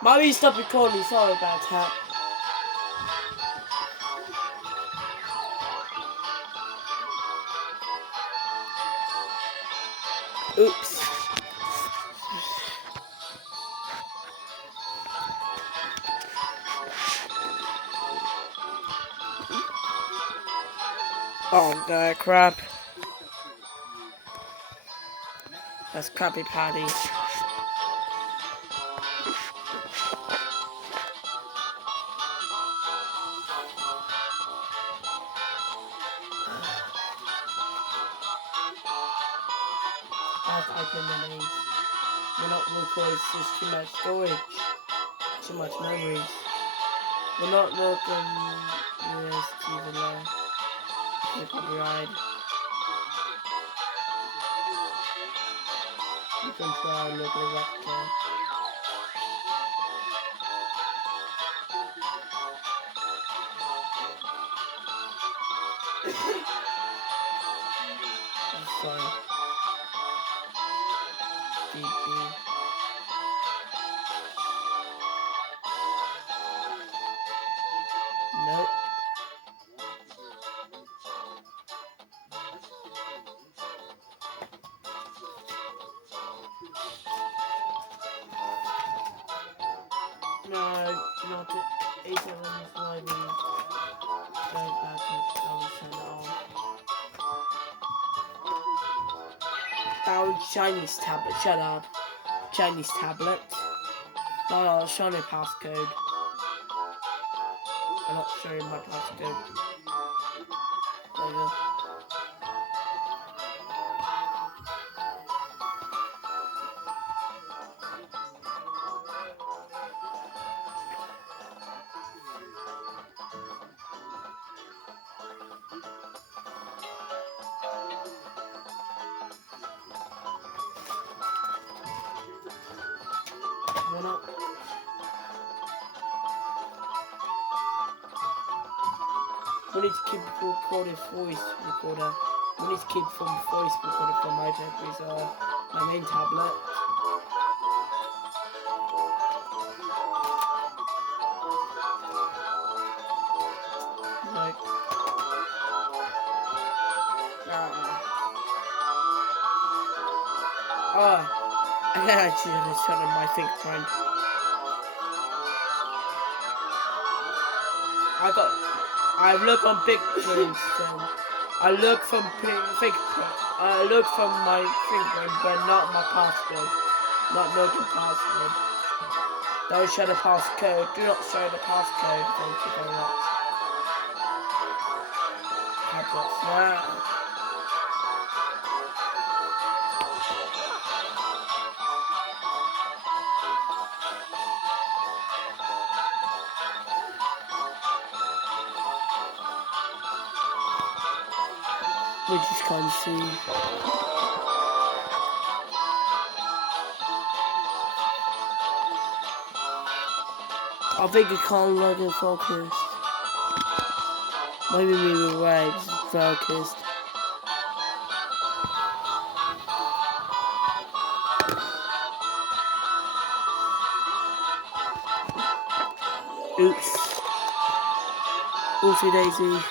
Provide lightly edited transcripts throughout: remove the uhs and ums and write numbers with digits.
Mommy, stop recording. Sorry about that. Oops. Oh, God, crap. That's crappy patty. That's icon. We're not recording, it's too much storage. Too much memories. We're not looking USB below. The copyright. You can try and look at it up there. Sorry. DB. Nope. No, not the 87 sliding. Go back and turn it on. Down Chinese tablet. Shut up. Chinese tablet. No, I'll show you passcode. I'm not showing my passcode. There you go. Why not? We need to keep recording voice recorder. We need to keep from voice recorder from my tablet is my main tablet. Like I can actually turn on my fingerprint. I look on big prints. I look from fingerprint. I look from my fingerprint, but not my password. Not looking password. Don't show the passcode. Do not show the passcode. Thank you very much. Tablets. Yeah. We just can't see. I think it can't look in focused. Maybe we were right, it's focused. Oops. Oopsie daisy.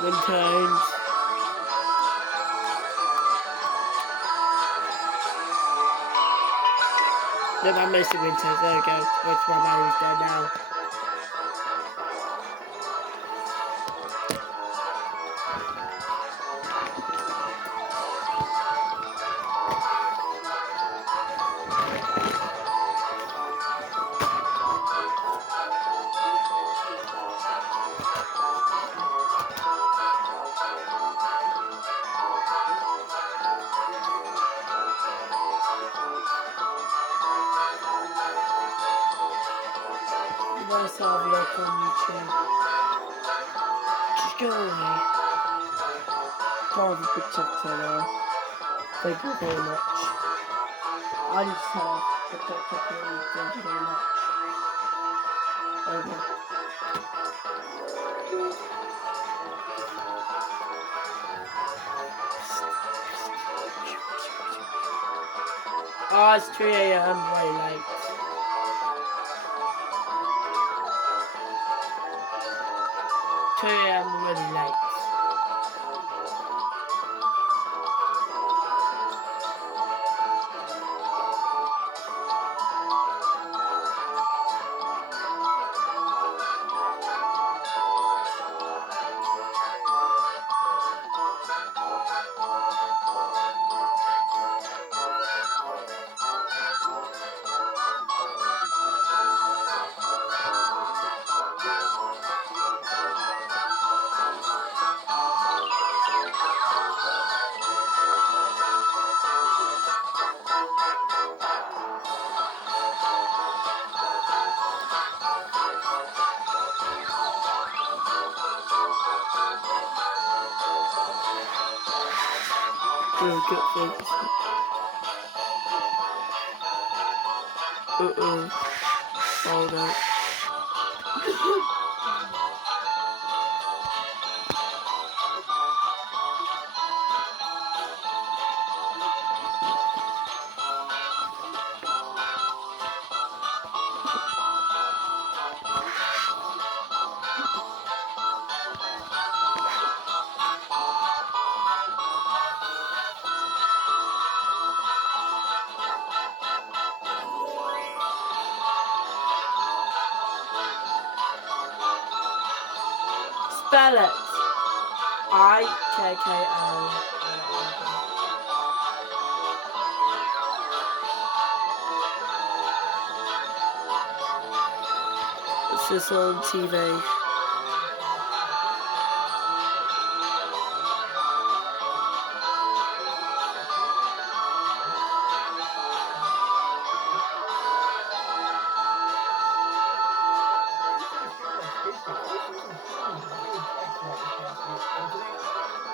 Ringtones. No, I'm mostly ringtones. There we go. What's my battery's dead now? Let's have a look on YouTube. Just go away. God, a big chapter now. Thank you very much. I need to tell off the Teclast P30. Thank you very much. Over. Oh, it's 3 AM, very late. I'm really late. Really good focus. Oh no. Spell it. I-K-K-O. It's just on TV.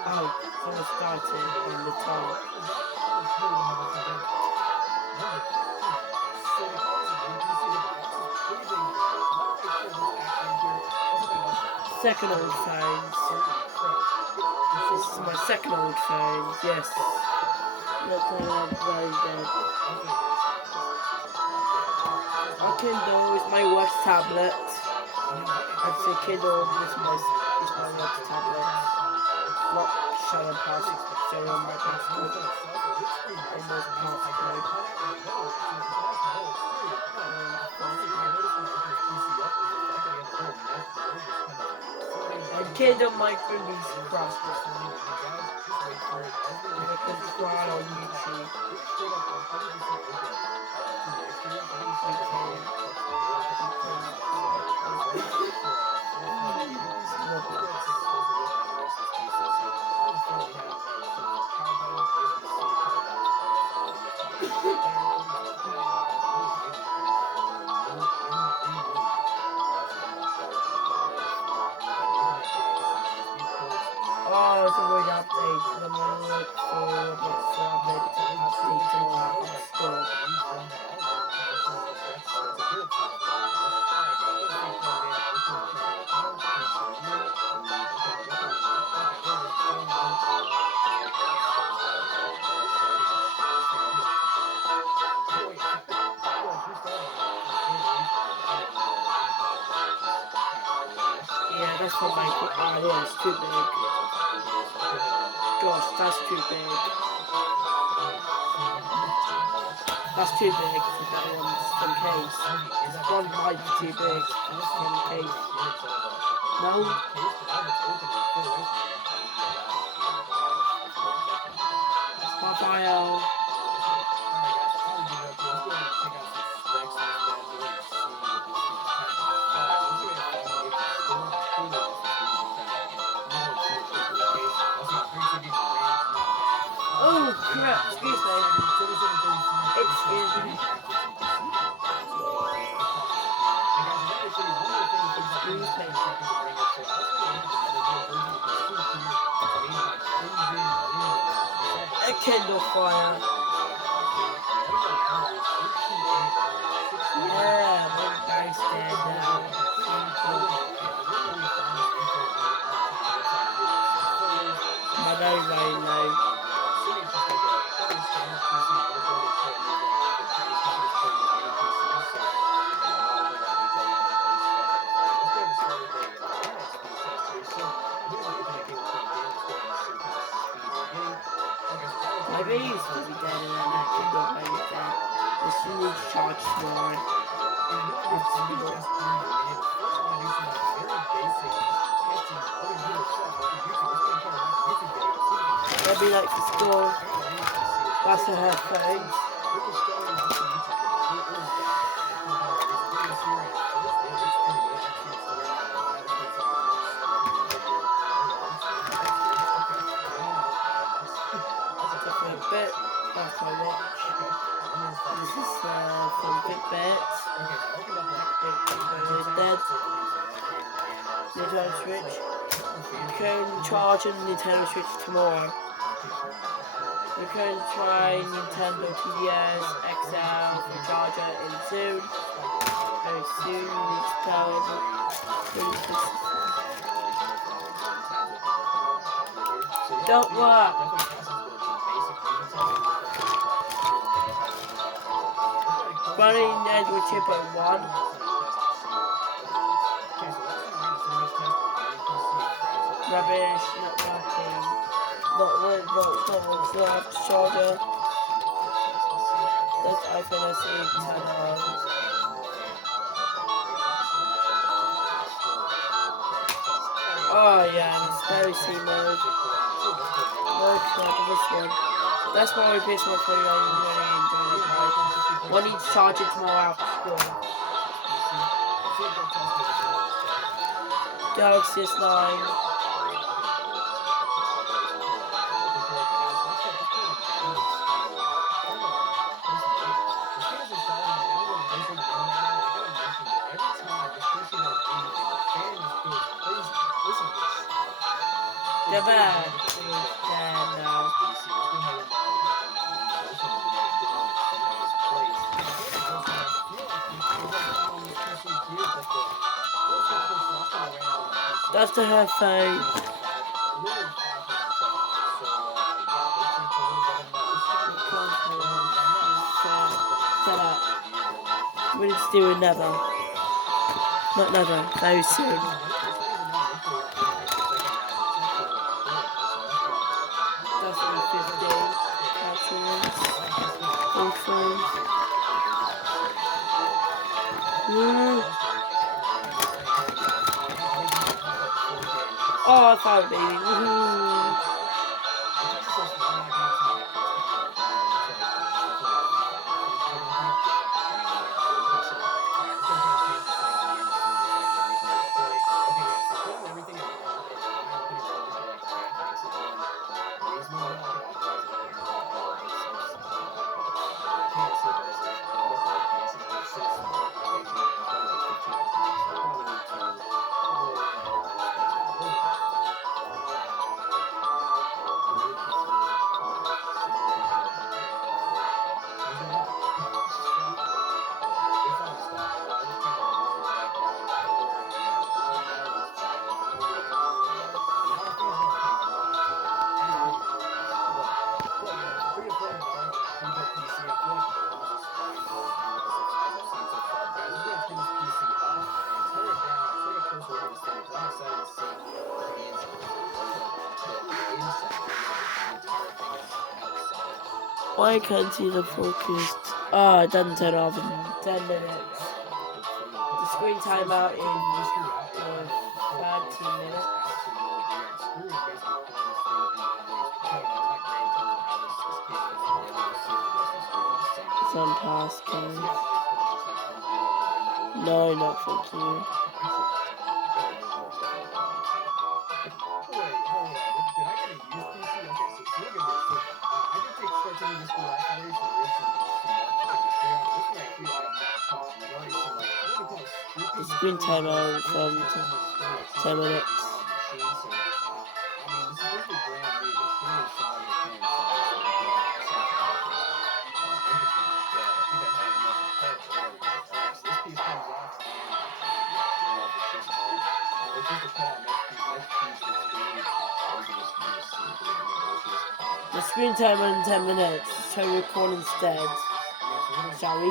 Oh, so it started on the top. Second old phone. This is my second old phone, yes. Look at that, very good. My Kindle is my work tablet. I'd say Kindle is my work tablet. Not showing passcode, but showing my passcode. Almost passcode. And Kindle might release across this one. You can try on YouTube. Oh, it's a weird update. I'm gonna look for what's update tomorrow on store. Yeah, that's what my yeah, it's too big. Gosh, that's too big. That's too big for that one case. This one might be too big in case. No? Bye-bye. Oh crap, excuse me. Excuse me. A Kindle Fire. or anything. It still needs to charge more. Maybe like the store. That's the headphones. Bit. That's my watch. This is from Fitbit. Dead. Nintendo Switch. You can charge a Nintendo Switch tomorrow. You can try Nintendo 3DS XL for charger in soon. Very soon. You need to tell don't work. Running Edward chip at 1. Rubbish, not working. Not charger. That's iPhone SE 10 on. Oh yeah, and it's very C mode. No, this one. That's why we picked one for you. I really enjoyed it. One needs to charge it tomorrow after school. Galaxy S9. The bag is dead now. That's the headphone. Set up. We need to do another. Not another, very soon. That's the 15. Patterns. Phones. Oh, I found it, baby. Woohoo! Why can't see the focus? Oh, it doesn't turn off in 10 minutes. The screen timeout in 13 minutes. It's on passcode. No, not thank you. The screen timeout from 10 minutes. The screen timer in 10 minutes, so record instead. Shall we?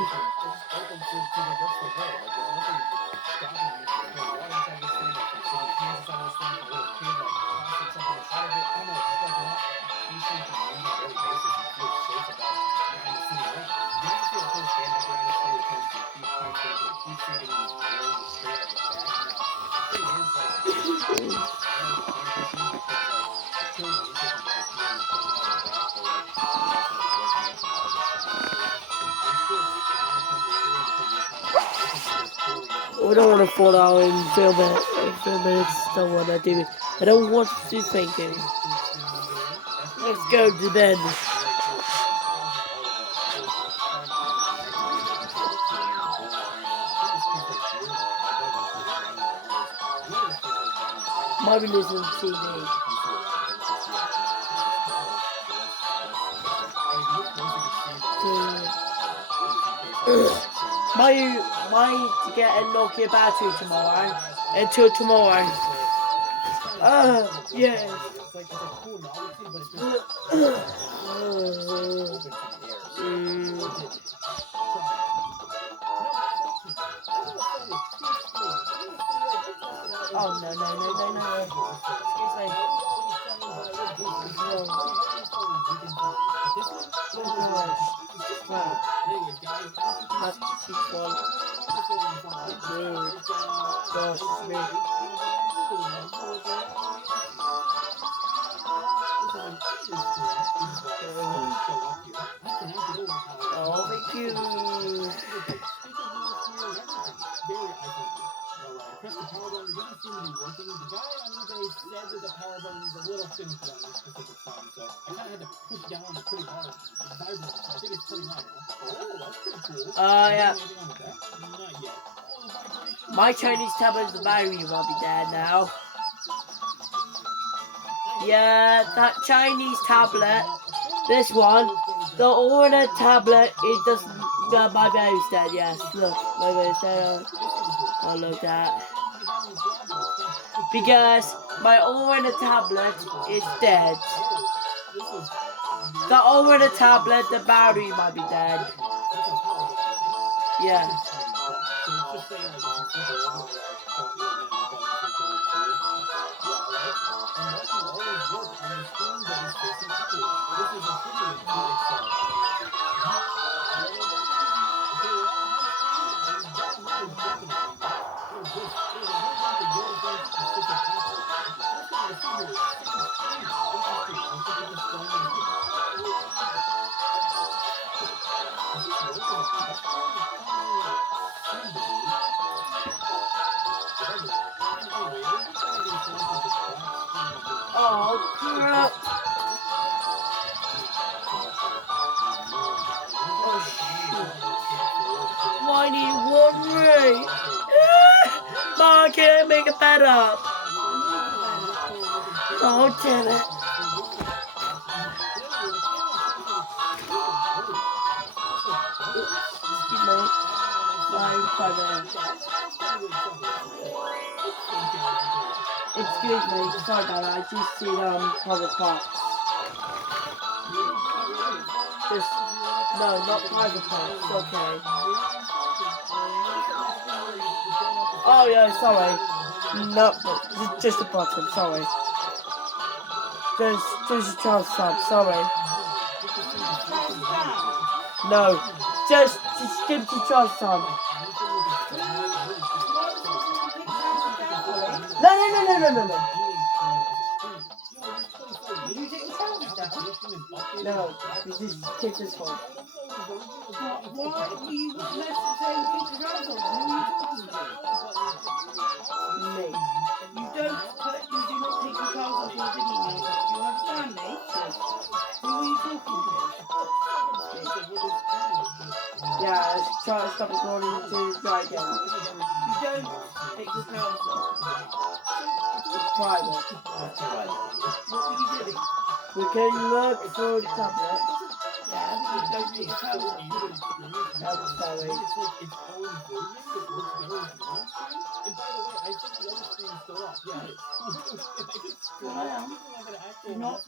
We don't want to fall out and film it. It's someone I do. I don't want to thinking. Let's go to bed. Might be listening to TV. Might get a Nokia battery tomorrow. Until tomorrow. Yes. Oh no. Excuse me. Gosh, me. Oh, thank you. Press the power button, it doesn't seem to be working. The guy on eBay said that the power button is a little finicky on this specific song, so I kind of had to push down pretty hard. It's vibrating, so I think it's turning on. Oh, that's pretty cool. Yeah. Not yet. My Chinese tablet's the battery will be dead now. Yeah, that Chinese tablet, this one, the order tablet, it doesn't, my battery's dead, yes, look, my battery's dead. Oh, look at that. Because my Order tablet is dead. The Order tablet, the battery might be dead. Yeah. Oh, crap. Oh, shoot. Why do you want me? Mom, can't make a bed up. Oh, damn it. Excuse me. Excuse me, sorry about that, I just see private parts. Just, no, not private parts, okay. Oh yeah, sorry. No, just the bottom, sorry. Just a child sub, sorry. No, just give it to child sub. No. No, you just take this one. Why do you let say keep the drums on? Who are you talking to? Me. You do not take your clothes off your video maker. Do you understand me? Yes. Who are you talking to? Yeah, let's try to stop recording to try again. You don't take your clothes off. It's private. That's private. What were you doing? We can look for the tablet. Yeah, but you don't take your clothes off. That's sorry. It's like its own version that works better with the on screen. And by the way, I think the other screen is still off. Yeah, it is. You're not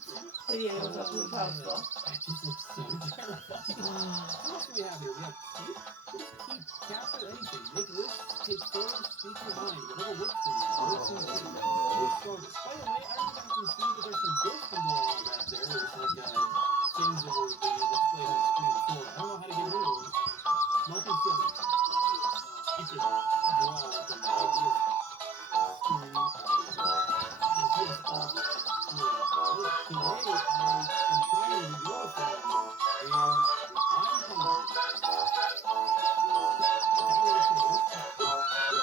videos of your clothes off. That just looks so terrifying. What else do we have here? We have keep, capture anything, make lists, take photos, speak your mind, whatever works for you. Works in the video. Get started. By the way, I don't think I can see that there's some ghosting going on back there. There's like things that were displayed on the screen before. I don't know how to get rid of those. Nothing silly. You can draw with an obvious screen. This is off screen. Today, I am trying to draw from and I'm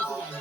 hungry.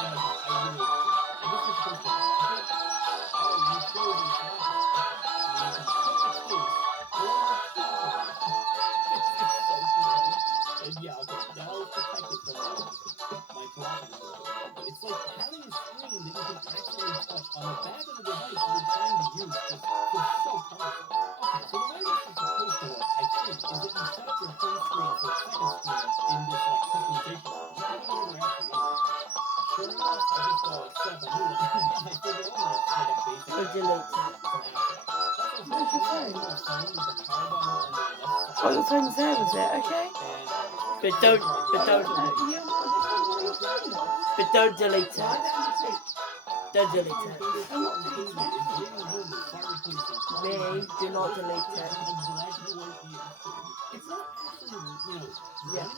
Or delete it. Where's your phone? Oh, your phone's there, was it? Okay. But don't delete it. Don't delete it. Me, do not delete it. Yeah.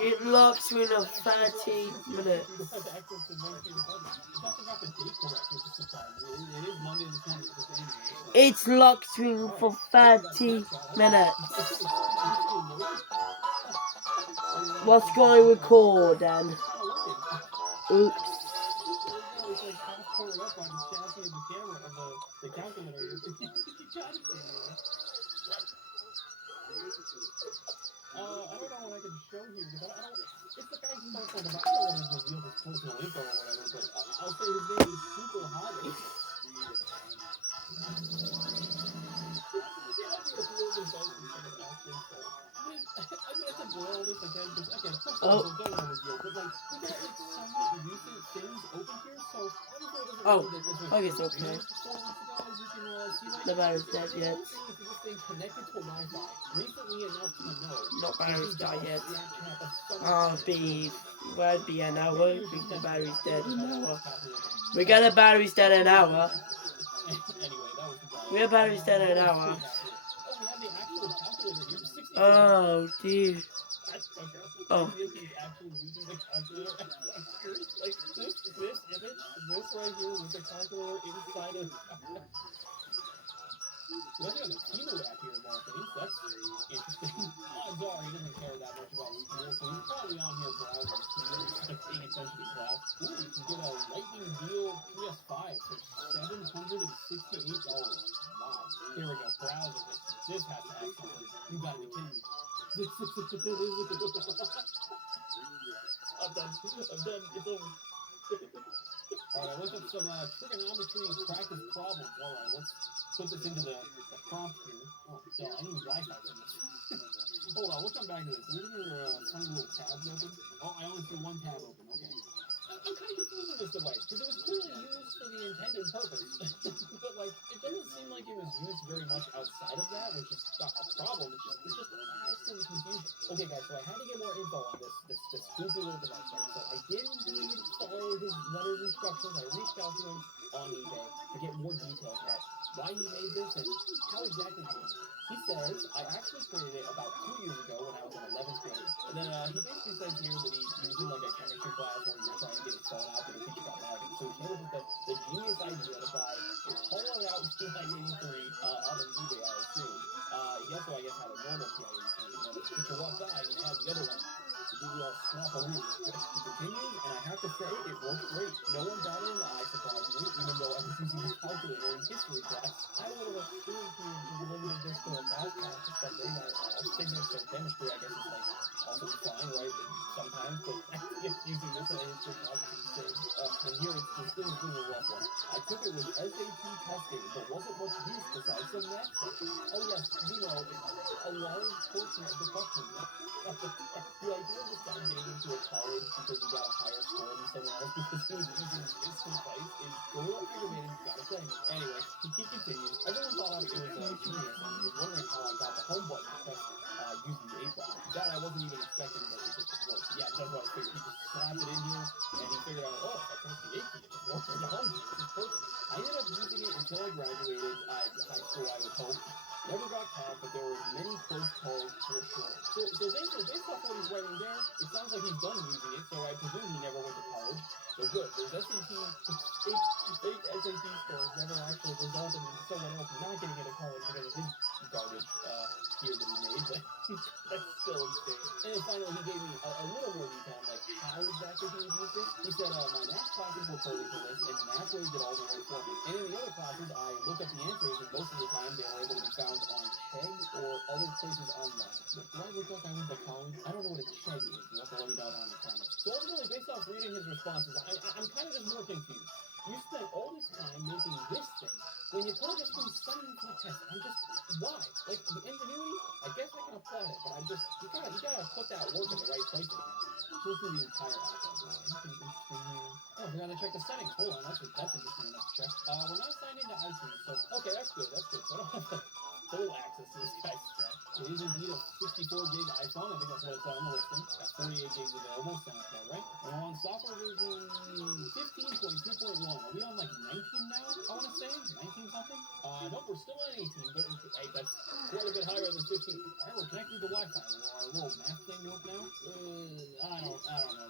It locks me in 30 minutes. It's locked me for 30 minutes. What's going to record then? Oops. Oh, okay, it's okay. The battery's dead yet. Not battery's died yet. Would be an hour. The battery's dead an hour. We got the battery's dead an hour. We got battery's dead an hour. Oh dear. Oh. You spent all this time making this thing when you could have just been sending it for a test. Why? Like, the ingenuity, I guess I can applaud it, but you gotta put that work in the right places, man. Go through the entire app. Anything interesting here? Oh, we gotta check the settings. Hold on, that's interesting enough to check. We're not signed into iTunes, so okay, that's good. So I don't have like full access to this guy's stuff. It is indeed a 64 gig iPhone. I think that's what it's on the listing. Got 48 gigs available. Sounds about right. And we're on software version 15.2.1. Are we on like 19 now? I want to say 19 something. Nope, we're still at 18, but hey, that's quite a bit higher than 15. All right, we're connected to Wi-Fi. Will our little math thing work now? I don't know.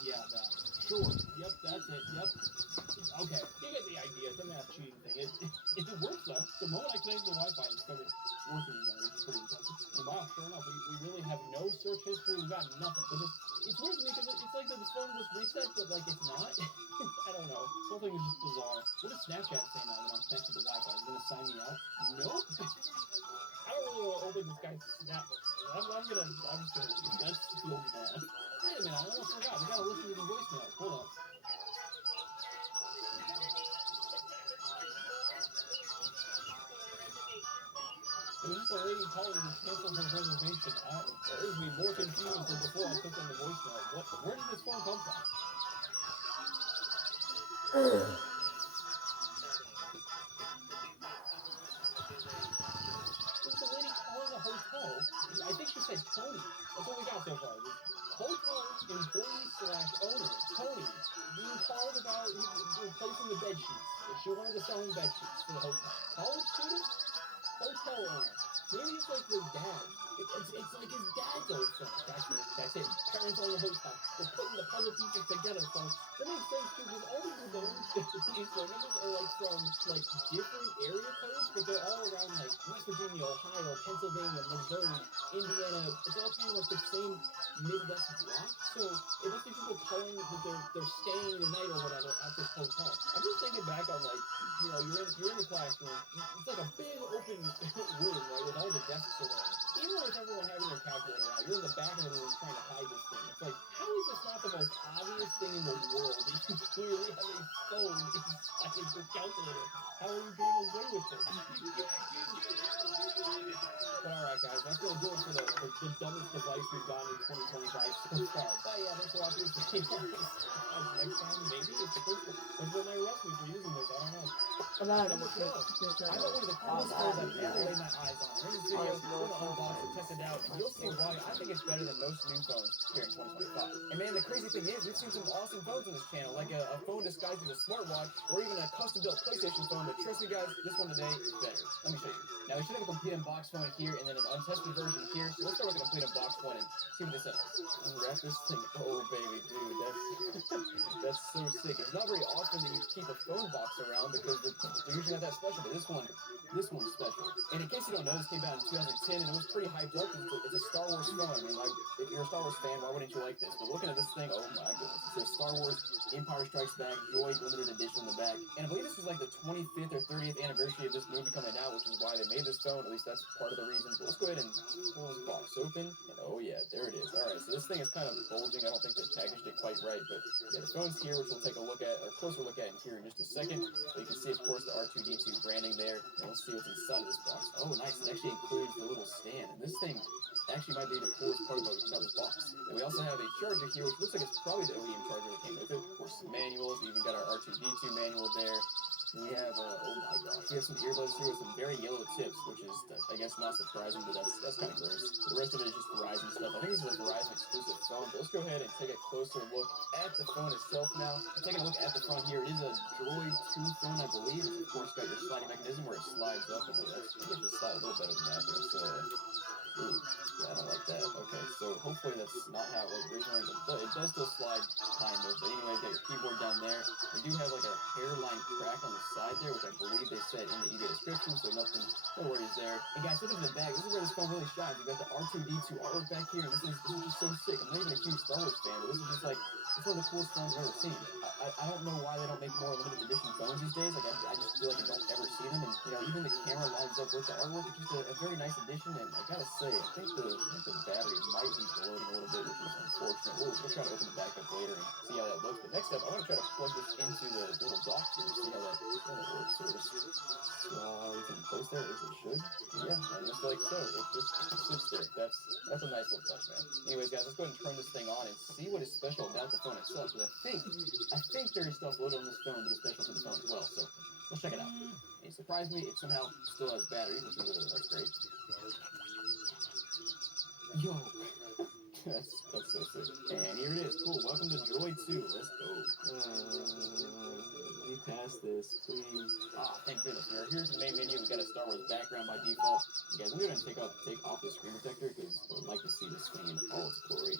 Yeah, that. Sure. Yep, that's it. Yep. Okay, you get the idea. It's a math cheating thing. It works though. The moment I connected to Wi-Fi, it started working again, which is pretty impressive. And wow, sure enough, we really have no search history. We've got nothing. It's weird to me because it's like the phone was reset, but like it's not. I don't know. The whole thing is just bizarre. What does Snapchat say now that I'm connected to Wi-Fi? Is it gonna sign me out? Nope. I don't really want to open this guy's Snap. I'm just gonna leave. That's feels wrong. Wait a minute, I almost forgot. We gotta listen to the voicemails. Hold on. It was just a lady calling to cancel her reservation. That leaves me more confused than before I took on the voicemail. Where did this phone come from? It was a lady calling a hotel. I think she said Tony. That's what we got so far. This hotel employee / owner, Tony, being called about replacing the bed sheets. She wanted to sell him bed sheets for the hotel. College student? Hotel owner. Maybe it's like their dad. It's like his dad's old phone. That's it. Parents own the hotel. They're putting the puzzle pieces together. So that makes sense too, because all these phones, these phone numbers are like from like different area codes, but they're all around like West Virginia, Ohio, Pennsylvania, Missouri, Indiana. It's all kind of like the same Midwest block. So it must be people calling that they're staying the night or whatever at this hotel. I'm just thinking back on like, you're in the classroom. It's like a big open room, right, with all the desks around. Even with everyone having their calculator out, you're in the back of the room trying to hide this thing. It's like, how is this not the most obvious thing in the world? You clearly have a phone inside your calculator. How are you getting away with this? But all right, guys, that's going to do it for the dumbest device we've gotten in 2025 so far. But yeah, thanks for watching this video. Next time, maybe it's the principal. Principal may arrest me for using this. I don't know. Number 12. I got one of the coolest phones I've ever laid my eyes on. In this video, we're going to unbox it, test it out, and you'll see why I think it's better than most new phones here in 2025. And man, the crazy thing is, we've seen some awesome phones on this channel, like a phone disguised as a smartwatch, or even a custom-built PlayStation phone, but trust me guys, this one today is better. Let me show you. Now, we should have a complete unboxed phone here, and then an untested version here, so let's start with the complete unboxed one and see what this is. Unwrap this thing. Oh, baby, dude, that's so sick. It's not very often that you keep a phone box around because they're usually not that special, but this one's special. And in case you don't know, this came out in 2010, and it was pretty hyped up because it's a Star Wars phone. I mean, like, if you're a Star Wars fan, why wouldn't you like this? But looking at this thing, oh my goodness. It says Star Wars Empire Strikes Back, Joy Limited Edition on the back. And I believe this was like the 25th or 30th anniversary of this movie coming out, which is why they made this phone. At least that's part of the reason. But let's go ahead and pull this box open. And oh yeah, there it is. Alright, so this thing is kind of bulging. I don't think they packaged it quite right, but yeah, the phone's here, which we'll take a look at, or closer look at in here in just a second. So you can see, of course, the R2-D2 branding there. And let's see what's inside of this box. Oh, nice. It actually includes the little stand. And this thing actually might be the coolest part about this box. And we also have a charger here, which looks like it's probably the OEM charger that came with it. Of course, some manuals. We even got our R2-D2 manual there. We have, oh my gosh, we have some earbuds here with some very yellow tips, which is, I guess, not surprising, but that's kind of gross. The rest of it is just Verizon stuff. I think this is a Verizon exclusive phone, but let's go ahead and take a closer look at the phone itself now. And taking a look at the front here, it is a Droid 2 phone, I believe. It's, of course, got your sliding mechanism where it slides up, and I guess it slides a little better than that, but it's, ooh, yeah, I don't like that. Okay, so hopefully that's not how it was originally, but it does still slide kind of. But anyway, got your keyboard down there. We do have like a hairline crack on the side there, which I believe they said in the eBay description, so no worries there. And guys, looking at the back, this is where this phone really shines. We've got the R2-D2 artwork back here, and this is just so sick. I'm not even a huge Star Wars fan, but this is just like, it's one of the coolest phones I've ever seen. I don't know why they don't make more limited edition phones these days. Like, I just feel like I don't ever see see them, and even the camera lines up with the artwork. It's just a very nice addition, and I gotta say, I think the battery might be bloating a little bit, which is unfortunate. We'll try to open it back up later and see how that looks. But next up, I want to try to plug this into the little dock here and see how that works. So just slides in place there, as it should. Yeah, and just like so, it just sits there. That's a nice little touch, man. Anyways, guys, let's go ahead and turn this thing on and see what is special about the phone itself. Because I think there is stuff loaded on this phone that is special to the phone as well. So let's check it out. It surprised me. It somehow still has battery, which is that's great. Yo, that's so sick. And here it is. Cool. Welcome to Droid 2. Let's go. Let me pass this, please. Ah, thank goodness. Here's the main menu. We got a Star Wars background by default. Guys, we're gonna take off the screen protector because I would like to see this thing in all its glory.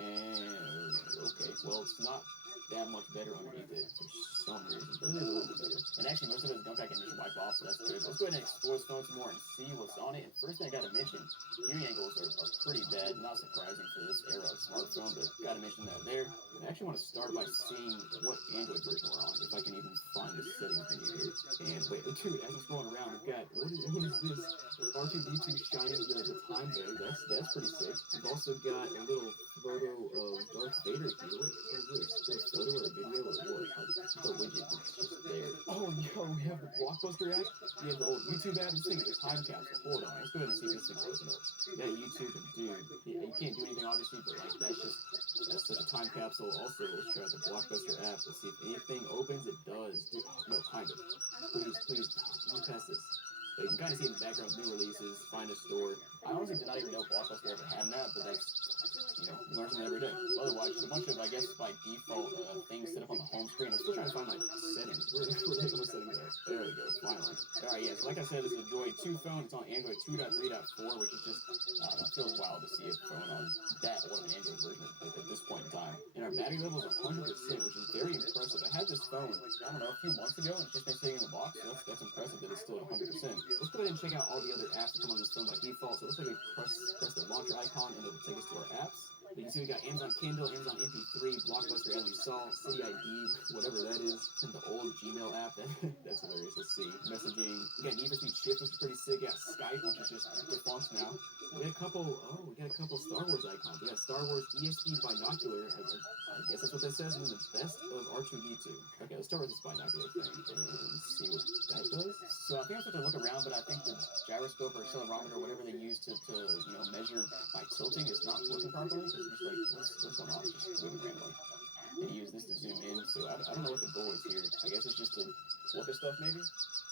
And okay, well, it's not that much better underneath it for some reason, but it is a little bit better. And actually, most of it is gunk I can just wipe off, so that's good. Let's go ahead and explore this phone some more and see what's on it. And first thing I gotta mention, viewing angles are pretty bad. Not surprising for this era of smartphone, but gotta mention that there. And I actually want to start by seeing what Android version we're on, if I can even find the settings menu here. And wait, dude, as I'm scrolling around, we've got what is this? It's R2D2 shining the time bag. That's pretty sick. We've also got a little photo of Darth Vader here. What is this? Is this a photo or a video or what? It's a widget that's just there. Oh, yo, we have the Blockbuster app. We have the old YouTube app. This thing is a time capsule. Hold on, let's go ahead and see if this thing will open up. That YouTube, dude, you can't do anything obviously, but like that's such a time capsule. Also, let's try the Blockbuster app. Let's see if anything opens. It does. Dude, no, kind of. Please, let me pass this. But you can kind of see in the background new releases, find a store. I honestly did not even know Blockbuster ever had that, but that's, you learn something every day. Otherwise, just a bunch of, I guess, by default things set up on the home screen. I'm still trying to find my settings. Where the heck are my settings at? There we go, finally. Alright, yeah, so like I said, this is a Droid 2 phone. It's on Android 2.3.4, which is just, I don't know, it feels wild to see a phone on that or an Android version at this point in time. And our battery level is 100%, which is very impressive. I had this phone, I don't know, a few months ago, and it's just been sitting in the box, so that's impressive that it's still at 100%. Let's go ahead and check out all the other apps that come on this phone by default. So let's say we press the launcher icon and it'll take us to our apps. You can see we got Amazon Kindle, Amazon MP3, Blockbuster as you saw, City ID, whatever that is, and the old Gmail app. That's hilarious. Let's see. Messaging. We got Need for Speed Shift, which is pretty sick. We got Skype, which is just defunct now. We got a couple Star Wars icons. We got Star Wars ESP binocular. I guess that's what that says. And then the best of R2D2. Okay, let's start with this binocular thing and see what that does. So I think I'm supposed to look around, but I think the gyroscope or accelerometer or whatever they use to measure my tilting is not working properly. So it's just like, what's going on? It's just moving randomly. And use this to zoom in. So I don't know what the goal is here. I guess it's just to look at stuff maybe.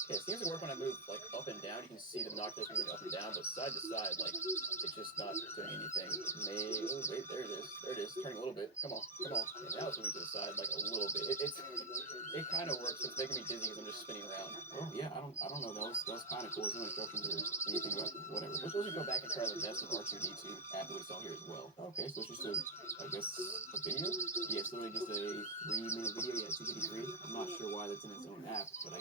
Yeah, it seems to work when I move like up and down. You can see the binoculars moving up and down, but side to side, like it's just not doing anything. Oh wait, there it is, turning a little bit. Come on. And now it's moving to the side like a little bit. It kind of works. It's making me dizzy because I'm just spinning around. Well, yeah, I don't know. That was kind of cool. There's no instructions or anything about whatever. Let's just go back and try the best of R2D2 app that we saw here as well. Okay, so it's just a video. Yeah, it's literally just a 3-minute video. Yeah, 253. I'm not sure why that's in its own app, but I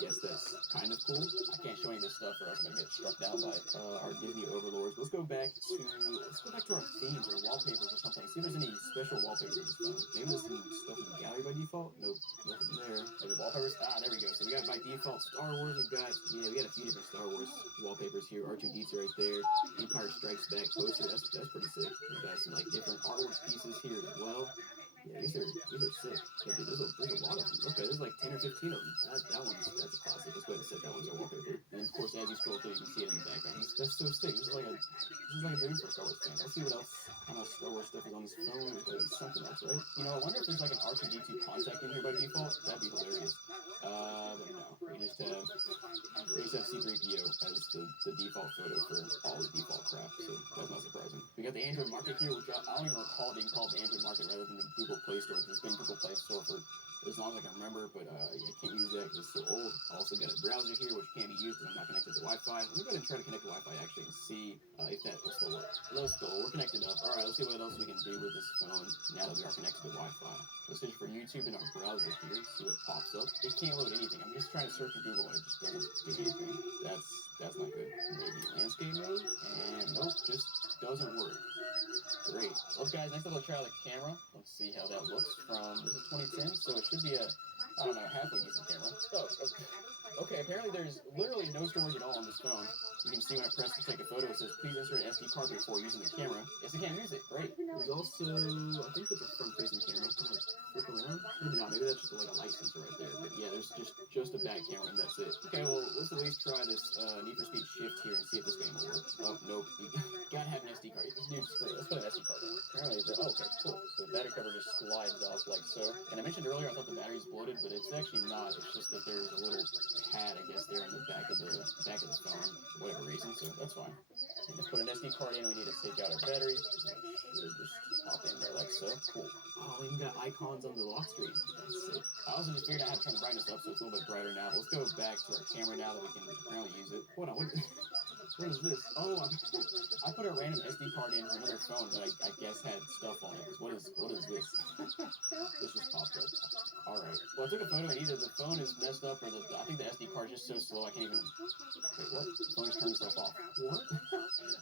guess that's kind of cool. I can't show any of this stuff or else I'm gonna get struck down by our Disney overlords. Let's go back to our themes or wallpapers or something. See if there's any special wallpapers in this phone. Maybe there's some stuff in the gallery by default. Nope, nothing there. Maybe wallpapers. There we go. So we got by default Star Wars. We got a few different Star Wars wallpapers here. R2D2 right there. Empire Strikes Back poster. That's pretty sick. We got some like different artwork pieces here as well. Yeah, these are sick. Yeah, dude, there's a lot of them. Okay, there's like 10 or 15 of them. That's a classic. Let's go ahead and set that one as our wallpaper. And then, of course, as you scroll through, you can see it in the background. That's so sick. This is like a dream for a Star Wars fan. Let's see what else kind of Star Wars stuff is on this phone. There's gotta be something else, right? I wonder if there's like an R2D2 contact in here by default. That'd be hilarious. But no, we just have C3PO as the default photo for all the default crap. So that's not surprising. We got the Android Market here, which I don't even recall being called the Android Market rather than the Google Play Store. It's been Google Play Store for as long as I can remember, but I can't use that because it's so old. I also got a browser here, which can't be used because I'm not connected to Wi-Fi. Let me go ahead and try to connect to Wi-Fi actually and see if that will still work. Let's go. We're connected up. All right, let's see what else we can do with this phone now that we are connected to Wi-Fi. Let's search for YouTube in our browser here, see what pops up. It can't load anything. I'm just trying to search in Google and it just doesn't do anything. That's not good. Maybe landscape mode? And nope, just doesn't work. Great. Well, guys, next up, let's try the camera. Let's see how that looks from, this is 2010, so it should be a, I don't know, halfway decent camera. Oh, okay. Okay, apparently there's literally no storage at all on this phone. You can see when I press to take a photo, it says please insert an SD card before using the camera. Yes, I can't use it. Great. There's also, I think that's a front-facing camera. Can I flip around? Maybe not. Maybe that's just like a light sensor right there. But yeah, there's just a back camera and that's it. Okay, well let's at least try this Need for Speed Shift here and see if this game will work. Oh nope, you gotta have an SD card. Dude, screw it. Let's put an SD card in. Apparently, okay, cool. So the battery cover just slides off like so. And I mentioned earlier I thought the battery's bloated, but it's actually not. It's just that there's a little pad, I guess, there on the back of the phone, for whatever reason. So that's fine. And to put an SD card in, we need to take out our battery. Just pop in there like so. Cool. Oh, we even got icons on the lock screen. That's sick. I also just figured out how to turn the brightness up so it's a little bit brighter now. But let's go back to our camera now that we can apparently use it. Hold on, what is this? Oh, I put a random SD card in from another phone that I guess had stuff on it. What is this? This just popped up. Alright. Well, I took a photo and either the phone is messed up or I think the SD card is just so slow I can't even... Wait, what? The phone just turned itself off. What?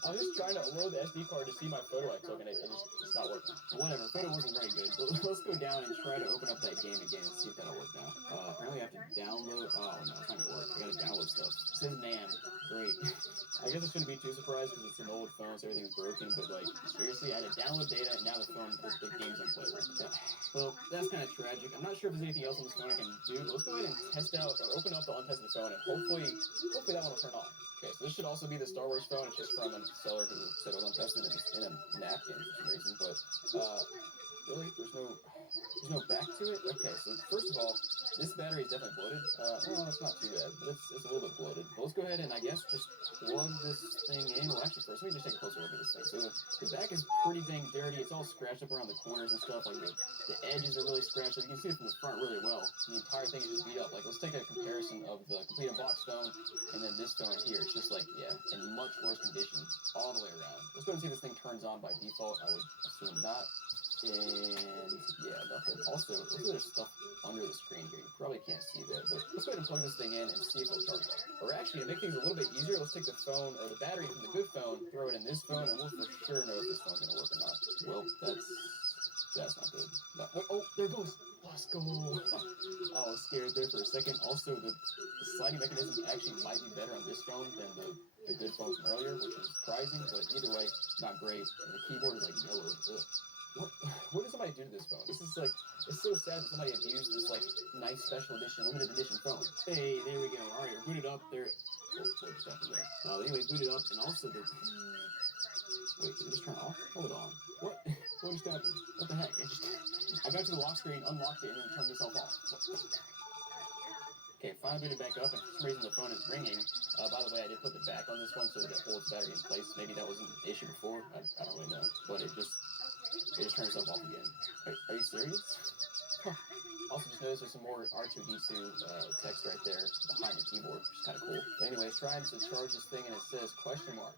I was just trying to load the SD card to see my photo I took and it's not working. But whatever, photo wasn't very good. But let's go down and try to open up that game again and see if that'll work now. Apparently I have to download... Oh, no, it's not gonna work. I gotta download stuff. It says NAND. Great. I guess I shouldn't be too surprised because it's an old phone, so everything's broken, but like, seriously, I had to download data and now the game's unplayable. Yeah. Well, that's kind of tragic. I'm not sure if there's anything else on this phone I can do, but let's go ahead and test out, or open up the untested phone, and hopefully that one will turn on. Okay, so this should also be the Star Wars phone. It's just from a seller who said it was untested and it's in a napkin for some reason, but, really? There's no back to it? Okay, so first of all, this battery is definitely bloated. Well, it's not too bad, but it's a little bit bloated. But let's go ahead and I guess just plug this thing in. Well, actually, first, let me just take a closer look at this thing. So the back is pretty dang dirty. It's all scratched up around the corners and stuff. Like the edges are really scratched up. You can see it from the front really well. The entire thing is just beat up. Like, let's take a comparison of the complete unboxed phone and then this phone here. It's just like, yeah, in much worse condition all the way around. Let's go and see if this thing turns on by default. I would assume not. And yeah, nothing. Also, look at there's stuff under the screen here. You probably can't see that, but let's go ahead and plug this thing in and see if it'll charge up. Or actually, to make things a little bit easier, let's take the phone or the battery from the good phone, throw it in this phone, and we'll for sure know if this phone's gonna work or not. Well, that's not good. Oh, there it goes. Let's go. I was scared there for a second. Also, the sliding mechanism actually might be better on this phone than the good phone from earlier, which is surprising, but either way, not great. And the keyboard is like yellow. Ugh. What did somebody do to this phone? This is like, it's so sad that somebody abused this like nice special edition, limited edition phone. Hey, there we go. All right, we're booted up. There. Oh, what just happened there? Anyway, booted up, and also the. Wait, did it just turn off? Hold on. What? What just happened? What the heck? I got to the lock screen, unlocked it, and then it turned itself off. Okay, finally booted back up, and for some reason the phone is ringing. By the way, I did put the back on this one so that it holds battery in place. Maybe that wasn't the issue before. I don't really know. But it just turned itself off again. Are you serious? Huh. Also, just noticed there's some more R2D2 text right there behind the keyboard, which is kind of cool. But anyways, trying to charge this thing, and it says question mark.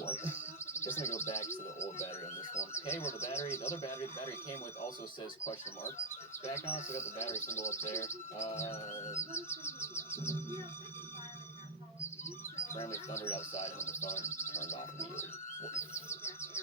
What? I guess I'm gonna go back to the old battery on this one. Okay, well the other battery the battery came with also says question mark. It's back on, so we got the battery symbol up there. Randomly thundered outside and then the phone turned off immediately.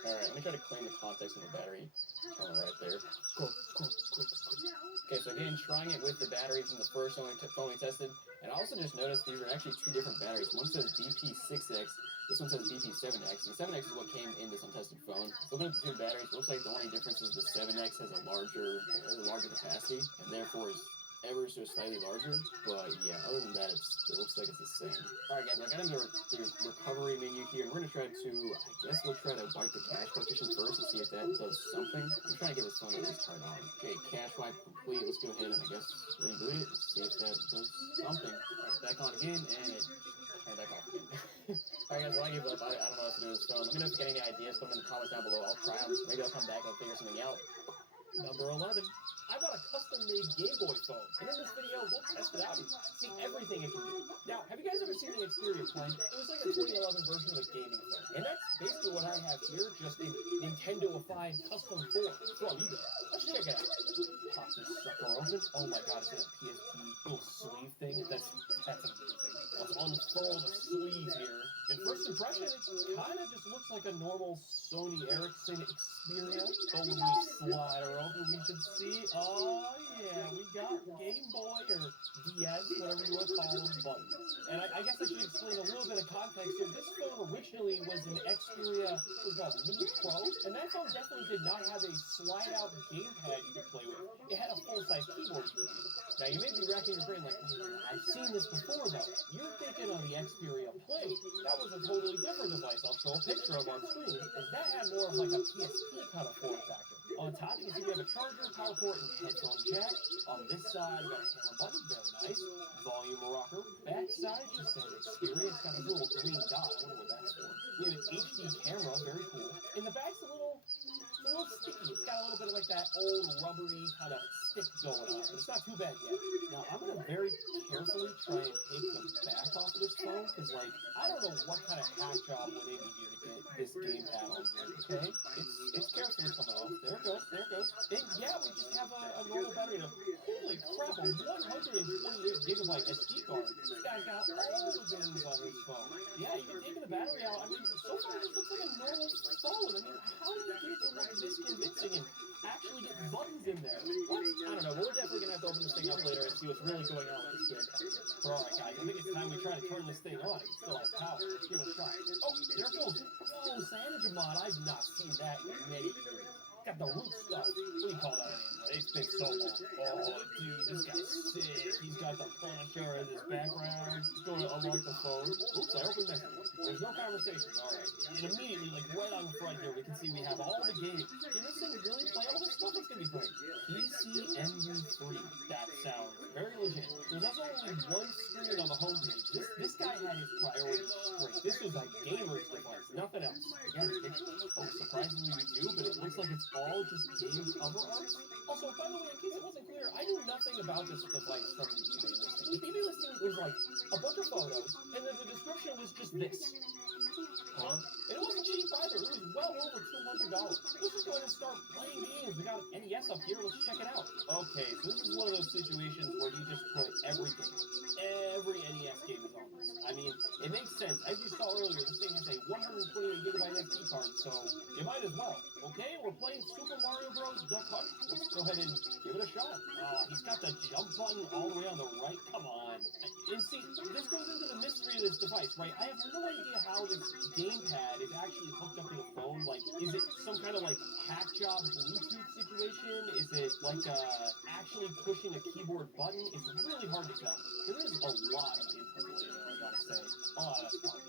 Alright, let me try to claim the context in the battery terminal right there. Okay, so again, trying it with the battery from the first phone we tested. And I also just noticed these are actually two different batteries. One says BP6X, this one says BP7X. The 7X is what came in this untested phone. So looking at the two batteries, it looks like the only difference is the 7X has a larger capacity, and therefore is ever so slightly larger, but yeah, other than that, it looks like it's the same. Alright guys, I got into the recovery menu here, and we're going to try to, I guess we'll try to wipe the cache partition first and see if that does something. I'm trying to get this phone at least turned on. Okay, cache wipe complete, let's go ahead and I guess reboot it and see if that does something. Alright, back on again, and it turned back off again. Alright guys, well I gave up, I don't know what to do with this phone. Let me know if you got any ideas, put them in the comments down below, I'll try them, maybe I'll come back and figure something out. Number 11. I bought a custom-made Game Boy phone, and in this video, we'll test it out and see everything it can do. Now, have you guys ever seen the exterior plane? It was like a 2011 version of a gaming phone, and that's basically what I have here, just a Nintendo-ified custom form. So on eBay. Let's check it out. Pop this sucker open. Oh my god, it's in a PSP little sleeve thing. That's amazing. Let's unfurl the sleeve here. And first impression, it kind of just looks like a normal Sony Ericsson Xperia. But when we slide her hoping we should see. Oh, yeah, we got Game Boy or DS, whatever you want to call them, buttons. And I guess I should explain a little bit of context here. This phone originally was an Xperia, what was it called, Mini Pro, and that phone definitely did not have a slide-out gamepad you could play with. It had a full-size keyboard you could use. Now, you may be racking your brain like, I've seen this before, though. You're thinking of the Xperia Plate. That was a totally different device I'll show a picture of on screen, and that had more of like a PSP kind of form factor. On top, you can see we have a charger, power port, and headphone jack. On this side, we got a camera button, very nice. Volume rocker. Back side, just says Xperia. It's got this little green dot. I wonder what that's for. We have an HD camera, very cool. And the back's a little sticky. It's got a little bit of like that old rubbery kind of stick going on, but it's not too bad yet. Now, I'm going to very carefully try and take the back off of this phone, because, like, I don't know what kind of hack job went into here to get this gamepad on here, okay? It's carefully coming off. There it goes, there it goes. And, yeah, we just have a normal battery. Holy crap, a 128 gigabyte SD card. This guy's got all the games on this phone. Yeah, even taking the battery out, I mean, so far this looks like a normal phone. I mean, how do you get it to look this convincing and actually get buttons in there? What? I don't know, but we're definitely going to have to open this thing up later and see what's really going on with this gamepad. But alright guys, I think it's time we try to turn this thing on. It still has power. Let's give it a shot. Oh, there it goes. Whoa, CyanogenMod. I've not seen that in many years. Got the root stuff. What do you call that in Android? It's been so long. Oh, dude, this guy's sick. He's got the Punisher in his background. He's going to unlock the phone. Oops, I opened message. There's no conversation. Alright. And immediately, like right on the front here, we can see we have all the games. Can this thing really play all this stuff? It's going to be playing. PCMU3. That sounds very legit. There's also only one screen on the homepage. This guy had his priorities straight. This was a gamer's device, nothing else. Again, surprisingly we do, but it looks like it's all just game cover art. Also, by the way, in case it wasn't clear, I knew nothing about this device from the eBay listing. The eBay listing was like a bunch of photos, and then the description was just this. And it wasn't cheap either. It was well over $200. Let's just go ahead and start playing games. We got an NES up here. Let's check it out. Okay, so this is one of those situations where you just put everything. Every NES game is on this. I mean, it makes sense. As you saw earlier, this thing has a 128 gigabyte SD card, so you might as well. Okay, we're playing Super Mario Bros. Duck Hunt. Let's go ahead and give it a shot. He's got the jump button all the way on the right. Come on. And see, this goes into the mystery of this device, right? I have no idea how this gamepad is actually hooked up to the phone. Like, is it some kind of like hack job Bluetooth situation? Is it like actually pushing a keyboard button? It's really hard to tell. There is a lot of input in there, I gotta say. Oh, that's fine.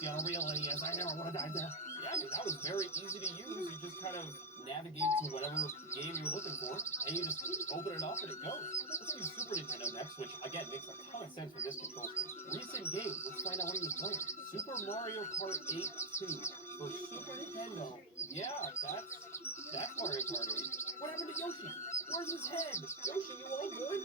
See, on a real NES, I never would have died there. Yeah, I mean, that was very easy to use. You just kind of navigate to whatever game you're looking for, and you just open it up and it goes. Let's do Super Nintendo next, which, again, makes a ton of sense with this control scheme. Recent games, let's find out what he was playing. Super Mario Kart 8 2 for Super Nintendo. Yeah, that's Mario Kart 8. What happened to Yoshi? Where's his head? Yoshi, you all good?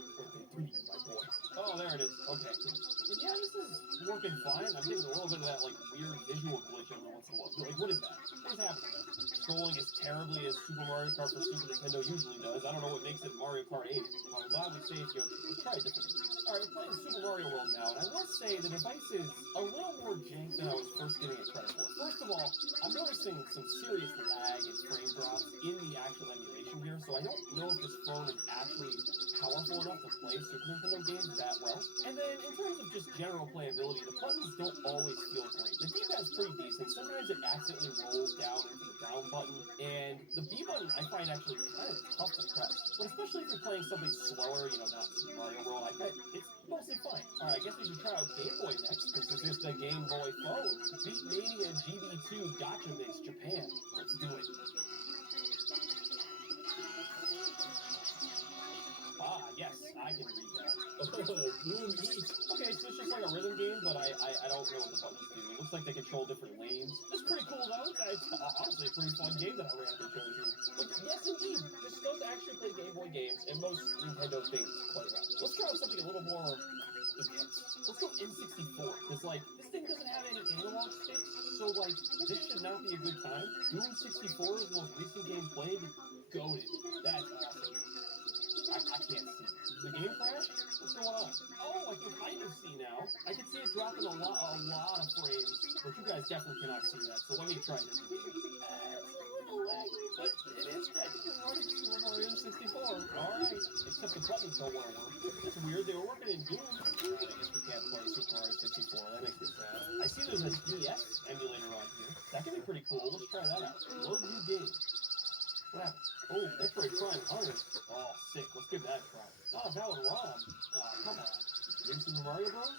My boy. Oh, there it is. Okay. And yeah, this is working fine. I'm getting a little bit of that, like, weird visual glitch every once in a while. Like, what is that? What is happening there? Scrolling as terribly as Super Mario Kart for Super Nintendo usually does. I don't know what makes it Mario Kart 8. Well, I'm glad we saved Yoshi. Let's try it differently. Alright, we're playing Super Mario World now, and I must say the device is a little more jank than I was first giving it credit for. First of all, I'm noticing some serious lag and frame drops in the actual emulation here, so I don't know if this phone is actually powerful enough to play Super Nintendo games that well. And then, in terms of just general playability, the buttons don't always feel great. The D-pad's pretty decent. Sometimes it accidentally rolls down into the down button, and the B button I find actually kind of tough to press. But especially if you're playing something slower, you know, not Super Mario World, I bet it's mostly fine. Alright, I guess we should try out Game Boy next, because this is the Game Boy phone. Beatmania GB2 Gotcha Mix Japan. Let's do it. Ah, yes, I can read that. Oh, boom, eat. Okay, so it's just like a rhythm game, but I don't know what the buttons do. It looks like they control different lanes. It's pretty cool, though. It's honestly a pretty fun game that I randomly chose here. But yes, indeed, this does actually play Game Boy games, and most Nintendo things play that. Let's try out something a little more intense. Let's go N64, because, like, this thing doesn't have any analog sticks, so, like, this should not be a good time. Doom 64 is the most recent game played. Goated. That's awesome. I can't see. The game crash? What's going on? Oh, I can kind of see now. I can see it dropping a lot of frames, but you guys definitely cannot see that, so let me try this again. It's a little laggy, but it is technically running Super Mario 64. Alright, except the buttons don't want to work. It's weird, they were working in Doom. Alright, I guess we can't play Super Mario 64. That makes me sad. I see there's a DS emulator on here. That can be pretty cool. Let's try that out. Load new game. What happened? Oh, Metroid Prime Hunters. Oh, sick. Let's give that a try. Not a valid ROM. Oh, come on. New Super Mario Bros?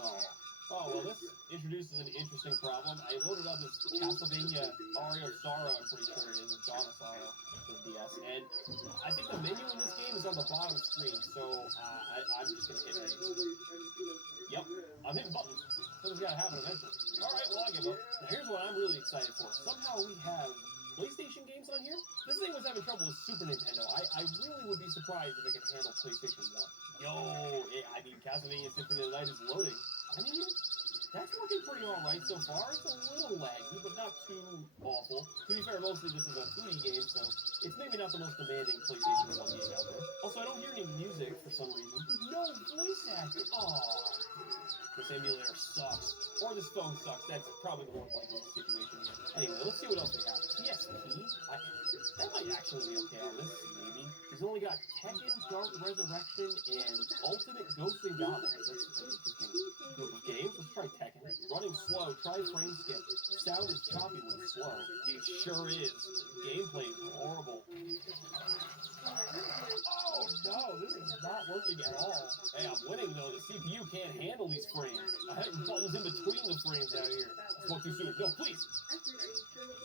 Oh. Oh, well, this introduces an interesting problem. I loaded up this Castlevania Aria of Sorrow, I'm pretty sure it is, or Dawn of Sorrow for the DS, and I think the menu in this game is on the bottom screen, so I'm just going to hit menu. Yep, I'm hitting buttons. Something's got to happen eventually. Alright, well, I give up. Now, here's what I'm really excited for. Somehow we have PlayStation games on here? This thing was having trouble with Super Nintendo. I really would be surprised if it could handle PlayStation 1. Yo, I mean, Castlevania Symphony of the Night is loading. I mean, that's working pretty alright so far. It's a little laggy, but not too awful. To be fair, mostly this is a 2D game, so it's maybe not the most demanding PlayStation 1 game out there. Also, I don't hear any music for some reason. No voice acting. Aww. This emulator sucks. Or this phone sucks. That's probably the more likely situation here. Anyway, let's see what else we have. PSP? That might actually be okay on this, maybe. We've only got Tekken, Dark Resurrection, and Ultimate Ghosts and Goblins. That's an interesting group of games. Let's try Tekken. Running slow. Try frame skip. Sound is choppy when it's slow. It sure is. Gameplay is horrible. Oh no, this is not working at all. Hey, I'm winning though. The CPU can't handle these frames. I have buttons in between the frames out here. I spoke too soon. No, please.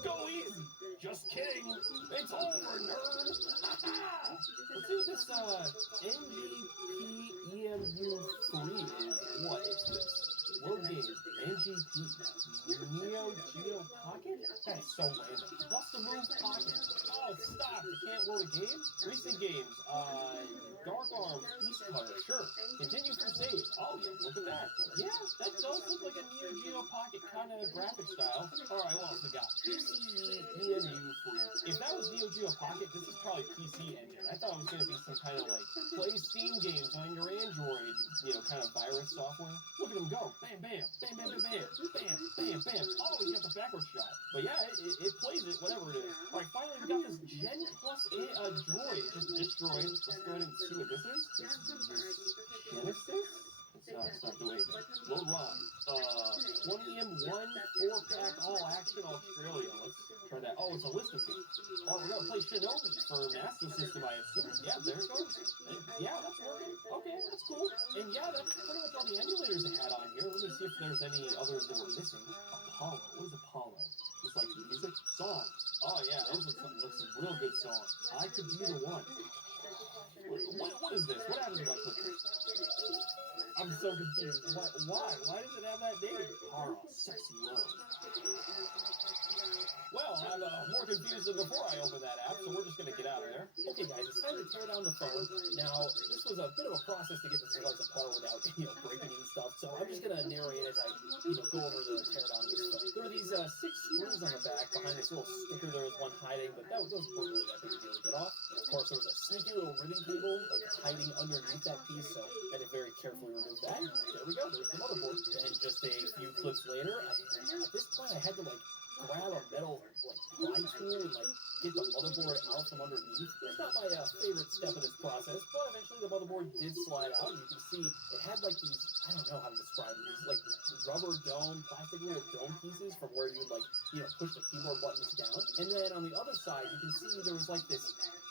Go easy. Just kidding. It's over, nerd. Let's see what this NGPEMU3 is. What is this? World game. NGP. Neo Geo Pocket? That's so random. What's the move pocket? Oh, it stopped. You can't load a game? Recent games. Dark Arms, Beast Cutter. Sure. Continue for save. Oh, yeah. Look at that. Yeah, that does look like a Neo Geo Pocket kind of graphic style. Alright, what else we got? PCEMU3. If that was Neo Geo Pocket, this is probably PC Engine. I thought it was going to be some kind of like play Steam games on your Android, kind of virus software. Look at him go. Bam, bam, bam, bam, bam, bam, bam, bam, bam. Oh, he got the backward shot. But yeah, it plays it, whatever it is. Alright, finally we got this Gen Plus droid. Just destroyed. Let's go ahead and see what this is. Genesis? It's not doing anything. Load ROM. 20M1 4-pack all action Australia. Let's try that. Oh, it's a list of games. Oh, we're gonna play Shinobi for Master System, I assume. Yeah, there it goes. Yeah, that's working. Okay, that's cool. And yeah, that's pretty much all the emulators it had on here. Let me see if there's any others that were missing. Apollo. What is Apollo? Just like the music? Song. Oh yeah, those are some real good songs. I Could Be the One. What is this? What happens if I click this? I'm so confused. Why? Why does it have that name? Carl, sexy love. Well, I'm more confused than before I opened that app, so we're just going to get out of there. Okay, guys, it's time to tear down the phone. Now, this was a bit of a process to get this device apart without, breaking and stuff, so I'm just going to narrate as I, go over the tear down of this phone. There are these 6 screws on the back behind this little sticker. There was one hiding, but those weren't really that big a deal to get off. Of course, there was a sneaky little ribbon cable, hiding underneath that piece, so I had to very carefully remove that. There we go, there's the motherboard. And just a few clips later, at this point I had to grab a metal pry tool and get the motherboard out from underneath. It's not my favorite step of this process, but eventually the motherboard did slide out, and you can see it had these, I don't know how to describe them, these rubber dome, plastic little dome pieces from where you would push the keyboard buttons down. And then on the other side, you can see there was this,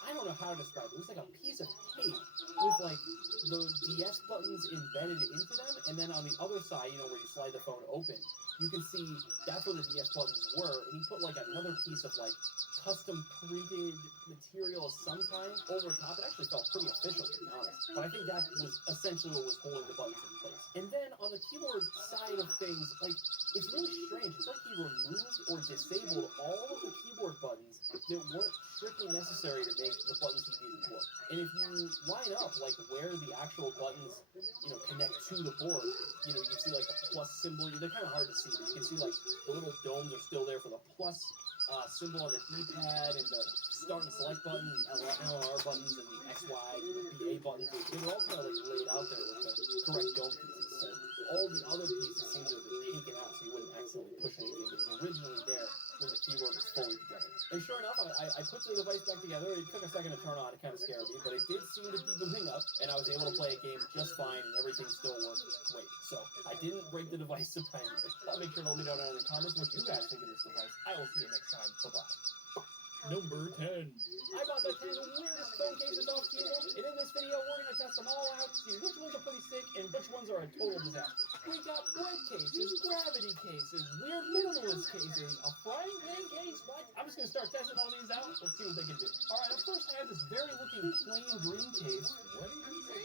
I don't know how to describe it. It was like a piece of tape with the DS buttons embedded into them, and then on the other side, where you slide the phone open, you can see that's where the DS buttons were, and he put another piece of custom printed material of some kind over top. It actually felt pretty official, to be honest, but I think that was essentially what was holding the buttons in place. And then on the keyboard side of things, it's really strange. It's like he removed or disabled all of the keyboard buttons that weren't strictly necessary to make the buttons he needed to work. And if you line up where the actual buttons connect to the board, you can see the plus symbol. They're kind of hard to see, but you can see the little domes are still there for the plus symbol on the D-pad, and the start and select button, the LR buttons, and the XY, and the BA buttons. They were all kind of laid out there with the correct dome pieces. So all the other pieces seem to have been taken out so you wouldn't accidentally push anything that was originally there when the keyboard was fully together. And sure enough, I put the device back together. It took a second to turn on. It kind of scared me, but it did seem to be booting up, and I was able to play a game just fine, and everything still worked great. So I didn't break the device surprisingly. Make sure to let me know down in the comments what you guys think of this device. I will see you next time. Bye-bye. Number 10. I bought the 10 weirdest phone cases off Temu, and in this video, we're going to test them all out, see which ones are pretty sick and which ones are a total disaster. We got bread cases, gravity cases, weird minimalist cases, a frying pan case, what? I'm just going to start testing all these out. Let's see what they can do. Alright, up first I have this very looking plain green case. What did he say?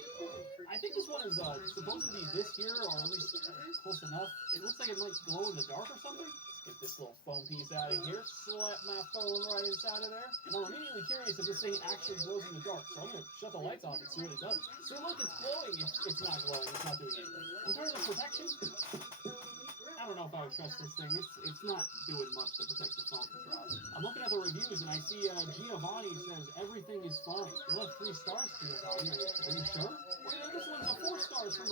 I think this one is supposed to be this here, or at least close enough. It looks like it might glow in the dark or something. Get this little foam piece out of here, slap my phone right inside of there. And I'm immediately curious if this thing actually glows in the dark, so I'm going to shut the lights off and see what it does. See, look, it's glowing. It's not glowing. It's not doing anything. In terms of protection, I don't know if I would trust this thing. It's not doing much to protect the phone from drops. I'm looking at the reviews, and I see Giovanni says everything is fine. You left 3 stars, Giovanni. Are you sure? Well, this one's a 4 stars from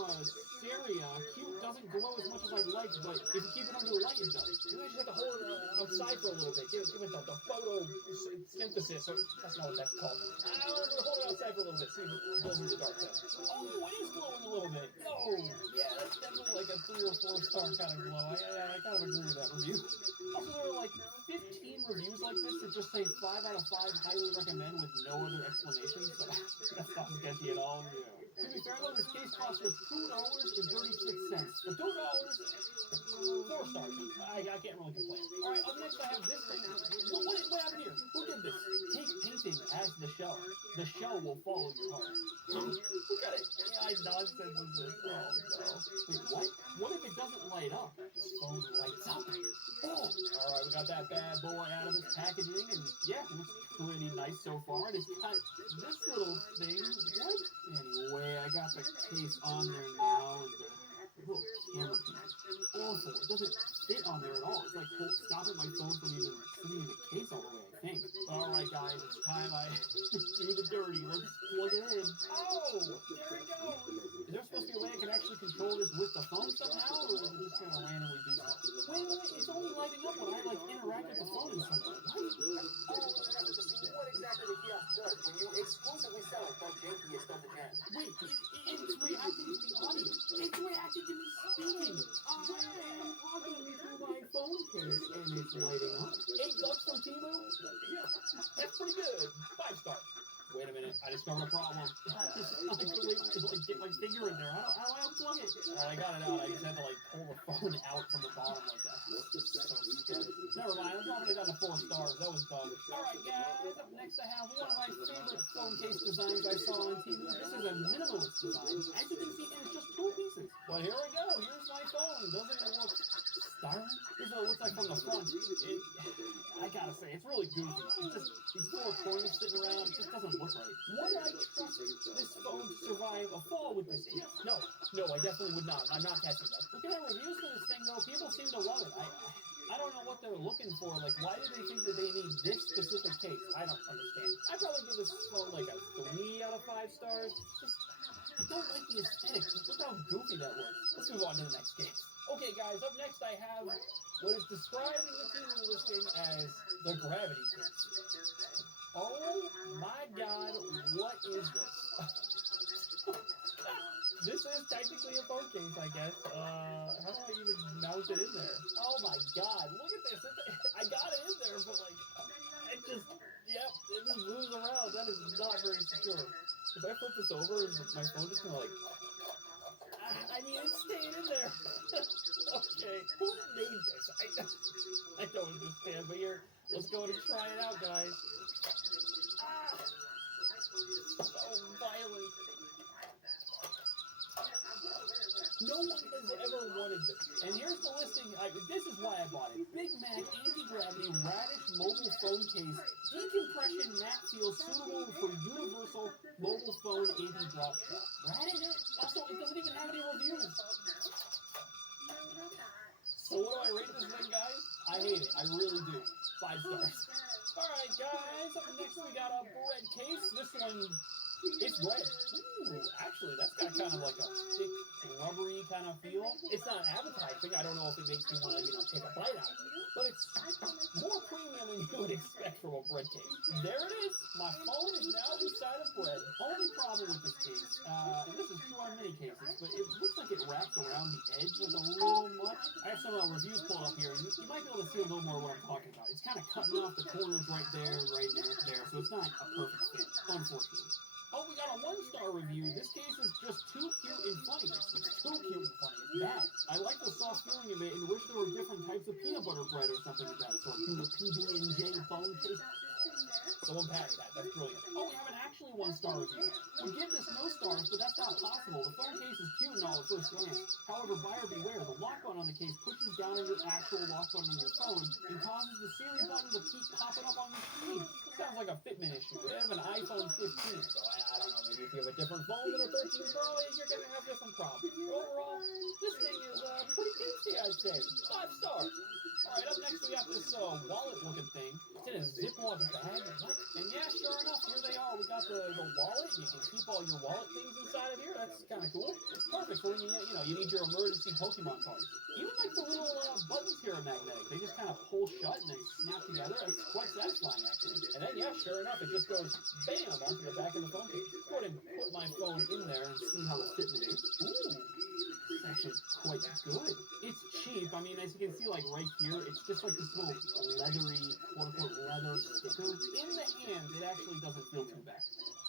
Seria. Cute, doesn't glow as much as I'd like, but if you keep it under the light, it does. You just have to hold it outside for a little bit. Give it the photosynthesis. That's not what that's called. Hold it outside for a little bit. See if it glows in the dark then. Oh, it is glowing a little bit. Yo, yeah, that's definitely like a 3 or 4 star kind of glow. I kind of agree with that review. Also, there are like 15 reviews like this that just say 5 out of 5 highly recommend with no other explanation. So that's not sketchy at all. Yeah. To be fair though, this case cost us $2.36. For $2, 4 stars. I can't really complain. Alright, up next I have this thing. What happened here? Who did this? Take painting as the shell. The shell will follow your heart. Who got it? AI nonsense is this. Oh no. Wait, what? What if it doesn't light up? This phone lights up. Oh! Alright, we got that bad boy out of its packaging, and yeah, it looks pretty nice so far. And it's got this little thing. What? Anyway, I got the case on there now. The little camera piece. Awful. It doesn't fit on there at all. It's like stopping my phone from even sitting in the case all the way, I think. Alright guys, it's time I do the dirty. Let's plug it in. Oh! There it goes! Is there supposed to be a way I can actually control this with the phone somehow, or is it just gonna randomly do something? Wait, it's only lighting up when I like interact with the phone in some way. What? What exactly the kiosk does when you exclusively sell it from janky stuff again. Wait, it's reacting to the audio. It's reacting to me speaking. I am talking to my phone case and it's lighting up. $8 from Temu? Yeah, that's pretty good. 5 stars. Wait a minute, I discovered a problem. I couldn't wait to get my finger in there. How do I unplug it? Alright, I got it out. I just had to pull the phone out from the bottom like that. So scary. Never mind, I'm dropping it down to 4 stars. That was dumb. Alright guys, up next I have one of my favorite phone case designs I saw on TV. This is a minimalist design. As you can see, it's just 2 pieces. But here we go. Here's my phone. Doesn't it look stylish? Here's what it looks like from the front. I gotta say, it's really goofy. It's just these 4 corners sitting around. It just doesn't look right. Would I trust this phone to survive a fall with this case? No, I definitely would not. I'm not testing that. Looking at reviews for this thing, though, people seem to love it. I don't know what they're looking for. Why do they think that they need this specific case? I don't understand. I'd probably give this phone a 3 out of 5 stars. I don't like the aesthetic. Just look how goofy that looks. Let's move on to the next case. Okay, guys, up next I have what is described in the Temu listing as the gravity case. Oh my god, what is this? This is technically a phone case, I guess. How do I even mount it in there? Oh my god, look at this. I got it in there, but it just moves around. That is not very secure. If I flip this over, is my phone just gonna I mean, it's staying in there. Okay, who made this? I don't understand, but here, let's go and try it out, guys. So violent. No one has ever wanted this. And here's the listing. This is why I bought it. Big Mac Anti-Gravity Radish Mobile Phone Case. Decompression matte feel suitable for universal mobile phone anti-drop shot. Radish? Also, it doesn't even have any reviews. So what do I rate this thing, guys? I hate it. I really do. 5 stars. Alright, guys. Up next we got a bread case. This one, it's bread. Ooh, actually, that's got kind of like a thick rubbery kind of feel. It's not appetizing. I don't know if it makes me want to, take a bite out of it. But it's more premium than you would expect from a bread case. There it is. My phone is now inside of bread. Only problem with this case, and this is true on many cases, but it looks like it wraps around the edge like a little much. I have some reviews pulled up here. You might be able to see a little more what I'm talking about. It's kind of cutting off the corners right there, so it's not a perfect fit, unfortunately. Oh, we got a 1-star review. This case is just too cute and funny. It's too cute and funny. It's bad. I like the soft feeling of it and wish there were different types of peanut butter bread or something of that sort. The PB&J phone case. Someone passed that. That's brilliant. Oh, we have an actually 1-star review. We give this no stars, but that's not possible. The phone case is cute and all at first glance. However, buyer beware. The lock button on the case pushes down on your actual lock button on your phone and causes the Siri button to keep popping up on your screen. Sounds like a fitment issue. We have an iPhone 15, so I don't know. Maybe if you have a different phone than a 13 Pro, you're going to have different problems. But overall, this thing is pretty tasty, I'd say. 5 stars. All right, up next we got this wallet-looking thing. It's in a Ziploc bag. What? And yeah, sure enough, here they are. We got the wallet, and you can keep all your wallet things inside of here. That's kind of cool. It's perfect for when you need your emergency Pokemon cards. Even like the little buttons here are magnetic. They just kind of pull shut and then snap together. That's quite satisfying, actually. And then, yeah, sure enough, it just goes bam onto the back of the phone case. Let's go ahead and put my phone in there and see how the fitment is. Ooh. It's actually quite good. It's cheap. I mean, as you can see, like right here, it's just like this little leathery, quote-unquote, leather sticker. In the hand, it actually doesn't feel too bad.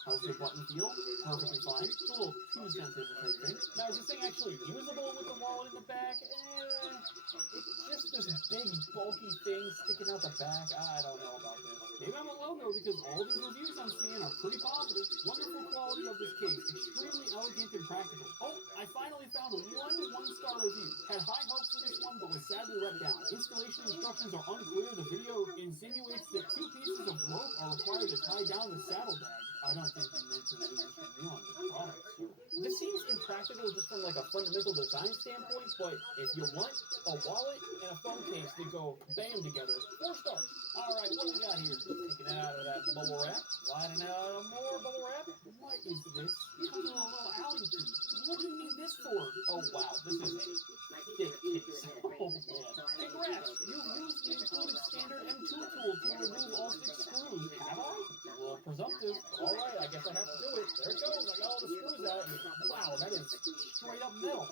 How's the button feel? Perfectly fine. It's a little too sensitive for everything. Now, is this thing actually usable with the wallet in the back? It's just this big, bulky thing sticking out the back. I don't know about this. Maybe I'm alone, though, because all these reviews I'm seeing are pretty positive. Wonderful quality of this case. Extremely elegant and practical. Oh, I finally found one-star review. Had high hopes for this one, but was sadly let down. Installation instructions are unclear. The video insinuates that 2 pieces of rope are required to tie down the saddlebag. I don't think you meant to leave this review on the product, sir. This seems impractical just from like a fundamental design standpoint, but if you want a wallet and a phone case that go bam together, 4 stars. All right, what do we got here? Taking it out of that bubble wrap, sliding out of more bubble wrap. What is this? It comes in a little alley key. What do you need this for? Oh wow, this is a thick case. Oh man. Congrats! You've used the included standard M2 tool to remove all 6 screws. Have I? A little presumptive. Alright, I guess I have to do it. There it goes. I got all the screws out. Wow, that is straight up metal.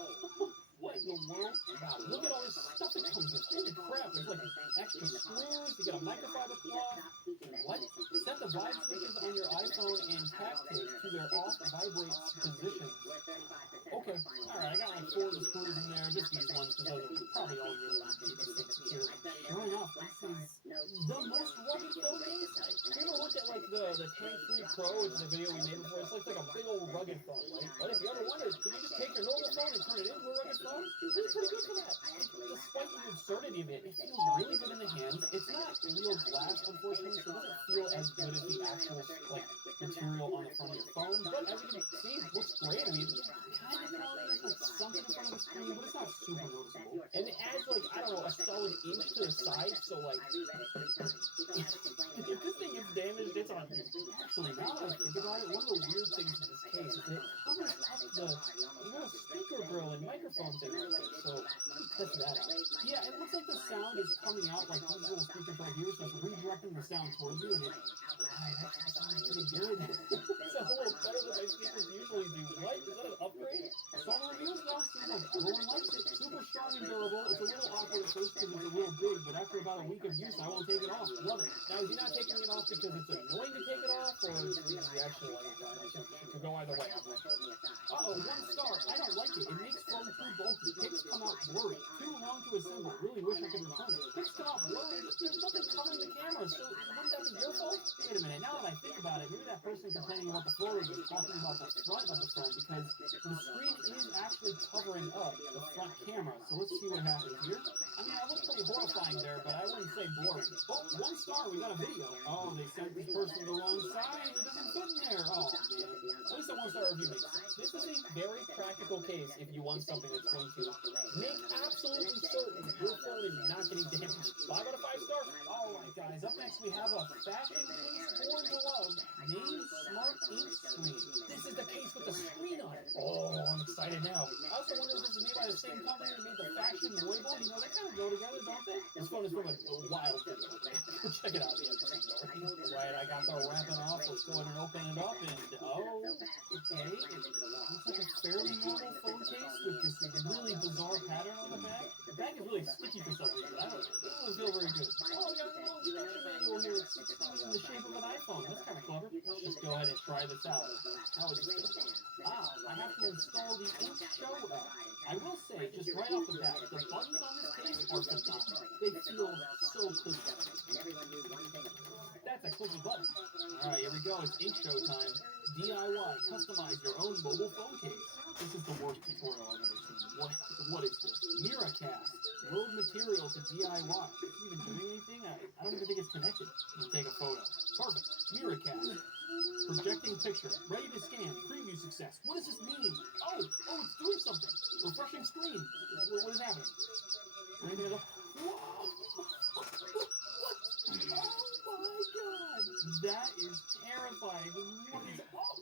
What in the world? Wow, look at all this stuff that comes with. Holy crap, there's like extra screws. You got a microfiber cloth. What? Set the vibe switches on your iPhone and tap tape to their off vibrate position. Okay, alright, I got like 4 of the screws in there, just these ones, because those are probably all you really need to stick secure. Sure enough, this is the most rugged phone case. You ever look at like the Tank 3 Pro, which is a video we made before? It's like a big old rugged phone, right? But if you ever wondered, could you just take your normal phone and turn it into a rugged phone? It's pretty good for that. Despite the absurdity of it, it feels really good in the hands. It's not real glass, unfortunately, so it doesn't feel as good as the actual like material on the front of your phone. But as you can see, it looks great. I mean, kind of probably there's like something in front of the screen, but it's not super noticeable. And it adds like, I don't know, a solid inch to the side, so like, if this thing gets damaged, it's on you. Actually, now that I think about it, one of the weird things in this case is that it covers up the little speaker grill and microphone thing right there, so let me test that out. Yeah, it looks like the sound is coming out like these little speakers right here, so it's redirecting the sound towards you, and it actually sounds pretty good. It sounds a little better than my speakers usually do. What? Is that an upgrade? Saw the reviews now, seems like everyone likes it. Super strong and durable. It's a little awkward at first because it's a little big, but after about a week of use, I won't take it off. Love it. Now, is he not taking it off because it's annoying to take it off, or is he actually like it could go either way? Uh-oh, 1 star. I don't like it. It makes phone too bulky. Pics come out blurry. Too long to assemble. Really wish I could return it. Pics come out blurry. There's nothing covering the camera, so wouldn't that be your fault? Wait a minute. Now that I think about it, maybe that person complaining about the photos was talking about the front of the phone, because the screen is actually covering up the front camera. So let's see what happens here. I mean, that looks pretty horrifying there, but I wouldn't say blurry. Oh, 1 star. We got a video. Oh, they sent this person the wrong size. It doesn't fit in there. Oh, man. At least a 1-star review makes sense. This is a very practical case if you want something that's going to make absolutely certain your phone is not getting damaged. 5 out of 5 stars. All right, guys. Up next, we have a fashion case born to love named Smart Ink Screen. This is the case with the screen on it. Oh, I'm excited now. I also by the same company that made the Faction Weibo. You know, they kind of go together, don't they? This phone is from a wild video. Check it out. Right, I got the wrapping off. Let's go ahead and open it up. And, oh, okay. It looks like a fairly normal phone case with this really bizarre pattern on the back. The back is really sticky for some reason. I don't know. It doesn't feel very good. Oh, we got a little instruction manual here. It's in the shape of an iPhone. That's kind of clever. Let's just go ahead and try this out. How is this going to work? I have to install the Ink Show app. I will say, just right off the bat, the buttons on this case are phenomenal. They feel so clicky. That's a clicky button. Alright, here we go. It's Ink Show time. DIY. Customize your own mobile phone case. This is the worst tutorial I've ever seen. What is this? Miracast. Load material to DIY. Is it even doing anything? I don't even think it's connected. We'll take a photo. Perfect. Miracast. Projecting picture. Ready to scan. Preview success. What does this mean? Oh, it's doing something. Refreshing screen. What is happening? Whoa! What? Oh my god! That is terrifying. What is... Oh!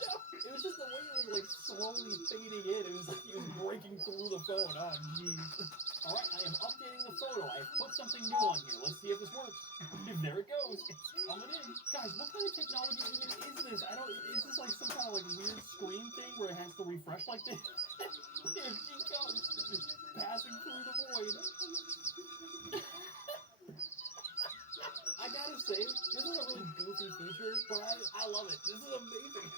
No! It was just the way it was like slowly fading in. It was like he was breaking through the phone. Oh jeez. Alright, I am updating the photo. I have put something new on here. Let's see if this works. There it goes. It's coming in. Guys, what kind of technology even is this? Is this like some kind of like weird screen thing where it has to refresh like this? Here she comes. Passing through the void. I gotta say, this is a really goofy feature, but I love it. This is amazing.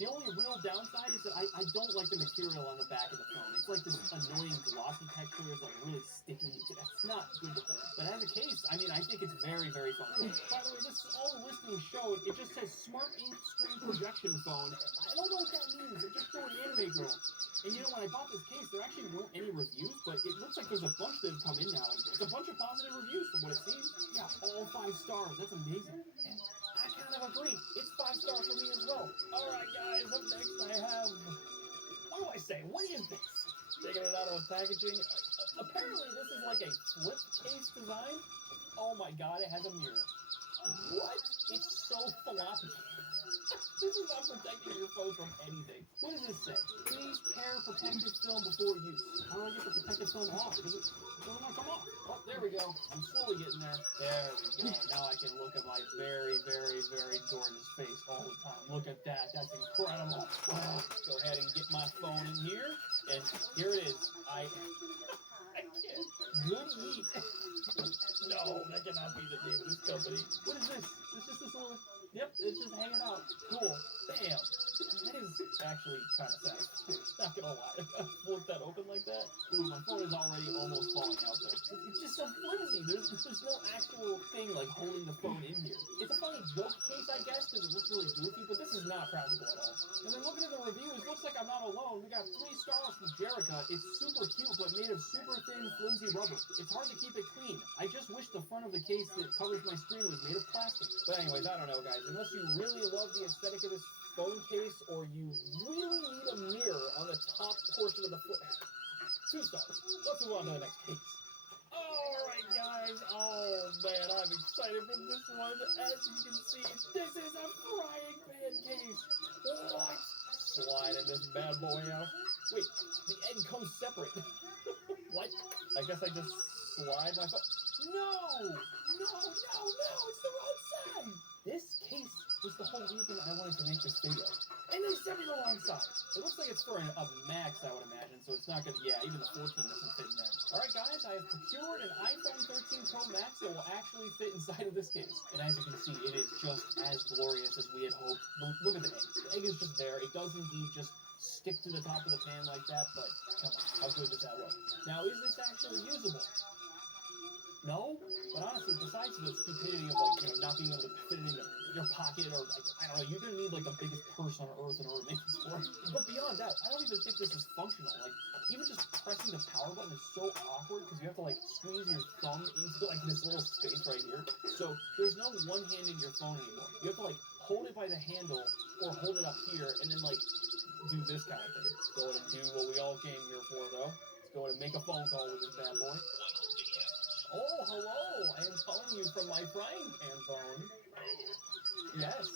The only real downside is that I don't like the material on the back of the phone. It's like this annoying glossy texture. It's like really sticky. That's not good to hold. But as a case, I mean, I think it's very, very fun. By the way, this is all the listings show. It just says Smart Ink Screen Projection Phone. I don't know what that means. It just showed Anime Girl. And you know, when I bought this case, there actually weren't any reviews, but it looks like there's a bunch that have come in now. And it's a bunch of positive reviews from what it seems. Yeah, all 5 stars. That's amazing. And I kind of agree. It's 5 stars for me as well. Alright guys, up next I have... What do I say? What is this? Taking it out of the packaging. Apparently this is like a flip case design. Oh my god, it has a mirror. What? It's so floppy. This is not protecting your phone from anything. What does this say? Please tear protective film before use. How do I get the protective film off? Does it want to come off? Oh, there we go. I'm slowly getting there. There we go. Now I can look at my very, very, very gorgeous face all the time. Look at that. That's incredible. Wow. Go ahead and get my phone in here. And here it is. I can't. Good eat. No, that cannot be the name of this company. What is this? It's just this little... Yep, it's just hanging out. Cool. Bam. That is actually kind of sad. Not gonna lie. If I flip that open like that, ooh, my phone is already almost falling out there. It's just so flimsy. There's no actual thing like holding the phone in here. It's a funny joke case, I guess, because it looks really goofy, but this is not practical at all. And then looking at the reviews, looks like I'm not alone. We got 3 stars from Jerica. It's super cute, but made of super thin, flimsy rubber. It's hard to keep it clean. I just wish the front of the case that covers my screen was made of plastic. But anyways, I don't know, guys. Unless you really love the aesthetic of this phone case, or you really need a mirror on the top portion of the foot. 2 stars. Let's move on to the next case. Alright guys, oh man, I'm excited for this one. As you can see, this is a frying pan case. What? Sliding this bad boy out. Wait, the end comes separate. What? I guess I just slide my phone. No, it's the wrong side. This case was the whole reason I wanted to make this video. And they sent me the wrong side. It looks like it's for a Max, I would imagine, so it's not gonna, yeah, even the 14 doesn't fit in there. Alright guys, I have procured an iPhone 13 Pro Max that will actually fit inside of this case. And as you can see, it is just as glorious as we had hoped. Look at the egg. The egg is just there. It does indeed just stick to the top of the pan like that, but come on, how good does that look? Now, is this actually usable? No, but honestly, besides the stupidity of like, you know, not being able to fit it in your pocket, or like, I don't know, you're gonna need like the biggest purse on earth in order to make this work. But beyond that, I don't even think this is functional. Like, even just pressing the power button is so awkward because you have to like squeeze your thumb into like this little space right here. So there's no one hand in your phone anymore. You have to like hold it by the handle or hold it up here and then like do this kind of thing. Let's go ahead and do what we all came here for, though. Let's go ahead and make a phone call with this bad boy. Oh, hello! I am calling you from my frying pan phone. Yes.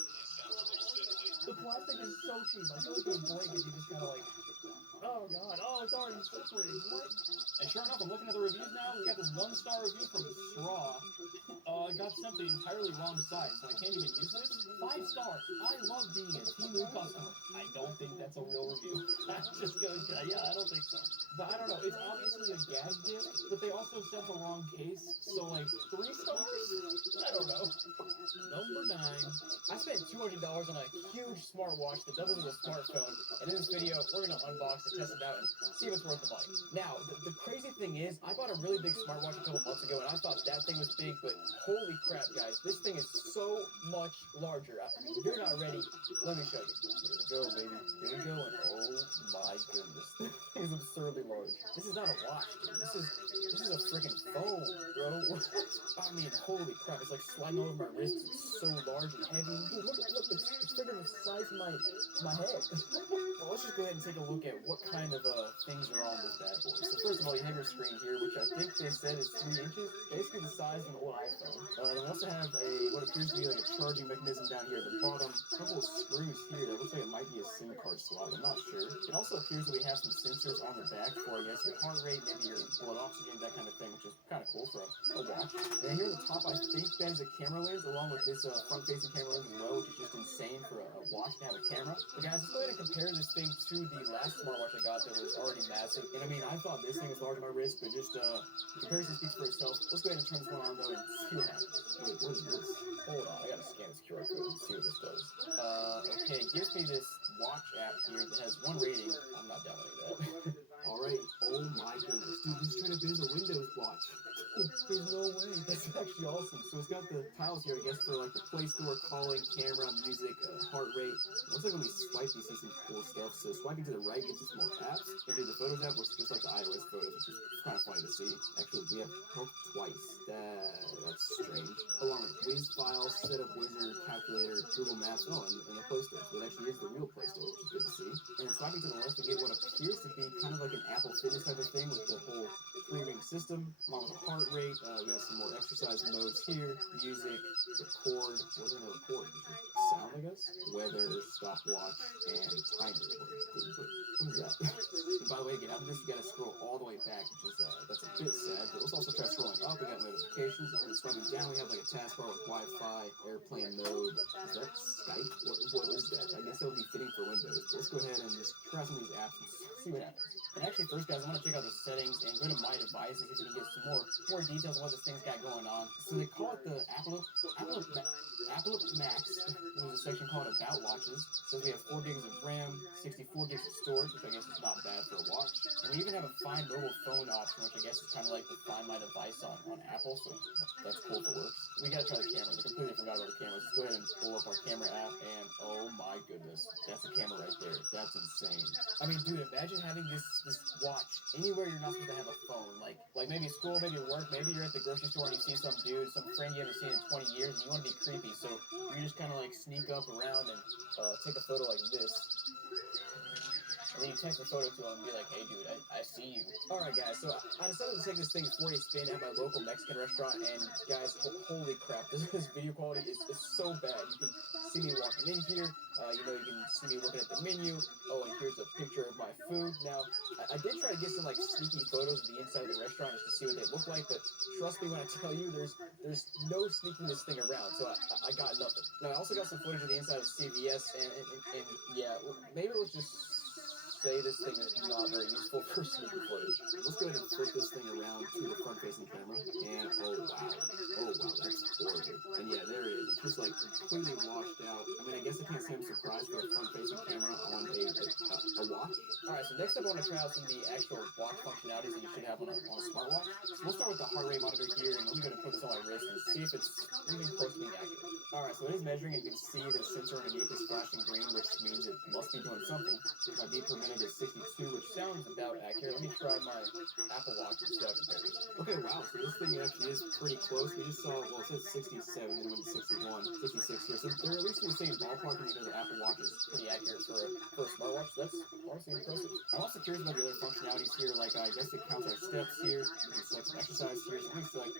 The plastic is so cheap. I feel like it would break if you just kind of like, oh god, oh it's already slippery. What? And sure enough, I'm looking at the reviews now. We got this 1-star review from Straw. It got sent the entirely wrong site, so I can't even use this. 5 stars. I love being a Temu customer. I don't think that's a real review. I'm just gonna tell you, I don't think so. But I don't know. It's obviously a gag gift, but they also sent the wrong case. So like 3 stars? I don't know. Number 9. I spent $200 on a huge smartwatch that doubles as a smartphone, and in this video, we're gonna unbox it, test it out, and see if it's worth the money. Now, the crazy thing is, I bought a really big smartwatch a couple months ago, and I thought that thing was big, but holy crap, guys, this thing is so much larger. If you're not ready, let me show you. Here we go, baby. Here we go, and oh my goodness, this thing is absurdly large. This is not a watch, dude. This is a freaking phone, bro. I mean, holy crap, it's like sliding over my wrist. It's so large and heavy. Dude, look, it's freaking the size of my head. Well, let's just go ahead and take a look at what kind of things are on this bad boy. So first of all, you have your screen here, which I think they said is 3 inches, basically the size of an old iPhone. Then we also have what appears to be like a charging mechanism down here at the bottom. A couple of screws here that looks like it might be a SIM card slot. I'm not sure. It also appears that we have some sensors on the back for, I guess, your heart rate, maybe your blood oxygen, that kind of thing, which is kind of cool for a watch. And here at the top, I think that is a camera lens, along with this front-facing camera lens as well, which is just insane for a watch to have a camera. But guys, let's go ahead and compare this thing to the last smartwatch I got that was already massive. And I mean, I thought this thing was large on my wrist, but just the comparison speaks for itself. Let's go ahead and turn this one on though and see what happens. Wait, what is this? Hold on, I gotta scan this QR code and see what this does. Okay, it gives me this watch app here that has 1 rating. I'm not downloading that. Alright, oh my goodness. Dude, this is trying to build a Windows watch. There's no way. That's actually awesome. So it's got the tiles here, I guess, for like the Play Store, calling, camera, music, heart rate. It looks like when we swipe, you see some cool stuff. So swiping to the right gives us more apps. Maybe the Photos app was just like the iOS photos, which is kind of funny to see. Actually, we have health twice. That's strange. Along with Wiz Files, Setup Wizard, Calculator, Google Maps, and the Play Store. So it actually is the real Play Store, which is good to see. And then swiping to the left, we get what appears to be kind of like an Apple Fitness type of thing with the whole 3-ring system, along with the heart rate. We have some more exercise modes here, music, record. What are we gonna record? Sound, I guess? Weather, stopwatch, and timer. What is that? And by the way, again, after this, you gotta scroll all the way back, which is, that's a bit sad, but let's also try scrolling up. We got notifications, and swiping down, we have like a taskbar with Wi-Fi, airplane mode. Is that Skype? What is that? I guess that would be fitting for Windows, but let's go ahead and just try some of these apps and see what happens. And actually, first, guys, I want to check out the settings and go to My Devices if we can get some more details on what this thing's got going on. So they call it the Apple Max. There's a section called About Watches. So we have 4 gigs of RAM, 64 gigs of storage, which I guess is not bad for a watch. And we even have a Find Mobile Phone option, which I guess is kind of like the Find My Device on Apple. So that's cool if it works. We gotta try the cameras. I completely forgot about the cameras. Let's go ahead and pull up our camera app, and oh my goodness, that's a camera right there. That's insane. I mean, dude, imagine having this watch anywhere you're not supposed to have a phone. Like maybe school, maybe work, maybe you're at the grocery store and you see some dude, some friend you haven't seen in 20 years, and you want to be creepy, so you just kind of like sneak up around and take a photo like this. And then you text a photo to him and be like, hey dude, I see you. Alright guys, so I decided to take this thing for a spin at my local Mexican restaurant, and guys, holy crap, this video quality is so bad. You can see me walking in here, you can see me looking at the menu. Oh, and here's a picture of my food. Now, I did try to get some like sneaky photos of the inside of the restaurant just to see what they look like, but trust me when I tell you, there's no sneaking this thing around, so I got nothing. Now, I also got some footage of the inside of CVS, and yeah, maybe let's just say this thing is not very useful for sneaky footage. Let's go ahead and flip this thing around to the front-facing camera, and oh wow, that's horrible. And yeah, there it is. It's just like completely washed out. I mean, I guess I can't say I'm surprised for a front-facing camera on a watch. Alright, so next up I want to try out some of the actual watch functionalities that you should have on a smartwatch. So we'll start with the heart rate monitor here, and I'm going to put this on my wrist and see if it's even close to being accurate. Alright, so it is measuring, and you can see the sensor underneath is flashing green, which means it must be doing something. My beat per minute is 62, which sounds about accurate. Let me try my Apple Watch and see how it compares. Okay, wow, so this thing actually is pretty close. We just saw, well, it says 67, then it went to 61, 66 here. So they're at least in the same ballpark, and the Apple Watch is pretty accurate for a smartwatch. So that's honestly impressive. I'm also curious about the other functionalities here, like I guess it counts our steps here. We can select some exercise here. So let me select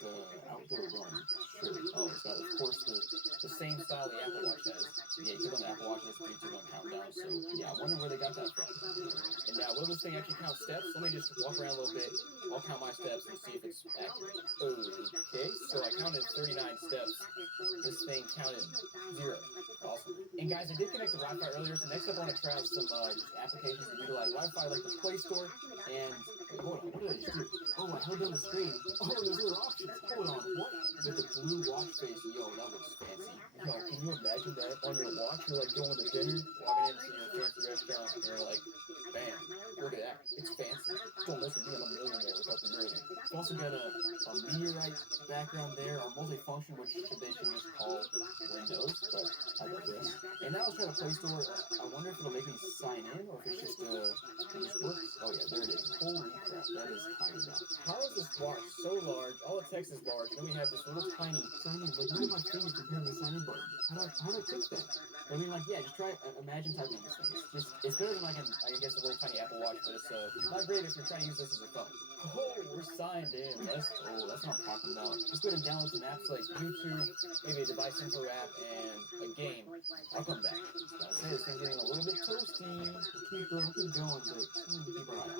outdoor run. Sure. Oh, it's got, of course, the same style the Apple Watch has. Yeah, you click on the Apple Watch and it's 3, 2, 1 countdown. So yeah, I wonder where they got that from. And now, will this thing actually count steps? Let me just walk around a little bit. I'll count my steps and see if it's accurate. Okay, so I counted 39 steps. This thing counted 0. Awesome. And guys, I did connect to Wi-Fi earlier, so next up I want to try out some just applications that utilize Wi-Fi, like the Play Store. And wait, hold on, what did I just do? Oh, I held down the screen. Oh, there's other options. Hold on, what? With the blue watch face, yo, that looks fancy. Yo, can you imagine that on your watch? You're like going to dinner, walking into your fancy restaurant, and you're like, bam, look at that. It's fancy. Don't listen to me, I'm a millionaire without the millionaire. We've also got a meteorite background there, or multifunction, which they should just call Windows, but I digress. And now let's try the Play Store. I wonder if it'll make me sign in, or if it's just, it just works. Oh yeah, there it is. Holy crap, that is tiny now. How is this watch so large? All the text is large, and then we have this little tiny sign in. Like, look at my finger compared to the sign in button. How do I click that? I mean, like, yeah, just try, imagine typing this thing. It's better than, like, I guess, a little tiny Apple Watch, but it's not great if you're trying to use this as a phone. Oh, we're signed in. Let's go. That's what I'm talking about. Let's go ahead and download some apps like YouTube, maybe a device info app, and a game. I'll come back. Gotta say, this thing's getting a little bit toasty. Keep going, but keep our eye out.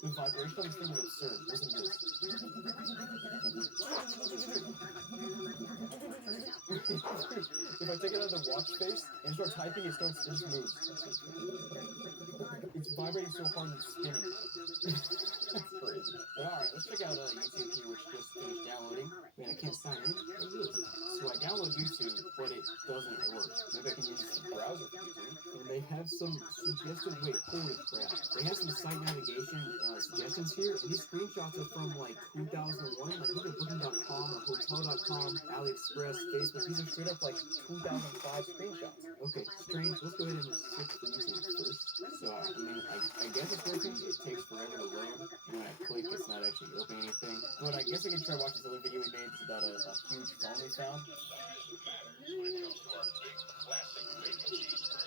The vibration on this thing is absurd. Listen to this. If I take it out of the watch face and start typing, it just moves. It's vibrating so hard that it's spinning. That's crazy. But alright, let's check out YouTube here, which just finished downloading. Man, I can't sign in. What is this? So I download YouTube, but it doesn't work. Maybe I can use the browser for YouTube. And they have some suggested, wait, holy crap. They have some site navigation suggestions here, and these screenshots are from like 2001. Like, look at booking.com or hotel.com, AliExpress, Facebook. These are straight up like 2005 screenshots. Okay, strange. Let's go ahead and just switch for YouTube first. So, I mean, I guess it's working. It takes forever to load. When I click, it's not actually opening anything. But I guess I can try watching this other video we made. It's about a huge phone we found.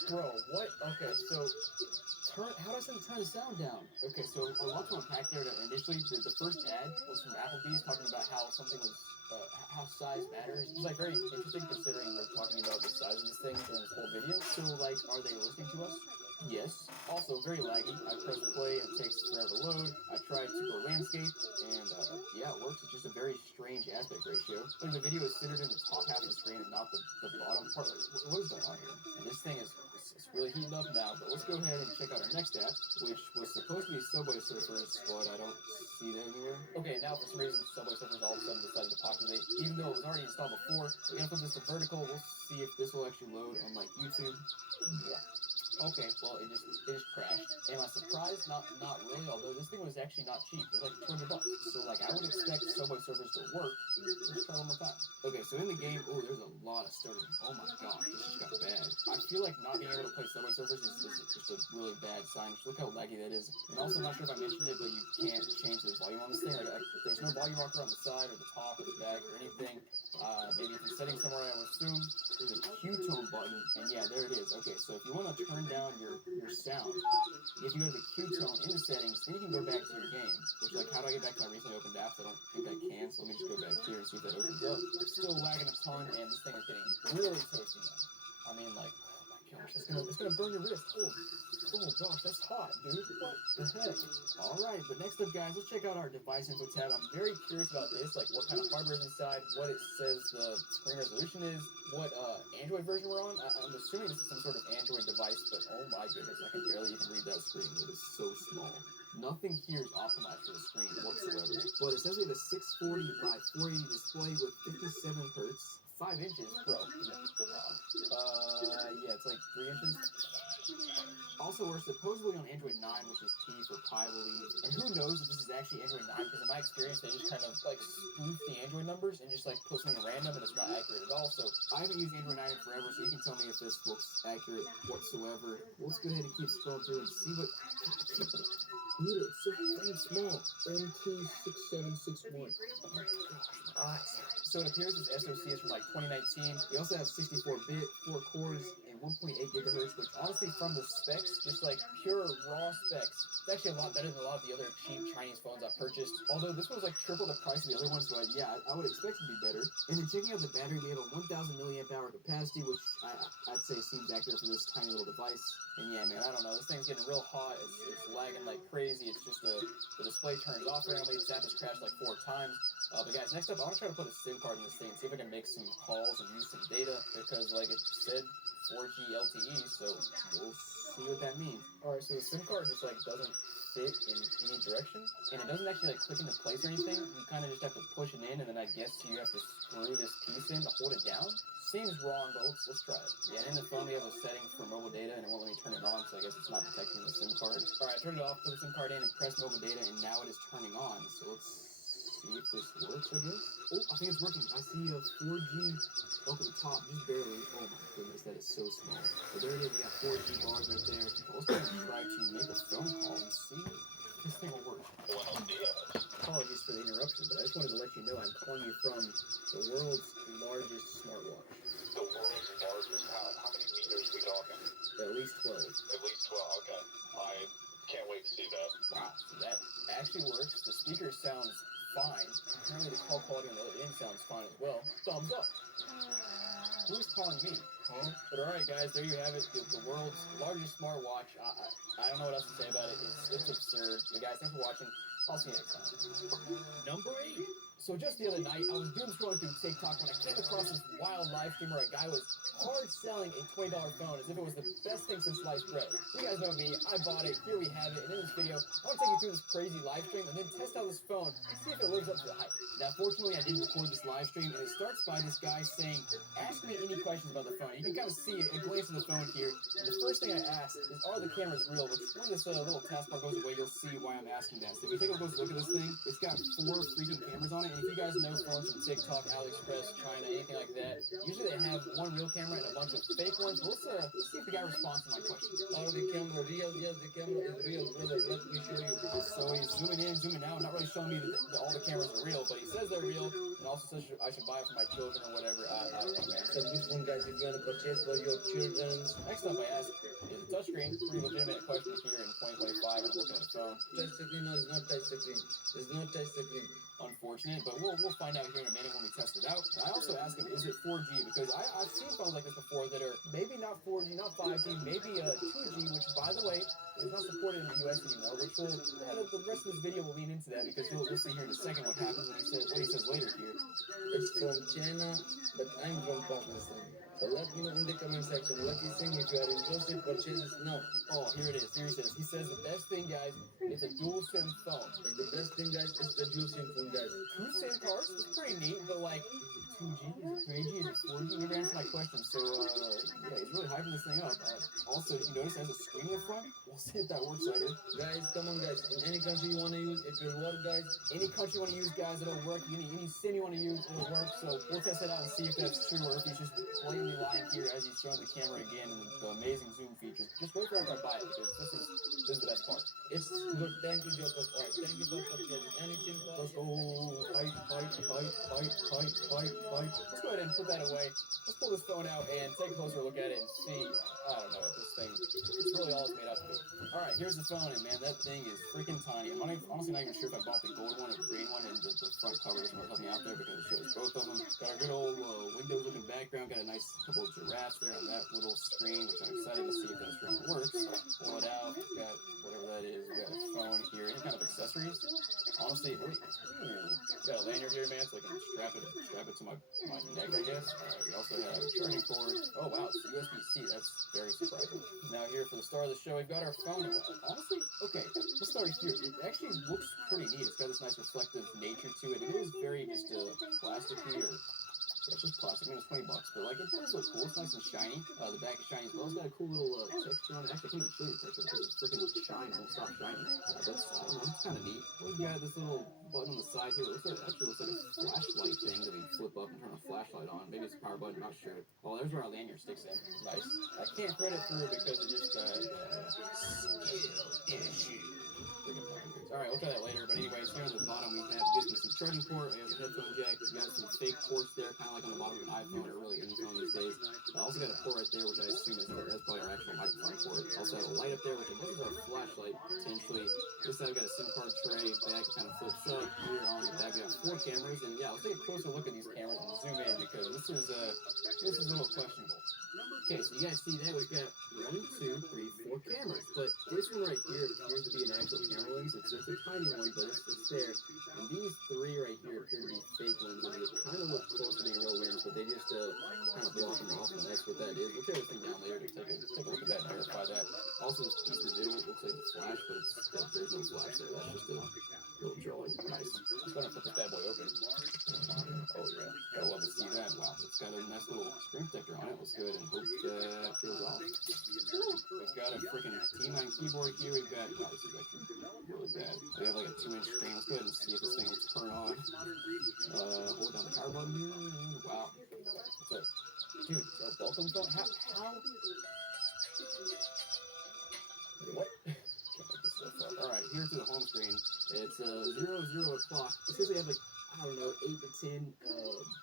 Bro, what? Okay, so how do I turn the sound down? Okay, so a lot to unpack there. Initially, the first ad was from Applebee's talking about how something was, how size matters. It was like very interesting considering we're talking about the size of this thing during this whole video. So like, are they listening to us? Yes. Also, very laggy. I press play and it takes forever to load. I tried to go landscape, and yeah, it works. It's just a very strange aspect ratio. Like, the video is centered in the top half of the screen and not the bottom part. Like, what is going on here? And this thing is it's really heating up now, but let's go ahead and check out our next app, which was supposed to be Subway Surfers, but I don't see that anywhere. Okay, now for some reason, Subway Surfers all of a sudden decided to populate, even though it was already installed before. We're gonna put this to vertical. We'll see if this will actually load on like YouTube. Yeah. Okay, well, it just crashed. Am I surprised? Not really, although this thing was actually not cheap. It was like $200. So, like, I would expect Subway Surfers to work. Let's try one more time. Okay, so in the game, oh, there's a lot of stuttering. Oh my gosh, this just got bad. I feel like not being able to play Subway Surfers is just a really bad sign. Just look how laggy that is. And also, I'm not sure if I mentioned it, but you can't change the volume on this thing. Like, there's no volume rocker on the side or the top or the back or anything. Maybe it's in settings somewhere, I would assume. There's a Q-tone button, and yeah, there it is. Okay, so if you want to turn down your sound, if you go to the Q-tone in the settings, then you can go back to your game. Which, like, how do I get back to my recently opened apps? I don't think I can, so let me just go back here and see if that opens up. It's still lagging a ton, and this thing is getting really toasty now. I mean, like, oh my gosh, it's gonna burn your wrist. Oh gosh, that's hot, dude. What the heck? Alright, but next up, guys, let's check out our device info tab. I'm very curious about this, like what kind of hardware is inside, what it says the screen resolution is, what Android version we're on. I'm assuming this is some sort of Android device, but oh my goodness, I can barely even read that screen. It is so small. Nothing here is optimized for the screen whatsoever. But it says we have a 640 by 480 display with 57 hertz. 5 inches, bro. Yeah, it's like 3 inches. Also, we're supposedly on Android 9, which is P for Pi, I believe. And who knows if this is actually Android 9, because in my experience, they just kind of, like, spoof the Android numbers and just, like, put something random, and it's not accurate at all. So, I haven't used Android 9 in forever, so you can tell me if this looks accurate whatsoever. Let's go ahead and keep scrolling through and see what... Dude, it's so very small. MT6761. Oh my gosh, my eyes. So it appears this SoC is from like 2019. We also have 64-bit, 4 cores, and 1.8 gigahertz, which honestly from the specs, just like pure raw specs, it's actually a lot better than a lot of the other cheap Chinese phones I've purchased. Although this one's like triple the price of the other ones, so yeah, I would expect it to be better. And then checking out the battery, we have a 1,000 milliamp hour capacity, which I'd say seems accurate for this tiny little device. And yeah, man, I don't know, this thing's getting real hot. It's lagging like crazy. It's just the display turns off randomly. This app has crashed like 4 times. But guys, next up, I want to try to put a SIM card in this thing, see if I can make some calls and use some data, because like it said, 4G LTE, so we'll see what that means. Alright, so the SIM card just like doesn't fit in any direction, and it doesn't actually like click into place or anything. You kind of just have to push it in, and then I guess you have to screw this piece in to hold it down. Seems wrong, but let's try it. Yeah, in the phone we have a setting for mobile data, and it won't let me turn it on, so I guess it's not detecting the SIM card. Alright, I turned it off, put the SIM card in, and press mobile data, and now it is turning on, so let's see if this works, I guess. Oh, I think it's working. I see a 4G up at the top, just barely. Oh my goodness, that is so small. So there it is, we got 4G bars right there. Let's go and try to make a phone call and see if this thing will work. Apologies for the interruption, but I just wanted to let you know I'm calling you from the world's largest smartwatch. The world's largest? How many meters are we talking? At least 12. At least 12, okay. I can't wait to see that. Wow, so that actually works. The speaker sounds fine. Apparently the call quality on the other end sounds fine as well. Thumbs up. Who's calling me? Huh? But alright guys, there you have it. The world's largest smartwatch. I don't know what else to say about it. It's absurd. But guys, thanks for watching. I'll see you next time. Number 8. So just the other night, I was doom scrolling through TikTok when I came across this wild live stream where a guy was hard selling a $20 phone as if it was the best thing since sliced bread. You guys know me, I bought it, here we have it, and in this video, I want to take you through this crazy live stream and then test out this phone and see if it lives up to the hype. Now fortunately, I did record this live stream, and it starts by this guy saying, ask me any questions about the phone. You can kind of see a glance of the phone here, and the first thing I asked is, are the cameras real? Which when this little taskbar goes away, you'll see why I'm asking that. So if you take a close look at this thing, it's got 4 freaking cameras on it, and if you guys know phones from TikTok, AliExpress, China, anything like that, usually they have one real camera and a bunch of fake ones. Let's see if the guy responds to my question. Are the camera real? Yes, the camera is real, brother. Let me show you. So he's zooming in, zooming out, not really showing me that all the cameras are real, but he says they're real, and also says I should buy it for my children or whatever. I don't know, man. So this one, guys, if you want to purchase for your children. Next up I ask, is a touchscreen? Pretty legitimate question here in 2025, and I'm looking at the phone. Touch screen? No, it's not touch screen. It's not touch screen. Unfortunate, but we'll find out here in a minute when we test it out. And I also asked him, is it 4G? Because I've seen phones like this before that are maybe not 4G, not 5G, maybe 2G, which, by the way, is not supported in the US anymore, which will, the rest of this video will lean into that, because we'll see here in a second what happens when what he says later here. It's from China, but I'm from Pakistan. So let me know in the comment section what you think. If you are interested, purchase it now. Oh, here it is. Here he says. He says the best thing, guys, is a dual SIM phone. And the best thing, guys, is the dual SIM phone, guys. 2 SIM cards. It's pretty neat, but like, is it 2G? Is it 3G? Is it 4G? You never answered my question. So, yeah, he's really hyping this thing up. Also, did you notice it has a screen in the front? We'll see if that works later. Guys, come on, guys. In any country you want to use, it will work, guys. Any country you want to use, guys, it'll work. Any SIM you want to use, it'll work. So we'll test it out and see if that's true or if he's just blatantly lying here as he's showing the camera again and the amazing zoom features. Just wait for after I buy it, because this is the best part. It's good. Thank you, Jacob. All right, thank you for purchasing. Any SIM card? Let's go. Let's go ahead and put that away. Let's pull this phone out and take a closer look at it and see. I don't know if this thing, it's really all it's made out to be. Alright, here's the phone, and man, that thing is freaking tiny. I'm honestly not even sure if I bought the gold one or the green one, and the front cover doesn't really help me out there because it shows both of them. Got a good old Windows looking background, got a nice couple of giraffes there on that little screen, which I'm excited to see if that screen works. Pull it out, got whatever that is, we got a phone here, any kind of accessories. Honestly, got a lanyard here, man, so I can strap it to my neck, I guess. Alright, we also have a charging cord. Oh wow, it's USB-C, that's very surprising. Now here for the star of the show, we've got our phone. Honestly, okay, let's start here. It actually looks pretty neat. It's got this nice reflective nature to it. It is very just plasticky, or yeah, it's just plastic. I mean, it's $20, but like it does look cool. It's nice and shiny. The back is shiny as well. It's got a cool little texture on it. Actually, I can't even show you the texture because it's freaking shine. It won't stop shining. But I don't know, it's kind of neat. We've got this little button on the side here. It actually looks like a flashlight thing that we flip up and turn a flashlight on. Maybe it's a power button. Not sure. Oh, there's where our lanyard sticks in. Nice. I can't thread it through because it just skill issue. Alright, we'll try that later. But anyways, here on the bottom we have USB-C charging port, I got the headphone jack, we got some fake ports there, kind of like on the bottom of an iPhone or really any phone these days. I also got a port right there, which I assume is that's probably our actual microphone port. Also have a light up there, which I guess is our flashlight, potentially. This side we got a SIM card tray, back kind of flips up. Here on the back we got 4 cameras, and yeah, let's take a closer look at these cameras and zoom in because this is a little questionable. Okay, so you guys see that we've got 1, 2, 3, 4 cameras, but this one right here appears to be an actual camera lens. It's a tiny one, but it's there. And these 3 right here appear to be fake lenses. It kind of looks close to being real lens, but they just kind of block them off, and that's what that is. We'll tear this thing down later to take a look at that and verify that. Also, this piece of the middle looks like a flash, but there's no flash there. That's just a little drawing. Nice. Let's go ahead and flip this bad boy open. Oh yeah, gotta love to see that. Wow, it's got a nice little screen protector on it. Let's go ahead and hope that feels off. We've got a freaking T9 keyboard here. We've got, wow, this is actually really bad. We have like a 2-inch screen. Let's go ahead and see if this thing will turn on. Hold down the power button here. Wow. What's up? Dude, a welcome phone? How? What? Can't make this stuff up. Alright, here's to the home screen. It's 00 o'clock. It says they have like, I don't know, 8 to 10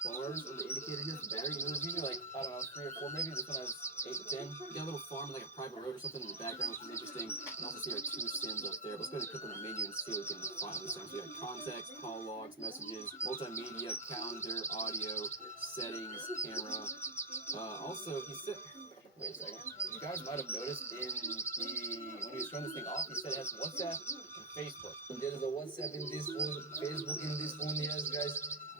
bars on the indicator here for battery. You know, there's usually like, I don't know, 3 or 4 maybe. This one has 8 to 10. You got a little farm, like a private road or something in the background, which is interesting. You can also see our 2 SIMs up there. Let's go ahead and click on the menu and see what we can find on this thing. So we got contacts, call logs, messages, multimedia, calendar, audio, settings, camera. Also, he said, wait a second. You guys might have noticed when he was turning this thing off, he said it has WhatsApp and Facebook. There is a WhatsApp in this phone, Facebook in this phone, yes, guys.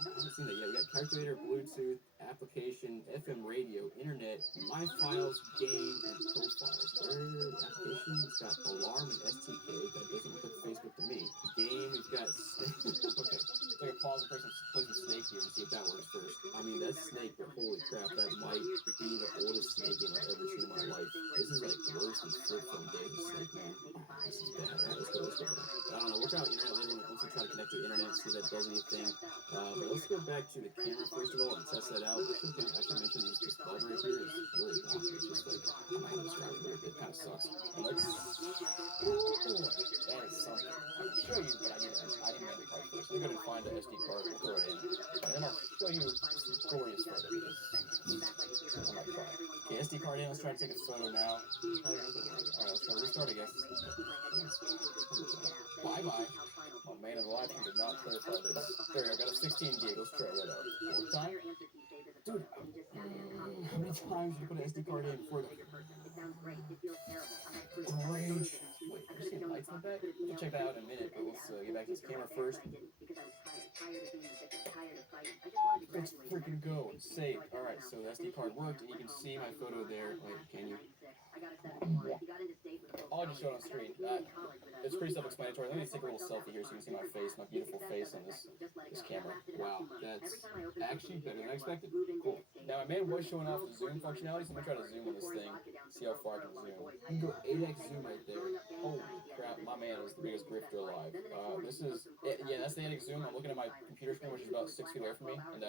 I haven't seen that yet. We got calculator, Bluetooth, application, FM radio, internet, my files, game, and profiles. Where application? It's got alarm and STK. That doesn't look like Facebook to me. Game, we've got snake. Okay, let's take a pause and play some Snake here and see if that works first. I mean, that's Snake, but holy crap, that might be the oldest Snake game I've ever seen in my life. This is like worse than flip phone days of Snake, man. This is bad. Alright, let's go. I don't know. We'll try out the internet later once we try to connect to the internet, see if that does anything. But let's go back to the camera first of all and test that out. I should mention this button right here is really wonky. It's just like, I'm not going to describe it, but it kind of sucks. And let's, that is something. I can show you, but I didn't have the card first. Let me go ahead and find the SD card, we'll throw it in. And then I'll show you some glorious photo because I might cry. Okay, SD card in, let's try to take a photo now. Alright, let's try to restart, I guess. Bye-bye. Oh man, the live stream did not clarify this. There we go, got a 16 gig. Let's try that out. One more time. Dude, how many times did you put an SD card in before the range? Wait, are you seeing lights in the back? We'll check that out in a minute, but let's get back to this camera first. Let's freaking go. It's saved. Alright, so the SD card worked, and you can see my photo there. Wait, can you? I'll just show it on screen. It's pretty self-explanatory. Let me just take a little selfie here so you can see my face, my beautiful face on this camera. Wow, that's actually better than I expected. Cool. Now, my man was showing off the zoom functionality, so I'm going to try to zoom on this thing, see how far I can zoom. You can go 8x zoom right there. Holy crap, my man is the biggest grifter alive. This is, yeah, that's the 8x zoom. I'm looking at my computer screen, which is about 6 feet away from me, and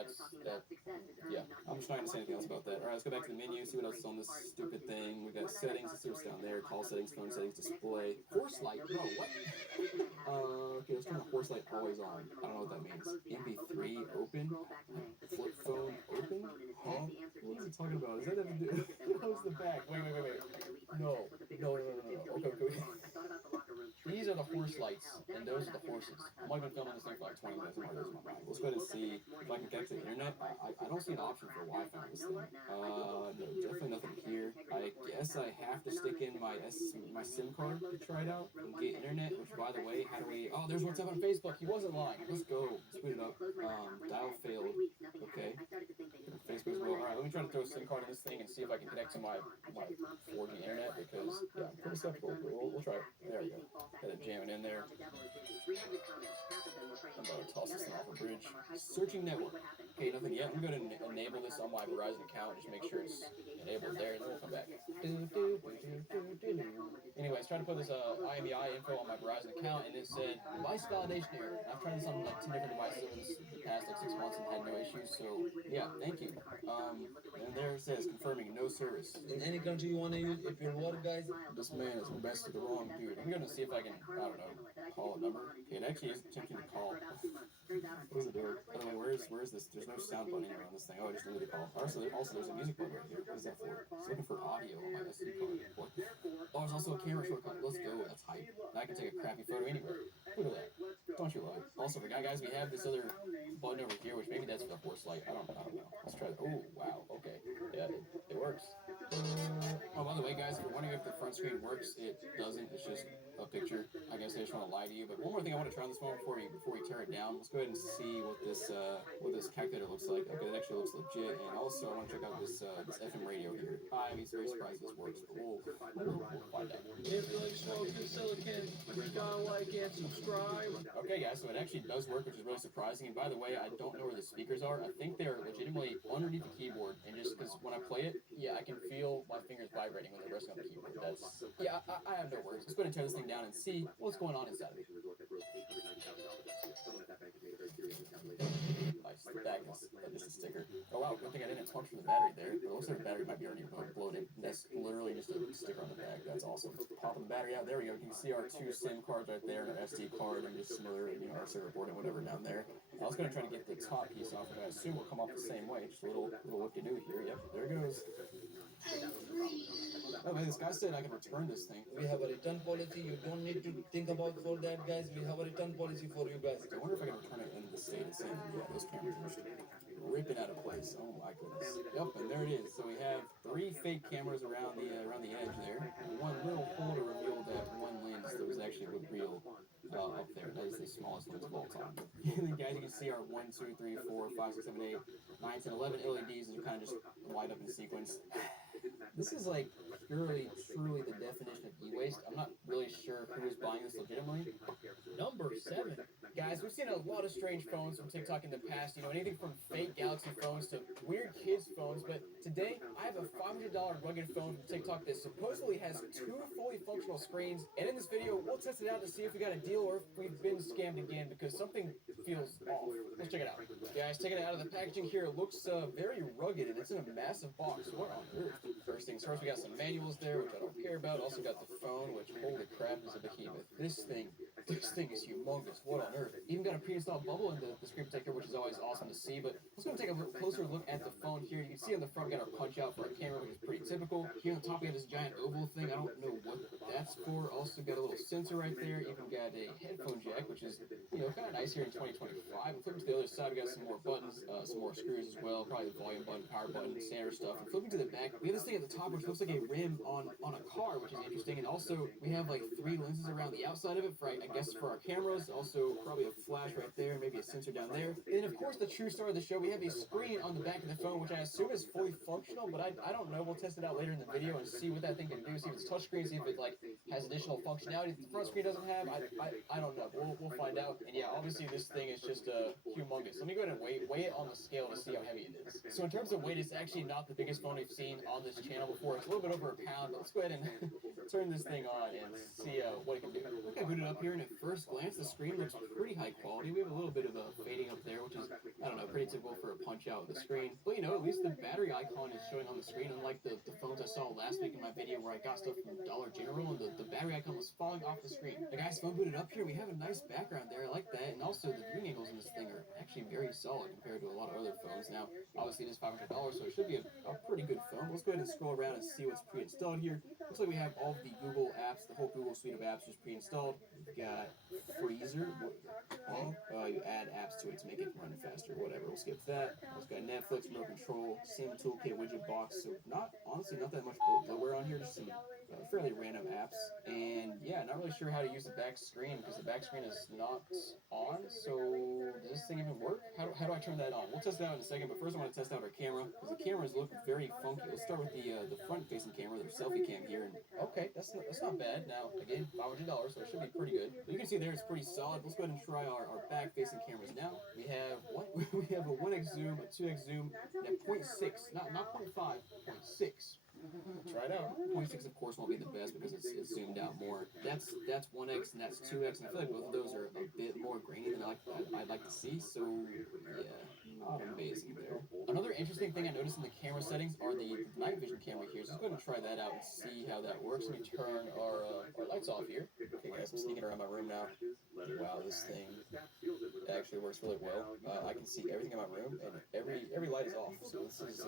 yeah. I'm just trying to say anything else about that. Alright, let's go back to the menu, see what else is on this stupid thing. We've got settings, let's see what's down there. Call settings, phone settings, display. Horse light, bro, what? Okay, let's turn the horse light always on. I don't know what that means. MP3 open? Flip phone open? Huh? What is he talking about? Is that have to do? How's the back? Wait. No. Okay. These are the horse lights, and those are the horses. I'm only been filming this thing for like 20 minutes, and I'm losing my mind. Let's go ahead and see if I can connect to the internet. I don't see an option for Wi-Fi on this thing. No, definitely nothing here. I guess I have to stick in my SIM card to try it out and get internet, which by the way, how do we, oh, there's WhatsApp on Facebook. He wasn't lying. Let's go. Let's boot it up. Dial failed. Okay. Facebook as well. Alright, let me try to throw a SIM card in this thing and see if I can connect to my 4G internet because, yeah, I'm pretty skeptical. We'll try it. There we go. Got it jamming in there. I'm about to toss this thing off a bridge. Searching network. Okay, nothing yet. I'm going to enable this on my Verizon account. Just make sure it's enabled there, and then we'll come back. Anyways, tried to put this IMEI info on my Verizon account, and it said device validation error. I've tried this on like 10 different devices over the past like 6 months and had no issues. So yeah, thank you. And there it says confirming no service. In any country you want to use, if you're work guys, This man is messed with the wrong dude. I'm gonna see if I can, I don't know, call a number. Okay, it actually is attempting to call. What is it doing? By the way, where is this? There's no sound button anywhere on this thing. Oh, I just deleted the call. Also, there's a music button right here. What is that for? It's looking for audio on my SD card. What? Oh, there's also a camera shortcut. Let's go. That's hype. Now I can take a crappy photo anywhere. Look at that. Don't you love it? Also, for guys, we have this other button over here, which maybe that's for the horse light. I don't know. Let's try that. Oh, wow. Okay. Yeah, it works. Oh, by the way, guys, if you're wondering if the front screen works, it doesn't. It's just a picture. I guess they just want to lie to you. But one more thing I want to try on this phone before we tear it down. Let's go ahead and see what this calculator looks like. Okay, that actually looks legit. And also, I want to check out this FM radio here. I'm very surprised this works, but we'll find out. if you like smoking silicon, you gotta like and subscribe. Okay, guys, so it actually does work, which is really surprising. And by the way, I don't know where the speakers are. I think they're legitimately underneath the keyboard. And just because when I play it, yeah, I can feel my fingers vibrating when they're resting on the keyboard. I have no words. Let's go ahead and tear this thing down and see what's going on inside of it. Nice. That is just a sticker. Oh wow, good thing I didn't punch the battery there. It looks like the battery might be already bloated. That's literally just a sticker on the back. That's awesome. Popping the battery out. There we go. You can see our 2 SIM cards right there, and an SD card, and just some other, our server board and whatever down there. I was going to try to get the top piece off, but I assume will come off the same way. Just a little look-to-do here. Yep, there it goes. Oh man, this guy said I can return this thing. We have a return policy. You don't need to think about for that, guys. We have a return policy for you guys. I wonder if I can return it in the state and saying, yeah, those cameras are just ripping out of place. Oh my goodness. Yep, and there it is. So we have 3 fake cameras around the edge there. One little hole to reveal that one lens that was actually real up there. That is the smallest lens of all time. And then guys, you can see our 1, 2, 3, 4, 5, 6, 7, 8, 9, 10, 11 LEDs that kind of just light up in sequence. This is like truly the definition of e-waste. I'm not really sure who's buying this legitimately. Number 7. Guys, we've seen a lot of strange phones from TikTok in the past. Anything from fake Galaxy phones to weird kids phones. But today, I have a $500 rugged phone from TikTok that supposedly has 2 fully functional screens. And in this video, we'll test it out to see if we got a deal or if we've been scammed again, because something feels off. Let's check it out. Guys, taking it out of the packaging here, it looks very rugged, and it's in a massive box. What on earth? First things first, we got some manuals there, which I don't care about. Also got the phone, which, holy crap, is a behemoth. This thing is humongous. What on earth? Even got a pre-installed bubble in the screen protector, which is always awesome to see. But let's go and take a closer look at the phone here. You can see on the front, we got our punch out for our camera, which is pretty typical. Here on top, we have this giant oval thing. I don't know what that's for. Also got a little sensor right there. Even got a headphone jack, which is, kind of nice here in 2025. Flipping to the other side, we got some more buttons, some more screws as well. Probably the volume button, power button, standard stuff. And flipping to the back, we have this thing at the top, which looks like a rim on a car, which is interesting. And also, we have like 3 lenses around the outside of it for, I guess, for our cameras. Also, probably a flash right there, maybe a sensor down there. And then, of course, the true star of the show, we have a screen on the back of the phone, which I assume is fully functional, but I don't know. We'll test it out later in the video and see what that thing can do. See if it's touchscreen, see if it has additional functionality the front screen doesn't have. I don't know. We'll find out. And yeah, obviously this thing is just humongous. Let me go ahead and weigh it on the scale to see how heavy it is. So in terms of weight, it's actually not the biggest phone we've seen on this channel before. It's a little bit over a pound, but let's go ahead and turn this thing on and see what it can do. Okay, boot it up here, and at first glance, the screen looks pretty high quality. We have a little bit of a fading up there, which is, I don't know, pretty typical for a punch out of the screen. But at least the battery icon is showing on the screen, unlike the phones I saw last week in my video where I got stuff from Dollar General and the battery icon was falling off the screen. The guys, phone booted up here, we have a nice background there. I like that, and also the viewing angles in this thing are actually very solid compared to a lot of other phones. Now, obviously it is $500, so it should be a pretty good phone. Let's go ahead and scroll around and see what's pre-installed here. Looks like we have all of the Google apps, the whole Google suite of apps is pre-installed. We've got Freezer. You add apps to it to make it run faster, whatever. We'll skip that. We've got Netflix, Remote Control, Sim Toolkit, Widget Box. So honestly, not that much bloatware on here, just some fairly random apps. And yeah, not really sure how to use the back screen because the back screen is not on. So does this thing even work? How do I turn that on? We'll test it out in a second, but first I want to test out our camera because the cameras look very funky. Let's start with the front-facing camera, the selfie cam here. And okay, that's not bad. Now again, $500, so it should be pretty good. But you can see there it's pretty solid. Let's go ahead and try our back-facing cameras now. We have what? We have a 1x zoom, a 2x zoom, and a 0.6, not 0.5, 0.6. Try it out. 0.6 of course won't be the best because it's zoomed out more. That's 1x and that's 2x, and I feel like both of those are a bit more grainy than I'd like to see. So yeah, not amazing there. Another interesting thing I noticed in the camera settings are the night vision camera here. So let's go ahead and try that out and see how that works. Let me turn our lights off here. Okay guys, I'm sneaking around my room now. Wow, this thing actually works really well. I can see everything in my room, and every light is off. So this is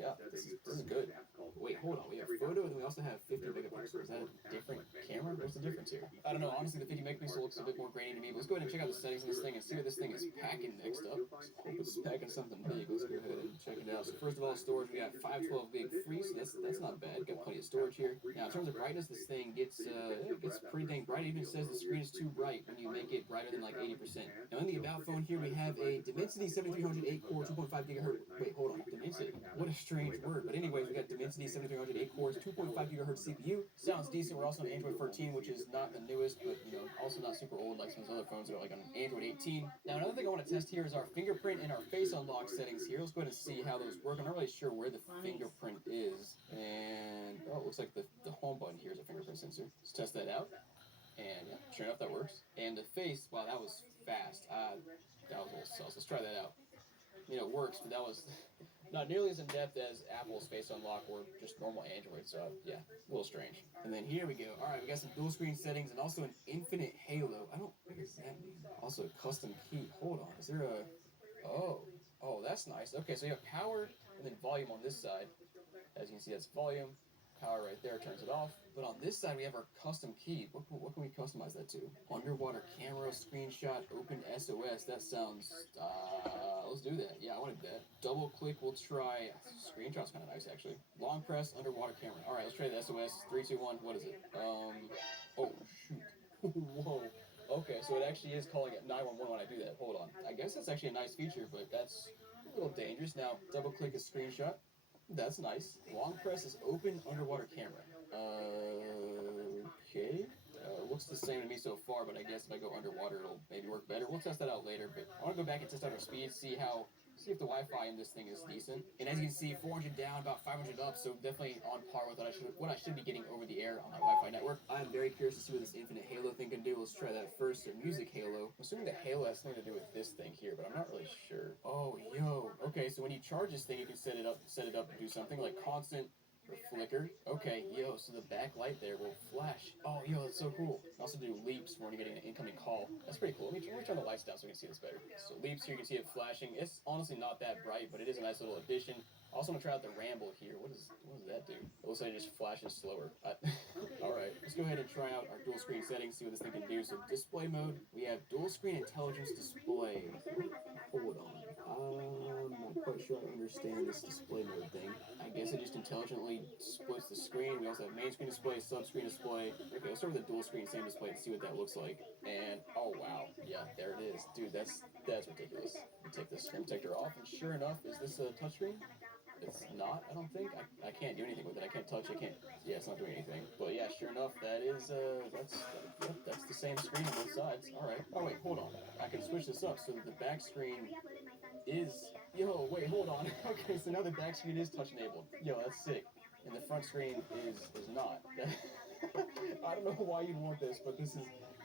yeah, this is good. Wait, hold on. We have photo, and we also have 50 megapixels. Is that a different camera? What's the difference here? I don't know. Honestly, the 50 megapixel looks a bit more grainy to me. But let's go ahead and check out the settings on this thing and see what this thing is packing next up. Let's hope it's packing something big. Let's go ahead and check it out. So first of all, storage. We got 512 gig free, so that's not bad. Got plenty of storage here. Now in terms of brightness, this thing gets pretty dang bright. It even says the screen is too bright when you make it brighter than like 80%. Now in the about phone here, we have a Dimensity 7308 core, 2.5 gigahertz. Wait, hold on. Dimensity. What a strange word. But anyways, we got Dimensity 7308 cores, 2.5 gigahertz CPU. Sounds decent. We're also on Android 13, which is not the newest, but you know, also not super old like some of those other phones that are like on Android 18. Now another thing I want to test here is our fingerprint and our face unlock settings here. Let's go ahead and see how those work. I'm not really sure where the fingerprint is. And oh, it looks like the home button here is a fingerprint sensor. Let's test that out. And yeah, sure enough, that works. And the face, wow, that was fast. That was a little sus. Let's try that out. You know, it works, but that was not nearly as in-depth as Apple's Face Unlock or just normal Android, so yeah, a little strange. And then here we go. All right, we got some dual screen settings and also an infinite halo. What does that mean? Also a custom key. Hold on, is there a, oh, that's nice. Okay, so you have power and then volume on this side. As you can see, that's volume. Power right there turns it off. But on this side, we have our custom key. What can we customize that to? Underwater camera, screenshot, open SOS. That sounds, let's do that. Yeah, I want to do that. Double click, we'll try, screenshot's kind of nice actually. Long press, underwater camera. All right, let's try the SOS. 3, 2, 1, what is it? Oh, shoot. Whoa. Okay, so it actually is calling it 911 when I do that. Hold on. I guess that's actually a nice feature, but that's a little dangerous. Now, double click a screenshot. That's nice. Long press is open underwater camera. Okay. Looks the same to me so far, but I guess if I go underwater, it'll maybe work better. We'll test that out later, but I want to go back and test out our speed, see if the Wi-Fi in this thing is decent. And as you can see, 400 down, about 500 up, so definitely on par with what I should be getting over the air on my Wi-Fi network. I'm very curious to see what this infinite halo thing can do. Let's try that first. So music halo. I'm assuming the halo has something to do with this thing here, but I'm not really sure. Oh, yo. Okay, so when you charge this thing, you can set it up to do something like constant or flicker. Okay, yo, so the backlight there will flash. Oh, yo, that's so cool. Also do leaps when you're getting an incoming call. That's pretty cool. Let me turn the lights down so we can see this better. So leaps here, you can see it flashing. It's honestly not that bright, but it is a nice little addition. Also, I'm gonna try out the ramble here. What does that do? It looks like it just flashes slower. Alright, let's go ahead and try out our dual screen settings, see what this thing can do. So display mode, we have dual screen intelligence display. Hold on. I'm not quite sure I understand this display mode thing. I guess it just intelligently splits the screen. We also have main screen display, sub-screen display. Okay, let's start with the dual screen same display and see what that looks like. And oh wow, yeah, there it is. Dude, that's ridiculous. Take the screen protector off, and sure enough, is this a touchscreen? It's not, I don't think. I can't do anything with it. I can't touch it. Yeah, it's not doing anything. But yeah, sure enough, that is, that's the same screen on both sides. Alright. Oh wait, hold on. I can switch this up so that the back screen is, yo, wait, hold on. Okay, so now the back screen is touch enabled. Yo, that's sick. And the front screen is not. I don't know why you'd want this, but this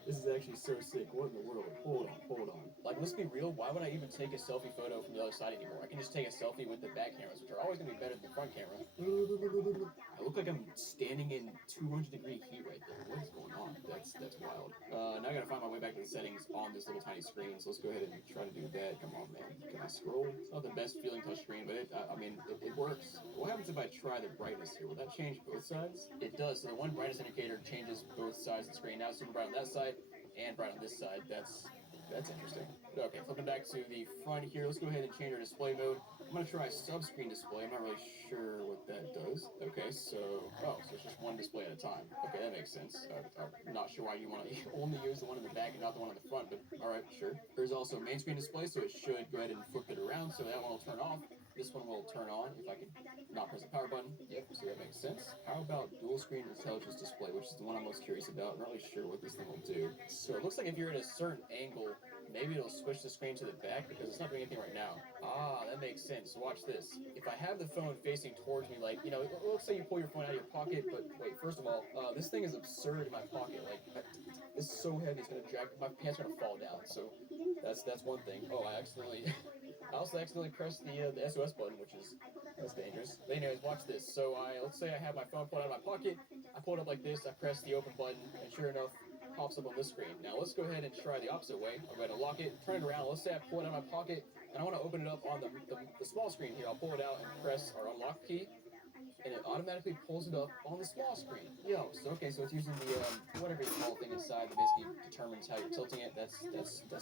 is actually so sick. What in the world? Hold on. Like, let's be real. Why would I even take a selfie photo from the other side anymore? I can just take a selfie with the back cameras, which are always going to be better than the front camera. I look like I'm standing in 200-degree heat right there. What is going on? That's wild. Now I got to find my way back to the settings on this little tiny screen. So let's go ahead and try to do that. Come on, man. Can I scroll? It's not the best feeling touch screen, but it works. What happens if I try the brightness here? Will that change both sides? It does. So the one brightness indicator changes both sides of the screen. Now it's super bright on that side and bright on this side. That's interesting. Okay, flipping back to the front here. Let's go ahead and change our display mode. I'm going to try sub-screen display. I'm not really sure what that does. Okay, so it's just one display at a time. Okay, that makes sense. I'm not sure why you want to only use the one in the back and not the one in the front, but alright, sure. There's also main screen display, so it should go ahead and flip it around, so that one will turn off. this one will turn on if I can not press the power button. Yep, so that makes sense. How about dual screen intelligence display, which is the one I'm most curious about. I'm not really sure what this thing will do. So it looks like if you're at a certain angle, maybe it'll switch the screen to the back because it's not doing anything right now. Ah, that makes sense. Watch this. If I have the phone facing towards me, like, you know, let's say you pull your phone out of your pocket, but wait, first of all, this thing is absurd in my pocket. Like, it's so heavy, it's gonna drag, my pants are gonna fall down. So that's one thing. Oh, I also accidentally pressed the SOS button, which is, that's dangerous. But anyways, watch this. So let's say I have my phone pulled out of my pocket, I pull it up like this, I press the open button, and sure enough, pops up on this screen. Now let's go ahead and try the opposite way. I'm going to lock it, turn it around. Let's say I pull it out of my pocket, and I want to open it up on the small screen here. I'll pull it out and press our unlock key, and it automatically pulls it up on the small screen. Yo, so okay, so it's using the whatever you call thing inside that basically determines how you're tilting it. That's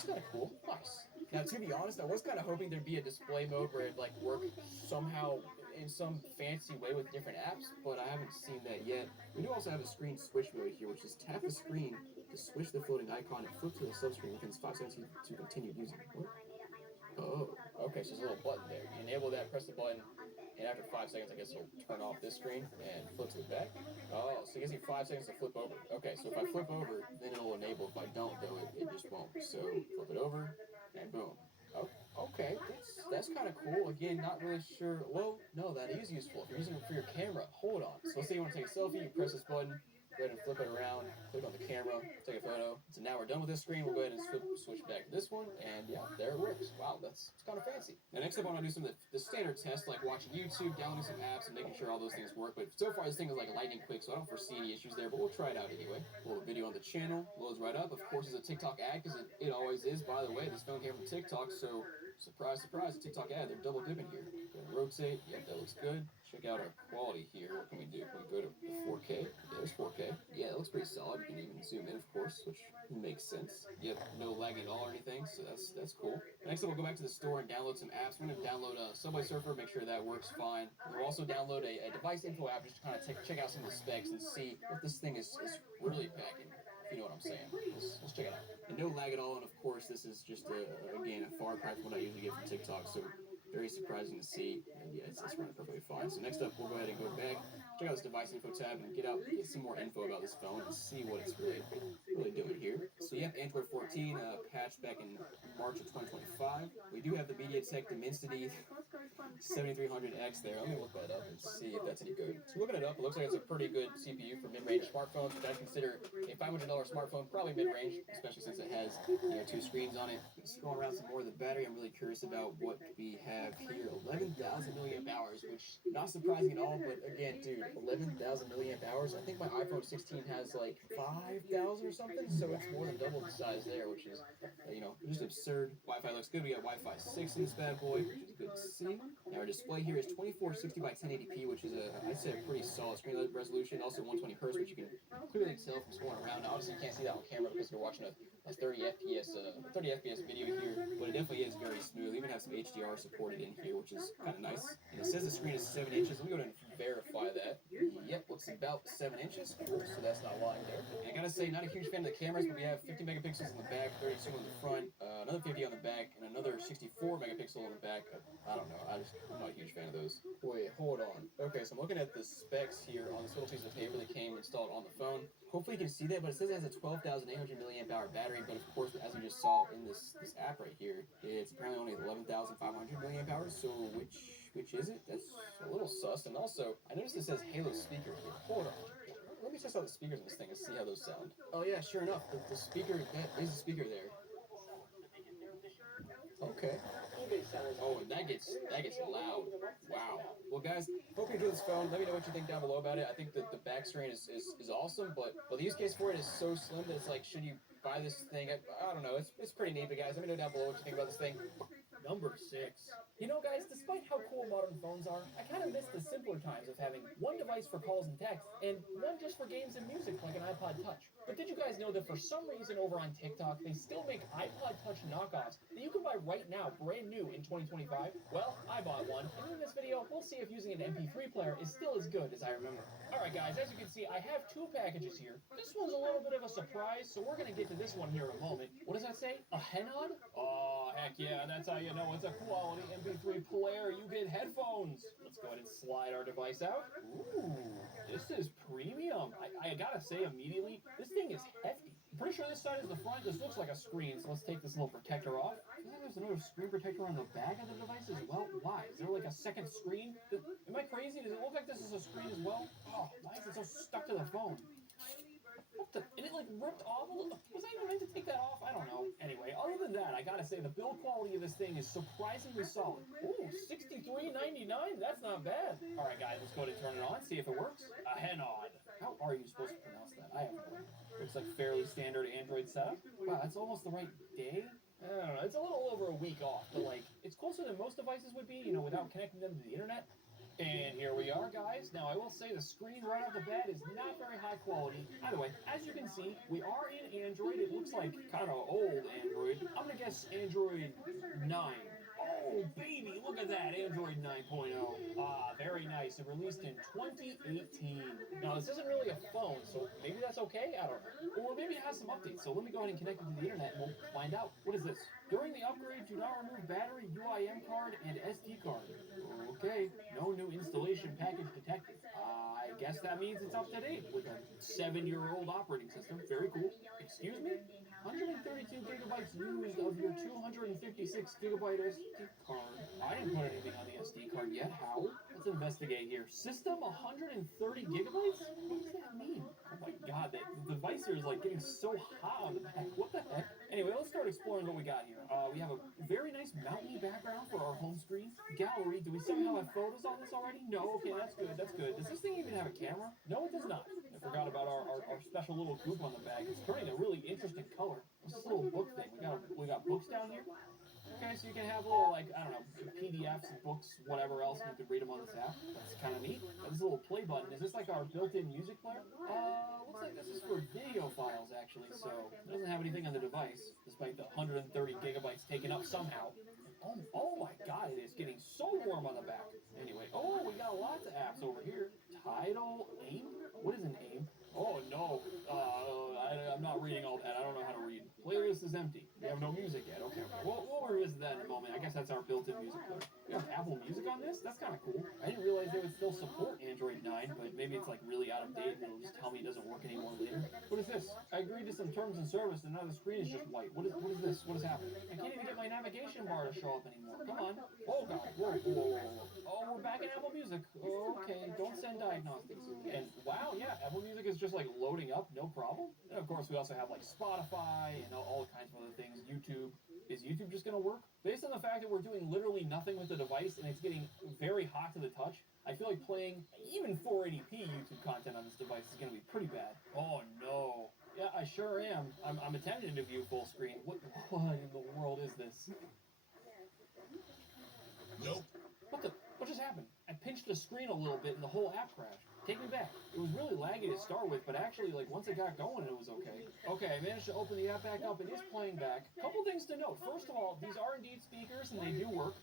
kind of cool. Nice. Now, to be honest, I was kind of hoping there'd be a display mode where it like work somehow in some fancy way with different apps, but I haven't seen that yet. We do also have a screen switch mode here, which is tap the screen to switch the floating icon and flip to the subscreen within 5 seconds to continue using it. What? Oh, okay, so there's a little button there. You enable that, press the button, and after 5 seconds, I guess it'll turn off this screen and flip to the back. Oh, so it gives you 5 seconds to flip over. Okay, so if I flip over, then it'll enable. If I don't, though, it just won't. So flip it over, and boom. Oh, okay, that's kind of cool. Again, not really sure. Well, no, that is useful. If you're using it for your camera, hold on. So let's say you want to take a selfie, you press this button, go ahead and flip it around, click on the camera, take a photo. So now we're done with this screen. We'll go ahead and switch back to this one, and yeah, there it works. Wow, it's kind of fancy. Now next up, I want to do some of the standard tests, like watching YouTube, downloading some apps, and making sure all those things work. But so far, this thing is like lightning quick, so I don't foresee any issues there, but we'll try it out anyway. Pull the video on the channel, loads right up. Of course, it's a TikTok ad, because it always is. By the way, this phone came from TikTok, so surprise, surprise, a TikTok ad. They're double dipping here. Go to rotate. Yep, that looks good. Check out our quality here. What can we do? Can we go to 4K? Yeah, there's 4K. Yeah, it looks pretty solid. You can even zoom in, of course, which makes sense. Yep, no lag at all or anything, so that's cool. Next up, we'll go back to the store and download some apps. We're going to download Subway Surfer, make sure that works fine. We'll also download a device info app just to kind of check out some of the specs and see what this thing is really packing. If you know what I'm saying. Let's check it out. And no lag at all, and of course, this is just, again, a far cry from what I usually get from TikTok, so very surprising to see, and yeah, it's running perfectly fine. So next up, we'll go ahead and go back, check out this device info tab, and get some more info about this phone and see what it's really doing here. So yep, Android 14, patched back in March of 2025. We do have the MediaTek Dimensity 7300X there. Let me look that up and see if that's any good. So looking it up, it looks like it's a pretty good CPU for mid-range smartphones, which I consider a $500 smartphone probably mid-range, especially since it has 2 screens on it. Let's go around some more of the battery. I'm really curious about what we have here. 11,000 milliamp hours, which not surprising at all, but again, dude, 11,000 milliamp hours. I think my iPhone 16 has like 5,000 or something, so it's more than double the size there, which is, just absurd. Wi-Fi looks good. We got Wi-Fi 6 in this bad boy, which is good to see. Now our display here is 2460 by 1080p, which is I'd say a pretty solid screen resolution. Also 120 Hz, which you can clearly tell from scrolling around. Now, obviously, you can't see that on camera because you're watching a 30 FPS video here, but it definitely is very smooth. We even have some HDR supported in here, which is kind of nice. And it says the screen is 7 inches. Let me go ahead and verify that. Yep, looks about 7 inches. Cool, so that's not lying there. And I gotta say, not a huge fan of the cameras, but we have 50 megapixels in the back, 32 on the front, another 50 on the back, and another 64 megapixel on the back. I don't know. I'm not a huge fan of those. Wait, hold on. Okay, so I'm looking at the specs here on this little piece of paper that came installed on the phone. Hopefully you can see that, but it says it has a 12,800 milliamp hour battery, but of course, as we just saw in this app right here, it's apparently only 11,500 milliamp hours, so which is it? That's a little sus. And also, I noticed it says Halo speaker here. Hold on. Let me test out the speakers in this thing and see how those sound. Oh yeah, sure enough, the speaker, that is a speaker there. Okay. Oh, and that gets loud. Wow. Well, guys, hope you enjoyed this phone. Let me know what you think down below about it. I think that the back screen is awesome, but the use case for it is so slim that it's like, should you buy this thing? I don't know. It's pretty neat, but guys, let me know down below what you think about this thing. Number 6. You know, guys, despite how cool modern phones are, I kind of miss the simpler times of having one device for calls and texts, and one just for games and music, like an iPod Touch. But did you guys know know that for some reason over on TikTok, they still make iPod Touch knockoffs that you can buy right now, brand new in 2025? Well, I bought one, and in this video, we'll see if using an MP3 player is still as good as I remember. Alright guys, as you can see, I have two packages here. This one's a little bit of a surprise, so we're going to get to this one here in a moment. What does that say? A Henod? Oh, heck yeah, that's how you know it's a quality MP3 player. You get headphones. Let's go ahead and slide our device out. Ooh, this is premium. I gotta say immediately, this thing is hefty. I'm pretty sure this side is the front. This looks like a screen, so let's take this little protector off. I think there's another screen protector on the back of the device as well. Why? Is there like a second screen? Am I crazy? Does it look like this is a screen as well? Oh, why is it so stuck to the phone? What the? And it like ripped off a little. Was I even meant to take that off? I don't know. Anyway, other than that, I gotta say the build quality of this thing is surprisingly solid. Ooh, $63.99. That's not bad. All right, guys, let's go ahead and turn it on. See if it works. A Henod. How are you supposed to pronounce that? I have no idea. Looks like fairly standard Android setup. Wow, that's almost the right day. I don't know. It's a little over a week off, but like it's closer than most devices would be, you know, without connecting them to the internet. And here we are, guys. Now, I will say the screen right off the bat is not very high quality. Either way, as you can see, we are in Android. It looks like kind of old Android. I'm going to guess Android 9. Oh, baby, look at that, Android 9.0. Ah, very nice. It released in 2018. Now, this isn't really a phone, so maybe that's okay? I don't know. Or maybe it has some updates, so let me go ahead and connect it to the internet and we'll find out. What is this? During the upgrade, do not remove battery, UIM card, and SD card. Okay, no new installation package detected. I guess that means it's up to date with a 7-year-old operating system. Very cool. Excuse me? 132 gigabytes used of your 256 gigabyte SD card. I didn't put anything on the SD card yet. How? Let's investigate here. System 130 gigabytes? What does that mean? Oh my god, the device here is like getting so hot on the back. What the heck? Anyway, let's start exploring what we got here. We have a very nice mountainy background for our home screen. Gallery, do we somehow have photos on this already? No, okay, that's good, that's good. Does this thing even have a camera? No, it does not. I forgot about our special little group on the back. It's turning a really interesting color. What's this little book thing? We got books down here? Okay, so you can have little, like, I don't know, PDFs, books, whatever else, and you can read them on this app. That's kind of neat. This little play button, is this like our built-in music player? Looks like this is for video files, actually, so it doesn't have anything on the device, despite the 130 gigabytes taken up somehow. Oh my god, it is getting so warm on the back. Anyway, oh, we got lots of apps over here. Tidal, AIM? What is an AIM? Oh no, I'm not reading all that. I don't know how to read. Playlist is empty. We have no music yet. Okay. We'll revisit that in a moment. I guess that's our built-in music player. We have Apple Music on this? That's kind of cool. I didn't realize they would still support Android 9, but maybe it's like really out of date and it'll just tell me it doesn't work anymore later. What is this? I agreed to some terms and service and now the screen is just white. What is this? What has happened? I can't even get my navigation bar to show up anymore. Come on. Oh god. Whoa. Oh, we're back in Apple Music. Okay, don't send diagnostics. And wow, yeah, Apple Music is just like loading up, no problem. And of course, we also have like Spotify and all kinds of other things. YouTube. Is YouTube just going to work? Based on the fact that we're doing literally nothing with the device and it's getting very hot to the touch, I feel like playing even 480p YouTube content on this device is going to be pretty bad. Oh no. Yeah, I sure am. I'm attempting to view full screen. What in the world is this? Nope. What just happened? I pinched the screen a little bit and the whole app crashed. Take me back. It was really laggy to start with, but actually, like, once it got going, it was okay. Okay, I managed to open the app back up. It is playing back. Couple things to note. First of all, these are indeed speakers, and they do work.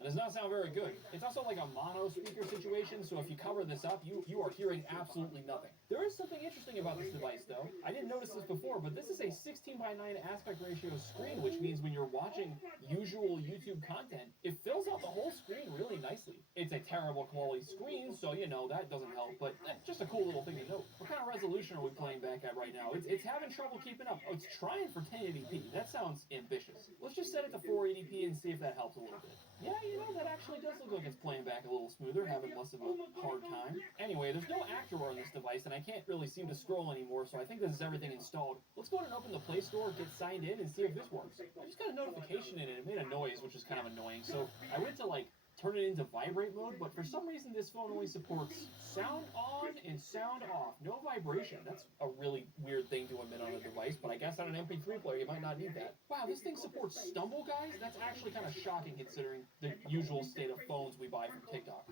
It does not sound very good. It's also like a mono speaker situation, so if you cover this up, you are hearing absolutely nothing. There is something interesting about this device, though. I didn't notice this before, but this is a 16:9 aspect ratio screen, which means when you're watching usual YouTube content, it fills out the whole screen really nicely. It's a terrible quality screen, so you know, that doesn't help, but just a cool little thing to note. What kind of resolution are we playing back at right now? It's having trouble keeping up. Oh, it's trying for 1080p. That sounds ambitious. Let's just set it to 480p and see if that helps a little bit. Yeah, you know, that actually does look like it's playing back a little smoother, having less of a hard time. Anyway, there's no actor on this device, and I can't really seem to scroll anymore, so I think this is everything installed. Let's go ahead and open the Play Store, get signed in, and see if this works. I just got a notification in it. It made a noise, which is kind of annoying, so I went to, like, turn it into vibrate mode, but for some reason this phone only supports sound on and sound off. No vibration. That's a really weird thing to emit on a device, but I guess on an MP3 player you might not need that. Wow, this thing supports stumble guys? That's actually kind of shocking considering the usual state of phones we buy from TikTok.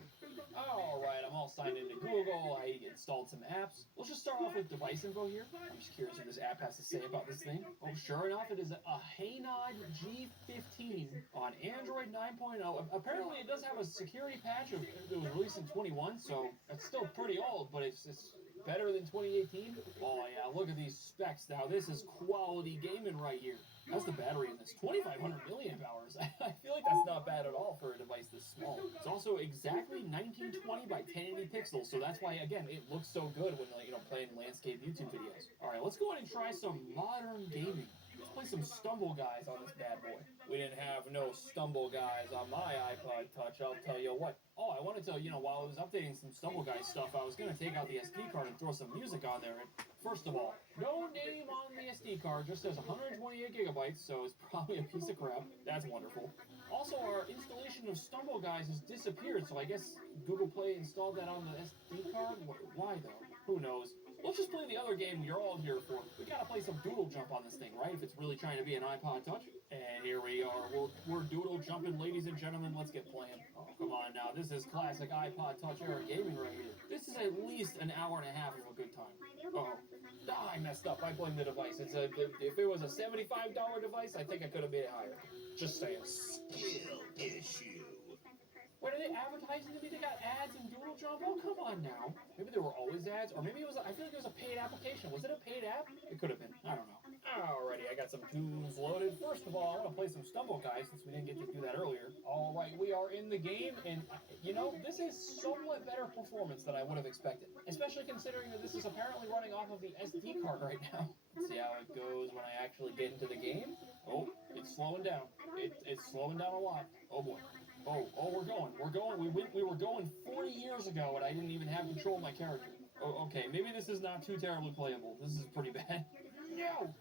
Alright, I'm all signed into Google, I installed some apps. Let's just start off with device info here. I'm just curious what this app has to say about this thing. Oh, sure enough, it is a Heynog G15 on Android 9.0. Apparently it does have a security patch. It was released in 21, so it's still pretty old, but it's better than 2018. Oh yeah, look at these specs now. This is quality gaming right here. How's the battery in this? 2,500 milliamp hours. I feel like that's not bad at all for a device this small. It's also exactly 1920 by 1080 pixels, so that's why, again, it looks so good when, like, playing landscape YouTube videos. Alright, let's go ahead and try some modern gaming. Let's play some Stumble Guys on this bad boy. We didn't have no Stumble Guys on my iPod Touch, I'll tell you what. Oh, I wanted to, while I was updating some Stumble Guys stuff, I was going to take out the SD card and throw some music on there. And first of all, no name on the SD card, just says 128 gigabytes, so it's probably a piece of crap. That's wonderful. Also, our installation of Stumble Guys has disappeared, so I guess Google Play installed that on the SD card? Why though? Who knows? Let's just play the other game you're all here for. We gotta play some doodle jump on this thing, right? If it's really trying to be an iPod Touch. And here we are. We're doodle jumping, ladies and gentlemen. Let's get playing. Oh, come on now. This is classic iPod Touch era gaming right here. This is at least an hour and a half of a good time. Uh-oh. I messed up. I blame the device. If it was a $75 device, I think I could have made it higher. Just saying. Skill issue. What are they advertising to me? They got ads in Doodle Jump? Oh, come on now. Maybe there were always ads, or maybe it was, I feel like it was a paid application. Was it a paid app? It could have been. I don't know. Alrighty, I got some tunes loaded. First of all, I want to play some Stumble Guys since we didn't get to do that earlier. Alright, we are in the game, and this is somewhat better performance than I would have expected. Especially considering that this is apparently running off of the SD card right now. Let's see how it goes when I actually get into the game. Oh, it's slowing down. It's slowing down a lot. Oh boy. Oh, we're going. We were going 40 years ago, and I didn't even have control of my character. Oh, okay, maybe this is not too terribly playable. This is pretty bad. No!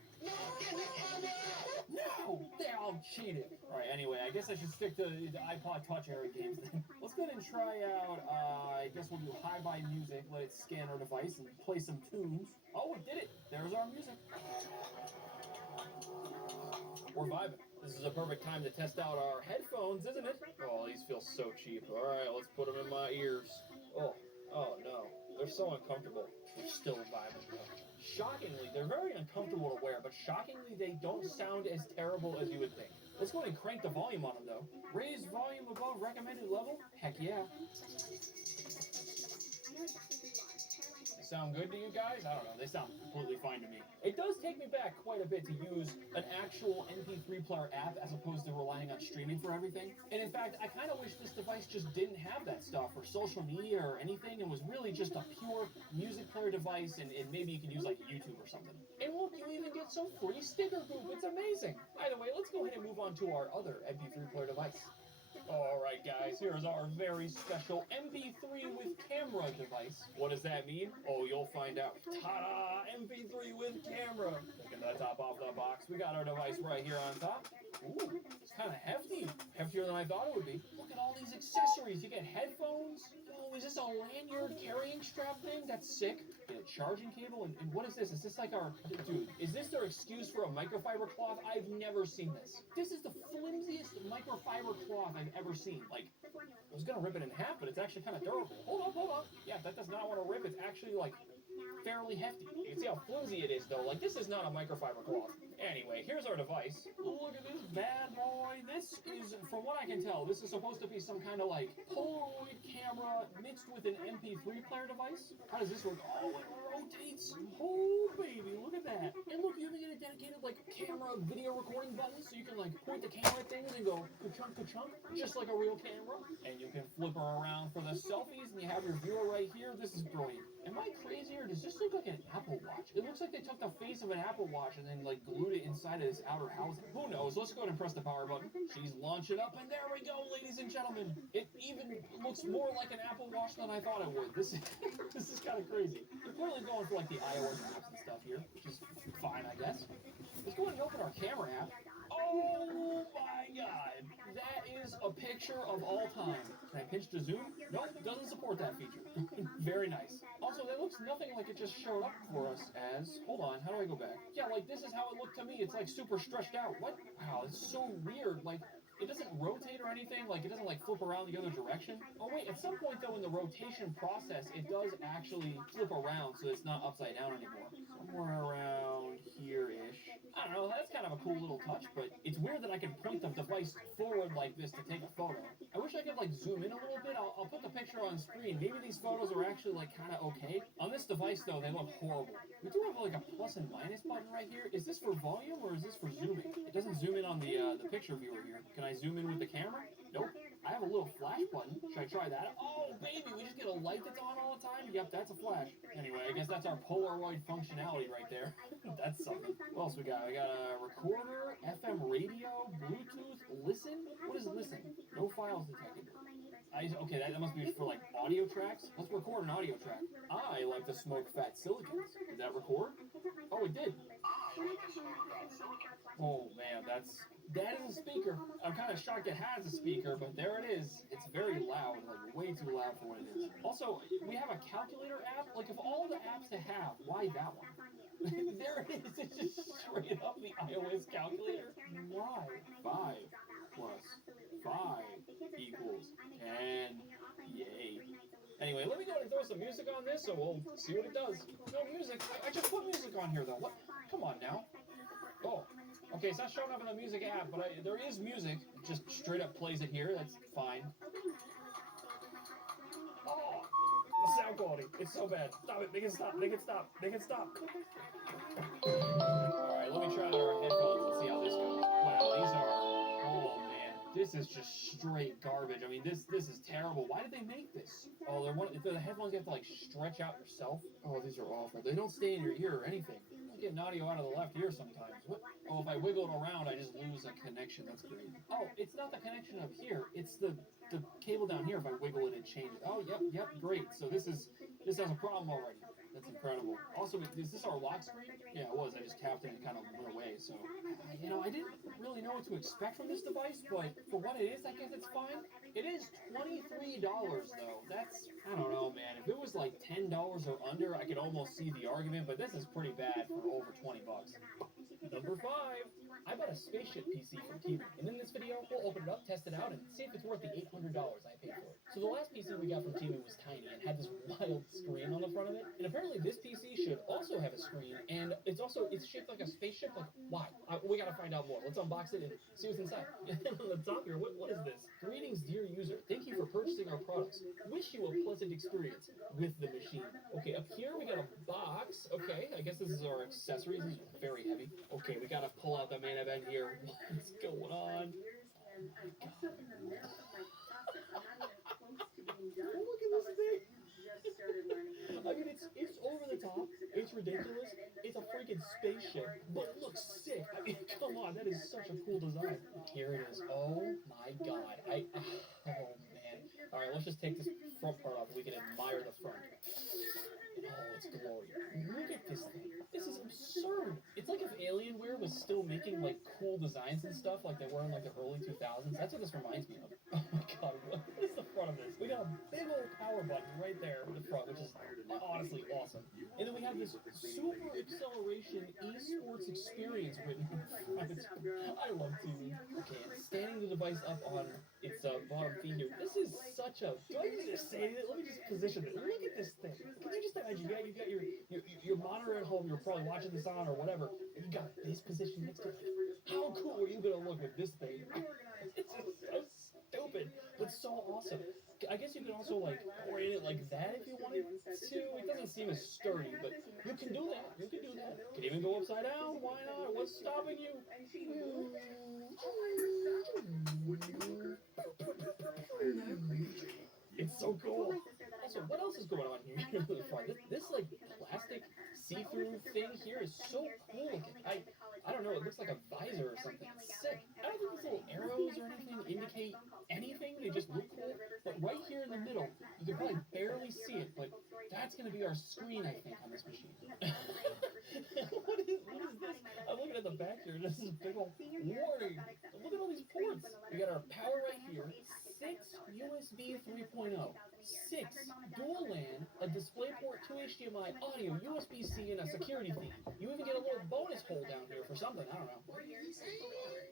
They all cheated. Alright, anyway, I guess I should stick to the iPod Touch era games then. Let's go ahead and try out, I guess we'll do hi-fi music, let it scan our device, and play some tunes. Oh, it did it! There's our music. We're vibing. This is a perfect time to test out our headphones, isn't it? Oh, these feel so cheap. Alright, let's put them in my ears. Oh no. They're so uncomfortable. They're still vibing though. Shockingly, they're very uncomfortable to wear, but shockingly, they don't sound as terrible as you would think. Let's go ahead and crank the volume on them though. Raise volume above recommended level? Heck yeah. Sound good to you guys? I don't know, they sound completely fine to me. It does take me back quite a bit to use an actual MP3 player app as opposed to relying on streaming for everything. And in fact, I kind of wish this device just didn't have that stuff for social media or anything and was really just a pure music player device and maybe you can use like YouTube or something. And look, you even get some free sticker group. It's amazing. Either way, let's go ahead and move on to our other MP3 player device. Alright guys, here's our very special MP3 with camera device. What does that mean? Oh, you'll find out. Ta-da! MP3 with camera! Taking the top off the box, we got our device right here on top. Ooh, it's kind of hefty. Heftier than I thought it would be. Look at all these accessories. You get headphones. Oh, is this a lanyard carrying strap thing? That's sick. Get a charging cable, and what is this? Is this like our... Dude, is this their excuse for a microfiber cloth? I've never seen this. This is the flimsiest microfiber cloth I've ever seen. Like, I was gonna rip it in half, but it's actually kind of durable. Hold up. Yeah, that does not want to rip. It's actually, like, fairly hefty. You can see how flimsy it is, though. Like, this is not a microfiber cloth. Anyway, here's our device. Look at this bad boy. This is, from what I can tell, this is supposed to be some kind of, like, Polaroid camera mixed with an MP3 player device. How does this work? Oh, it rotates. Oh, baby, look at that. And look, you even get a dedicated, like, camera video recording button, so you can, like, point the camera at things and go ka-chunk, ka-chunk, just like a real camera. And you can flip her around for the selfies, and you have your viewer right here. This is brilliant. Am I crazy, or does this look like an Apple Watch? It looks like they took the face of an Apple Watch and then, like, glued it inside of this outer housing. Who knows? Let's go ahead and press the power button. She's launching up, and there we go, ladies and gentlemen. It even looks more like an Apple Watch than I thought it would. This is kind of crazy. They're clearly going for, like, the iOS apps and stuff here, which is fine, I guess. Let's go ahead and open our camera app. Oh my god. That is a picture of all time. Can I pinch to zoom? Nope, doesn't support that feature. Very nice. Also, that looks nothing like it just showed up for us as... Hold on, how do I go back? Yeah, like this is how it looked to me. It's like super stretched out. What? Wow, it's so weird. Like, it doesn't rotate or anything. Like, it doesn't like flip around the other direction. Oh wait, at some point though in the rotation process, it does actually flip around so it's not upside down anymore. Somewhere around here-ish. I don't know, that's kind of a cool little touch, but it's weird that I can point the device forward like this to take a photo. I wish I could like zoom in a little bit. I'll put the picture on screen. Maybe these photos are actually like kind of okay. On this device though, they look horrible. We do have like a plus and minus button right here. Is this for volume or is this for zooming? It doesn't zoom in on the picture viewer here. Can I zoom in with the camera? Nope. I have a little flash button. Should I try that? Oh, baby, we just get a light that's on all the time? Yep, that's a flash. Anyway, I guess that's our Polaroid functionality right there. That's something. What else we got? We got a recorder, FM radio, Bluetooth, listen? What is listen? No files detected. Okay, that must be for like audio tracks. Let's record an audio track. I like to smoke fat silicons. Did that record? Oh, it did. Oh man, that is a speaker. I'm kind of shocked it has a speaker, but there it is. It's very loud, like way too loud for what it is. Also, we have a calculator app. Like of all the apps to have, why that one? There it is. It's just straight up the iOS calculator. Why? 5 plus 5 equals 10. Yay. Anyway, let me go and throw some music on this, so we'll see what it does. No music. I just put music on here, though. What? Come on now. Oh. Okay, it's not showing up in the music app, but there is music. It just straight up plays it here. That's fine. Oh, the sound quality. It's so bad. Stop it. Make it stop. Make it stop. Make it stop. Alright, let me try our headphones and see how this goes. Wow, these are... Oh, man. This is just straight garbage. I mean, this is terrible. Why did they make this? Oh, the headphones you have to, like, stretch out yourself. Oh, these are awful. They don't stay in your ear or anything. Getting audio out of the left ear sometimes. What? Oh, if I wiggle it around, I just lose a connection. That's great. Oh, it's not the connection up here. It's the cable down here. If I wiggle it, it changes. Oh, yep, great. So this has a problem already. That's incredible. Also, is this our lock screen? Yeah, it was. I just tapped it and it kind of went away. So, I didn't really know what to expect from this device, but for what it is, I guess it's fine. It is $23 though. That's, I don't know, man. If it was like $10 or under, I could almost see the argument, but this is pretty bad for over 20 bucks. Number 5. I bought a spaceship PC from TV, and in this video, we'll open it up, test it out, and see if it's worth the $800 I paid for it. So the last PC we got from TV was tiny and had this wild screen on the front of it, and apparently this PC should also have a screen, and it's shaped like a spaceship. Like, why? We gotta find out more. Let's unbox it and see what's inside. On the top here, what is this? Greetings, dear user. Thank you for purchasing our products. Wish you a pleasant experience with the machine. Okay, up here we got a box. Okay, I guess this is our accessories. These are very heavy. Okay, we gotta pull out the main event here. What's going on? Oh my god. Look at this thing. I mean, it's over the top. It's ridiculous. It's a freaking spaceship, but it looks sick. I mean, come on, that is such a cool design. Here it is. Oh my god. Oh man. All right, let's just take this front part off and we can admire the front. Oh, it's glorious. Look at this thing. This is absurd. It's like if Alienware was still making like cool designs and stuff like they were in like the early 2000s. That's what this reminds me of. Oh my god, what is the front of this? We got a big old power button right there in the front, which is honestly awesome. And then we have this super acceleration esports experience written in front. I love TV. Okay, and standing the device up on its bottom feet here. This is such a... Do I need to say it? Let me just position it. Look at this thing. Can you just imagine? You got your monitor at home. You're probably watching this on or whatever. And you got this position next to it. How cool are you going to look with this thing? It's just so stupid, but so awesome. I guess you can also like orient it like that if you wanted to. It doesn't seem as sturdy, but you can do that. You can do that. Can even go upside down. Why not? What's stopping you? It's so cool. Also, what else is going on here in the front? This like plastic see-through thing here is so cool looking. I don't know, it looks like a visor or something. It's sick. I don't think these little arrows or anything indicate anything. They just look cool. But right here in the middle, you can probably barely see it, but that's going to be our screen, I think, on this machine. What is this? I'm looking at the back here. projector. This is a big old warning. Look at all these ports. We got our power right here. 6 USB 3.0. 6 dual LAN, a DisplayPort, 2 HDMI, audio, USB-C, and a security feed. You even get a little bonus hole down here for something. I don't know.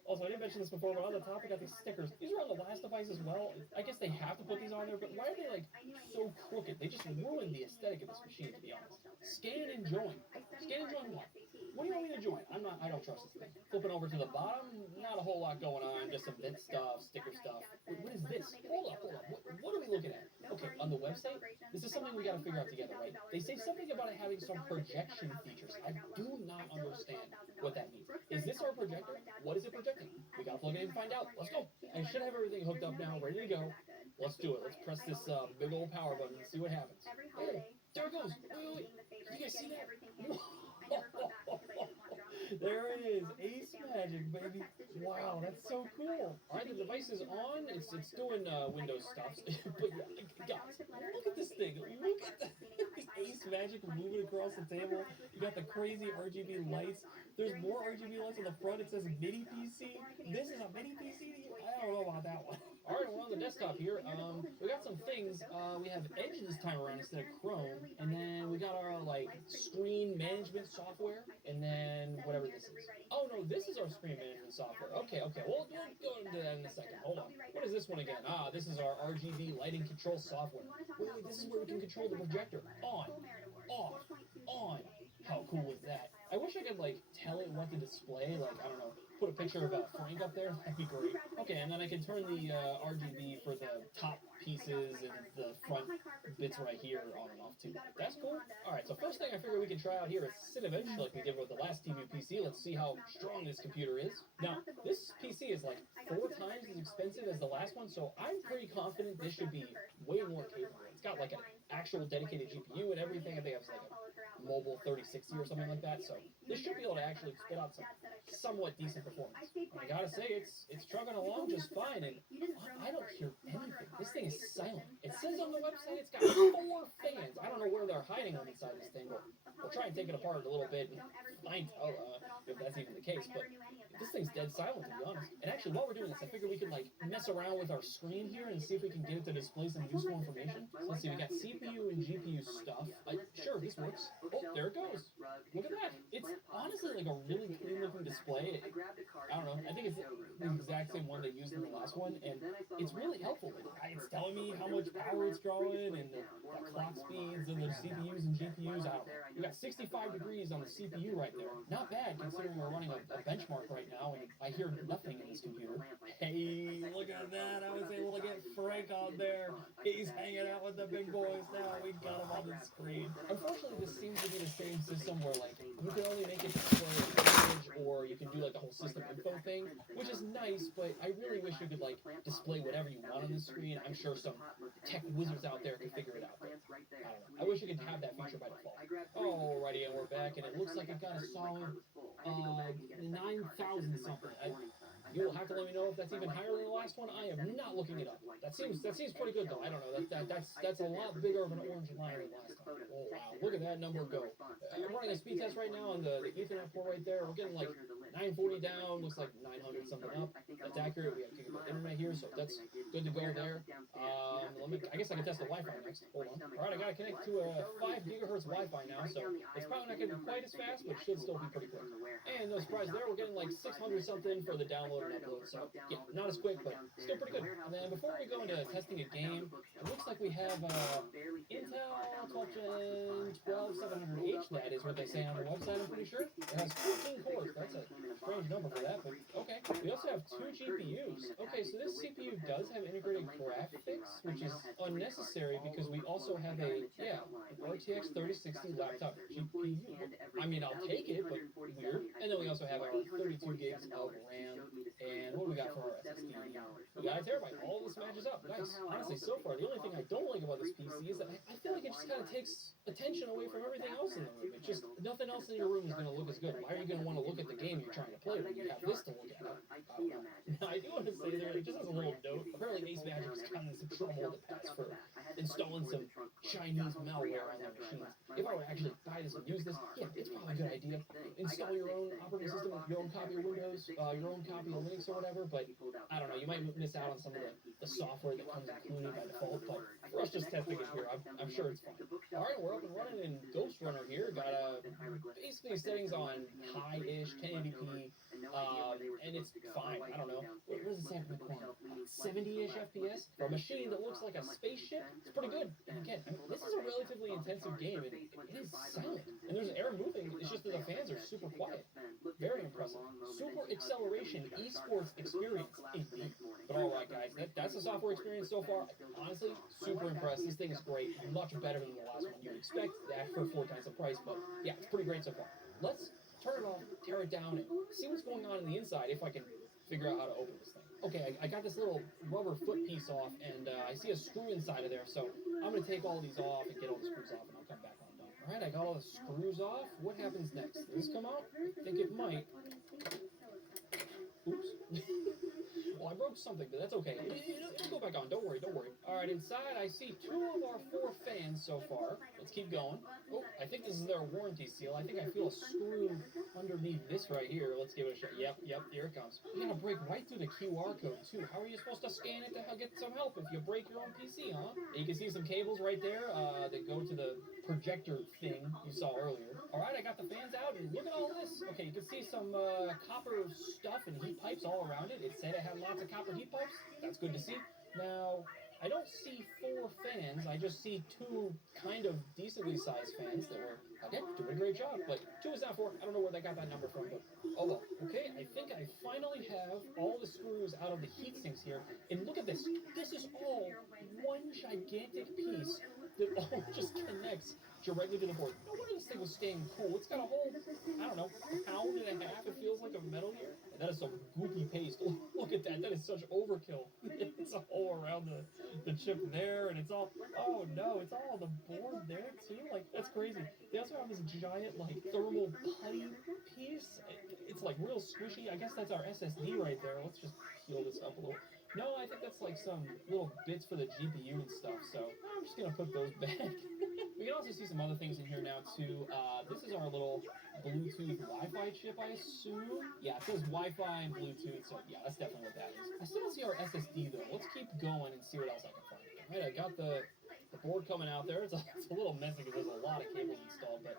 Also, I didn't mention this before, but on the top, I got these stickers. These are on the last device as well. I guess they have to put these on there, but why are they like so crooked? They just ruin the aesthetic of this machine, to be honest. Scan and join. Scan and join what? What do you want me to join? I don't trust this thing. Flipping over to the bottom, not a whole lot going on. Just some vent stuff, sticker stuff. Wait, what is this? Hold up. What are we looking at? Okay, on the website, this is something we got to figure out together, right? They say something about it having some projection features. I do not understand what that means. Is this our projector? What is it projecting? We got to plug it in and find out. Let's go. I should have everything hooked up now, ready to go. Let's do it. Let's press this big old power button and see what happens. Oh, there it goes. Wait. You guys see that? There it is. Ace Magic, baby. Wow, that's so cool. Alright, the device is on. It's doing Windows stuff. But guys, look at this thing. Look at the Ace Magic moving across the table. You got the crazy RGB lights. There's more RGB lights on the front. It says mini PC. This is a mini PC? I don't know about that one. Alright, we're on the desktop here. We got some things. We have Edge this time around instead of Chrome. And then we got our, screen management software. And then whatever this is. Oh, no, this is our screen management software. Okay. We'll go into that in a second. Hold on. What is this one again? This is our RGB lighting control software. Wait, this is where we can control the projector. On. Off. On. How cool is that? I wish I could, tell it what to display. I don't know. Put a picture of Frank up there. That'd be great. Okay, and then I can turn the RGB for the top pieces and the front bits right here on and off too. That's cool. Alright, so first thing I figure we can try out here is Cinebench, like we did with the last TV PC. Let's see how strong this computer is. Now, this PC is 4 times as expensive as the last one, so I'm pretty confident this should be way more capable. It's got an actual dedicated GPU and everything. I think it has a mobile 3060 or something like that, so this should be able to actually spit out some somewhat decent performance. And I gotta say, it's chugging along just fine, and I don't hear anything. This thing is silent. It says on the website it's got 4 fans. I don't know where they're hiding them inside this thing, but we'll try and take it apart a little bit and find out if that's even the case, but this thing's dead silent, to be honest. And actually, while we're doing this, I figure we can mess around with our screen here and see if we can get it to display some useful information. So let's see, we got CPU and GPU stuff. Sure, this works. Oh, there it goes. Look at that. It's honestly a really clean looking display. I don't know. I think it's the exact same one they used in the last one, and it's really helpful. It's telling me how much power it's drawing and the clock speeds and the CPUs and GPUs. I don't know. We got 65 degrees on the CPU right there. Not bad considering we're running a benchmark right now, and I hear nothing in this computer. Hey, look at that. I was able to get Frank on there. He's hanging out with the big boys now. We got him on the screen. Unfortunately, this seems to be the same system where, you can only make it display image, or you can do, the whole system info thing, which is nice, but I really wish you could, display whatever you want on the screen. I'm sure some tech wizards out there could figure it out, but I don't know. I wish you could have that feature by default. Alrighty, and we're back, and it looks like it got a solid 9,000 something. You will have to let me know if that's even higher than the last one. I am not looking it up. That seems pretty good though. I don't know. That's a lot bigger of an orange line than last time. Oh wow, look at that number go. I'm running a speed test right now on the Ethernet port right there. We're getting 940 down, looks like 900 something up. That's accurate. We have gigabit internet here, so that's good to go there. I guess I can test the Wi-Fi next. Hold on. Alright, I gotta connect to a 5 gigahertz Wi-Fi now, so it's probably not gonna be quite as fast, but it should still be pretty quick. And no surprise there, we're getting 600 something for the download and upload, so yeah, not as quick, but still pretty good. And then before we go into testing a game, it looks like we have Intel 12 Gen 12700H, that is what they say on the website, I'm pretty sure. It has 14 cores. That's a strange number for that, but okay. We also have 2 GPUs. Okay, so this CPU does have integrated graphics, which is unnecessary because we also have an RTX 3060 laptop GPU. I mean, I'll take it, but weird. And then we also have our 32 gigs of RAM. And what do we got for our SSD? We got a terabyte. All this matches up. Nice. Honestly, so far, the only thing I don't like about this PC is that I feel like it just kind of takes attention away from everything else in the room. It's just, nothing else in your room is going to look as good. Why are you going to want to look at the game you're trying to play when you have this to look at. Now, I do want to say there, just as a little note, apparently Ace Magic has gotten some trouble in the past for installing some Chinese malware on their machines. If I were to actually buy this and use this, yeah, it's probably a good idea. Install your own operating system with your own copy of Windows, your own copy of Linux or whatever, but I don't know, you might miss out on some of the software that comes included by default, but for us just testing it here, I'm sure it's fine. Alright, we're up and running in Ghost Runner here. Got basically settings on high-ish, 1080p, and it's fine. I don't know. What does it say up in the corner? 70-ish FPS? For a machine that looks like a spaceship, it's pretty good. And again, I mean, this is a relatively intensive game, and it is silent. And there's air moving, it's just that the fans are super quiet. Very impressive. Super acceleration esports experience, indeed. But alright guys, that's the software experience so far. Honestly, super impressed. This thing is great. Much better than the last one. You'd expect that for 4 times the price, but yeah, it's pretty great so far. Let's turn it off, tear it down, and see what's going on the inside if I can figure out how to open this thing. Okay, I got this little rubber foot piece off, and I see a screw inside of there, so I'm going to take all these off and get all the screws off, and I'll come back when I'm done. Alright, I got all the screws off. What happens next? Does this come out? I think it might. Oops. Well, I broke something, but that's okay. It'll go back on. Don't worry, don't worry. All right, inside I see 2 of our 4 fans so far. Let's keep going. Oh, I think this is their warranty seal. I think I feel a screw underneath this right here. Let's give it a shot. Yep, here it comes. You gotta break right through the QR code, too. How are you supposed to scan it to get some help if you break your own PC, huh? You can see some cables right there that go to the projector thing you saw earlier. All right, I got the fans out, and look at all this. Okay, you can see some copper stuff and heat pipes all around it. It said it had lots of copper heat pipes. That's good to see. Now, I don't see 4 fans. I just see 2 kind of decently sized fans that were, again, doing a great job. But 2 is not 4. I don't know where they got that number from, but oh well. Okay, I think I finally have all the screws out of the heat sinks here. And look at this. This is all one gigantic piece that all just connects directly to the board. No wonder this thing was staying cool. It's got a whole, I don't know, pound and a half, it feels like, of metal here. And that is some goopy paste. Look at that. That is such overkill. It's all around the chip there, and it's all, oh no, it's all on the board there too. Like, that's crazy. They also have this giant, like, thermal putty piece. It's like real squishy. I guess that's our SSD right there. Let's just peel this up a little. No, I think that's like some little bits for the GPU and stuff, so I'm just gonna put those back. We can also see some other things in here now too. This is our little Bluetooth Wi-Fi chip, I assume. Yeah, it says Wi-Fi and Bluetooth, so yeah, that's definitely what that is. I still don't see our SSD though. Let's keep going and see what else I can find. Alright, I got the board coming out there. It's a little messy because there's a lot of cables installed, but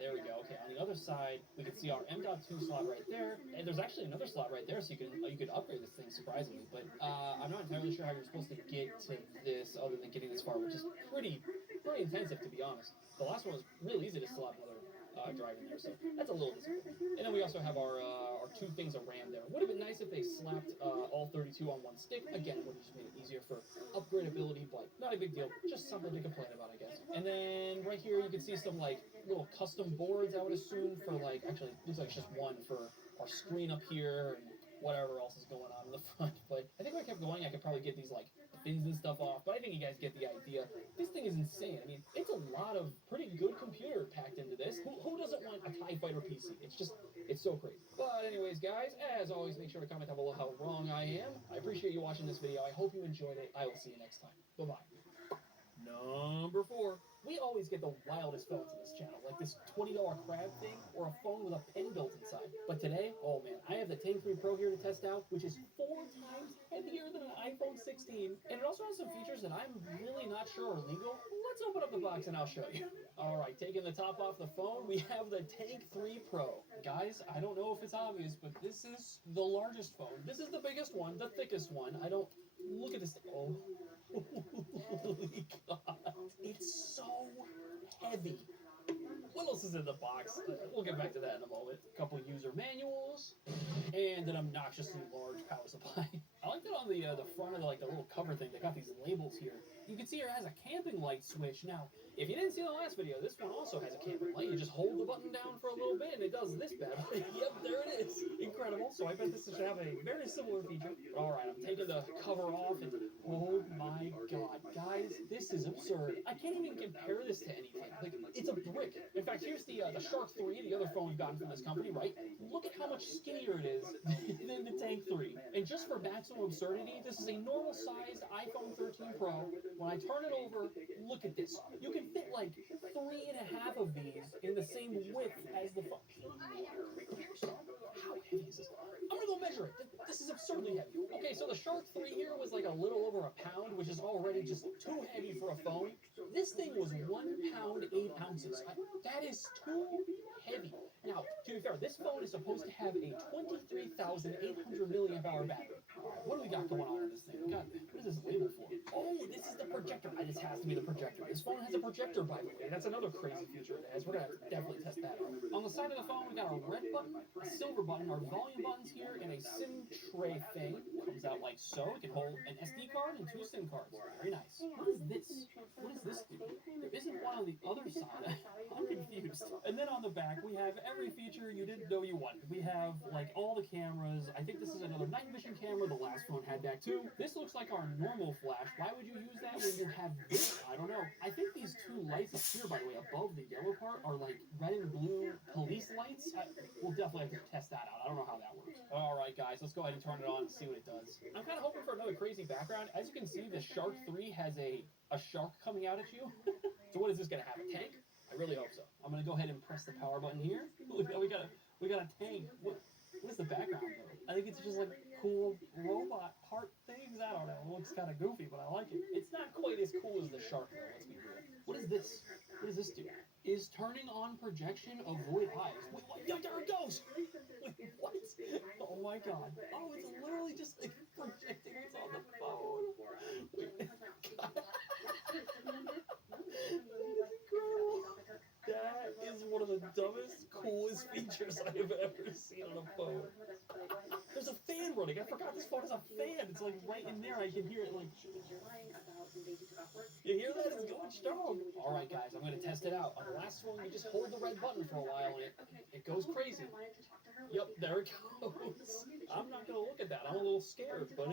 there we go. Okay, on the other side, we can see our M.2 slot right there, and there's actually another slot right there, so you could upgrade this thing surprisingly. But I'm not entirely sure how you're supposed to get to this other than getting this far, which is pretty intensive to be honest. The last one was really easy to slot another drive in there, so that's a little disappointing. And then we also have our 2 things of RAM there. Would have been nice if they slapped all 32 on one stick. Again, would have just made it easier for upgradability, but not a big deal. Just something to complain about, I guess. And then right here you can see some like little custom boards, I would assume, for like, actually it looks like it's just one for our screen up here and whatever else is going on in the front. But I think if I kept going, I could probably get these like fins and stuff off, but I think you guys get the idea. This thing is insane. I mean, it's a lot of pretty good computer packed into this. Who doesn't want a TIE Fighter PC? It's so crazy. But anyways, guys, as always, make sure to comment down below how wrong I am. I appreciate you watching this video. I hope you enjoyed it. I will see you next time. Bye-bye. Number 4. We always get the wildest phones in this channel, like this $20 crab thing or a phone with a pen built inside. But today, oh man, I have the Tank 3 Pro here to test out, which is 4 times heavier than an iPhone 16. And it also has some features that I'm really not sure are legal. Let's open up the box and I'll show you. Alright, taking the top off the phone, we have the Tank 3 Pro. Guys, I don't know if it's obvious, but this is the largest phone. This is the biggest one, the thickest one. Look at this thing. Oh. Holy God. It's so heavy. What else is in the box? We'll get back to that in a moment. A couple user manuals and an obnoxiously large power supply. I like that on the front of the little cover thing. They got these labels here. You can see it has a camping light switch. Now, If you didn't see the last video, this one also has a camping light. You just hold the button down for a little bit and it does this bad. Yep, there it is. Incredible. So I bet this should have a very similar feature. Alright, I'm taking the cover off and oh my god. Guys, this is absurd. I can't even compare this to anything. Like, it's a brick. In fact, here's the Shark 3, the other phone we've gotten from this company, right? Look at how much skinnier it is than the Tank 3. And just for maximum absurdity, this is a normal sized iPhone 13 Pro. When I turn it over, look at this. You can fit like 3.5 of these in the same width as the phone. How heavy is this? I'm gonna go measure it. This is absurdly heavy. Okay, so the Shark 3 here was like a little over a pound, which is already just too heavy for a phone. This thing was 1 pound 8 ounces. That is too heavy. Now, to be fair, this phone is supposed to have a 23,800 milliamp hour battery. What do we got going on with this thing? God, what is this label for? Oh, this is the projector. This has to be the projector. This phone has a projector, by the way. That's another crazy feature it has. We're gonna have to definitely test that out. On the side of the phone, we got a red button, a silver button, our volume buttons here, and a SIM tray thing. Comes out like so. It can hold an SD card and 2 SIM cards. Very nice. What is this? What does this do? There isn't one on the other side. I'm confused. And then on the back, we have every feature you didn't know you wanted. We have like all the cameras. I think this is another night vision camera. The last phone had that too. This looks like our normal flash. Why would you use that when you have this? I don't know. I think these 2 lights up here, by the way, above the yellow part, are like red and blue police lights. We'll definitely have to test that out. I don't know how that works. Alright guys, let's go ahead and turn it on and see what it does. I'm kind of hoping for another crazy background. As you can see, the Shark 3 has a shark coming out at you. So what is this going to have? A tank? I really hope so. I'm going to go ahead and press the power button here. Look, we got a tank. What is the background though? I think it's just like cool robot part things. I don't know. It looks kind of goofy, but I like it. It's not quite as cool as the shark though. Let's be real. What is this? What does this do? Is turning on projection avoid eyes? Wait, what? There it goes! Wait, what? Oh my god. Oh, it's literally just like projecting what's on the phone. Wait, god. That is incredible. That is one of the dumbest, coolest features I have ever seen on a phone. There's a fan running. I forgot this phone has a fan. It's like right in there. I can hear it like... You hear that? It's going strong. Alright guys, I'm going to test it out. On the last one, you just hold the red button for a while and it goes crazy. Yep, there it goes. I'm not going to look at that. I'm a little scared, but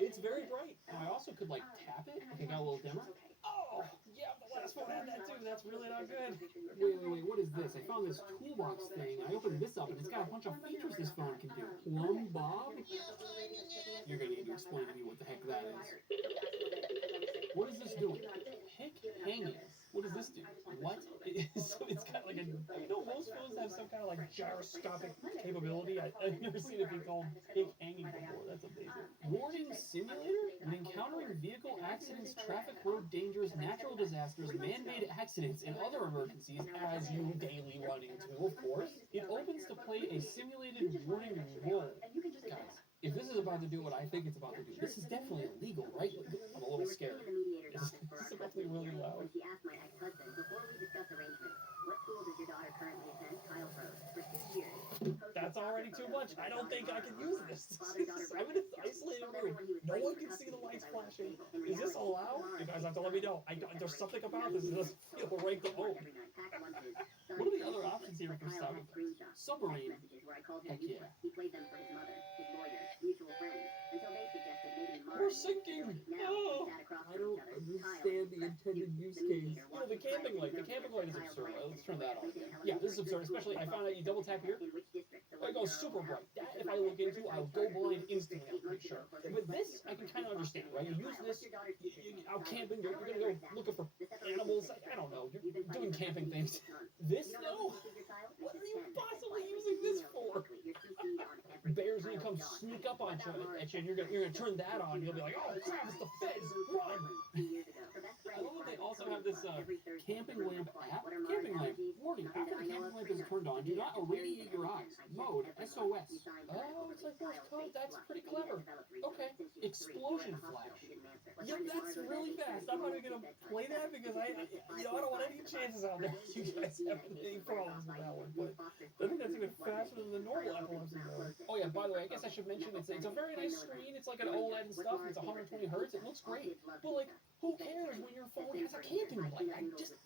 it's very bright. And I also could like tap it. I got a little dimmer. Oh, yeah, the last one had that too. That's really not good. Wait, what is this? I found this toolbox thing. I opened this up and it's got a bunch of features this phone can do. Plum Bob? You're going to need to explain to me what the heck that is. What is this doing? Pick hanging. What does this do? What? So it's got like a... You know, most phones have some kind of like gyroscopic capability. I've never seen it be called pick hanging before. That's amazing. Warning simulator? When encountering vehicle accidents, traffic, road dangers, natural disasters, man-made accidents, and other emergencies, as you daily run into, of course, it opens to play a simulated warning roll. Guys, if this is about to do what I think it's about to do, this is definitely illegal, right? I'm a little scared. This is about to be really loud. She asked my ex-husband, before we discuss arrangements, what school does your daughter currently attend? Kyle Rose. For 2 years. That's already too much. I don't think I can use this. I'm in an isolated room. No one can see the lights flashing. Is this allowed? You guys have to let me know. There's something about this that doesn't feel right to own. What are the other options here for sound? Submarine. Heck yeah. He played them for his mother, his lawyer, mutual friends, until they suggested maybe We're sinking! Oh, I don't understand the intended use case. You know, the camping light is absurd. Let's turn that on again. Yeah, this is absurd, especially I found out you double tap here. It goes super bright. That, if I look into, I'll go blind instantly, I'm pretty sure. But this, I can kind of understand, right? You use this, out camping, you're going to go looking for animals, I don't know, you're doing camping things. This, though? What are you possibly using this for? Bears gonna come sneak up on you, and you're gonna turn that on. You'll be like, oh crap, it's the feds! Run! I love that they also have this camping lamp app. Camping lamp. Warning, after the camera lamp is turned on, do not irradiate your eyes. Mode, SOS. Oh, it's like Morse code? That's pretty clever. Okay. Explosion flash. Yep, that's really fast. I'm not even gonna play that because I don't want any chances out there. You guys have any problems with that one, but I think that's even faster than the normal epilepsy mode. Oh yeah, by the way, I guess I should mention it's a very nice screen. It's like an OLED and stuff. It's 120 hertz. It looks great, but like, who cares when your phone has a camping light?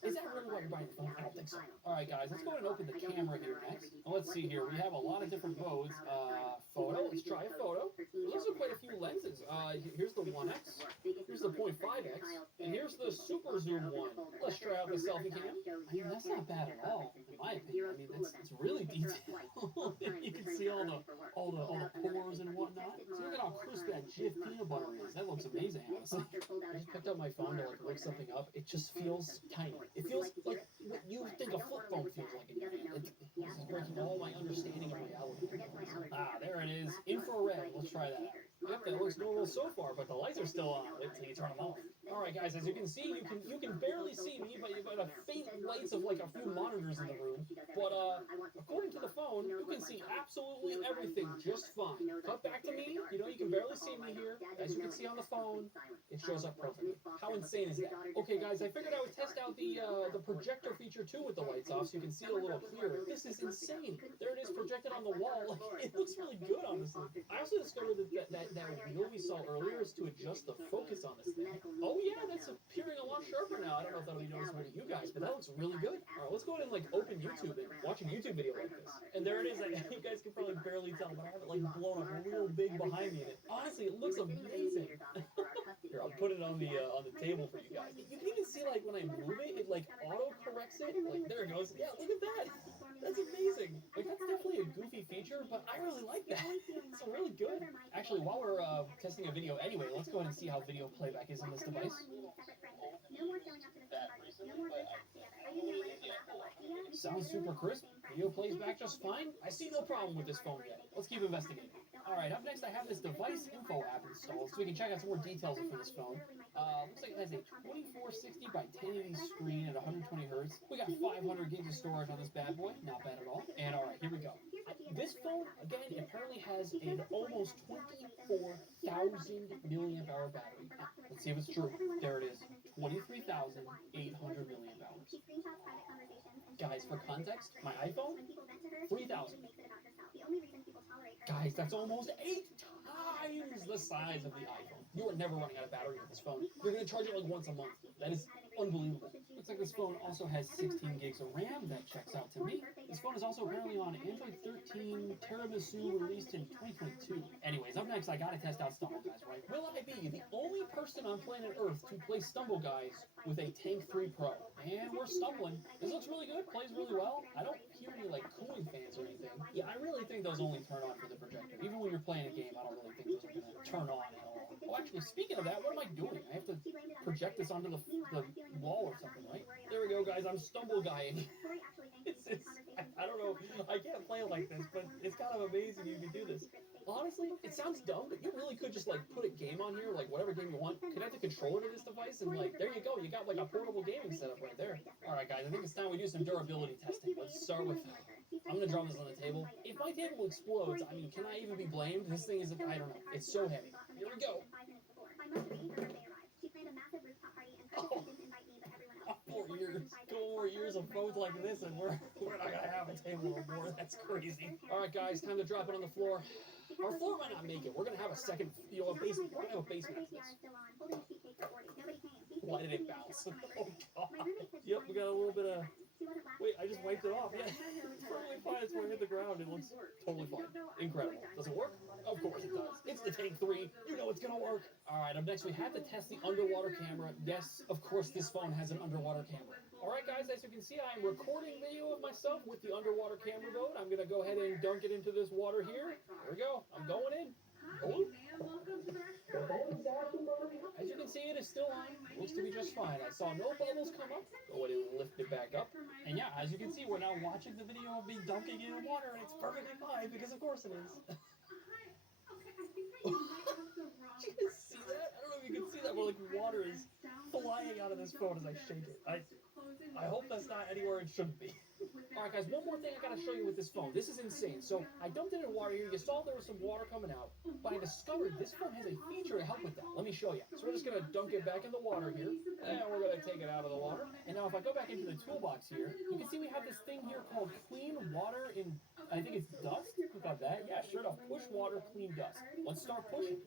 Is that really why you're buying a phone? I don't think so. All right, guys, let's go ahead and open the camera here next. And let's see here. We have a lot of different modes. Photo. Let's try a photo. There's also quite a few lenses. Here's the 1x. Here's the 0.5x. And here's the super zoom one. Let's try out the selfie cam. I mean, that's not bad at all, in my opinion. I mean, it's really detailed. You can see all the pores and whatnot. So look at how crisp that Jif peanut butter is. That looks amazing, honestly. I just picked up my phone to like look something up. It just feels tiny. It feels like what you think a flip phone feels like. This is breaking all my understanding of reality. There it is. Infrared. Let's try that. Yep, that looks normal so far, but the lights are still on. Wait till you turn them off. All right, guys. As you can see, you can barely see me, but you've got a faint lights of like a few monitors in the room. But according to the phone, you can see absolutely everything just fine. Cut back to me. You can barely see me here. As you can see on the phone, it shows up perfectly. How insane is that? Okay, guys, I figured I would test out the projector feature too with the lights off, so you can see it a little clearer. This is insane. There it is, projected on the wall. It looks really good, honestly. I also discovered that wheel we saw earlier is to adjust the focus on this thing. Oh yeah, that's appearing a lot sharper now. I don't know if that'll be noticeable to you guys, but that looks really good. All right, let's go ahead and like open YouTube and watch a YouTube video like this. And there it is. You guys can probably barely tell, but I have it like blown up real big behind me. And honestly, it looks amazing. Here, I'll put it on the table for you guys. You can even see like when I move it, it like auto corrects it. Like there it goes. Yeah, look at that. That's amazing. Like that's definitely a goofy feature, but I really like that. It's really good. Actually, while we're testing a video anyway, let's go ahead and see how video playback is on this device. Sounds super crisp. Video plays back just fine. I see no problem with this phone yet. Let's keep investigating. Alright, up next I have this device info app installed so we can check out some more details for this phone. Looks like it has a 2460 by 1080 screen at 120 hertz. We got 500 gigs of storage on this bad boy. Not bad at all. And alright, here we go. This phone, again, apparently has an almost 24,000 milliamp hour battery. Let's see if it's true. There it is. 23,800 milliamp hours. Guys, for context, my iPhone, 3,000. Guys, that's almost 8 times the size of the iPhone. You are never running out of battery with this phone. You're going to charge it like once a month. That is unbelievable. Looks like this phone also has 16 gigs of RAM. That checks out to me. This phone is also apparently on Android 13 Tiramisu, released in 2022. Anyways, up next, I gotta test out Stumble Guys, right? Will I be the only person on planet Earth to play Stumble Guys with a Tank 3 Pro? And we're stumbling. This looks really good, plays really well. I don't hear any like cooling fans or anything. Yeah, I really think those only turn on for the projector. Even when you're playing a game, I don't really think those are gonna turn on at all. Well, actually, speaking of that, what am I doing? I have to project this onto the wall or something, right? There we go, guys. I'm Stumble Guying. I don't know. I can't play it like this, but it's kind of amazing you can do this. Honestly, it sounds dumb, but you really could just like put a game on here, like whatever game you want, connect a controller to this device, and like there you go. You got like a portable gaming setup right there. All right, guys. I think it's time we do some durability testing. Let's start with. I'm gonna drop this on the table. If my table explodes, I mean, can I even be blamed? This thing is, I don't know. It's so heavy. Here we go. Oh. 4 years. 4 years of phones like this, and we're not gonna have a table no more. That's crazy. All right, guys, time to drop it on the floor. Our floor might not make it. We're gonna have a second, a basement. We're gonna have a basement after this. Why did it bounce? Oh God. Yep, we got a little bit of. Wait, I just wiped it off. Yeah, it's totally fine. It's when it hit the ground. It looks totally fine. Incredible. Does it work? Of course it does. It's the Tank 3. You know it's gonna work. All right, up next we have to test the underwater camera. Yes, of course this phone has an underwater camera. All right, guys, as you can see, I'm recording video of myself with the underwater camera mode. I'm gonna go ahead and dunk it into this water here. Here we go. I'm going in. Oh. As you can see, it is still on. Looks to be just fine. I saw no bubbles come up. Go ahead and lift it back up. And yeah, as you can see, we're now watching the video of me dunking it in water, and it's perfectly fine, because of course it is. Did you guys see that? I don't know if you can see that, where like water is flying out of this phone as I shake it. I hope that's not anywhere it shouldn't be. Alright guys, one more thing I gotta show you with this phone. This is insane. So I dumped it in water here. You saw there was some water coming out, but I discovered this phone has a feature to help with that. Let me show you. So we're just gonna dunk it back in the water here, and we're gonna take it out of the water. And now if I go back into the toolbox here, you can see we have this thing here called Clean Water in, I think it's dust. Click on that. Yeah, sure enough. Push water, clean dust. Let's start pushing.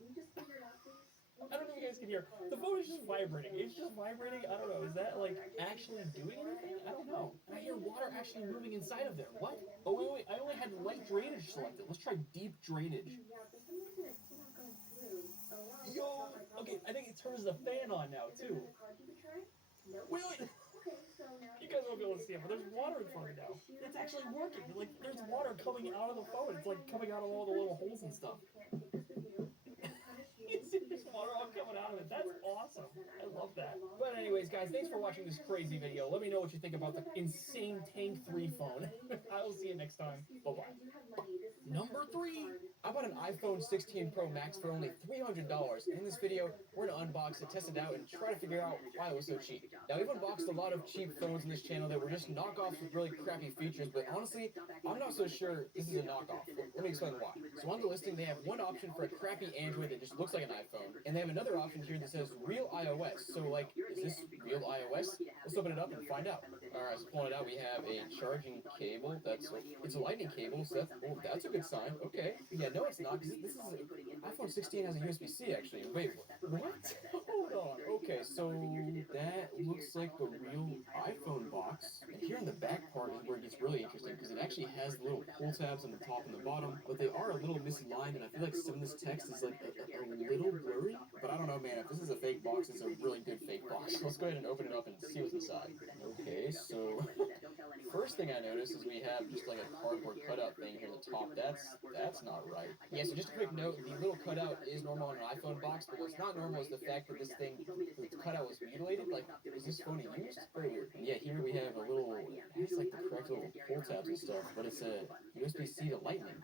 I don't know if you guys can hear. The phone is just vibrating. It's just vibrating. I don't know. Is that like actually doing anything? I don't know. And I hear water actually moving inside of there. What? Oh, wait. I only had light drainage selected. Let's try deep drainage. Yo. Okay, I think it turns the fan on now, too. Wait. You guys won't be able to see it, but there's water in front of it now. It's actually working. Like, there's water coming out of the phone. It's like coming out of all the little holes and stuff. There's water all coming out of it. That's awesome. I love that. But anyways, guys, thanks for watching this crazy video. Let me know what you think about the insane Tank 3 phone. I will see you next time. Bye-bye. Number 3. I bought an iPhone 16 Pro Max for only $300. And in this video, we're going to unbox it, test it out, and try to figure out why it was so cheap. Now, we've unboxed a lot of cheap phones in this channel that were just knockoffs with really crappy features, but honestly, I'm not so sure this is a knockoff. Let me explain why. So on the listing, they have one option for a crappy Android that just looks like an iPhone, and they have another option here that says real iOS. So, like, is this real iOS? Let's open it up and find out. Alright, so pulling it out, we have a charging cable. It's a lightning cable, so that's a good sign. Okay. Yeah, no, it's not, because this is iPhone 16 has a USB-C, actually. Wait, what? Hold on. Okay, so that looks like the real iPhone box. And here in the back part is where it gets really interesting, because it actually has the little pull tabs on the top and the bottom, but they are a little misaligned, and I feel like some of this text is like a little blurry. But I don't know, man, if this is a fake box, it's a really good fake box. Let's go ahead and open it up and see what's inside. Okay, so first thing I noticed is we have just like a cardboard cutout thing here at the top. That's not right. Yeah, so just a quick note, the little cutout is normal on an iPhone box, but what's not normal is the fact that this thing, the cutout was mutilated. Like, is this phone used? Very weird. And yeah, here we have a little, it's like the correct little pull tabs and stuff, but it's a USB-C to Lightning.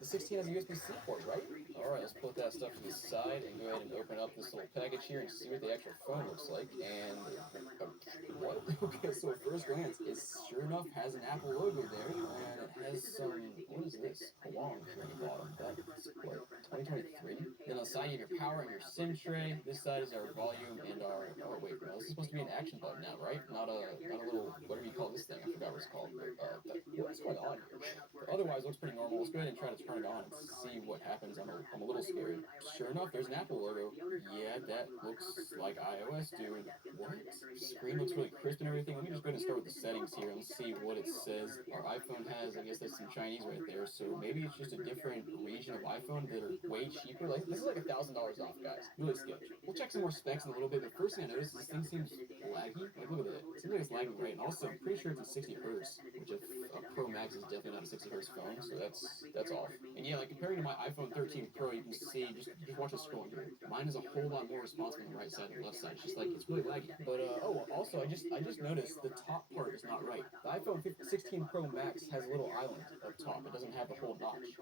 The 16 has a USB-C port, right? Alright, let's put that stuff to the side and go ahead and open up this little package here and see what the actual phone looks like. And, what? Okay, so at first glance, it sure enough has an Apple logo there, and it has some, what is this? Long here at the bottom. That's, what, 2023? Then on the side you have your power and your SIM tray. This side is our volume and our, oh wait, no, this is supposed to be an action button now, right? Not a little, whatever you call this thing, I forgot what it's called. What's going on here? But otherwise, it looks pretty normal. Let's go ahead and try to turn it on and see what happens. I'm a little scared. Sure enough, there's an Apple logo. Yeah, that looks like iOS, dude. What? Screen looks really crisp and everything. Let me just go ahead and start with the settings here and see what it says. Our iPhone has, I guess that's some Chinese right there, so maybe it's just a different region of iPhone that are way cheaper. Like, this is like $1,000 off, guys. Really sketchy. We'll check some more specs in a little bit, but first thing I noticed is this thing seems laggy. Like, look at that. It seems like it's lagging right, and also I'm pretty sure it's at 60 hertz, which a Pro Max is definitely not a 60 hertz phone, so that's off. And yeah, like comparing to my iPhone 13 Pro, you can see, just watch us scrolling here. Mine is a whole lot more responsive on the right side than the left side. It's just like, it's really laggy. But, also, I just noticed the top part is not right. The iPhone 16 Pro Max has a little island up top. It doesn't have the whole notch.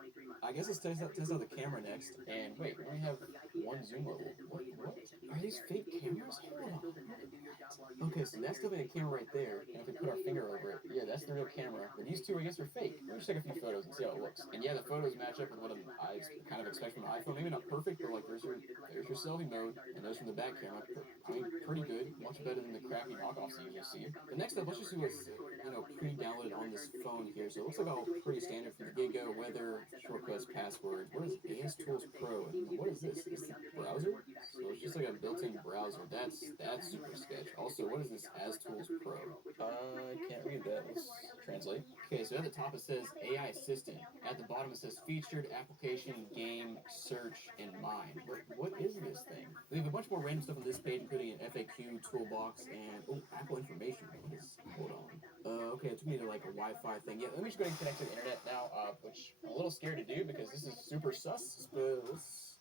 I guess let's test out the camera next. And wait, we only have one zoom level. What? Are these fake cameras? Hold on. Okay, so that's definitely a camera right there. And if we put our finger over it, yeah, that's the real camera. But these two, I guess, are fake. Let me just take a few photos and see how it looks. And yeah, the photos match up with what I kind of expect from an iPhone. Maybe not perfect, but like there's your selfie mode, and those from the back camera. I mean, pretty good. Much better than the crappy knockoffs you usually see. But next up, let's just see what's pre-downloaded on this phone here. So it looks like all pretty standard from the get-go. Weather, shortcuts, passwords. What is AS Tools Pro? And what is this? Is this a browser? So it's just like a built-in browser. That's super sketch. Also, what is this AS Tools Pro? I can't read that. Let's translate. Okay, so at the top it says AI Assistant. At the bottom it says Featured, Application, Game, Search, and Mine. What is this thing? We have a bunch more random stuff on this page, including an FAQ, toolbox, and Apple information. What is? Hold on. Okay, it took me to like a Wi-Fi thing. Yeah, let me just go ahead and connect to the internet now, which I'm a little scared to do because this is super sus, but let's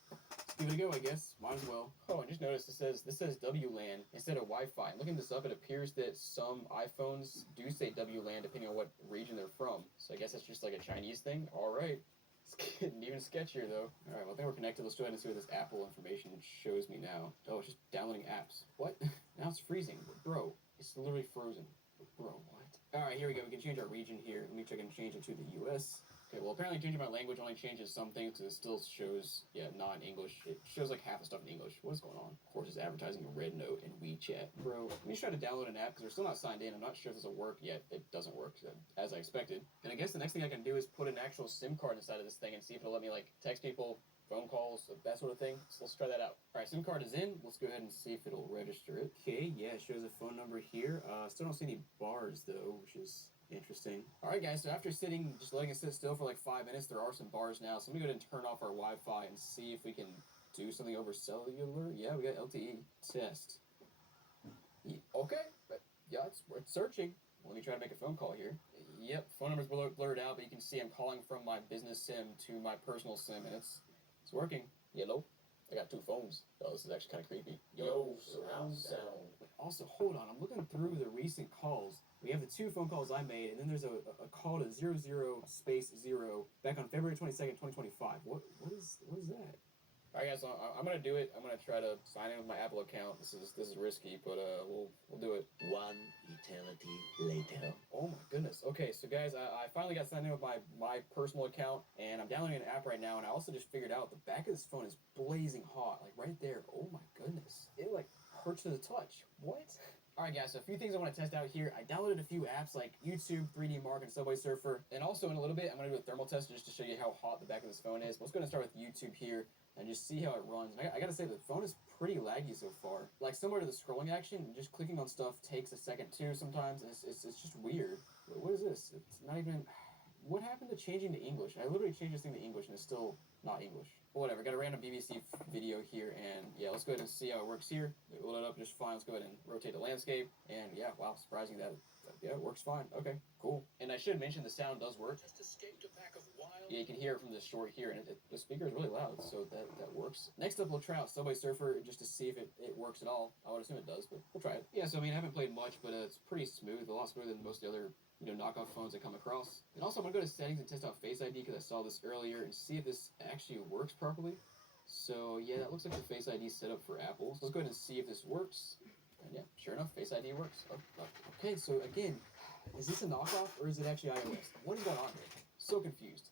give it a go, I guess. Might as well. Oh, I just noticed this says WLAN instead of Wi-Fi. Looking this up, it appears that some iPhones do say WLAN depending on what region they're from. So I guess that's just like a Chinese thing. All right. It's getting even sketchier though. Alright, well I think we're connected. Let's go ahead and see what this Apple information shows me now. Oh, it's just downloading apps. What? Now it's freezing. Bro, it's literally frozen. Bro, what? Alright, here we go. We can change our region here. Let me check and change it to the US. Okay, well apparently changing my language only changes some things because it still shows, non-English. It shows like half the stuff in English. What is going on? Of course, it's advertising a Red Note and WeChat. Bro, let me try to download an app because we're still not signed in. I'm not sure if this will work yet. It doesn't work as I expected. And I guess the next thing I can do is put an actual SIM card inside of this thing and see if it'll let me like text people, phone calls, that sort of thing. So let's try that out. Alright, SIM card is in. Let's go ahead and see if it'll register it. Okay, yeah, it shows a phone number here. Still don't see any bars though, which is interesting. Alright guys, so after just letting it sit still for like 5 minutes, there are some bars now. So let me go ahead and turn off our Wi-Fi and see if we can do something over cellular. Yeah, we got LTE test. Okay, but yeah, it's searching. Let me try to make a phone call here. Yep, phone number's blurred out, but you can see I'm calling from my business SIM to my personal SIM, and it's working. Hello? I got 2 phones. Oh, this is actually kind of creepy. Yo, surround sound. Also, hold on. I'm looking through the recent calls. We have the 2 phone calls I made, and then there's a call to 00 space 0 back on February 22nd, 2025. What is that? Alright guys, so I'm gonna do it. I'm gonna try to sign in with my Apple account. This is risky, but we'll do it. One eternity later. Oh my goodness. Okay, so guys, I finally got signed in with my personal account, and I'm downloading an app right now, and I also just figured out the back of this phone is blazing hot, like right there. Oh my goodness. It like hurts to the touch. What? Alright guys, so a few things I want to test out here. I downloaded a few apps like YouTube, 3D Mark, and Subway Surfer, and also in a little bit I'm going to do a thermal test just to show you how hot the back of this phone is. But let's go ahead and start with YouTube here and just see how it runs. And I gotta say, the phone is pretty laggy so far. Like, similar to the scrolling action, just clicking on stuff takes a second too sometimes, and it's just weird. What is this? It's not even... What happened to changing to English? I literally changed this thing to English, and it's still not English. Whatever, got a random BBC video here, and yeah, let's go ahead and see how it works here. It loaded up just fine. Let's go ahead and rotate the landscape, and yeah, wow, surprising that yeah, it works fine. Okay, cool. And I should mention the sound does work. Just escaped a pack of wild... Yeah, you can hear it from this short here, and the speaker is really loud, so that works. Next up, we'll try out Subway Surfer just to see if it works at all. I would assume it does, but we'll try it. Yeah, so I mean, I haven't played much, but it's pretty smooth, a lot smoother than most of the other knockoff phones I come across. And also, I'm gonna go to settings and test out Face ID because I saw this earlier and see if this actually works properly. So yeah, that looks like the Face ID set up for Apple. So let's go ahead and see if this works. And yeah, sure enough, Face ID works. Okay, so again, is this a knockoff or is it actually iOS? What is going on here? So confused.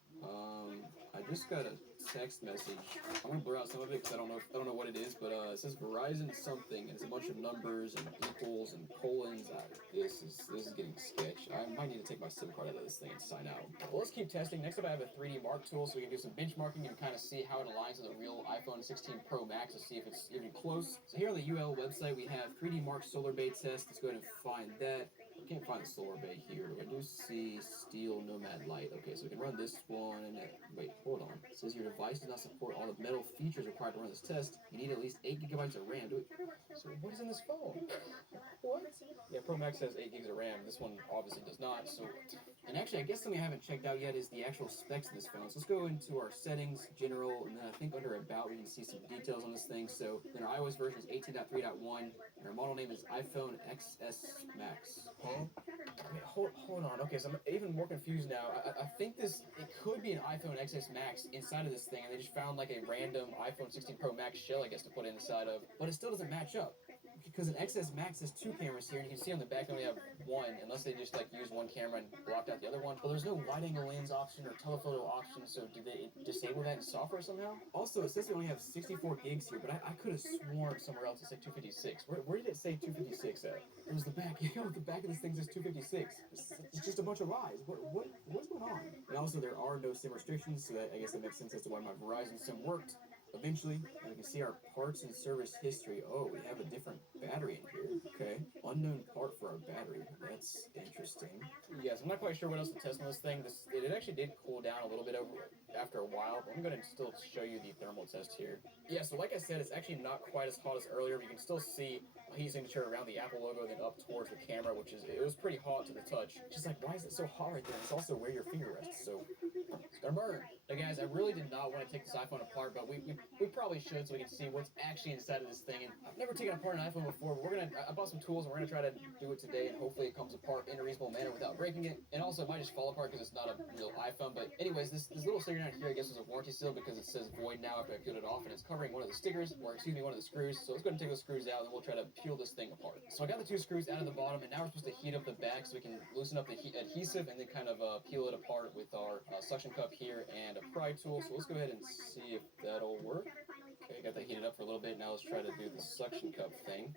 I just got a text message. I'm gonna blur out some of it because I don't know what it is, but it says Verizon something, and it's a bunch of numbers and equals and colons. This is getting sketch. I might need to take my SIM card out of this thing and sign out. Well, let's keep testing. Next up, I have a 3D Mark tool, so we can do some benchmarking and kind of see how it aligns with a real iPhone 16 Pro Max to see if it's even close. So here on the UL website, we have 3D Mark Solar Bay test. Let's go ahead and find that. I can't find the Solar Bay here. I do see Steel Nomad Lite. Okay, so we can run this one. And wait, hold on. It says your device does not support all the metal features required to run this test. You need at least 8 gigabytes of RAM. So what is in this phone? What? Yeah, Pro Max has 8 gigs of RAM. This one obviously does not. So, and actually, I guess something I haven't checked out yet is the actual specs of this phone. So let's go into our settings, general, and then I think under About we can see some details on this thing. So then our iOS version is 18.3.1, and our model name is iPhone XS Max. Huh? Wait, hold on. Okay, so I'm even more confused now. I think it could be an iPhone XS Max inside of this thing, and they just found like a random iPhone 16 Pro Max shell, I guess, to put inside of. But it still doesn't match up. Because an XS Max has 2 cameras here, and you can see on the back they only have 1, unless they just like use one camera and blocked out the other one. But there's no wide angle lens option or telephoto option, so did they disable that in software somehow? Also, it says we only have 64 gigs here, but I could have sworn somewhere else it said 256. Where did it say 256 at? It was the back. The back of this thing says 256. It's just a bunch of lies. What's going on? And also, there are no SIM restrictions, so I guess that makes sense as to why my Verizon SIM worked. Eventually, and we can see our parts and service history. Oh, we have a different battery in here. Okay. Unknown part for our battery. That's interesting. Yes, I'm not quite sure what else to test on this thing. It actually did cool down a little bit after a while, but I'm going to still show you the thermal test here. Yeah, so like I said, it's actually not quite as hot as earlier, but you can still see a heat signature around the Apple logo, then up towards the camera, it was pretty hot to the touch. Just like, why is it so hot right there? It's also where your finger rests, so it's gonna burn. Now guys, I really did not want to take this iPhone apart, but we we probably should so we can see what's actually inside of this thing. And I've never taken apart an iPhone before, but I bought some tools and we're gonna try to do it today, and hopefully it comes apart in a reasonable manner without breaking it. And also it might just fall apart because it's not a real iPhone. But anyways, this little sticker down here I guess is a warranty seal because it says void now after I peeled it off, and it's covering one of the stickers, or excuse me, one of the screws. So let's go ahead and take those screws out and then we'll try to peel this thing apart. So I got the 2 screws out of the bottom, and now we're supposed to heat up the back so we can loosen up the adhesive and then kind of peel it apart with our suction cup here and a pry tool. So let's go ahead and see if that'll work. Okay, got that heated up for a little bit. Now let's try to do the suction cup thing.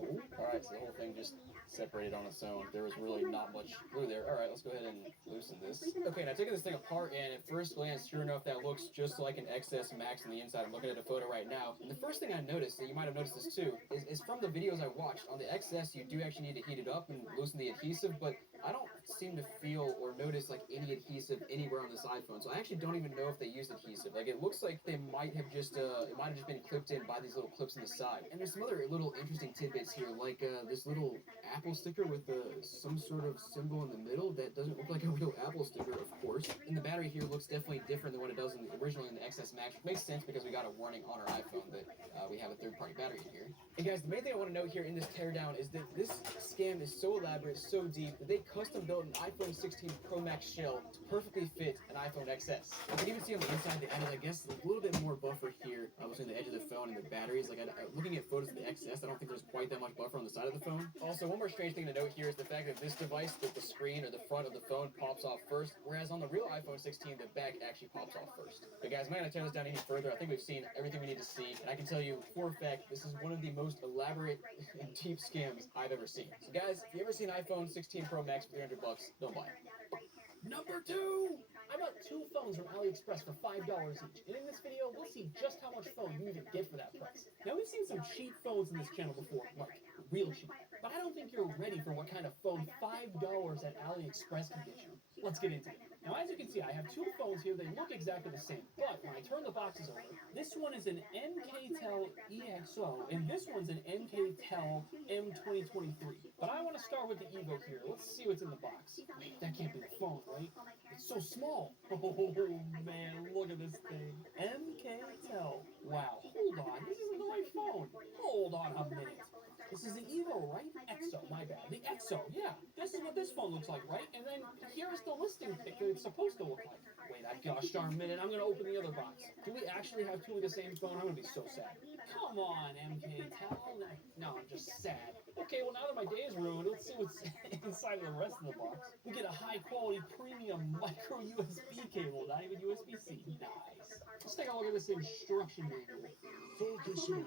Oh, alright, so the whole thing just separated on its own. There was really not much glue there. Alright, let's go ahead and loosen this. Okay, now taking this thing apart, and at first glance, sure enough, that looks just like an XS Max on the inside. I'm looking at a photo right now. And the first thing I noticed, and you might have noticed this too, is from the videos I watched. On the XS, you do actually need to heat it up and loosen the adhesive, but I don't seem to feel or notice like any adhesive anywhere on this iPhone. So I actually don't even know if they used adhesive. Like, it looks like they might have just, it might have just been clipped in by these little clips in the side. And there's some other little interesting tidbits here, like this little Apple sticker with some sort of symbol in the middle that doesn't look like a real Apple sticker, of course. And the battery here looks definitely different than what it does originally in the XS Max, which makes sense because we got a warning on our iPhone that we have a third-party battery in here. And guys, the main thing I want to note here in this teardown is that this scam is so elaborate, so deep, that they custom built an iPhone 16 Pro Max shell to perfectly fit an iPhone XS. You can even see on the inside they added, I guess, a little bit more buffer here between the edge of the phone and the batteries. Like, looking at photos of the XS, I don't think there's quite that much buffer on the side of the phone. Also, one more strange thing to note here is the fact that this device, that the screen or the front of the phone pops off first, whereas on the real iPhone 16, the back actually pops off first. But guys, I'm not going to tear this down any further. I think we've seen everything we need to see, and I can tell you for a fact, this is one of the most elaborate and deep scams I've ever seen. So guys, if you ever seen an iPhone 16 Pro Max for $300, don't buy it. Number 2! I bought 2 phones from AliExpress for $5 each, and in this video, we'll see just how much phone you even get for that price. Now, we've seen some cheap phones in this channel before, like real cheap, but I don't think you're ready for what kind of phone $5 at AliExpress can get you. Let's get into it. Now, as you can see, I have 2 phones here. They look exactly the same, but when I turn the boxes over, this one is an MKTel EXO, and this one's an MKTel M2023. But I want to start with the Evo here. Let's see what's in the box. Wait, that can't be the phone, right? It's so small. Oh, man, look at this thing. MKTel. Wow, hold on. This isn't the right phone. Hold on a minute. This is the Evo, right? EXO, my bad. The EXO, yeah. This is what this phone looks like, right? And then here's the listing picture it's supposed to look like. Wait a gosh darn minute, I'm gonna open the other box. Do we actually have 2 of the same phone? I'm gonna be so sad. Come on, MKTel. No, I'm just sad. Okay, well now that my day is ruined, let's see what's inside of the rest of the box. We get a high quality premium micro USB cable, not even USB-C. Nice. Let's take a look at this instruction manual. Focus on.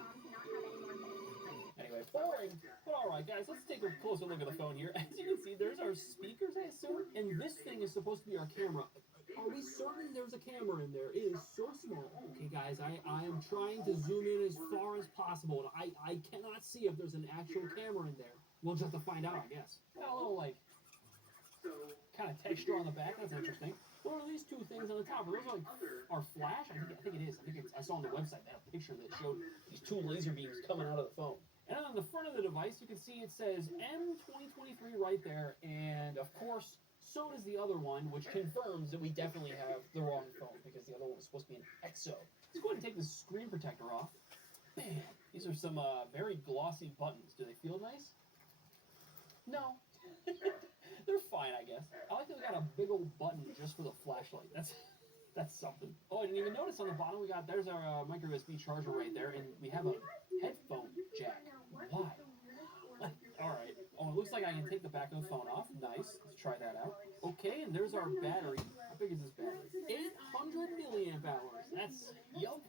Anyway, boring. But alright guys, let's take a closer look at the phone here. As you can see, there's our speakers, I assume. And this thing is supposed to be our camera. Are we certain there's a camera in there? It is so small. Okay guys, I am trying to zoom in as far as possible. And I cannot see if there's an actual camera in there. We'll just have to find out, I guess. Got a little, like, kind of texture on the back. That's interesting. What are these 2 things on the top? Are those like our flash? I think it is. I saw on the website they had a picture that showed these 2 laser beams coming out of the phone. And on the front of the device, you can see it says M2023 right there, and of course, so does the other one, which confirms that we definitely have the wrong phone, because the other one was supposed to be an EXO. Let's go ahead and take the screen protector off. Bam! These are some very glossy buttons. Do they feel nice? No. They're fine, I guess. I like that we got a big old button just for the flashlight. That's something. Oh, I didn't even notice on the bottom there's our micro USB charger right there, and we have a headphone jack. Why? Alright. Oh, it looks like I can take the back of the phone off. Nice. Let's try that out. Okay, and there's our battery. How big is this battery? 800 milliamp hours. That's, yup.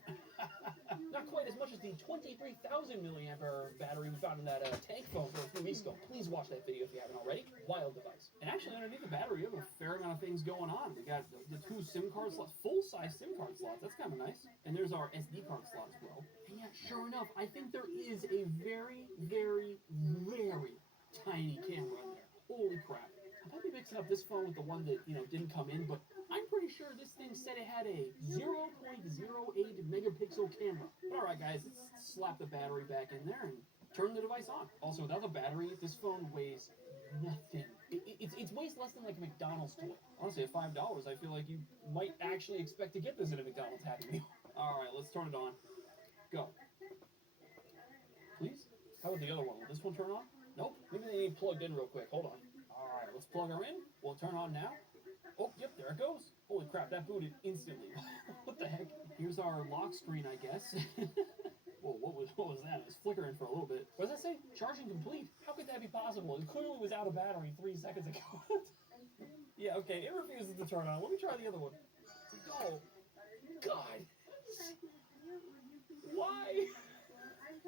Not quite as much as the 23,000 milliamp hour battery we found in that tank phone a few weeks ago. Please watch that video if you haven't already. Wild device. And actually, underneath the battery, we have a fair amount of things going on. We got the 2 SIM card slots, full-size SIM card slots. That's kind of nice. And there's our SD card slot as well. And yeah, sure enough, I think there is a very, very, very tiny camera in there. Holy crap. I might be mixing up this phone with the one that, didn't come in, but I'm pretty sure this thing said it had a 0.08 megapixel camera. But alright guys, let's slap the battery back in there and turn the device on. Also, without the battery, this phone weighs nothing. It weighs less than like a McDonald's toy. Honestly, at $5, I feel like you might actually expect to get this at a McDonald's Happy Meal. Alright, let's turn it on. Go. Please? How about the other one? Will this one turn on? Nope. Maybe they need plugged in real quick. Hold on. Alright, let's plug her in. Will it turn on now? Oh, yep, there it goes. Holy crap, that booted instantly. What the heck? Here's our lock screen, I guess. Whoa, what was that? It was flickering for a little bit. What does that say? Charging complete? How could that be possible? It clearly was out of battery 3 seconds ago. Yeah, okay, it refuses to turn on. Let me try the other one. Oh, God. Why?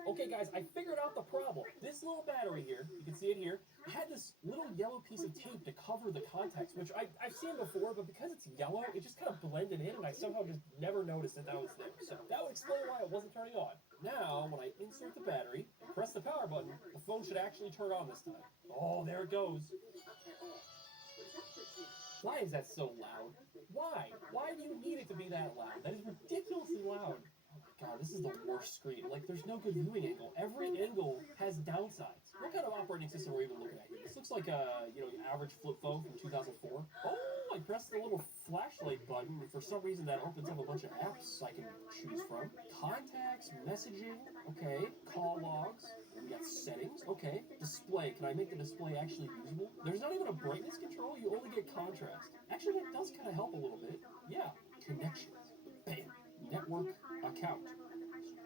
Okay, guys, I figured out the problem. This little battery here, you can see it here, had this little yellow piece of tape to cover the contacts, which I've seen before, but because it's yellow, it just kind of blended in, and I somehow just never noticed that was there. So that would explain why it wasn't turning on. Now, when I insert the battery, press the power button, the phone should actually turn on this time. Oh, there it goes. Why is that so loud? Why? Why do you need it to be that loud? That is ridiculously loud. God, this is the worst screen. Like, there's no good viewing angle. Every angle has downsides. What kind of operating system are we even looking at here? This looks like a, your average flip phone from 2004. Oh, I pressed the little flashlight button. For some reason, that opens up a bunch of apps I can choose from. Contacts, messaging, okay. Call logs. We got settings, okay. Display. Can I make the display actually usable? There's not even a brightness control. You only get contrast. Actually, that does kind of help a little bit. Yeah. Connections. Bam. Network account.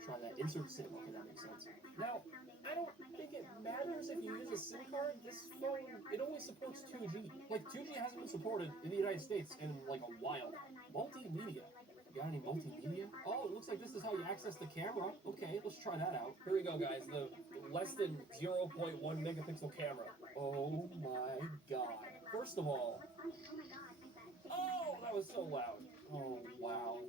Try that. Insert SIM. Okay, that makes sense. Now, I don't think it matters if you use a SIM card. This phone, it only supports 2G. Like, 2G hasn't been supported in the United States in, like, a while. Multimedia. You got any multimedia? Oh, it looks like this is how you access the camera. Okay, let's try that out. Here we go, guys. The less than 0.1 megapixel camera. Oh, my God. First of all... Oh, that was so loud. Oh, wow.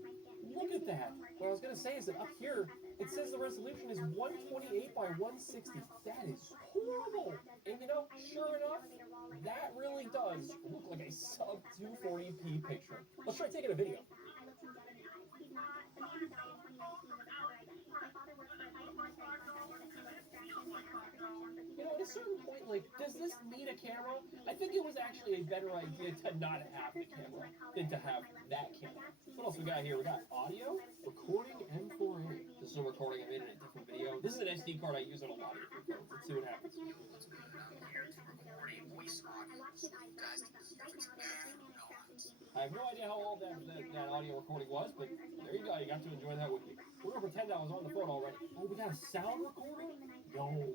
Look at that. What I was going to say is that up here, it says the resolution is 128 by 160. That is horrible. And you know, sure enough, that really does look like a sub 240p picture. Let's try taking a video. You know, at a certain point, like, does this need a camera? I think it was actually a better idea to not have the camera than to have that camera. What else we got here? We got audio, recording, M4A. This is a recording I made in a different video. This is an SD card I use on a lot of different phones. Let's see what happens. I have no idea how old that audio recording was, but there you go. You got to enjoy that with me. We're gonna pretend I was on the phone already. Oh, we got a sound recorder? Yo.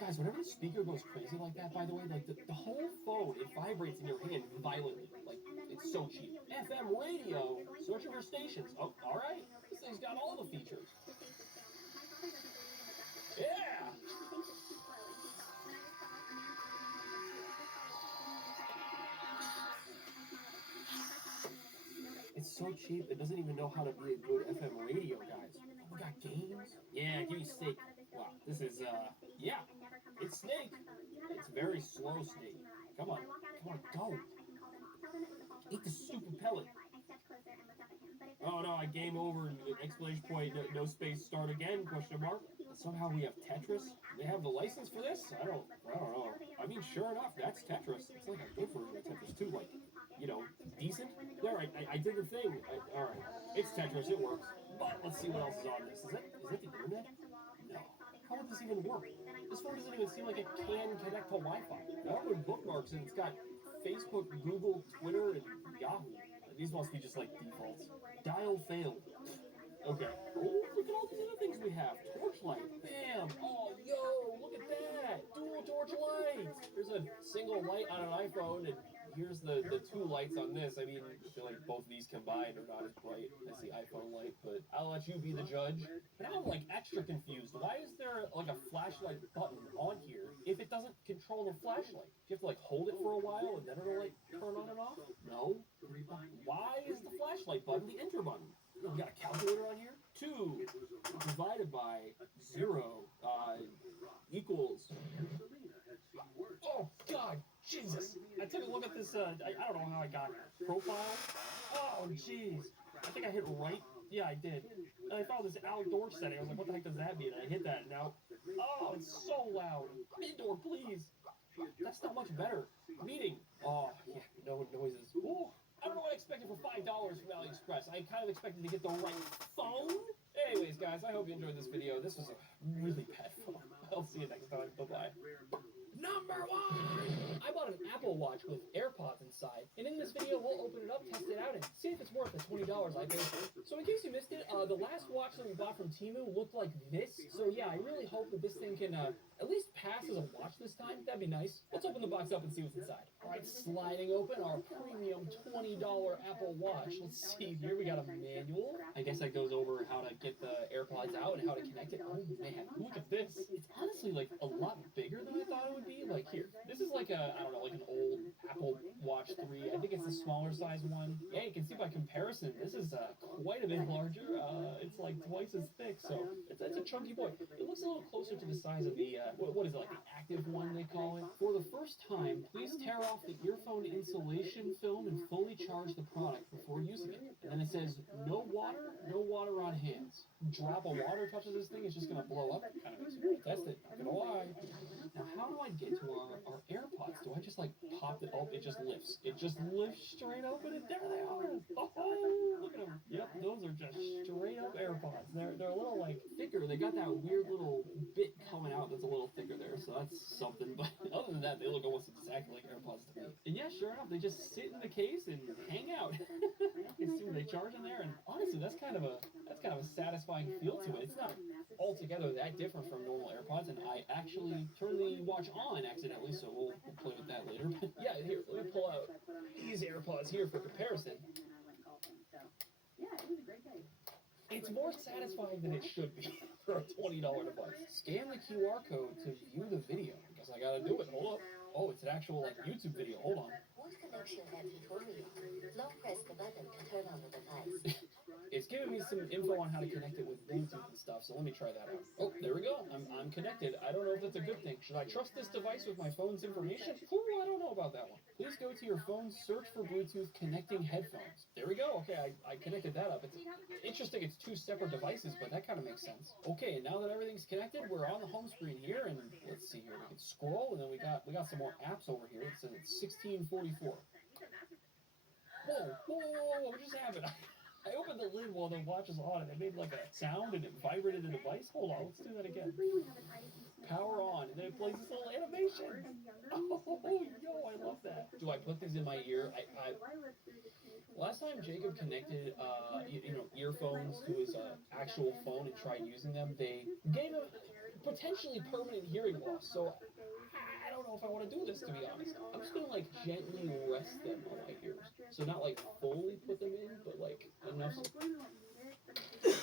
Guys, whenever the speaker goes crazy like that, by the way, like the whole phone, it vibrates in your hand violently. Like, it's so cheap. FM radio, searching for stations. Oh, all right. This thing's got all the features. Yeah! It's so cheap, it doesn't even know how to be a good FM radio, guys. Oh, we got games? Yeah, give me Snake. Wow, this is, yeah, it's Snake. It's very slow Snake. Come on, go. Eat the stupid pellet. Oh no, I game over, exclamation point, no space, start again, question mark. Somehow we have Tetris. They have the license for this? I don't know. I mean, sure enough, that's Tetris. It's like a good version of Tetris too, like, you know, decent. There, I did the thing. Alright, it's Tetris, it works. But let's see what else is on this. Is that the internet? No. How would this even work? This phone doesn't even seem like it can connect to Wi-Fi. I opened bookmarks and it's got Facebook, Google, Twitter, and Yahoo. These must be just like defaults. Dial failed. Okay. Oh, look at all these other things we have. Torchlight. Bam. Oh, yo, look at that. Dual torch lights. There's a single light on an iPhone, and here's the two lights on this. I mean, I feel like both of these combined are not as bright as the iPhone light, but I'll let you be the judge. But now I'm like extra confused. Why is there like a flashlight button on here if it doesn't control the flashlight? Do you have to like hold it for a while and then it'll like turn on and off? No. Why is the flashlight button the enter button? We got a calculator on here. 2 divided by 0 equals... Oh, God, Jesus. I took a look at this, I don't know how I got it. Profile? Oh, jeez. I think I hit right. Yeah, I did. And I found this outdoor setting. I was like, what the heck does that mean? And I hit that. Now, oh, it's so loud. Indoor, please. That's not much better. Meeting. Oh, yeah, no noises. Ooh, I don't know what I expected for $5 from AliExpress. I kind of expected to get the right phone. Anyways, guys, I hope you enjoyed this video. This was a really bad phone. I'll see you next time. Bye-bye. Number 1! I bought an Apple Watch with AirPods inside, and in this video we'll open it up, test it out, and see if it's worth the $20 I paid for it. So in case you missed it, the last watch that we bought from Temu looked like this. So yeah, I really hope that this thing can at least pass as a watch this time. That'd be nice. Let's open the box up and see what's inside. Alright, sliding open our premium $20 Apple Watch. Let's see here, we got a manual. I guess that goes over how to get the AirPods out and how to connect it. Oh man, look at this. It's honestly like a lot bigger than I thought it would be. Like here, this is like a, I don't know, like an old Apple Watch 3. I think it's the smaller size one. Yeah, you can see by comparison, this is quite a bit larger. It's like twice as thick, so it's a chunky boy. It looks a little closer to the size of the, what is it, like the active one they call it? For the first time, please tear off the earphone insulation film and fully charge the product before using it. And then it says, no water on hands. Drop of water touches this thing, it's just gonna blow up. Kind of makes me want to test it, not gonna lie. Now, how do I get to our AirPods? Do I just like pop it? Oh, it just lifts. It just lifts straight open, and there they are. Oh, look at them. Yep, those are just straight up AirPods. They're a little like thicker. They got that weird little bit coming out that's a little thicker there, so that's something. But other than that, they look almost exactly like AirPods to me. And yeah, sure enough, they just sit in the case and hang out. You can see where they charge in there, and honestly, that's kind of a satisfying feel to it. It's not altogether that different from normal AirPods, and I actually turned the watch on accidentally, so we'll play with that later. But yeah, here, let me pull out these AirPods here for comparison. It's more satisfying than it should be for a $20 device. Scan the QR code to view the video. I guess I gotta do it. Hold up. Oh, it's an actual like YouTube video. Hold on. What connection have you told me? Long press the button to turn on the device. It's giving me some info on how to connect it with Bluetooth and stuff, so let me try that out. Oh, there we go. I'm connected. I don't know if that's a good thing. Should I trust this device with my phone's information? Ooh, I don't know about that one. Please go to your phone, search for Bluetooth connecting headphones. There we go. Okay, I connected that up. It's interesting. It's two separate devices, but that kind of makes sense. Okay, and now that everything's connected, we're on the home screen here, and let's see here. We can scroll, and then we got some more apps over here. It says it's 1644. Whoa, what just happened? I opened the lid while the watch was on, and it made like a sound, and it vibrated the device. Hold on, let's do that again. Power on, and then it plays this little animation. Oh, yo, I love that. Do I put these in my ear? Last time Jacob connected, earphones to his actual phone and tried using them, they gave him potentially permanent hearing loss. So I don't know if I want to do this, to be honest. I'm just gonna like gently rest them on my ears. So not like fully put them in, but like enough.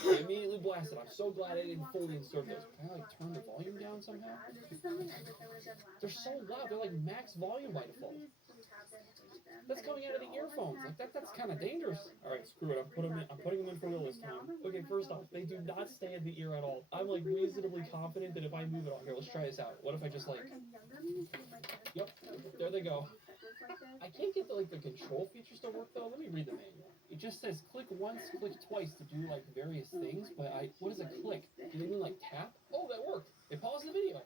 I immediately blasted. I'm so glad I didn't fully insert those. Can I like turn the volume down somehow? They're so loud. They're like max volume by default. That's coming out of the earphones. Like that's kind of dangerous. All right, screw it. I'm putting them in for real this time. Okay, first off, they do not stay in the ear at all. I'm like reasonably confident that if I move it on here, let's try this out. What if I just like, yep, there they go. I can't get the control features to work though. Let me read the manual. It just says click once, click twice to do like various things. But what is a click? Do they mean like tap? Oh, that worked. It paused the video.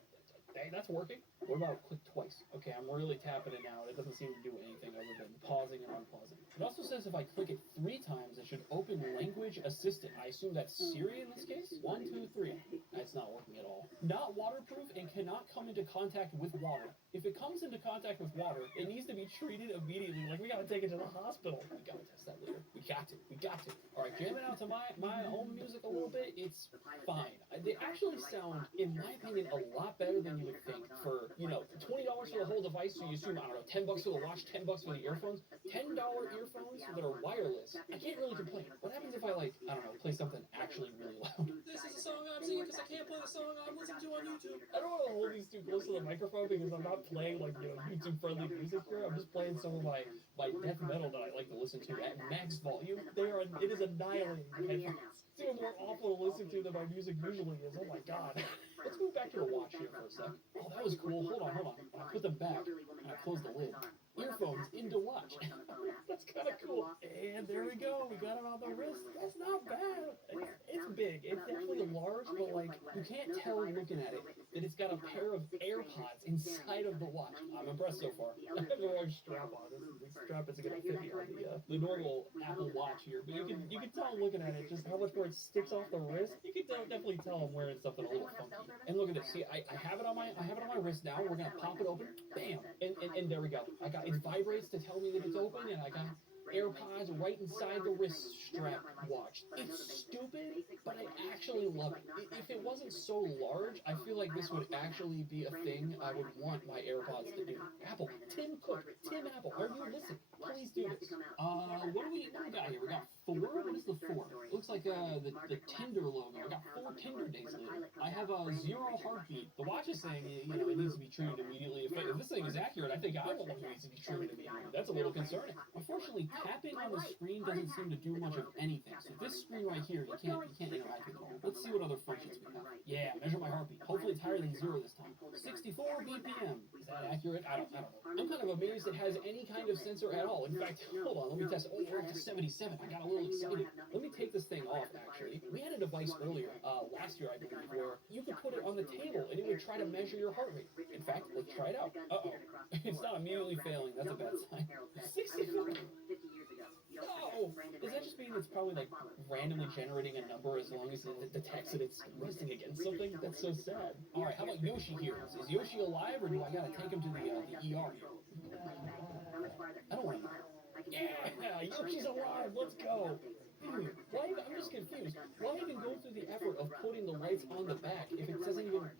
Dang, that's working. What about click twice? Okay, I'm really tapping it now. It doesn't seem to do anything other than pausing and unpausing. It also says if I click it 3 times, it should open Language Assistant. I assume that's Siri in this case? 1, 2, 3. That's not working at all. Not waterproof and cannot come into contact with water. If it comes into contact with water, it needs to be treated immediately. Like, we gotta take it to the hospital. We gotta test that later. We got to. Alright, jamming out to my own music a little bit, it's fine. They actually sound, in my opinion, a lot better than you would think for, $20 for the whole device, so you assume, I don't know, $10 for the watch, $10 for the earphones. $10 earphones that are wireless. I can't really complain. What happens if I, play something actually really loud? This is a song I'm singing because I can't play the song I'm listening to on YouTube. I don't want to hold these too close to the microphone because I'm not playing, YouTube-friendly music here. I'm just playing some of my death metal that I like to listen to at max volume. It is annihilating headphones. It's even more awful to listen to than my music usually is. Oh my god. Let's move back to the watch here for a sec. Oh, that was cool. Hold on. I put them back and I closed the lid. earphones into watch. That's kind of cool. And there we go. We got it on the wrist. That's not bad. It's big. It's definitely large, but like you can't tell looking at it that it's got a pair of AirPods inside of the watch. I'm impressed so far. I have the wrong strap on. This strap isn't gonna fit me on the normal Apple Watch here, but you can tell looking at it just how much more it sticks off the wrist. You can definitely tell I'm wearing something a little funky. And look at this. See, I have it on my wrist now. We're gonna pop it open. Bam. And there we go. It vibrates to tell me that it's open, and I got AirPods right inside the wrist strap watch. It's stupid, but I actually love it. If it wasn't so large, I feel like this would actually be a thing I would want my AirPods to do. Apple, Tim Cook, Tim Apple, are you listening? Please do this. What do we got here? We got 4? What is the 4? It looks like the Tinder logo. I got 4 Tinder days later. I have a 0 heartbeat. The watch is saying, it needs to be triggered immediately. If this thing is accurate, I think I'm the one who needs to be triggered immediately. That's a little concerning. Unfortunately, tapping on the screen doesn't seem to do much of anything. So this screen right here, you can't interact with it all. Let's see what other functions we have. Yeah, measure my heartbeat. Hopefully it's higher than 0 this time. 64 BPM. Is that accurate? I don't know. I'm kind of amazed it has any kind of sensor at all. In fact, hold on, let me test. Oh, we're up to 77. I got a little excited. Let me take this thing off, actually. We had a device earlier, last year, I believe, where you could put it on the table and it would try to measure your heart rate. In fact, let's try it out. Uh-oh. It's not immediately failing. That's a bad sign. 64. No! Does that just mean it's probably like randomly generating a number as long as it detects that it's resting against something? That's so sad. Alright, how about Yoshi here? Is Yoshi alive or do I gotta take him to the ER here? I don't want to know. Yeah! Yoshi's alive! Let's go! I'm just confused. Why even go through the effort of putting the lights on the back if it doesn't even do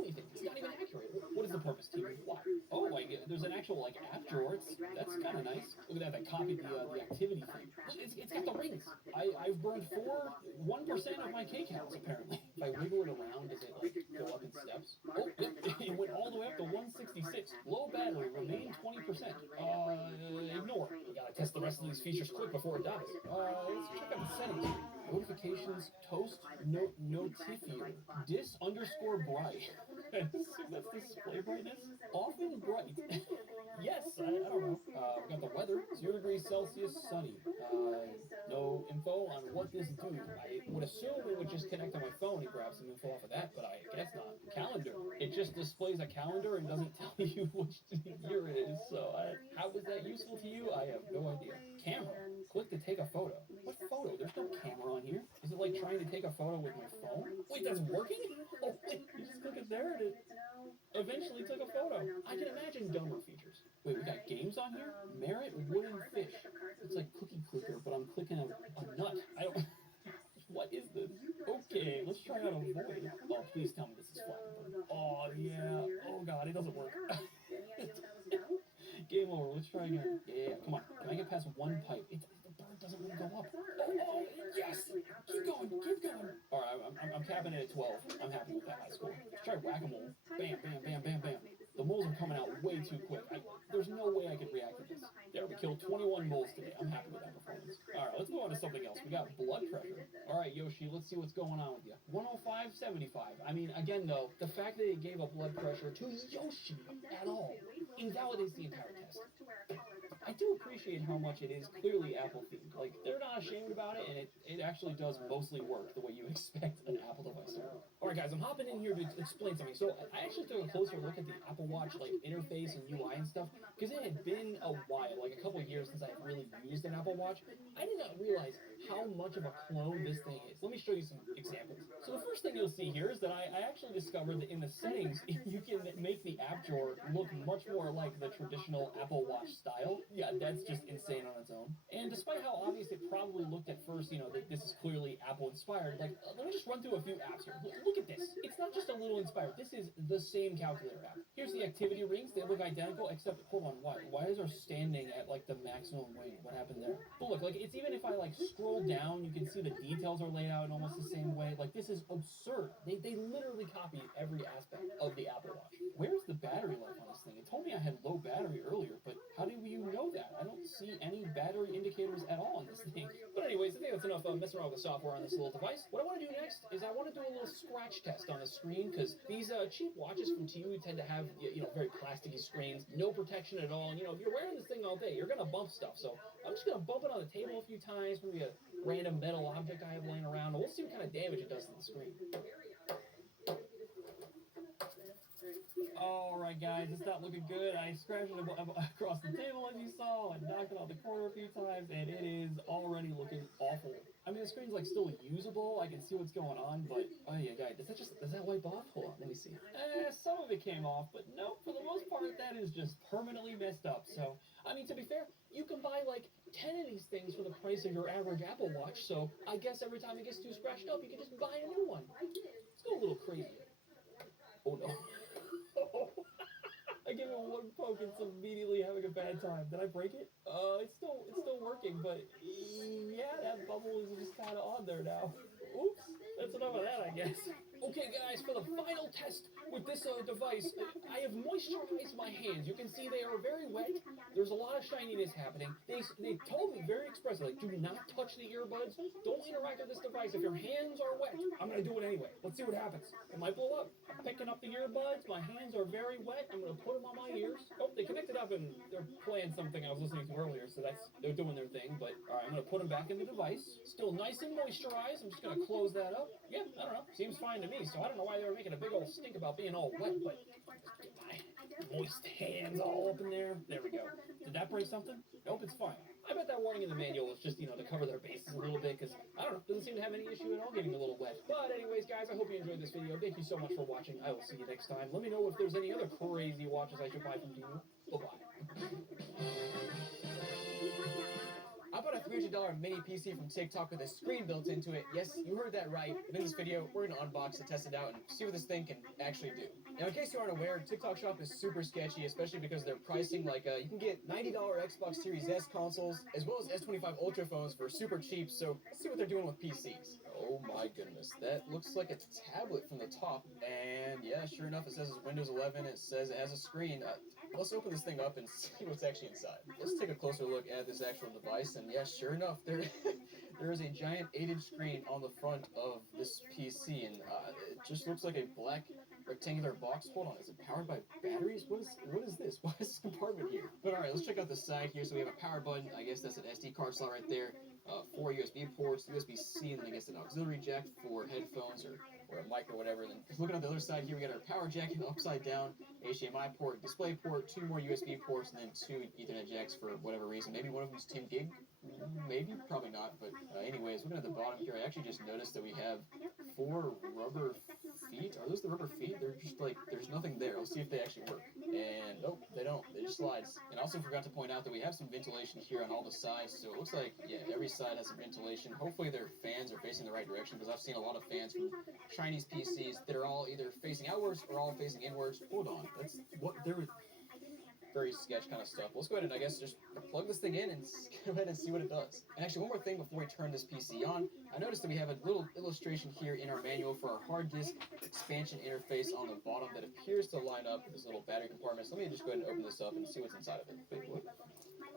anything? It's not even accurate. What is the purpose, TV? Why? Oh, like there's an actual app drawer. That's kind of nice. Look at that. They copied the activity thing. It's got the rings. I've burned 1% of my K counts apparently. If I wiggle it around, does it go up in steps? Oh, it went all the way up to 166. Low battery. Remain 20%. Ignore. We gotta test the rest of these features quick before it dies. Let's check out the settings. Notifications, toast, notifier, dis_bright. That's display brightness. Often bright. Yes, I don't know. We got the weather, 0 degrees Celsius, sunny. No info on what this do. I would assume it would just connect to my phone and grab some info off of that, but I guess not. Calendar. It just displays a calendar and doesn't tell you which year it is. So how was that useful to you? I have no idea. Camera. Click to take a photo. What photo? There's no camera on here. Is it like trying to take a photo with my phone? Wait, that's working? Oh, wait, you just click it there and it eventually took a photo. I can imagine dumber features. Wait, we got games on here? Merit wooden fish. It's like cookie clicker, but I'm clicking a nut. I don't... What is this? Okay, let's try out a void. Oh, please tell me this is Flappy Bird. Oh, yeah. Oh, God, it doesn't work. Game over. Let's try again. Yeah, come on. Can I get past one pipe? The bird doesn't really go up. Oh, yes! Keep going. Keep going. All right, I'm capping it at 12. I'm happy with that high score. Let's try whack-a-mole. Bam, bam, bam, bam, bam. The moles are coming out way too quick. There's no way I could react to this. There, we killed 21 moles today. I'm happy with that performance. All right, let's move on to something else. We got blood pressure. All right, Yoshi, let's see what's going on with you. 105/75. I mean, again, though, the fact that it gave a blood pressure to Yoshi at all invalidates the entire test. I do appreciate how much it is clearly Apple themed. Like, they're not ashamed about it, and it actually does mostly work the way you expect an Apple device to work. Alright guys, I'm hopping in here to explain something. So I actually took a closer look at the Apple Watch interface and UI and stuff, because it had been a while, like a couple of years since I really used an Apple Watch. I did not realize how much of a clone this thing is. Let me show you some examples. So the first thing you'll see here is that I actually discovered that in the settings, you can make the app drawer look much more like the traditional Apple Watch style. Yeah, that's just insane on its own. And despite how obvious it probably looked at first, that this is clearly Apple inspired, let me just run through a few apps here. Look at this. It's not just a little inspired. This is the same calculator app. Here's the activity rings. They look identical, except, hold on, why is our standing at the maximum weight? What happened there? But look, it's even if I scroll down, you can see the details are laid out in almost the same way. This is absurd. They literally copied every aspect of the Apple Watch. Where's the battery life on this thing? It told me I had low battery earlier, but how do you know that? I don't see any battery indicators at all on this thing. But anyways, the thing that's enough messing around with the software on this little device. What I want to do next is I want to do a little scratch test on the screen, because these cheap watches from TU tend to have, very plasticky screens, no protection at all. And, if you're wearing this thing all day, you're going to bump stuff. So I'm just going to bump it on the table a few times, maybe a random metal object I have laying around, and we'll see what kind of damage it does to the screen. Alright guys, it's not looking good. I scratched it across the table as you saw, and knocked it off the corner a few times, and it is already looking awful. I mean, the screen's like still usable, I can see what's going on, but, oh yeah, guys, does that wipe off? Hold on, let me see. Some of it came off, but no, for the most part, that is just permanently messed up. So, I mean, to be fair, you can buy like 10 of these things for the price of your average Apple Watch, so I guess every time it gets too scratched up, you can just buy a new one. Let's go a little crazy. Oh no. I give it one poke and it's immediately having a bad time. Did I break it? It's still working, but yeah, that bubble is just kind of on there now. Oops, that's enough of that, I guess. Okay, guys, for the final test with this device, I have moisturized my hands. You can see they are very wet. There's a lot of shininess happening. They told me very expressly, like, do not touch the earbuds. Don't interact with this device. If your hands are wet, I'm going to do it anyway. Let's see what happens. It might blow up. I'm picking up the earbuds. My hands are very wet. I'm going to put them on my ears. Oh, they connected up and they're playing something I was listening to earlier, so they're doing their thing. But, all right, I'm going to put them back in the device. Still nice and moisturized. I'm just going to close that up. Yeah, I don't know. Seems fine to me, so I don't know why they were making a big old stink about being all wet, but get my moist hands all up in there. There we go. Did that break something? Nope, it's fine. I bet that warning in the manual is just, to cover their bases a little bit, because, I don't know, doesn't seem to have any issue at all getting a little wet. But anyways, guys, I hope you enjoyed this video. Thank you so much for watching. I will see you next time. Let me know if there's any other crazy watches I should buy from you. Bye-bye. I bought a $300 mini PC from TikTok with a screen built into it. Yes, you heard that right. In this video, we're going to unbox it, test it out, and see what this thing can actually do. Now, in case you aren't aware, TikTok Shop is super sketchy, especially because they're pricing like, you can get $90 Xbox Series S consoles, as well as S25 Ultra phones for super cheap, so let's see what they're doing with PCs. Oh my goodness, that looks like a tablet from the top, and yeah, sure enough, it says it's Windows 11, it says it has a screen. Let's open this thing up and see what's actually inside. Let's take a closer look at this actual device, and yeah, sure enough, there is a giant 8-inch screen on the front of this PC, and it just looks like a black rectangular box. Hold on, is it powered by batteries? What is this? Why is this compartment here? But alright, let's check out the side here. So we have a power button. I guess that's an SD card slot right there. 4 USB ports, USB-C, and then I guess an auxiliary jack for headphones or a mic or whatever. And then looking at the other side here, we got our power jack upside down, HDMI port, display port, 2 more USB ports, and then 2 Ethernet jacks for whatever reason. Maybe one of them's 10 gig? Maybe, probably not. But anyways, looking at the bottom here, I actually just noticed that we have 4 rubber feet. Are those the rubber feet? They're just like, there's nothing there. Let's see if they actually work. And nope, they don't. They just slides. And I also forgot to point out that we have some ventilation here on all the sides. So it looks like, yeah, every side has some ventilation. Hopefully their fans are facing the right direction, because I've seen a lot of fans from Chinese PCs that are all either facing outwards or all facing inwards. Hold on, that's what there was. Very sketch kind of stuff. Let's go ahead and I guess just plug this thing in and go ahead and see what it does. And actually, one more thing before we turn this PC on, I noticed that we have a little illustration here in our manual for our hard disk expansion interface on the bottom that appears to line up with this little battery compartment. So let me just go ahead and open this up and see what's inside of it. Wait, what?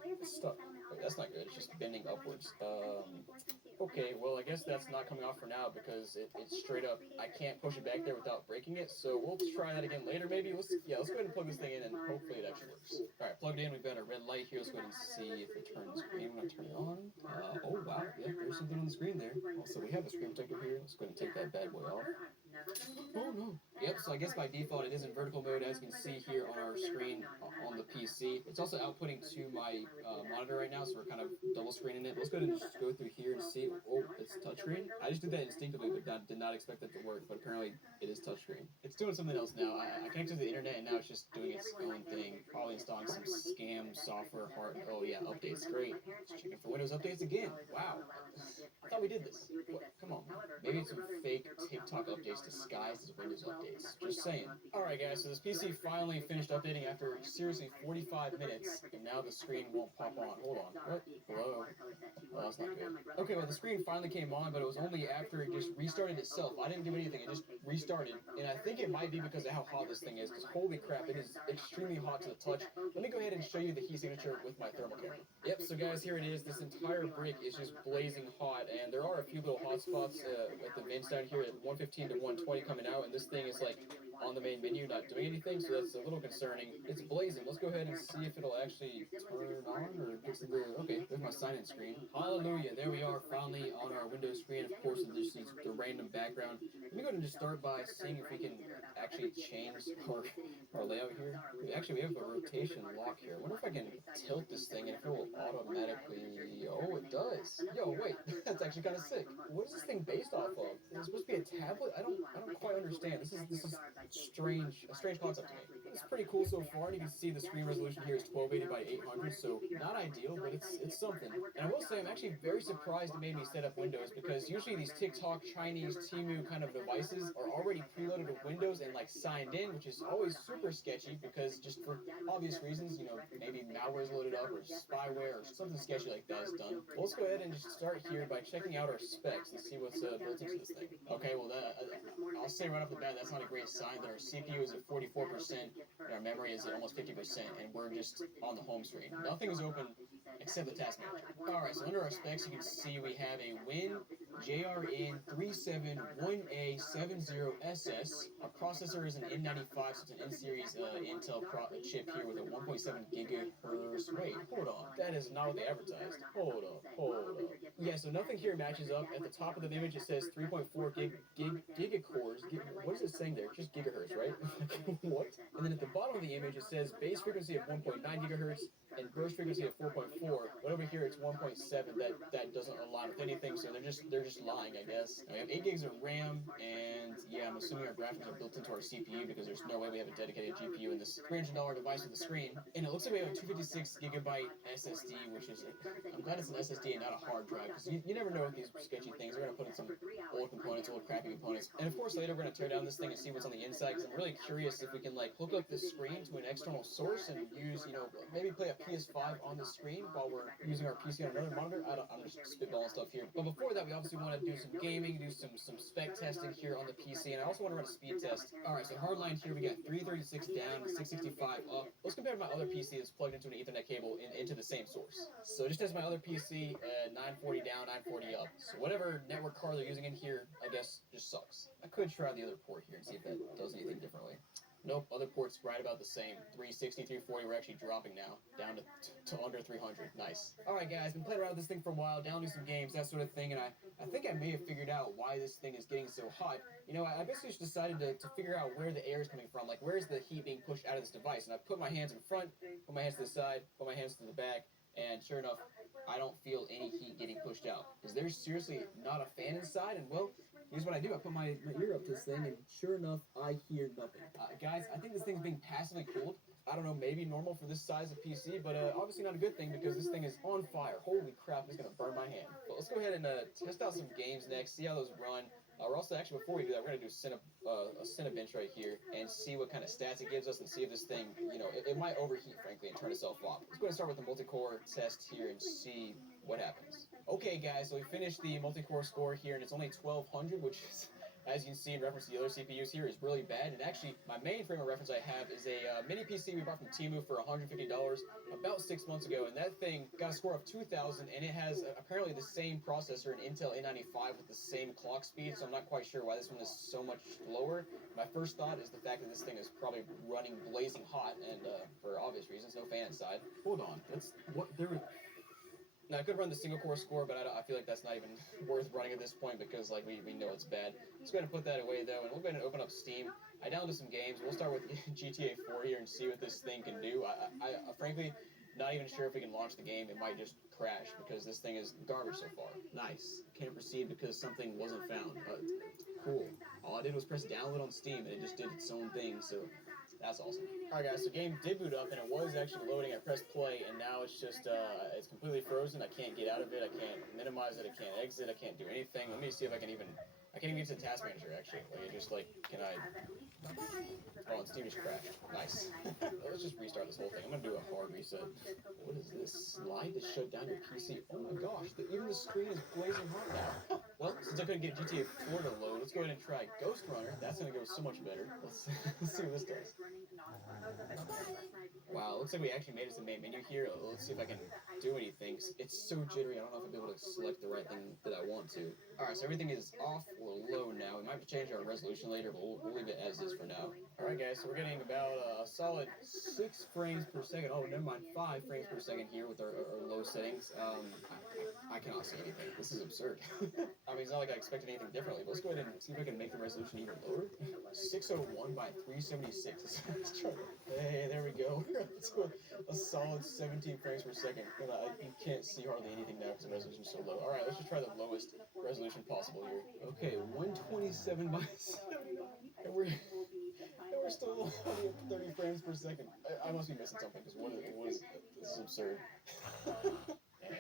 It's stuck. Wait, that's not good. It's just bending upwards. Okay, well, I guess that's not coming off for now because it's straight up. I can't push it back there without breaking it, so we'll try that again later maybe. Let's go ahead and plug this thing in and hopefully it actually works. Alright, plugged in. We've got a red light here. Let's go ahead and see if it turns green when I turn it on. Oh, wow. Yeah, there's something on the screen there. Also, we have a screen protector here. Let's go ahead and take that bad boy off. Oh, no. Yep, so I guess by default it is in vertical mode, as you can see here on our screen on the PC. It's also outputting to my monitor right now, so we're kind of double screening it. Let's go ahead and just go through here and see. Oh, it's touchscreen. I just did that instinctively, but did not expect that to work, but apparently it is touchscreen. It's doing something else now. I connected to the internet, and now it's just doing its own thing. Probably installing some scam software. Oh, yeah, updates. Great. Just checking for Windows updates again. Wow. I thought we did this. What? Come on. Maybe it's some fake TikTok updates updates disguised as Windows updates. Just saying. Alright guys, so this PC finally finished updating after seriously 45 minutes, and now the screen won't pop on. Hold on. What? Hello? Oh, that's not good. Okay, well the screen finally came on, but it was only after it just restarted itself. I didn't do anything, it just restarted. And I think it might be because of how hot this thing is, because holy crap, it is extremely hot to the touch. Let me go ahead and show you the heat signature with my thermal camera. Yep, so guys, here it is. This entire brick is just blazing hot, and there are a few little hot spots at the vents down here at 115 to 120 coming out, and this thing is like on the main menu not doing anything, so that's a little concerning. It's blazing. Let's go ahead and see if it'll actually turn on or fix the... Okay, there's my sign-in screen. Hallelujah, there we are, finally on our Windows screen. Of course, this is the random background. Let me go ahead and just start by seeing if we can actually change our layout here. Actually, we have a rotation lock here. I wonder if I can tilt this thing and if it will automatically... Oh, it does. Yo, wait, that's actually kind of sick. What is this thing based off of? Is it supposed to be a tablet? I don't quite understand. This is a strange concept to me. It's pretty cool so far, and you can see the screen resolution here is 1280 by 800, so not ideal, but it's something. And I will say I'm actually very surprised it made me set up Windows, because usually these TikTok, Chinese, Temu kind of devices are already preloaded with Windows and like signed in, which is always super sketchy, because just for obvious reasons, you know, maybe malware is loaded up or spyware or something sketchy like that is done. Well, let's go ahead and just start here by checking out our specs and see what's built into this thing. Okay, well I'll say right off the bat, that's not a great sign that our CPU is at 44% and our memory is at almost 50%, and we're just on the home screen. Nothing is open except the task manager. Alright, so under our specs you can see we have a Win JRN371A70SS. Our processor is an N95, so it's an N-series Intel chip here with a 1.7 gigahertz. Wait, hold on. That is not what they advertised. Hold up. Yeah, so nothing here matches up. At the top of the image it says 3.4 gigacores. What is it saying there? Just gigahertz, right? What? And then at the bottom of the image it says base frequency of 1.9 gigahertz and burst frequency of 4.4. But over here it's 1.7. That doesn't align with anything, so they're just lying, I guess. Now we have 8 gigs of RAM, and yeah, I'm assuming our graphics are built into our CPU because there's no way we have a dedicated GPU in this $300 device with a screen. And it looks like we have a 256 gigabyte SSD, which is, I'm glad it's an SSD and not a hard drive, because you never know with these sketchy things. We're going to put in some old components, old crappy components. And of course later we're going to tear down this thing and see what's on the inside, because I'm really curious if we can like hook up this screen to an external source and use, you know, maybe play a PS5 on the screen while we're using our PC on another monitor. I'm just spitballing stuff here. But before that, we obviously want to do some gaming, do some spec testing here on the PC, and I also want to run a speed test. Alright, so hardline here, we got 336 down, 665 up. Let's compare to my other PC that's plugged into an Ethernet cable into the same source. So just as my other PC, 940 down, 940 up. So whatever network card they're using in here, I guess, just sucks. I could try the other port here and see if that does anything differently. Nope, other ports right about the same. 360, 340, we're actually dropping now. Down to under 300. Nice. Alright guys, been playing around with this thing for a while, downloading some games, that sort of thing, and I think I may have figured out why this thing is getting so hot. You know, I basically just decided to figure out where the air is coming from. Like, where's the heat being pushed out of this device? And I put my hands in front, put my hands to the side, put my hands to the back, and sure enough, I don't feel any heat getting pushed out. Because there's seriously not a fan inside, and well, here's what I do. I put my ear up to this thing, and sure enough, I hear nothing. Guys, I think this thing's being passively cooled. I don't know, maybe normal for this size of PC, but obviously not a good thing because this thing is on fire. Holy crap, it's going to burn my hand. But let's go ahead and test out some games next, see how those run. We're also, actually, before we do that, we're going to do a Cinebench right here and see what kind of stats it gives us and see if this thing, you know, it might overheat, frankly, and turn itself off. Let's go ahead and start with the multi-core test here and see what happens. Okay, guys, so we finished the multi-core score here, and it's only 1200, which is, as you can see in reference to the other CPUs here, is really bad. And actually, my main frame of reference I have is a mini PC we bought from Temu for $150 about 6 months ago, and that thing got a score of 2000, and it has apparently the same processor, an Intel N95 with the same clock speed, so I'm not quite sure why this one is so much lower. My first thought is the fact that this thing is probably running blazing hot, and for obvious reasons, no fan inside. Hold on, that's what there. Now, I could run the single-core score, but I feel like that's not even worth running at this point because, like, we know it's bad. Let's go ahead and put that away, though, and we'll go ahead and open up Steam. I downloaded some games. We'll start with GTA 4 here and see what this thing can do. I frankly, not even sure if we can launch the game. It might just crash because this thing is garbage so far. Nice. Can't proceed because something wasn't found. Cool. All I did was press download on Steam, and it just did its own thing, so That's awesome. Alright guys, so game did boot up and it was actually loading. I pressed play and now it's just, it's completely frozen. I can't get out of it. I can't minimize it. I can't exit. I can't do anything. Let me see if I can't even get to the task manager actually. Like, it just like, can I... Oh, and Steam just crashed. Nice. Let's just restart this whole thing. I'm gonna do a hard reset. What is this? Slide to shut down your PC. Oh my gosh, even the screen is blazing hot now. Well, since I couldn't get GTA 4 to load, let's go ahead and try Ghost Runner. That's gonna go so much better. Let's see what this does. Wow, looks like we actually made it to the main menu here. Let's see if I can do anything. It's so jittery, I don't know if I'll be able to select the right thing that I want to. Alright, so everything is off or low now. We might have to change our resolution later, but we'll leave it as is for now. Alright guys, so we're getting about a solid 6 frames per second. Oh, never mind, 5 frames per second here with our low settings. I cannot see anything. This is absurd. I mean, it's not like I expected anything differently, but let's go ahead and see if I can make the resolution even lower. 601 by 376. Let's try it. Hey, there we go. Let's go a solid 17 frames per second. You can't see hardly anything now because the resolution is so low. Alright, let's just try the lowest resolution possible here. Okay, 127 by 79. And we're still only at 30 frames per second. I must be missing something because this is absurd. And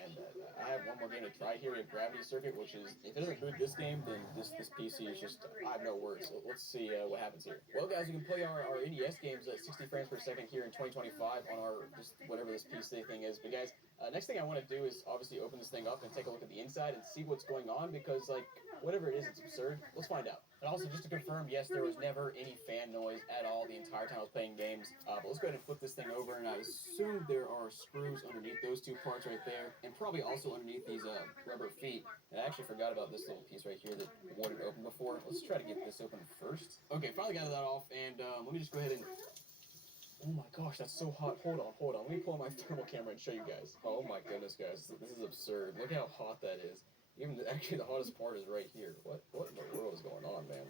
I have one more game to try here. We have Gravity Circuit, which is, if it doesn't boot this game, then this PC is just, I have no words. So let's see what happens here. Well guys, you can play our NES games at 60 frames per second here in 2025 on our, just whatever this PC thing is. But guys, next thing I want to do is obviously open this thing up and take a look at the inside and see what's going on, because like, whatever it is, it's absurd. Let's find out. And also, just to confirm, yes, there was never any fan noise at all the entire time I was playing games. But let's go ahead and flip this thing over, and I assume there are screws underneath those two parts right there, and probably also underneath these rubber feet. And I actually forgot about this little piece right here that wouldn't open before. Let's try to get this open first. Okay, finally got that off, and let me just go ahead and... Oh my gosh, that's so hot. Hold on. Let me pull out my thermal camera and show you guys. Oh my goodness, guys. This is absurd. Look how hot that is. Actually, the hottest part is right here. What in the world is going on, man?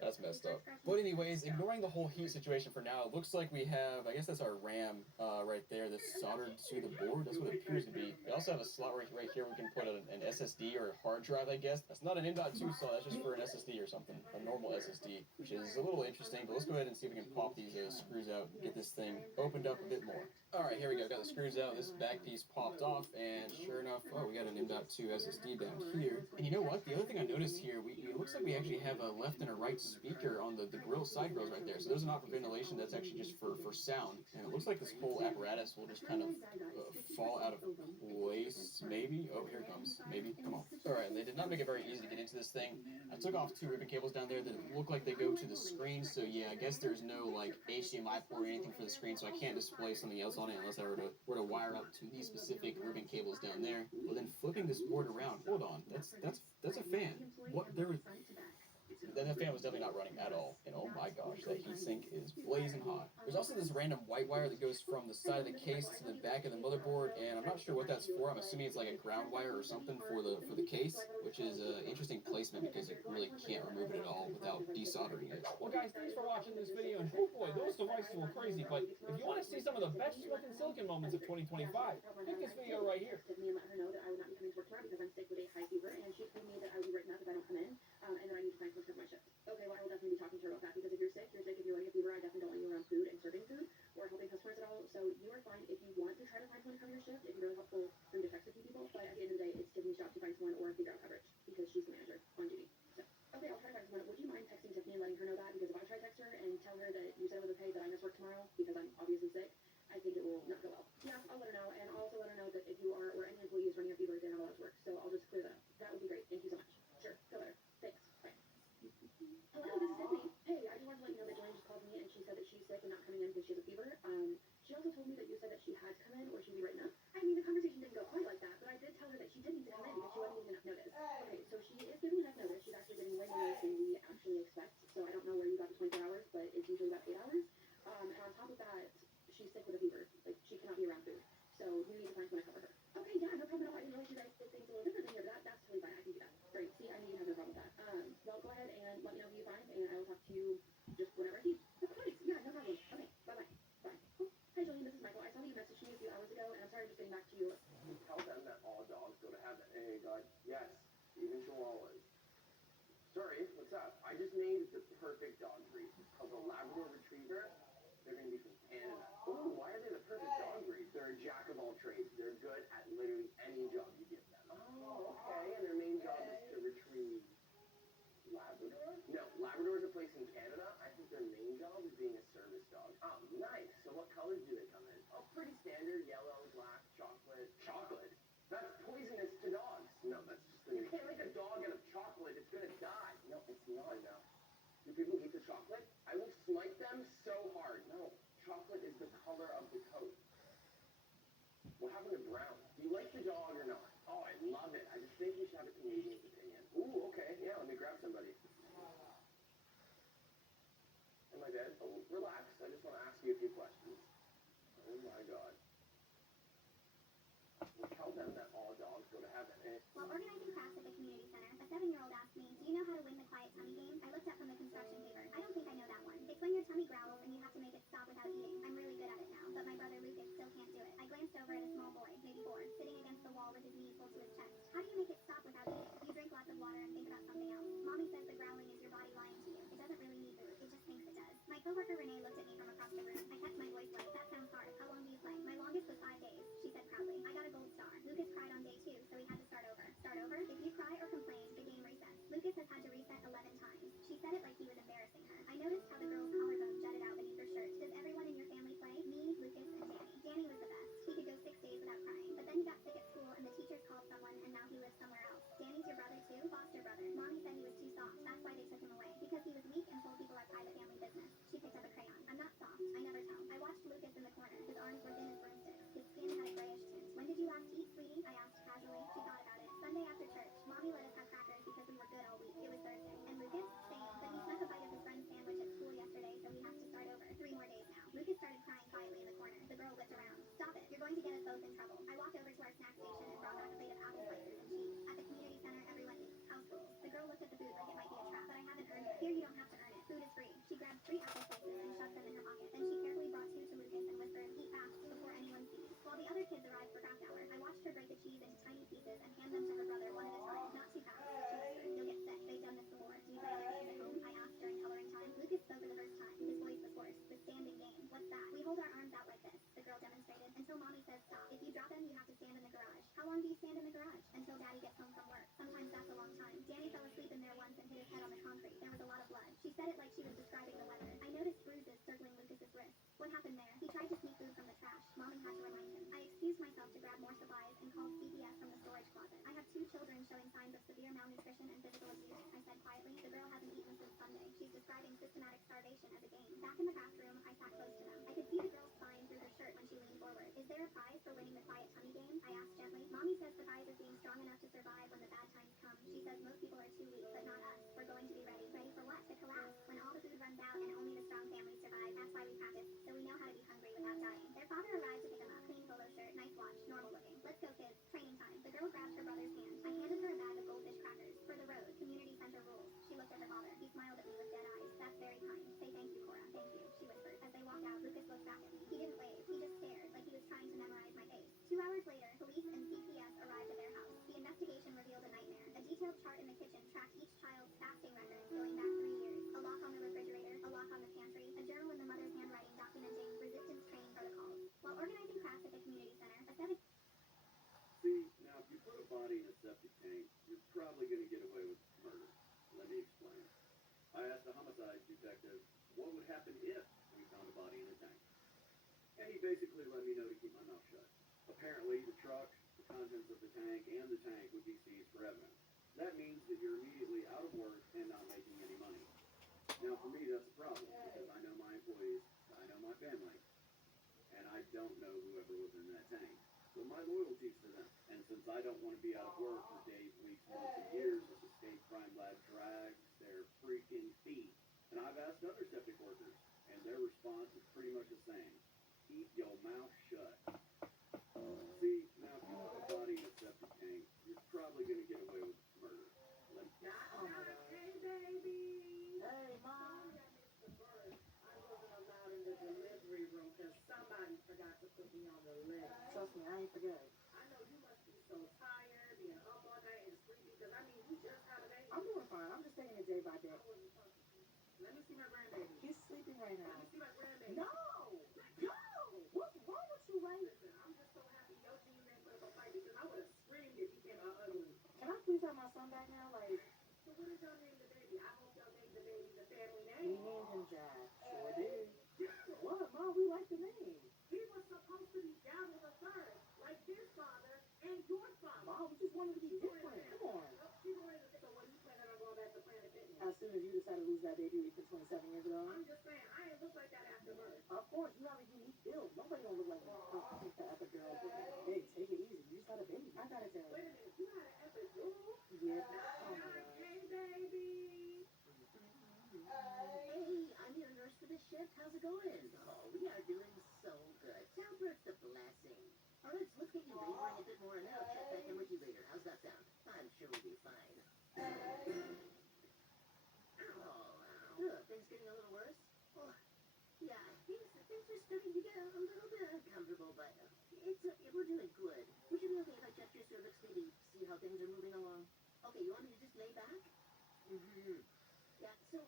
That's messed up. But anyways, ignoring the whole heat situation for now, it looks like we have, I guess that's our RAM right there that's soldered to the board. That's what it appears to be. We also have a slot right here we can put an SSD or a hard drive, I guess. That's not an M.2 slot, that's just for an SSD or something. A normal SSD, which is a little interesting. But let's go ahead and see if we can pop these screws out and get this thing opened up a bit more. Alright, here we go. Got the screws out. This back piece popped off, and sure enough, oh, we got an M.2 SSD down here. And you know what? The other thing I noticed here, it looks like we actually have a left and a right speaker on the grill, side grills right there. So there's an out for ventilation that's actually just for sound. And it looks like this whole apparatus will just kind of fall out of place, maybe. Oh, here it comes. Maybe. Come on. Alright, they did not make it very easy to get into this thing. I took off 2 ribbon cables down there that look like they go to the screen. So yeah, I guess there's no like HDMI port or anything for the screen, so I can't display something else on it unless I were to wire up to these specific ribbon cables down there. Well, then flipping this board around, hold on, that's a fan. What there was. That fan was definitely not running at all. And oh my gosh, that heatsink is blazing hot. There's also this random white wire that goes from the side of the case to the back of the motherboard, and I'm not sure what that's for. I'm assuming it's like a ground wire or something for the case, which is an interesting placement because you really can't remove it at all without desoldering it. Well guys, thanks for watching this video, and oh boy, those devices were crazy, but if you want to see some of the best looking silicon moments of 2025, pick this video right here. Me and let her know that I would not be coming to work tomorrow because I'm sick with a high fever, and she told me that I would be written up if I don't come in, and then I need to find someone for my shift. Okay, well, I will definitely be talking to her about that, because if you're sick, you're sick. If you're running a fever, I definitely don't want you around food and serving food or helping customers at all. So you are fine if you want to try to find someone to cover your shift. It'd be really helpful for me to text a few people, but at the end of the day, it's Tiffany's job to find someone or figure out coverage because she's the manager on duty. So, okay, I'll try to find someone. Would you mind texting Tiffany and letting her know that? Because if I try to text her and tell her that you said with a pay that I must work tomorrow because I'm obviously sick, I think it will not go well. Yeah, I'll let her know, and I'll also let her know that if you are or any employee is running a fever, they're not allowed to work. So I'll just clear that up. That would be great. Thank you so much. Sure, go let her. Thanks. Bye. Hello, this is Tiffany. Hey, I just wanted to let you know that Joanne just called me and she said that she's sick and not coming in because she has a fever. She also told me that you said that she had to come in or she'd be written up. I mean, the conversation didn't go quite like that, but I did tell her that she did need to come in because she wasn't giving enough notice. Okay, so she is giving enough notice. She's actually giving way more notice than we actually expect. So I don't know where you got the 24 hours, but it's usually about 8 hours. And on top of that, she's sick with a fever. Like, she cannot be around food. So you need to find someone to cover her. Okay, yeah, no problem at all. I didn't realize you guys did things a little differently here, but that's totally fine. I can do that. Great. See, I knew you'd have no problem with that. Well, go ahead and let me know who you find, and I will talk to you just whenever I see you. Of course. Yeah, no problem. Okay, bye-bye. Bye. Oh, hi, Jillian. This is Michael. I saw that you messaged me a few hours ago, and I'm sorry I'm just getting back to you. Tell them that all dogs go to heaven. AA dog. Yes, even chihuahuas. Sorry, what's up? I just named the perfect dog breed. It's called a Labrador Retriever. colors do they come in? Oh, pretty standard, yellow, black, chocolate. Chocolate? That's poisonous to dogs. No, that's just the... You can't make a dog out of chocolate. It's gonna die. No, it's not enough. Do people eat the chocolate? I will snipe them so hard. No, chocolate is the color of the coat. What happened to brown? Do you like the dog or not? Oh, I love it. I just think you should have a Canadian's opinion. Ooh, okay. Yeah, let me grab somebody. Am I dead? Oh, relax. I just want to ask you a few questions. Oh my god. Well, tell them that all dogs go to heaven. While organizing crafts at the community center, a 7-year-old asked me, do you know how to win the quiet tummy game? I looked up from the construction paper. I don't think I know that one. It's when your tummy growls and you have to make it stop without eating. I'm really good at it now, but my brother Lucas still can't do it. I glanced over at a small boy, maybe 4, sitting against the wall with his knees pulled to his chest. How do you make it stop without eating? You drink lots of water and think about something else. Mommy says the growling is your body lying to you. It doesn't really need food. It just thinks it does. My coworker Renee looked at me from across the room. I kept my voice low. That sounds hard. How long do you play? My longest was 5 days, she said proudly. I got a gold star. Lucas cried on day 2, so he had to start over. Start over? If you cry or complain, the game resets. Lucas has had to reset 11 times. She said it like he was embarrassing her. I noticed how the girl's collarbone jutted out beneath her shirt. Does everyone in your family play? Me, Lucas, and Danny. Danny was the best. He could go 6 days without crying. But then he got sick at school and the teachers called someone and now he lives somewhere else. Danny's your brother too? Foster brother. Mommy said he was too soft. That's why they took him away. Because he was weak and told people our private family business. She picked up a crayon. I'm not soft. I never tell. I watched Lucas in the corner. His arms were thin as broomsticks. His skin had a grayish tint. When did you last eat, sweetie? I asked casually. She thought about it. Sunday after church. Mommy let us have crackers because we were good all week. It was Thursday. And Lucas? Same. But he snuck a bite of his friend's sandwich at school yesterday, so he has to start over. 3 more days now. Lucas started crying quietly in the corner. The girl whipped around. Stop it. You're going to get us both in trouble. I walked over to our snack station and brought back a plate of apple slices and cheese. At the community center, everyone eats. House rules. The girl looked at the food like it might be a trap, but I haven't earned it. Here, you don't have to earn it. Food is free. She grabbed 3 apple slices and shoved them in her pocket. Then she carefully brought 2 to Lucas and whispered, eat fast before anyone sees. While the other kids arrived for craft hour, I watched her break the cheese into tiny pieces and hand them to her brother one at a time. Not too fast. She whispered, you'll get sick. They've done this before. Do you play other games at home? I asked during coloring time. Lucas spoke for the first time. His voice was hoarse. The standing game. What's that? We hold our arms out like this, the girl demonstrated, until mommy says stop. If you drop them, you have to stand in the garage. How long do you stand in the garage? Until daddy gets home from work. Sometimes that's a long time. Danny fell asleep in there once and hit his head on the concrete. There was a lot of blood. She said it like she was describing the weather. I noticed bruises circling Lucas's wrist. What happened there? He tried to sneak food from the trash. Mommy had to remind him. I excused myself to grab more supplies and called CPS from the storage closet. I have 2 children showing signs of severe malnutrition and physical abuse, I said quietly. The girl hasn't eaten since Sunday. She's describing systematic starvation as a game. Back in the craft room, I sat close to them. I could see the girl's spine through her shirt when she leaned forward. Is there a prize for winning the quiet tummy game? I asked gently. Mommy says the prize is being strong enough to survive when the bad times come. She says most people are too weak, but not us. We're going to be ready. Ready for what? To collapse. When all the food runs out and only the strong families survive. That's why we practice, so we know how to be hungry without dying. Their father arrived to pick him up. Clean polo shirt, nice watch, normal looking. Let's go, kids. Training time. The girl grabbed her brother's hand. I handed her a bag of goldfish crackers. For the road. Community center rules. She looked at her father. He smiled at me with dead eyes. That's very kind. Say thank you, Cora. Thank you, she whispered. As they walked out, Lucas looked back at me. He didn't wave. He just stared, like he was trying to memorize my face. 2 hours later, police and CPS arrived at their house. The investigation revealed a nightmare. A detailed chart in the kitchen tracked each child's fasting records going back 3 years. A lock on the refrigerator, a lock on the pantry, a journal in the mother's handwriting documenting resistance training protocols. While organizing crafts at the community center, a 7 See, now if you put a body in a septic tank, you're probably going to get away with murder. Let me explain. I asked a homicide detective what would happen if we found a body in a tank. And he basically let me know to keep my mouth shut. Apparently, the truck, the contents of the tank, and the tank would be seized for evidence. That means that you're immediately out of work and not making any money. Now, for me, that's a problem, because I know my employees, I know my family, and I don't know whoever was in that tank. So my loyalty's to them. And since I don't want to be out of work for days, weeks, months, and years as the state crime lab drags their freaking feet, and I've asked other septic workers, and their response is pretty much the same. Keep your mouth shut. See, now if you put a body in a septic tank, you're probably going to get away with murder. Hey, baby. Hey, Mom. Sorry I missed the birth. I wasn't allowed in the delivery room because somebody forgot to put me on the list. Trust me, I ain't forget. I know you must be so tired, being up all night and sleepy, because I mean, you just had a baby. I'm doing fine. I'm just taking it day by day. I wasn't talking. Let me see my grandbaby. He's sleeping right Let now. me see my grandbaby. No! Yo! What's wrong with you, Ray? Listen, I'm just so happy your jeans ain't put up a fight because I would have screamed if he came out ugly. Can I please have my son back now? Like, So what did y'all name the baby? I hope y'all named the baby the family we name. named him Jack. Sure did. What, Mom? We like the name. shift. How's it going? Oh, we are doing so good. Soundproof's a blessing. All right, so let's get you laboring a bit more, and then I'll check back in with you later. How's that sound? I'm sure we'll be fine. Things getting a little worse? Oh, yeah, things are starting to get a little bit uncomfortable, but we're doing good. Would you be okay if I checked your cervix, maybe see how things are moving along? Okay, you want me to just lay back? Mm-hmm. Yeah, so,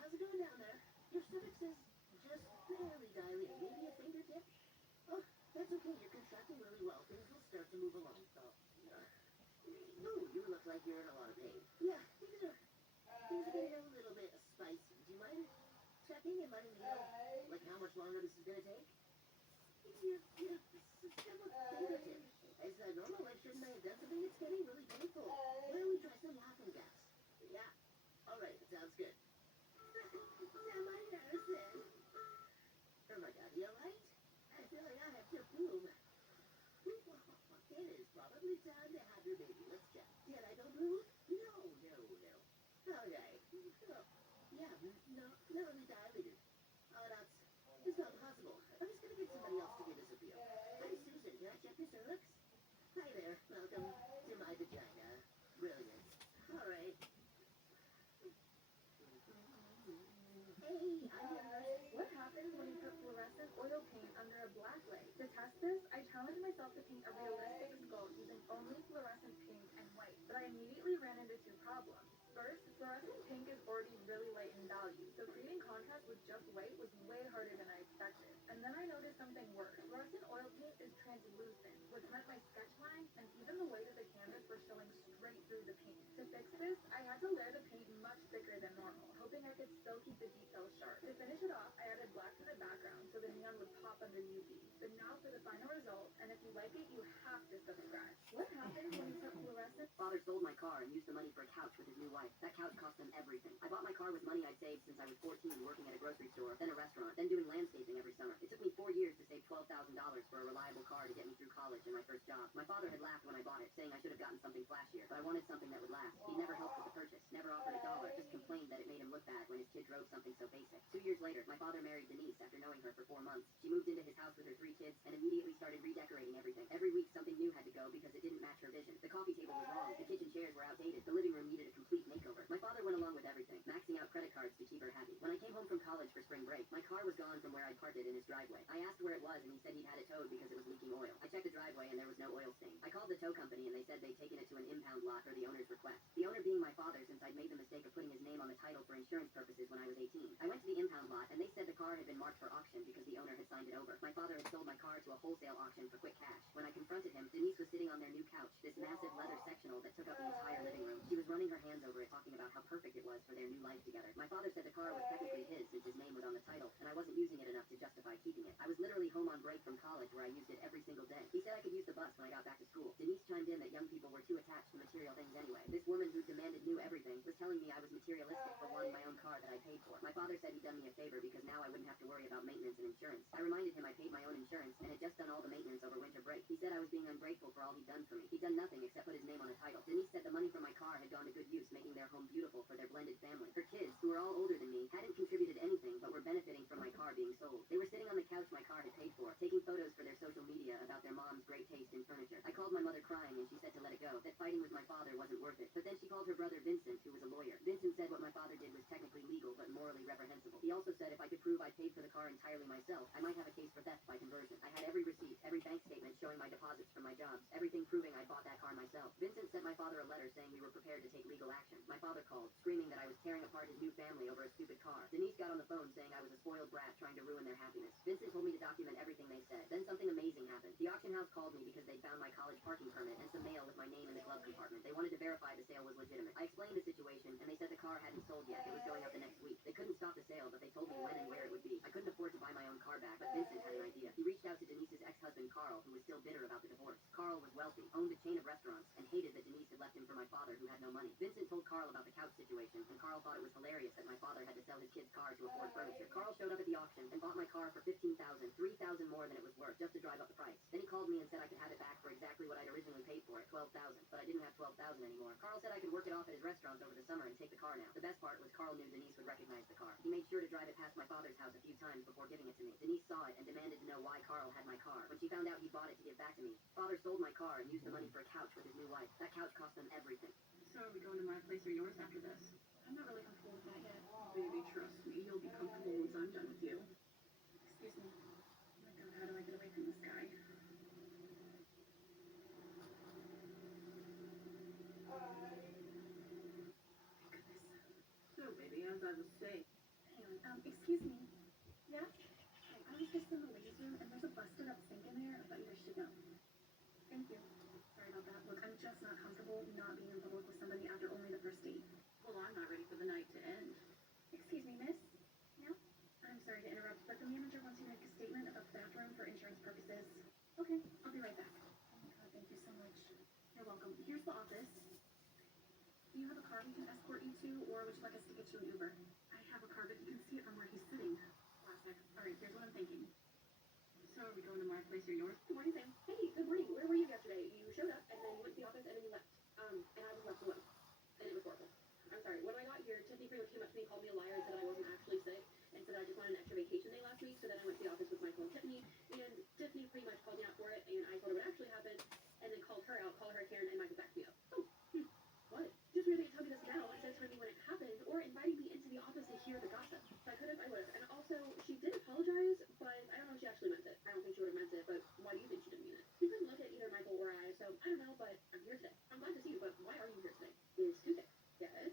how's it going down there? Your cervix is just barely dilating, maybe a fingertip? Oh, that's okay, you're contracting really well. Things will start to move along. Ooh, you look like you're in a lot of pain. Yeah, things are getting a little bit spicy. Do you mind checking and letting me know, like, how much longer this is gonna take? Your fingertip. Is that normal? Like, shouldn't I have done something? It's getting really painful. Why don't we try some laughing gas? Yeah. All right, that sounds good. My nurse. Oh my God, you all right? I feel like I have to poop. It is probably time to have your baby. Let's check. Did I go poop? No. Okay. Oh, yeah, no, we dilated. Oh, it's not possible. I'm just gonna get somebody else to give us a feel. Hi, Susan, can I check your cervix? Hi there, welcome to my vagina. Brilliant. All right. Hey, I'm your nurse. What happens when you put fluorescent oil paint under a black light? To test this, I challenged myself to paint a realistic skull using only fluorescent pink and white, but I immediately ran into two problems. First, fluorescent pink is already really light in value, so creating contrast with just white was way harder than I expected. And then I noticed something worse. Fluorescent oil paint is translucent, which meant my sketch lines and even the way that the canvas were showing straight through the paint. To fix this, I had to layer the paint much thicker than normal, hoping I could still keep the details sharp. To finish it off, I added black to the background so the neon would pop under UV. But now for the final result, and if you like it, you have to subscribe. What happens when you put fluorescent? Father sold my car and used the money for a couch with his new wife. That couch cost them everything. I bought my car with money I'd saved since I was 14, working at a grocery store, then a restaurant, then doing landscaping every summer. It took me 4 years to save $12,000 for a reliable car to get me through college and my first job. My father had laughed when I bought it, saying I should have gotten something flashier, but I wanted something that would last. He never helped with the purchase, never offered a dollar, just complained that it made him look bad when his kid drove something so basic. 2 years later, my father married Denise after knowing her for 4 months. She moved into his house with her 3 kids and immediately started redecorating everything. Every week something new had to go because it didn't match her vision. The coffee table was wrong, the kitchen chairs were outdated, the living room needed a complete makeover. My father went along with everything, maxing out credit cards to keep her happy. When I came home from college for spring break, my car was gone from where I'd parked it in his driveway. I asked where it was and he said he'd had it towed because it was leaking oil. I checked the driveway and there was no oil stain. I called the tow company and they said they'd taken it to an impound lot for the owner's request. The owner being my father, since I'd made the mistake of putting his name on the title for insurance purposes when I was 18. I went to the impound lot and they said the car had been marked for auction because the owner had signed it over. My father had sold my car to a wholesale auction for quick cash. When I confronted him, Denise was sitting on their new couch, this massive leather sectional that took up the entire living room. She was running her hands over it, talking about how perfect it was for their new life together. My father said the car was technically his since his name was on the title, and I wasn't using it enough to justify keeping it. I was literally home on break from college where I used it every single day. He said I could use the bus when I got back to school. Denise chimed in that young people were too attached to material things anyway. This woman who demanded new everything was telling me I was materialistic for wanting my own car that I paid for. My father said he'd done me a favor because now I wouldn't have to worry about maintenance and insurance. I reminded him I paid my own insurance and had just done all the maintenance over winter break. He said I was being ungrateful for all he'd done for me. He'd done nothing except put his name on the title. Denise said the money from my car had gone to good use, making their home beautiful for their blended family. Her kids, who were all older than me, hadn't contributed anything but were benefiting from my car being sold. They were sitting on the couch my car had paid for, taking photos for their social media about their mom's great taste in furniture. I called my mother crying and she said to let it go, that fighting with my father wasn't worth it. But then she called her brother Vincent, who was a lawyer. Vincent said what my father did was technically legal but morally reprehensible. He also said if I could prove I paid for the car entirely myself, I might have a case for theft by conversion. I had every receipt, every bank statement showing my deposits from my jobs, everything proving I bought that car myself. Vincent sent my father a letter saying we were prepared to take legal action. My father called, screaming that I was tearing apart his new family over a stupid car. Denise got on the phone saying I was a spoiled brat trying to ruin their happiness. Vincent told me to document everything they said. Then something amazing happened. The auction house called me because they found my college parking permit and some mail with my name in the glove compartment. They wanted to verify the sale was legitimate. I explained the situation and they said the car hadn't sold yet. It was going up the next week. They couldn't stop the sale, but they told me when and where it would be. I couldn't afford to buy my own car back, but Vincent had an idea. He reached out to Denise's ex-husband Carl, who was still bitter about the divorce. Carl was wealthy, owned a chain of restaurants, and hated that Denise had left him for my father, who had no money. Vincent told Carl about the couch situation, and Carl thought it was hilarious that my father had to sell sell his kid's car to afford furniture. Carl showed up at the auction and bought my car for $15,000, $3,000 more than it was worth, just to drive up the price. Then he called me and said I could have it back for exactly what I'd originally paid for it, $12,000. But I didn't have $12,000 anymore. Carl said I could work it off at his restaurants over the summer and take the car now. The best part was Carl knew Denise would recognize the car. He made sure to drive it past my father's house a few times before giving it to me. Denise saw it and demanded to know why Carl had my car. When she found out he bought it to give back to me, father sold my car and used the money for a couch with his new wife. That couch cost them everything. So are we going to my place or yours after this? I'm not really comfortable with that yet. Baby, trust me, you'll be comfortable once I'm done with you. Excuse me. Oh my god, how do I get away from this guy? So, baby, as I was saying. Hang on, excuse me. Yeah? Hi, I was just in the ladies' room and there's a busted up sink in there. I thought you guys should know. Thank you. Sorry about that. Look, I'm just not comfortable not being in public with somebody after only the first date. Well, I'm not ready for the night to end. Excuse me, miss? Yeah? I'm sorry to interrupt, but the manager wants you to make a statement about the bathroom for insurance purposes. Okay, I'll be right back. Oh my god, thank you so much. You're welcome. Here's the office. Do you have a car we can escort you to, or would you like us to get you an Uber? I have a car, but you can see it from where he's sitting. Classic. Alright, here's what I'm thinking. So are we going to my place or yours? Good morning, Sam. Hey, good morning. Where were you yesterday? You showed up, and then you went to the office, and then you left. And I was left alone. And it was horrible. I'm sorry. When I got here, Tiffany pretty much came up to me, called me a liar, and said I wasn't actually sick, and said I just wanted an extra vacation day last week, so then I went to the office with Michael and Tiffany, and Tiffany pretty much called me out for it, and I told her what actually happened, and then called her out, called her Karen, and Michael backed me up. Oh, what? Just really tell me this now instead of telling me when it happened, or inviting me into the office to hear the gossip. If I could have, I would have. And also, she did apologize, but I don't know if she actually meant it. I don't think she would have meant it, but why do you think she didn't mean it? You couldn't look at either Michael or I, so I don't know, but I'm here today. I'm glad to see you, but why are you here today? It's Tuesday. Yes,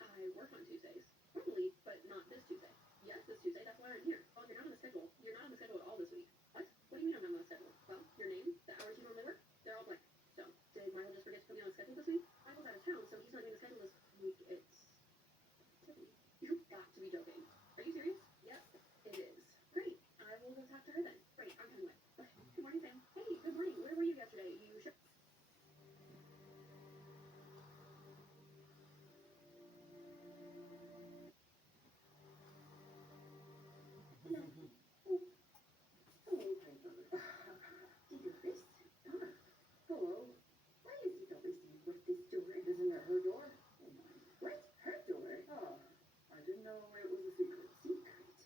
I work on Tuesdays. Normally, but not this Tuesday. Yes, this Tuesday, that's why I'm here. Oh, you're not on the schedule. You're not on the schedule at all this week. What? What do you mean I'm not on the schedule? Well, your name, the hours you normally work, they're all blank. So, did Michael just forget to put me on the schedule this week? Michael's out of town, so he's not doing the schedule this week. It's Tiffany. You've got to be joking. Are you serious? Yes, it is. Great. I will go talk to her then. Great. I'm coming with. Okay. Good morning, Sam. Hey, good morning. Where were you yesterday? You should. Dearest. Hello. Why is he always with this door? Isn't that her door? Oh my. What? Her door? Oh, I didn't know it was a secret. Secret?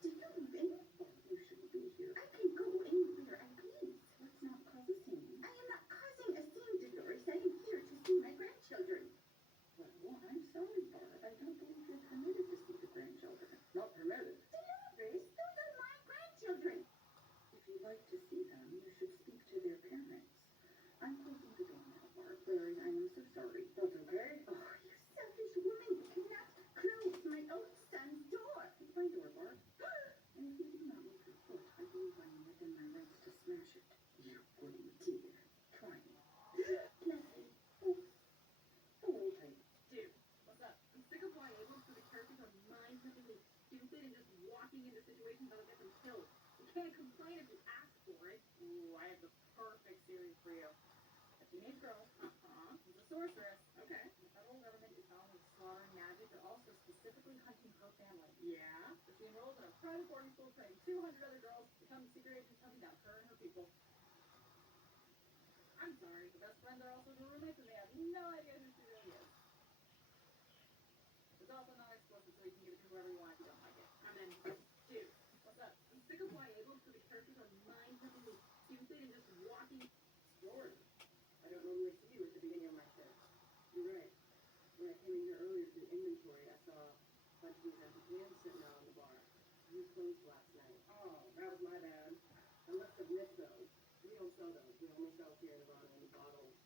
Do you even? Oh, you shouldn't be here. I can go anywhere I please. Let's not cause a scene. I am not causing a scene, Dolores. I am here to see my grandchildren. Well, I'm sorry, Barb. I don't believe you're permitted to see the grandchildren. Not permitted? Dolores, those are my grandchildren. If you'd like to see them, you should speak to their parents. I'm closing the door now, Barb. Larry, I am so sorry. That's okay? Oh, you selfish woman. You cannot close my own son's door. It's my door, Barb. And if you do not move your foot, I believe I am within my rights to smash it. You wouldn't dare. Try me. Nothing. Oh. Hello, Peg. Dude, what's up? I'm sick of being able for the characters of mind flippingly stupid and just walking into situations that'll get them killed. You can't complain if you ask for it. Ooh, I have the perfect series for you. A teenage girl, who's a sorceress. Okay. The federal government is not only slaughtering magic, but also specifically hunting her family. Yeah. So she enrolls in a private boarding school, training 200 other girls to become secret agents hunting down her and her people. I'm sorry, the best friends are also her roommates, and they have no idea who she really is. It's also not explicit, so you can give it to whoever you want if you don't like it. I'm in. Dude, what's up? I'm sick of being able for the characters of mind flippingly stupid and just walking. Lord, I don't normally see you at the beginning of my shift. You're right. When I came in here earlier to do inventory, I saw a bunch of these empty cans sitting out on the bar. You closed last night. Oh, that was my bad. I must have missed those. We don't sell those. We only sell here in Nevada in bottles.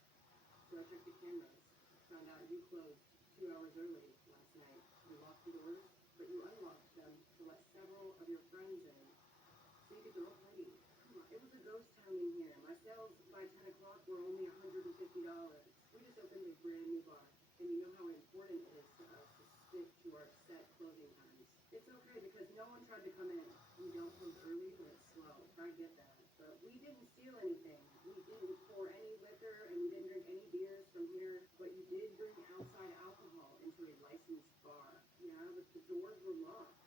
So I checked the cameras. Found out you closed 2 hours early last night. You locked the doors, but you unlocked them to let several of your friends in so you could throw a party. Come on, it was a ghost town in here. My sales by 10 o'clock were only $150. We just opened a brand new bar, and you know how important it is to us to stick to our set closing times. It's okay because no one tried to come in. We don't close early, but it's slow. I get that. But we didn't steal anything. We didn't pour any liquor, and we didn't drink any beers from here. But you did bring outside alcohol into a licensed bar. Yeah, but the doors were locked.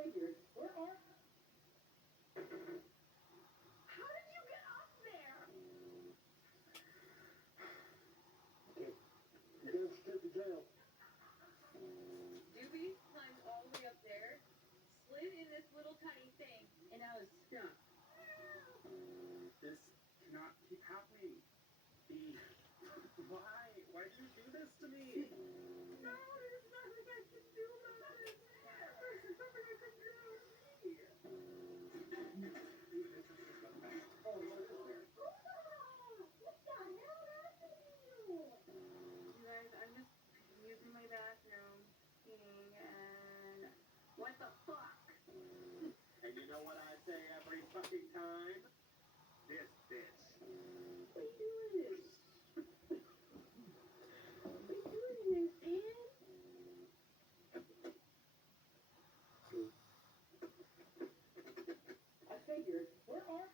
figured, where are... How did you get up there? Okay, you go straight to jail. Doobie climbed all the way up there, slid in this little tiny thing, and I was stuck. This cannot keep happening. Why? Why did you do this to me? No, there's nothing I can do about it. There's nothing you can do. Oh, what is there? What the hell happened to you? You guys, I'm just using my bathroom, peeing, and what the fuck? And you know what I say every fucking time? This bitch. What are you doing this? What are you doing this, man? I figured, where are...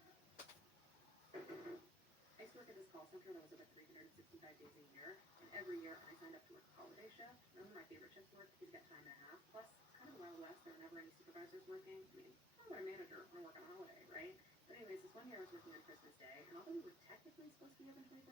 I used to work at this call center that was open 365 days a year, and every year I signed up to work a holiday shift. One of my favorite shifts to work is get time and a half. Plus, it's kind of a Wild West. There were never any supervisors working. I mean, I'm not a manager when I work on a holiday, right? But anyways, this one year I was working on Christmas Day, and although we were technically supposed to be open 24/7,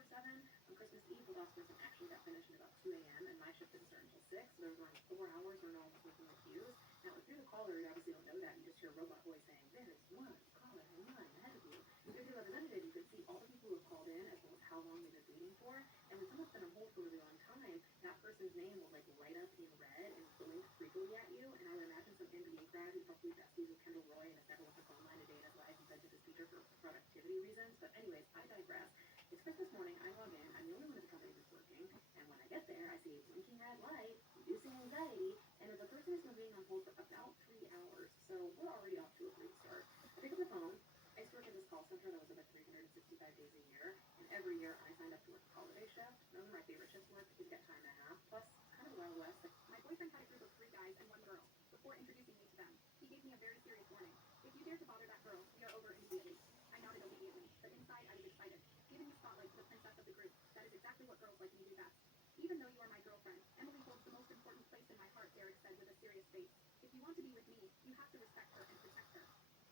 on Christmas Eve the last person actually got finished at about 2 a.m. and my shift didn't start until 6, so there was around 4 hours where no one was working the queues. Now, if you're the caller, you obviously don't know that. You just hear a robot voice saying, "There is one caller in line ahead of you." If you're the representative, you could see all the people who have called in as well as how long they've been waiting for. And when someone's been on hold for a really long time, that person's name will like light up in red and blink creepily at you. And I would imagine some NBA grad who's probably besties with Kendall Roy and has never left a phone line a day in his life invented this feature for productivity reasons. But anyways, I digress. It's Christmas morning. I log in. I'm the only one in the company that's working. And when I get there, I see a blinking red light, reducing anxiety, and the person has been waiting on hold for about 3 hours. So we're already off to a great start. I pick up the phone. I used to work at this call center that was open 365 days a year, and every year I signed up to work a holiday shift. One of my favorite shifts to work is get time and a half. Plus, it's kind of a Wild West. Like, my boyfriend had a group of 3 guys and 1 girl. Before introducing me to them, he gave me a very serious warning. If you dare to bother that girl, we are over immediately. I nodded obediently, but inside I was excited. Giving the spotlight to the princess of the group. That is exactly what girls like me do best. Even though you are my girlfriend, Emily holds the most important place in my heart, Derek said with a serious face. If you want to be with me, you have to respect her and protect her.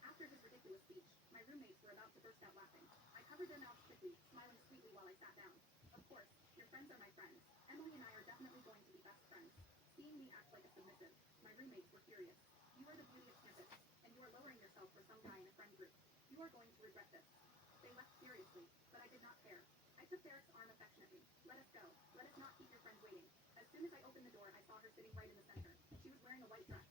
After his ridiculous speech, my roommates were about to burst out laughing. I covered their mouths quickly, smiling sweetly while I sat down. Of course, your friends are my friends. Emily and I are definitely going to be best friends. Seeing me act like a submissive, my roommates were furious. You are the beauty of campus, and you are lowering yourself for some guy in a friend group. You are going to regret this. They left furiously, but I did not care. I took Derek's arm affectionately. Let us go. Let us not keep your friends waiting. As soon as I opened the door, I saw her sitting right in the center. She was wearing a white dress.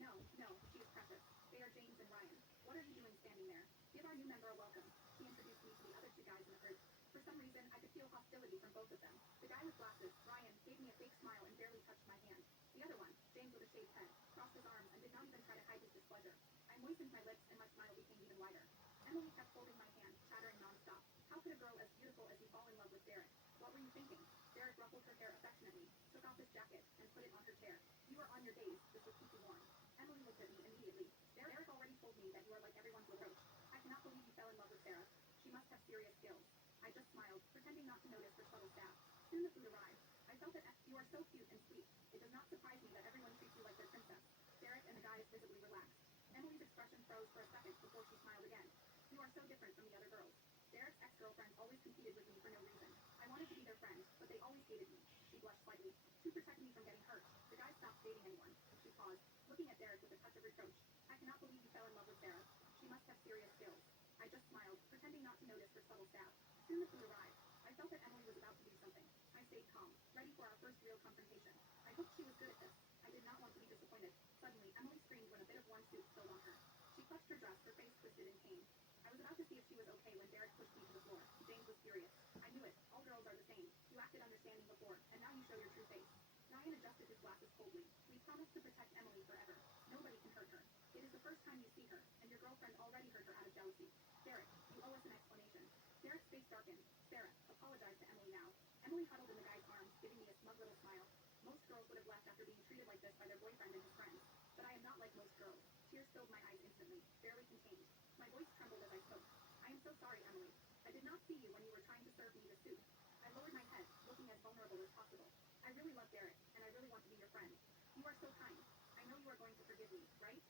No, she is precious. They are James and Ryan. What are you doing standing there? Give our new member a welcome. She introduced me to the other 2 guys in the group. For some reason, I could feel hostility from both of them. The guy with glasses, Ryan, gave me a fake smile and barely touched my hand. The other one, James with a shaved head, crossed his arms and did not even try to hide his displeasure. I moistened my lips and my smile became even wider. Emily kept holding my hand, chattering nonstop. How could a girl as beautiful as you fall in love with Derek? What were you thinking? Derek ruffled her hair affectionately, took off his jacket, and put it on her chair. You are on your days. This will keep you warm. Emily looked at me immediately. Derek already told me that you are like everyone's approach. I cannot believe you fell in love with Sarah. She must have serious skills. I just smiled, pretending not to notice her subtle stab. Soon the food arrived. I felt that you are so cute and sweet. It does not surprise me that everyone treats you like their princess. Derek and the guys visibly relaxed. Emily's expression froze for a second before she smiled again. You are so different from the other girls. Derek's ex-girlfriends always competed with me for no reason. I wanted to be their friend, but they always hated me. She blushed slightly. To protect me from getting hurt, the guys stopped dating anyone. She paused, looking at Derek with a touch of reproach. I cannot believe you fell in love with Sarah. She must have serious skills. I just smiled, pretending not to notice her subtle stab. Soon the food arrived. I felt that Emily was about to do something. I stayed calm, ready for our first real confrontation. I hoped she was good at this. I did not want to be disappointed. Suddenly, Emily screamed when a bit of warm soup spilled on her. She clutched her dress, her face twisted in pain. I was about to see if she was okay when Derek pushed me to the floor. James was furious. I knew it. All girls are the same. You acted understanding before, and now you show your true face. Ryan adjusted his glasses coldly. We promised to protect Emily forever. Nobody can hurt her. It is the first time you see her, and your girlfriend already hurt her out of jealousy. Derek, you owe us an explanation. Derek's face darkened. Sarah, apologize to Emily now. Emily huddled in the guy's arms, giving me a smug little smile. Most girls would have left after being treated like this by their boyfriend and his friends. But I am not like most girls. Tears filled my eyes instantly, barely contained. My voice trembled as I spoke. I am so sorry, Emily. I did not see you when you were trying to serve me the soup. I lowered my head, looking as vulnerable as possible. I really love Derek, and I really want to be your friend. You are so kind. I know you are going to forgive me, right?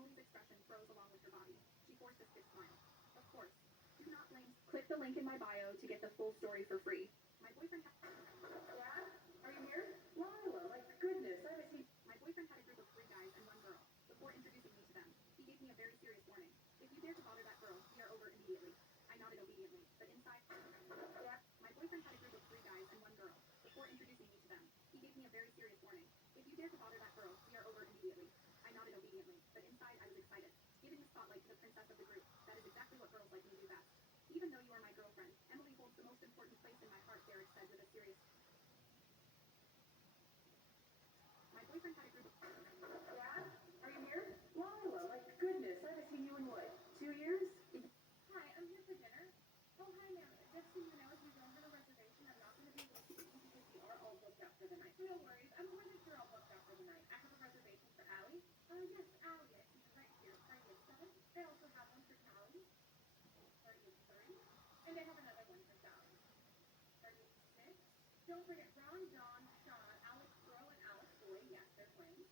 Emily's expression froze along with her body. She forced a stiff smile. Of course. Do not blame. Click the link in my bio to get the full story for free. My boyfriend had... Dad? Are you here? Lila, my goodness, I haven't seen... My boyfriend had a group of 3 guys and 1 girl. Before introducing me to them, he gave me a very serious warning. If you dare to bother that girl, we are over immediately. I nodded obediently, but inside... Dad? My boyfriend had a group of 3 guys and 1 girl. Before introducing me to them, he gave me a very serious warning. If you dare to bother that girl, we are over immediately. I nodded obediently, but inside I was excited. Giving the spotlight to the princess of the group, that is exactly what girls like me do best. Even though you are my girlfriend, Emily holds the most important place in my heart, Derek said with a serious... My boyfriend had a group of... Dad? Are you here? Lila, my goodness, I haven't seen you in what, 2 years? Hi, I'm here for dinner. Oh, hi, ma'am. Just so you know, if you don't have a reservation, I'm not going to be able to eat because we are all booked up for the night. No worries. I'm more than sure all booked up for the night. I have a reservation for Allie. Oh, yes, Allie. I see her right here. Party of 7. I also have one for Callie. Party of 3. And I have another one for Sally. Party of 6. Don't forget Ron, John, Sean, Alex Girl, and Alex Boy. Yes, they're twins.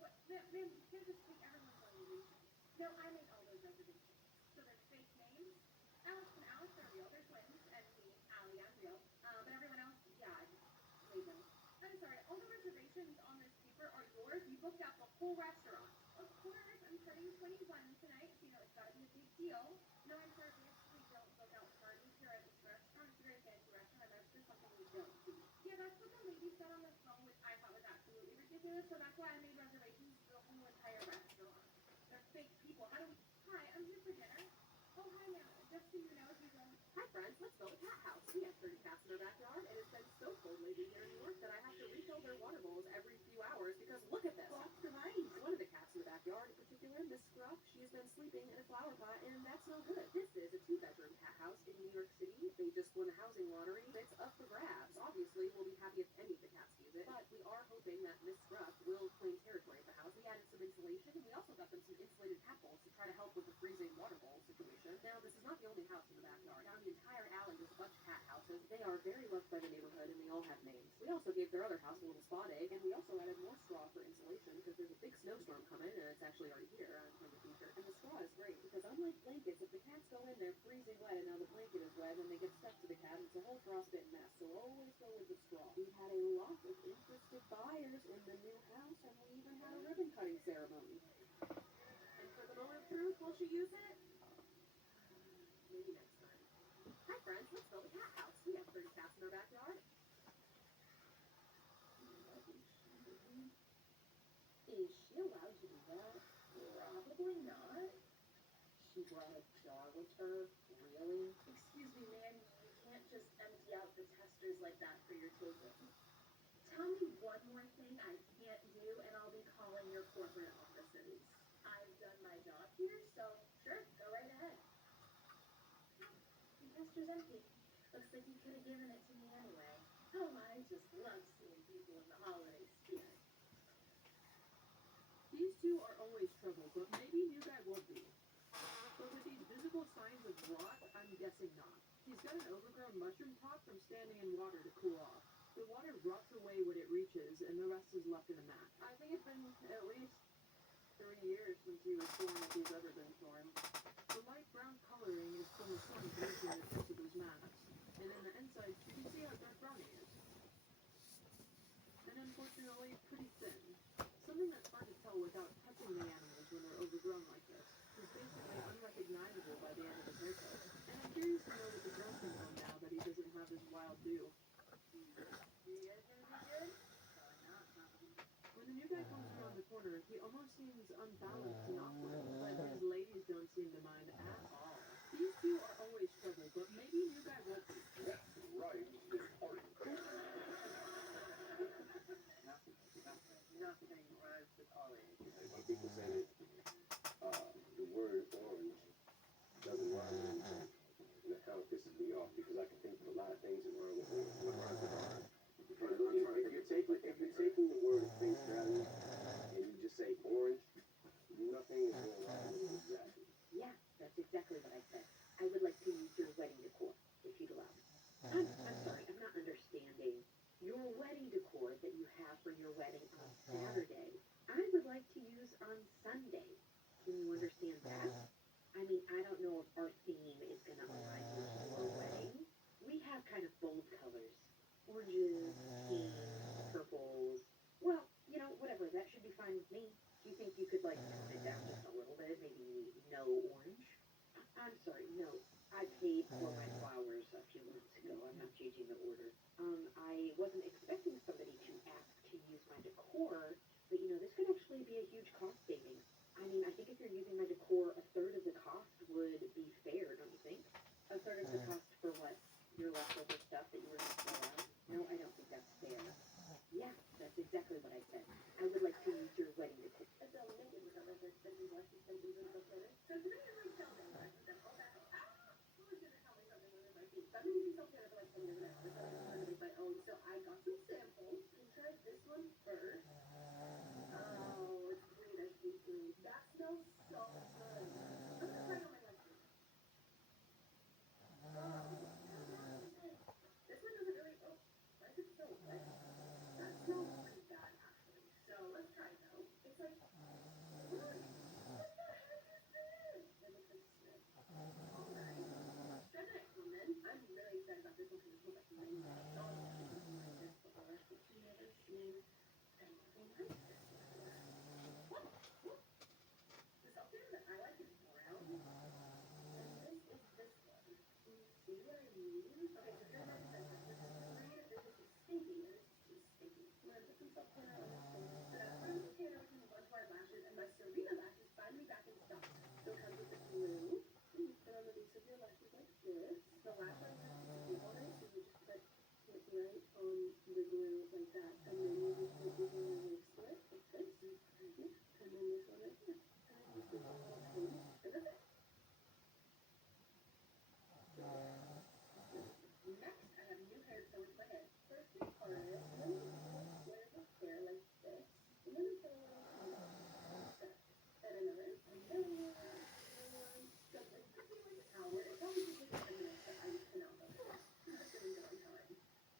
What? Ma'am, you can't just take everyone's reservations. No, I made all those reservations. So they're fake names? Alex and Alex are real. They're twins. And me, Allie, I'm real. But everyone else, yeah, I just made them. I'm sorry. All the reservations on this paper are yours. You booked out the whole restaurant. Of course. I'm turning 21 tonight, so you know it's got to be a big deal. No, I'm sorry. We don't book out parties here at this restaurant. It's a very fancy restaurant. That's just something we don't do. Yeah, that's what the lady said on the phone, which I thought was absolutely ridiculous. So that's why I made reservations for the whole entire restaurant. They're fake people. How do we... Hi, I'm here for dinner. Oh, hi, ma'am. Just so you know, if you don't... Hi friends, let's build a cat house. We have 30 cats in our backyard, and it's been so cold lately here in New York that I have to refill their water bowls every few hours because look at this. That's nice. One of the cats in the backyard in particular, Miss Scruff, she's been sleeping in a flower pot, and that's no good. This is a 2-bedroom cat house in New York City. They just won a housing lottery. It's up for grabs. Obviously, we'll be happy if any of the cats use it, but we are hoping that Miss Scruff will claim territory at the house. We added some insulation, and we also got them some insulated cat bowls to try to help with the freezing water bowl situation. Now, this is not the only house in the backyard. Down the entire alley, there's a bunch of cat houses. They are very loved by the neighborhood, and they all have names. We also gave their other house a little spa day, and we also added more straw for insulation because there's a big snowstorm coming, and it's actually already here in the future. And the straw is great because unlike blankets, if the cats go in, they're freezing wet, and now the blanket is wet, and they get stuck to the cat, and it's a whole frostbitten mess. So always go with the straw. We've had a lot of interested buyers in the new house, and we even had a ribbon cutting ceremony. And for the moment of truth, will she use it? Maybe next time. Hi friends, let's build a cat house. We have 30 cats in our backyard. Is she allowed to do that? Probably not. She brought a jar with her? Really? Excuse me, man. You can't just empty out the testers like that for your taking. Tell me one more thing I can't do, and I'll be calling your corporate offices. I've done my job here, so sure, go right ahead. The tester's empty. Looks like you could have given it to me anyway. Oh, I just love seeing people in the holiday spirit. These two are always trouble, but maybe new guy won't be. But with these visible signs of rot, I'm guessing not. He's got an overgrown mushroom top from standing in water to cool off. The water rots away when it reaches, and the rest is left in a mat. I think it's been at least 3 years since he was torn if he's ever been torn. The light brown coloring is from the sun bleaching the tips of those mats, and in the inside you can see how dark brown he is. And unfortunately, pretty thin. Something that's hard to tell without touching the animals when they're overgrown like this. He's basically unrecognizable by the end of his haircut. And I'm curious to know what the nursing home now that he doesn't have his wild do. You guys gonna be good? Probably not, probably. When the new guy comes around the corner, he almost seems unbalanced and awkward, but his ladies don't seem to mind at all. These two are always trouble, but maybe new guy won't be. That's right. It's party. Nothing rhymes with orange. When people say that the word orange doesn't rhyme with anything, and that kind of pisses me off because I can think of a lot of things that rhyme with orange. What rhymes with orange? If you're taking the word at face value and you just say orange, nothing is going to rhyme with it exactly. Yeah, that's exactly what I said. I would like to use your wedding decor, if you'd allow me. I'm sorry, I'm not understanding. Your wedding decor that you have for your wedding on Saturday, I would like to use on Sunday. Can I'm sorry, no. I paid for my flowers a few months ago. I'm not changing the order. I wasn't expecting somebody to ask to use my decor, but you know, this could actually be a huge cost savings. I mean, I think if you're using my decor, a third of the cost would be fair, don't you think? A third of the cost for what? Your leftover stuff that you were going to throw out? No, I don't think that's fair. Yeah, that's exactly what I said. I would like to use your wedding decor. So today is my showdown. Who was gonna tell me something under my feet? So I've been using self-care for like 10 years now. So I'm trying to make my own. So I got some samples. You can try this one first. Oh, it's green. I hate green. That smells so good. I'm gonna try it on my left hand. This one doesn't really. Oh, why is it so wet? That smells pretty bad actually. So let's try it though. It's like. What the heck is this? It looks like Smith. Alright. Try the next one then. I'm really excited about this one because it smells like mango. I don't know if it's like this before. It's never seen anything like this before. What? The self-care that I like is brown. And this is this one. Can you see what I mean? Okay, so here's my defense. This is green, this is stinky, and this is too stinky. I'm gonna put some self-care on this thing. So now put on the container, we can move on to our lashes, and my Serena lashes finally back in stock. So it comes with the glue. You put on the base of your lashes like this. The lash line has to glue on it, so you just put it right on the glue like that. And then you just put this on your next slit like this. And then this one right here. Just give it a little pin. And that's it. Next, I have new hair sewn to my head. First, we part it, and then we just square the hair like this. And then we put a little pin. And another. So this took me like an hour. It probably took like 10 minutes, but I just pin out the hair. It's been a long time.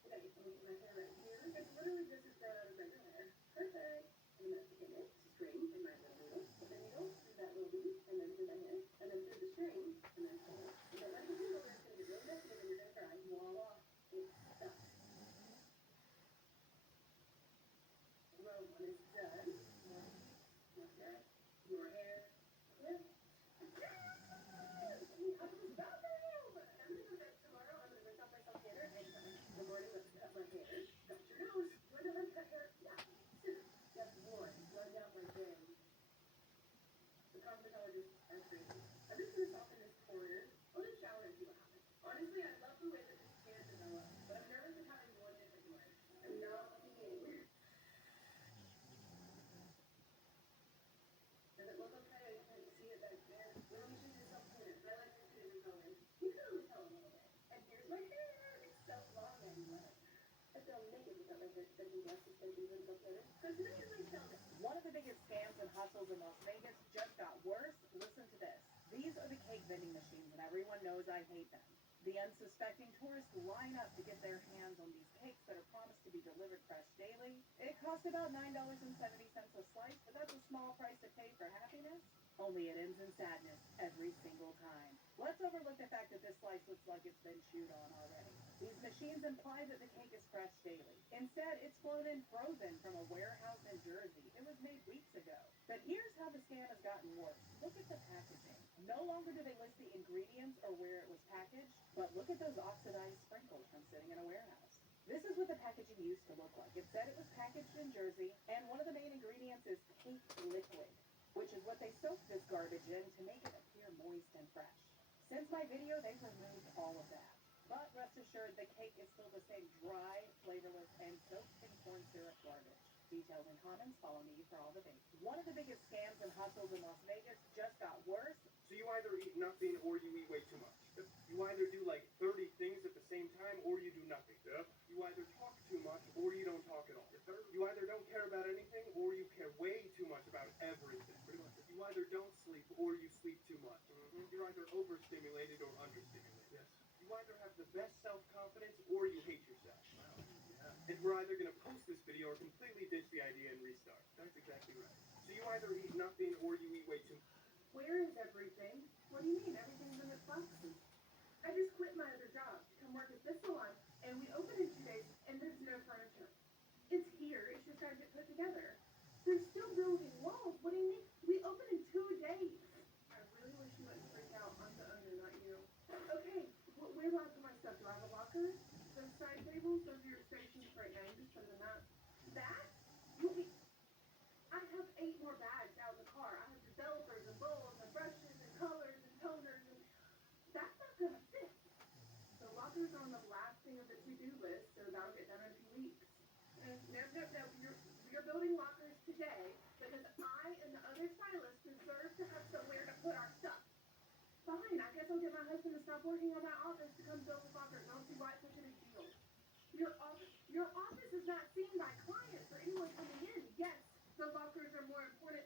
Okay, I'm gonna get my hair right here. It's literally just as brown as my hair. Perfect. I'm gonna pin it, string, in my little needle. Put the needle through that little loop, and then through my hair, and then through the string, and then pull it. And don't let it get over. It's gonna get really messy, and then you're gonna cry. Voila. It's stuck. Row one is done. What's that? Your hair clipped. I was about to help. I'm gonna go to bed tomorrow. I'm gonna rinse off my self-tanner and cut my hair. In the morning, let's cut my hair. Got your nose. Do I know how to cut hair? Yeah. Scissors. Step one. Run down my bangs. The cosmetologists are crazy. I'm just gonna soften this corner. I'll just shower and see what happens. Honestly, I love the way that this can develop, but I'm nervous of having one different one. I'm not seeing. Does it look okay? I can't see it back there. Let me show you the self-tanner. I like to see different colors. You can only tell a little bit. And here's my hair. It's so long and wet. I feel naked without my hair extensions, last extensions, and self-tanner. So today is my showdown. One of the biggest scams and hustles in Las Vegas just got worse. Listen to this. These are the cake vending machines, and everyone knows I hate them. The unsuspecting tourists line up to get their hands on these cakes that are promised to be delivered fresh daily. It costs about $9.70 a slice, but that's a small price to pay for happiness. Only it ends in sadness every single time. Let's overlook the fact that this slice looks like it's been chewed on already. These machines imply that the cake is fresh daily. Instead, it's flown in frozen from a warehouse in Jersey. It was made weeks ago. But here's how the scam has gotten worse. Look at the packaging. No longer do they list the ingredients or where it was packaged, but look at those oxidized sprinkles from sitting in a warehouse. This is what the packaging used to look like. It said it was packaged in Jersey, and one of the main ingredients is cake liquid, which is what they soak this garbage in to make it appear moist and fresh. Since my video, they've removed all of that. But rest assured, the cake is still the same dry, flavorless, and soaked in corn syrup garbage. Details and comments, follow me for all the big. One of the biggest scams and hustles in Las Vegas just got worse. So you either eat nothing or you eat way too much. You either do like 30 things at the same time or you do nothing. Yep. You either talk too much or you don't talk at all. Yes, sir. You either don't care about anything or you care way too much about everything. Pretty much. You either don't sleep or you sleep too much. Mm-hmm. You're either overstimulated or understimulated. Yes. You either have the best self-confidence or you hate yourself. Wow. Yeah. And we're either going to post this video or completely ditch the idea and restart. That's exactly right. So you either eat nothing or you eat way too much. Where is everything? What do you mean? Everything's in its boxes. I just quit my other job to come work at this salon, and we open in 2 days, and there's no furniture. It's here. It's just gotta get put together. They're still building walls. What do you mean? We open in 2 days. I really wish you wouldn't freak out. I'm the owner, lockers, those side tables, those are your stations right now. You just put them in that. That? You want me? I have 8 more bags out in the car. I have developers and bowls and brushes and colors and toners, and that's not gonna fit. The lockers are on the last thing of the to-do list, so that'll get done in a few weeks. No. You're building lockers today because I and the other stylists deserve to have somewhere to put our stuff. Fine, I guess I'll get my husband to stop working on my office to come build lockers. I don't see why it's such a big deal. Your office is not seen by clients or anyone coming in. Yes, the lockers are more important.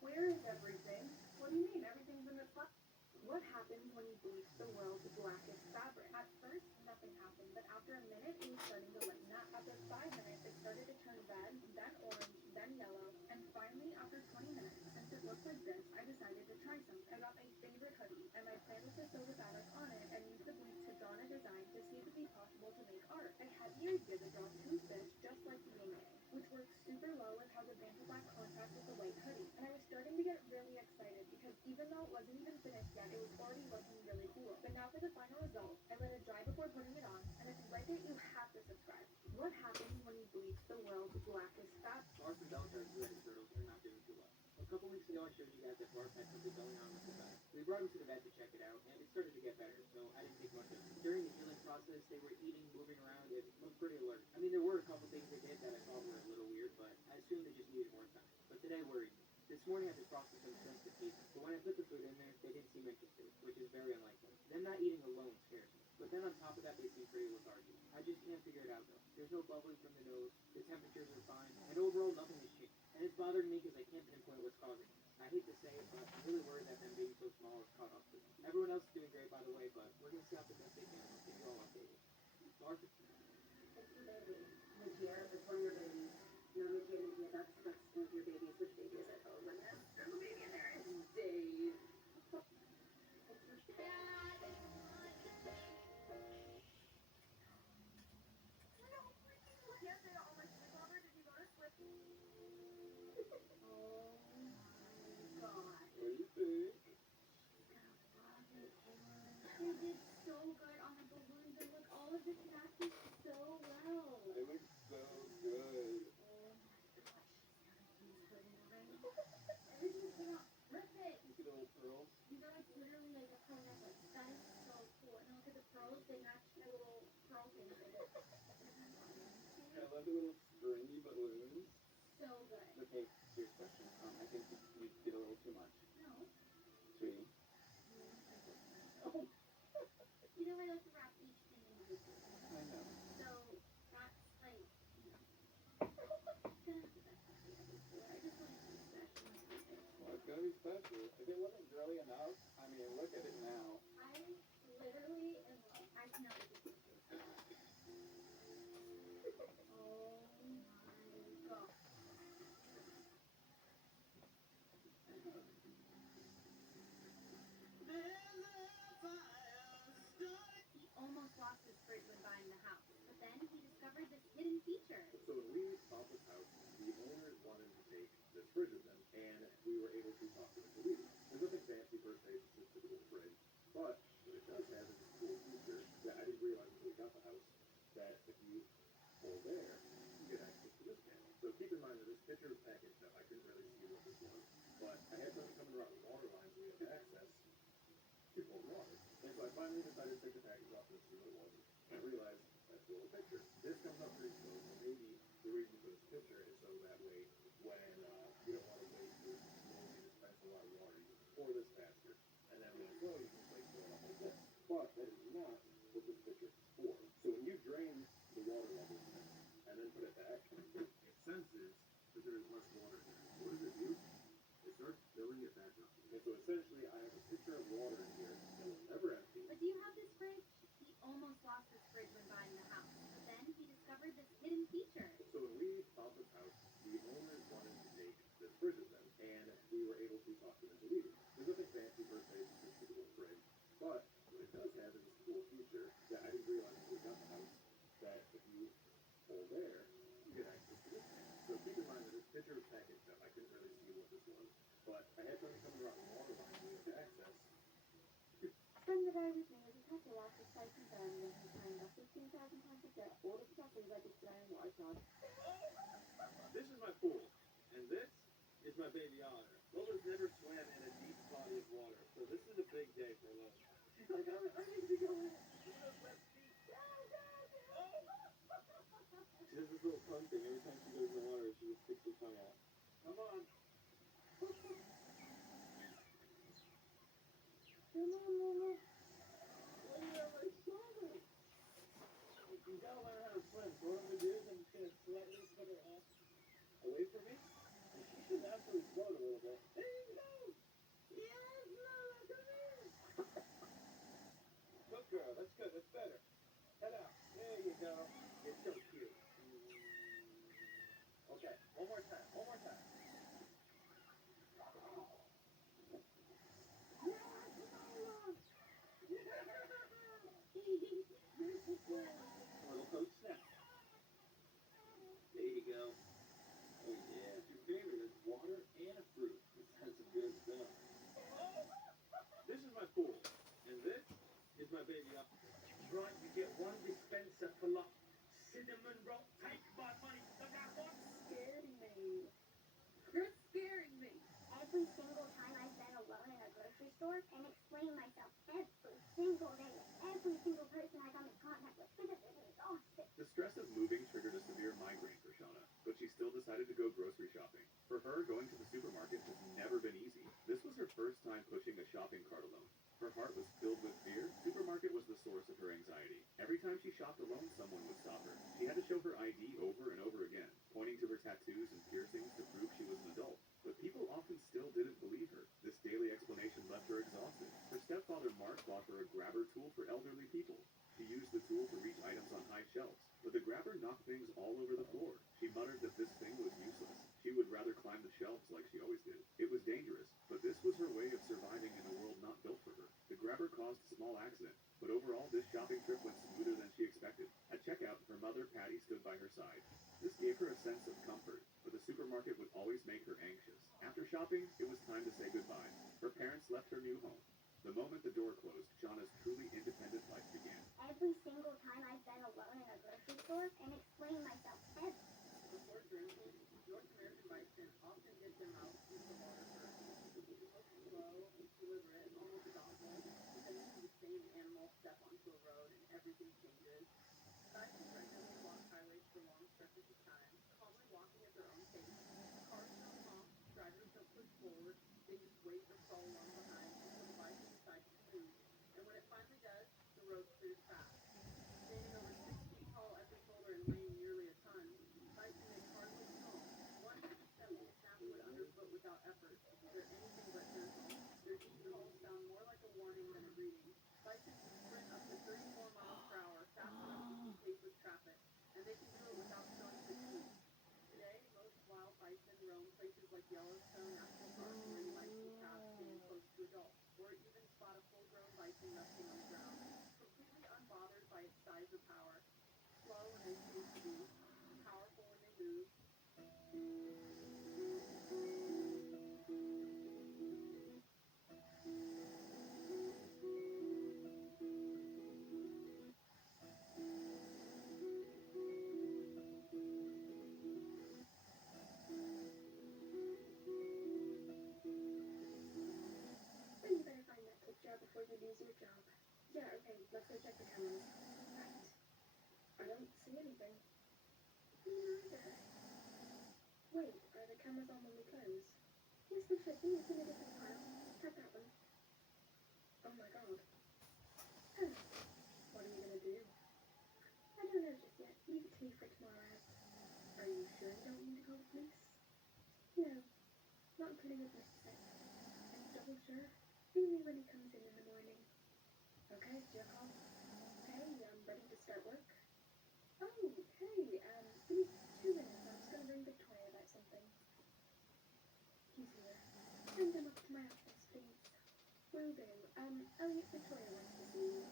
Where is everything? What do you mean? Everything's in its spot. What happens when you bleach the world's blackest fabric? At first, nothing happened, but after a minute, it was starting to lighten up. After 5 minutes, it started to turn red, then orange, then yellow, and finally, after 20 minutes, since it looked like this, I decided to try something. I got my favorite hoodie, and my plan was to sew the fabric on it and use the bleach to draw on a design to see if it'd be possible to make art. I had the idea to draw 2 fish just like the yin yang, which works super well with how the banter black contrasts with the white hoodie. And I was starting to get really excited because even though it wasn't even finished yet, it was already looking really cool. But now for the final result, I let it dry before putting it on, and if you like it, you have to subscribe. What happens when you bleach the world's blackest fabric? Barf and Bell Turtles are not doing too well. A couple weeks ago, I showed you guys that Barf had something going on with the vet. We brought him to the vet to check it out, and it started to get better, so I didn't take much of it. During the healing process, they were eating, moving around, it looked pretty alert. I mean, there were a couple things they did that I thought were a little weird, but I assumed they just needed more time. But today worried me. This morning I had to process them since the teeth, but when I put the food in there, they didn't seem interested, which is very unlikely. Them not eating alone scares me. But then on top of that, they seem pretty lethargic. I just can't figure it out though. There's no bubbling from the nose, the temperatures are fine, and overall nothing has changed. And it's bothering me because I can't pinpoint what's causing it. I hate to say it, but I'm really worried that them being so small has caught up to them. Everyone else is doing great, by the way, but we're going to see how the best they can. We'll keep you all updated. Barf. It's your baby. Nikia, it's one of your babies. No, Nikia, that's one of your babies. Which baby is it? Oh, goodness. There's a baby in there. It's Dave. Yesterday, all my sleep over. Did you go to sleep? Oh my god. What do you think? You did so good on the balloons, and look, all of this matches so well. They look so good. Oh my gosh, everything's hurting already. Everything came out perfect. You see the little pearls? These are like literally like a pearl necklace. That is so cool. And look at the pearls, they match the little pearl things in it. I love the little stringy balloons. So good. Okay, here's a question. I think you did a little too much. No. Sweetie. Oh. You know I like to wrap each thing individually. I know. So that's like it's gonna have the best happy ever for. I just want it to be special. Well, it's gonna be special. If it wasn't girly enough, I mean, look at it now. I literally am like, I cannot wait to see this. Oh my god. He almost lost his fridge when buying the house, but then he discovered this hidden feature. So when we bought this house, the owners wanted to take this fridge with them, and we were able to talk to them to leave it. There's nothing fancy per se, it's just a typical fridge, but what it does have is this cool feature that I didn't realize until we got the house, that if you pull there, you get access to this panel. So keep in mind that this picture was packaged up. I couldn't really see what this was, but I had something coming around the water lines and we had access to pull water. And so I finally decided to take the package off and see what it was. And I realized that's a little picture. This comes up pretty slow, so maybe the reason for this picture is so that way when you don't want to wait for slowly dispense a lot of water, you can pour this faster. And then when it's low, you can just like fill it up like this. But that is not what this picture is for. So when you drain the water level in this and then put it back, it senses that there is less water in there. What does it do? It starts filling it back up. And so essentially I have a pitcher of water in here that will never empty. But do you have this fridge? He almost lost his fridge when buying the house, but then he discovered this hidden feature. So when we bought this house, the owners wanted to take this fridge with them, and we were able to talk to them to leave it. There's nothing fancy per se, it's just a typical fridge, but what it does have is this cool feature that I didn't realize until we got the house, that if you pull there, you get access to this panel. So keep in mind that this picture was packaged up. I couldn't really see what this was, but I had something coming around the water line and we had access. Spend the day with me as a Teclast P30 when he signed off 15% 1,000 times a day. All the stuff we read today and what I've done. This is my pool, and this is my baby otter. Lola's never swam in a deep body of water, so this is a big day for Lola. She's like, I need to go in. Lola's wet feet. She does this little tongue thing every time she goes in the water. She just sticks her tongue out. Come on. Come on, Lola. Look at my shoulder. You gotta learn how to swim. So what I'm gonna do is I'm just gonna slightly put her up away from me. And she should naturally float a little bit. There you go. Yes, Lola, come here. Good girl. That's good. That's better. Head out. There you go. You're so cute. Okay. One more time. One more time. Little coach snap. There you go. Oh yeah, it's your favorite. It's water and a fruit. This has some good stuff. This is my pool, and this is my baby up. Right, you get one dispenser for luck. Cinnamon roll. Take my money. The that one scared me. You're scaring me. Every single time I've been alone in a grocery store and explain myself every single day to every single person I come in contact with because it's exhausting. The stress of moving triggered a severe migraine for Shauna, but she still decided to go grocery shopping. For her, going to the supermarket has never been easy. This was her first time pushing a shopping cart alone. Her heart was filled with fear. Supermarket was the source of her anxiety. Every time she shopped alone, someone would stop her. She had to show her ID over and over again, pointing to her tattoos and piercings to prove she was an adult. But people often still didn't believe her. This daily explanation left her exhausted. Her stepfather Mark bought her a grabber tool for elderly people. She used the tool to reach items on high shelves, but the grabber knocked things all over the floor. She muttered that this thing was useless. She would rather climb the shelves like she always did. It was dangerous, but this was her way of surviving in a world not built for her. The grabber caused a small accident, but overall this shopping trip went smoother than she expected. At checkout, her mother Patty stood by her side. This gave her a sense of comfort, but the supermarket would always make her anxious. After shopping, it was time to say goodbye. Her parents left her new home. The moment the door closed, Shauna's truly independent life began. Every single time I've been alone in a grocery store and explain myself every. Before drinking, North American bison often get them out into the water first. It looks slow, deliberate, almost thoughtful, because it's the same animal step onto a road and everything changes. Bison regularly walk highways for long stretches of time, calmly walking at their own pace. Cars don't honk, drivers don't push forward, they just wait or crawl along behind until the bison decides to move. And when it finally does, the road clears fast. Standing over 6 feet tall at their shoulder and weighing nearly a ton, bison make hard look calm. One can step on sapwood underfoot without effort. They're anything but gentle. Their deep calls sound more like a warning than a greeting. Bison can sprint up to 34 miles per hour, fast enough to keep pace with traffic, and they can do it without showing fatigue. Today, most wild bison roam places like Yellowstone National Park, where you might see calves getting close to adults, or even spot a full-grown bison resting on the ground, completely unbothered by its size or power. Slow when they choose to be, powerful when they move. Then you better find that tip jar before you lose your job. Yeah, okay, let's go check the cameras. Right. I don't see anything. Me neither. Wait, are the cameras on when we close? Yes, they should be. It's in a different file. Check that one. Oh my god. Huh. What are you gonna do? I don't know just yet. Leave it to me for tomorrow. Are you sure you don't need to call the police? No, not until he was necessary. Are you double sure? Maybe when he comes in the morning. Okay, do you call? Hey, I'm ready to start work. Oh, hey, give me 2 minutes. I was gonna ring Victoria about something. He's here. Send him up to my office, please. Will do. Elliot, Victoria wants to see you.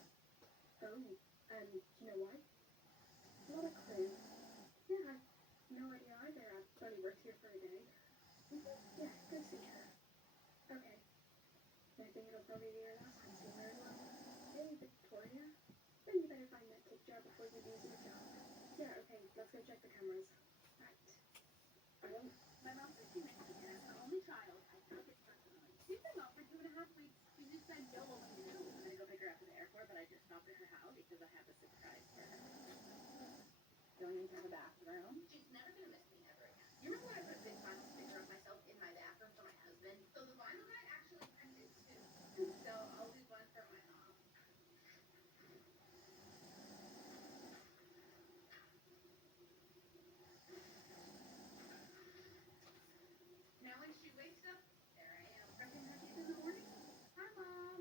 Oh, you know why? Not a clue. Yeah, I've no idea either. I've only worked here for a day. Yeah, go see her. Okay. I think it'll probably be your last time seeing her as well. Hey, Victoria. Then you better find that tip jar picture up before you leave the job. Yeah, okay, let's go check the cameras. Right. I don't... My mom's a human, and as her only child, I took it personally. She's been gone for 2.5 weeks. She just said no when we knew. I'm gonna go pick her up at the airport, but I just stopped at her house because I have a surprise for her. Going into the bathroom. She's never gonna miss me ever again. You remember when I put a big vinyl sticker of myself in my bathroom for my husband? So the vinyl guy actually printed two. So I'll leave one for my mom. Now when she wakes up, there I am, brushing her teeth in the morning. Hi, Mom.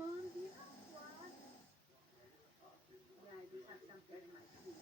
Mom, do you have floss? Yeah, I just have something in my teeth.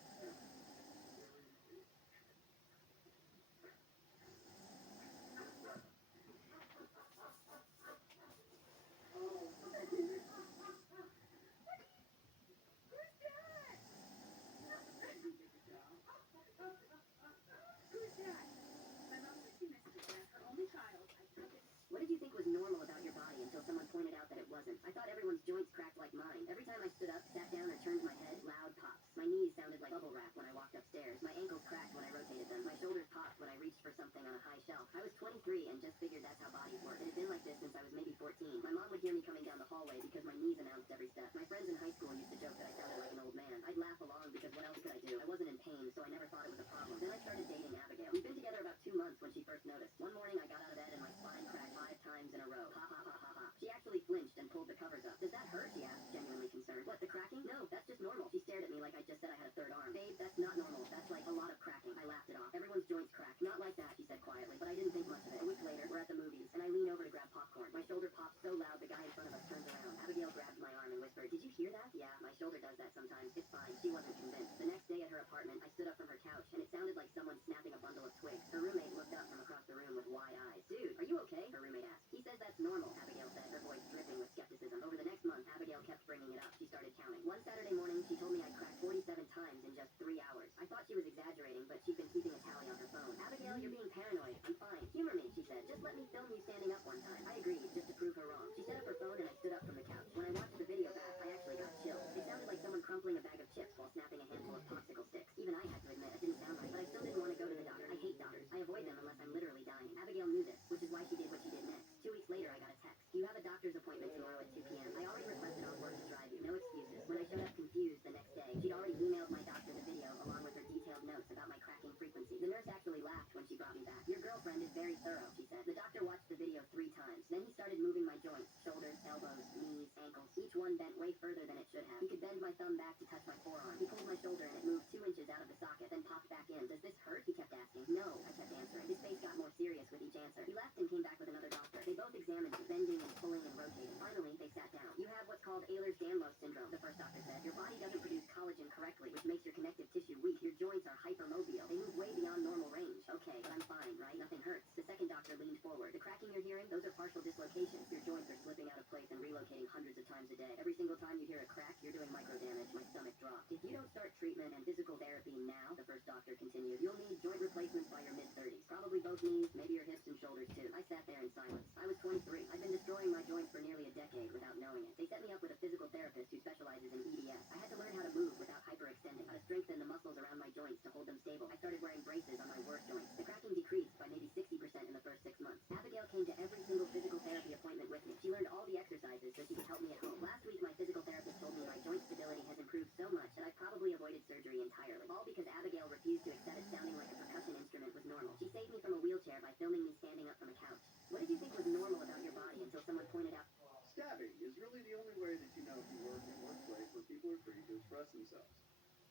What did you think was normal about your body until someone pointed out that it wasn't? I thought everyone's joints cracked like mine. Every time I stood up, sat down, or turned my head, loud pops. My knees sounded like bubble wrap when I walked upstairs. My ankles cracked when I rotated them. My shoulders popped when I reached for something on a high shelf. I was 23 and just figured that's how bodies work. It had been like this since I was maybe 14. My mom would hear me coming down the hallway because my knees announced every step. My friends in high school used to joke that I sounded like an old man. I'd laugh along because what else could I do? I wasn't in pain, so I never thought it was a problem. Then I started dating Abigail. We'd been together about 2 months when she first noticed. One morning I got out of bed and my spine cracked 5 times in a row. Ha ha ha ha ha. She actually flinched and pulled the covers up. Does that hurt? She asked, genuinely concerned. What, the cracking? No, that's just normal. She stared at me like I just said I had a third arm. Babe, that's not normal. That's like a lot of cracking. I laughed it off. Everyone's joints crack. Not like that, she said quietly, but I didn't think much of it. A week later, we're at the movies, and I lean over to grab popcorn. My shoulder pops so loud the guy in front of us turns around. Abigail grabbed my arm and whispered, "Did you hear that?" Yeah, my shoulder does that sometimes. It's fine. She wasn't convinced. The next day at her apartment, I stood up from her couch, and it sounded like someone snapping a bundle of twigs. Her roommate looked up from across the room with wide eyes. "Dude, are you okay?" her roommate asked. "He says that's normal," Abigail said, her voice dripping with skepticism. Over the next month, Abigail kept bringing it up. She started counting. One Saturday morning, she told me I cracked 47 times in just 3 hours. I thought she was exaggerating, but she'd been keeping a tally on her phone. "Abigail, you're being paranoid. I'm fine. Humor me," she said. "Just let me film you standing up one time." I agreed, just to prove her wrong. She set up her phone and I stood up from the couch. When I watched the video back, I actually got chills. It sounded like someone crumpling a bag of chips while snapping a handful of popsicle sticks. Even I had to admit, it didn't sound right, but I still didn't want to go to the doctor. I hate doctors. I avoid them unless I'm literally dying. Abigail knew this, which is why she did what she did next. 2 weeks later, I got a text. "Do you have a doctor's appointment tomorrow at 2 p.m.? I already requested off work to drive you. No excuses." When I showed up confused the next day, she'd already emailed my doctor the video along with her detailed notes about my cracking frequency. The nurse actually laughed when she brought me back. "Your girlfriend is very thorough," she said. The doctor watched the video 3 times. Then he started moving my joints, shoulders, elbows, knees, ankles. Each one bent way further than it should have. He could bend my thumb back to touch my forearm. He pulled my shoulder and it moved 2 inches out of the socket, then popped back in. "Does this hurt?" he kept asking. "No," I kept answering. His face got more serious with each answer. He left and came back with another doctor. They both examined me, bending and pulling and rotating. Finally, they sat down. "You have what's called Ehlers-Danlos syndrome," the first doctor said. "Your body doesn't produce collagen correctly, which makes your connective tissue weak. Your joints are hypermobile. They move way beyond normal range." "Okay, but I'm fine, right? Nothing hurts." The second doctor leaned forward. "The cracking you're hearing, those are partial dislocations. Your joints are slipping out of place and relocating hundreds of times a day. Every single time you hear a crack, you're doing micro damage." My stomach dropped. "If you don't start treatment and physical therapy now," the first doctor continued, "you'll need joint replacements by your mid-30s. Probably both knees, maybe your hips and shoulders too." I sat there in silence. I was 23. I'd been destroying my joints for nearly a decade without knowing it. They set me up with a physical therapist who specializes in EDS. I had to learn how to move without hyperextending, how to strengthen the muscles around my joints to hold them stable. I started wearing braces on my worst joints. The cracking decreased by maybe 60% in the first 6 months. Abigail came to every single physical therapy appointment with me. She learned all the exercises so she could help me at home. Last week, my physical therapist told me my joint stability has improved so much that I probably avoided surgery entirely. All because Abigail refused to accept it sounding like a percussion instrument was normal. She saved me from a wheelchair by filming me standing up from a couch. What did you think was normal about your body until someone pointed out? Stabbing is really the only way that you know if you work in a workplace where people are free to express themselves.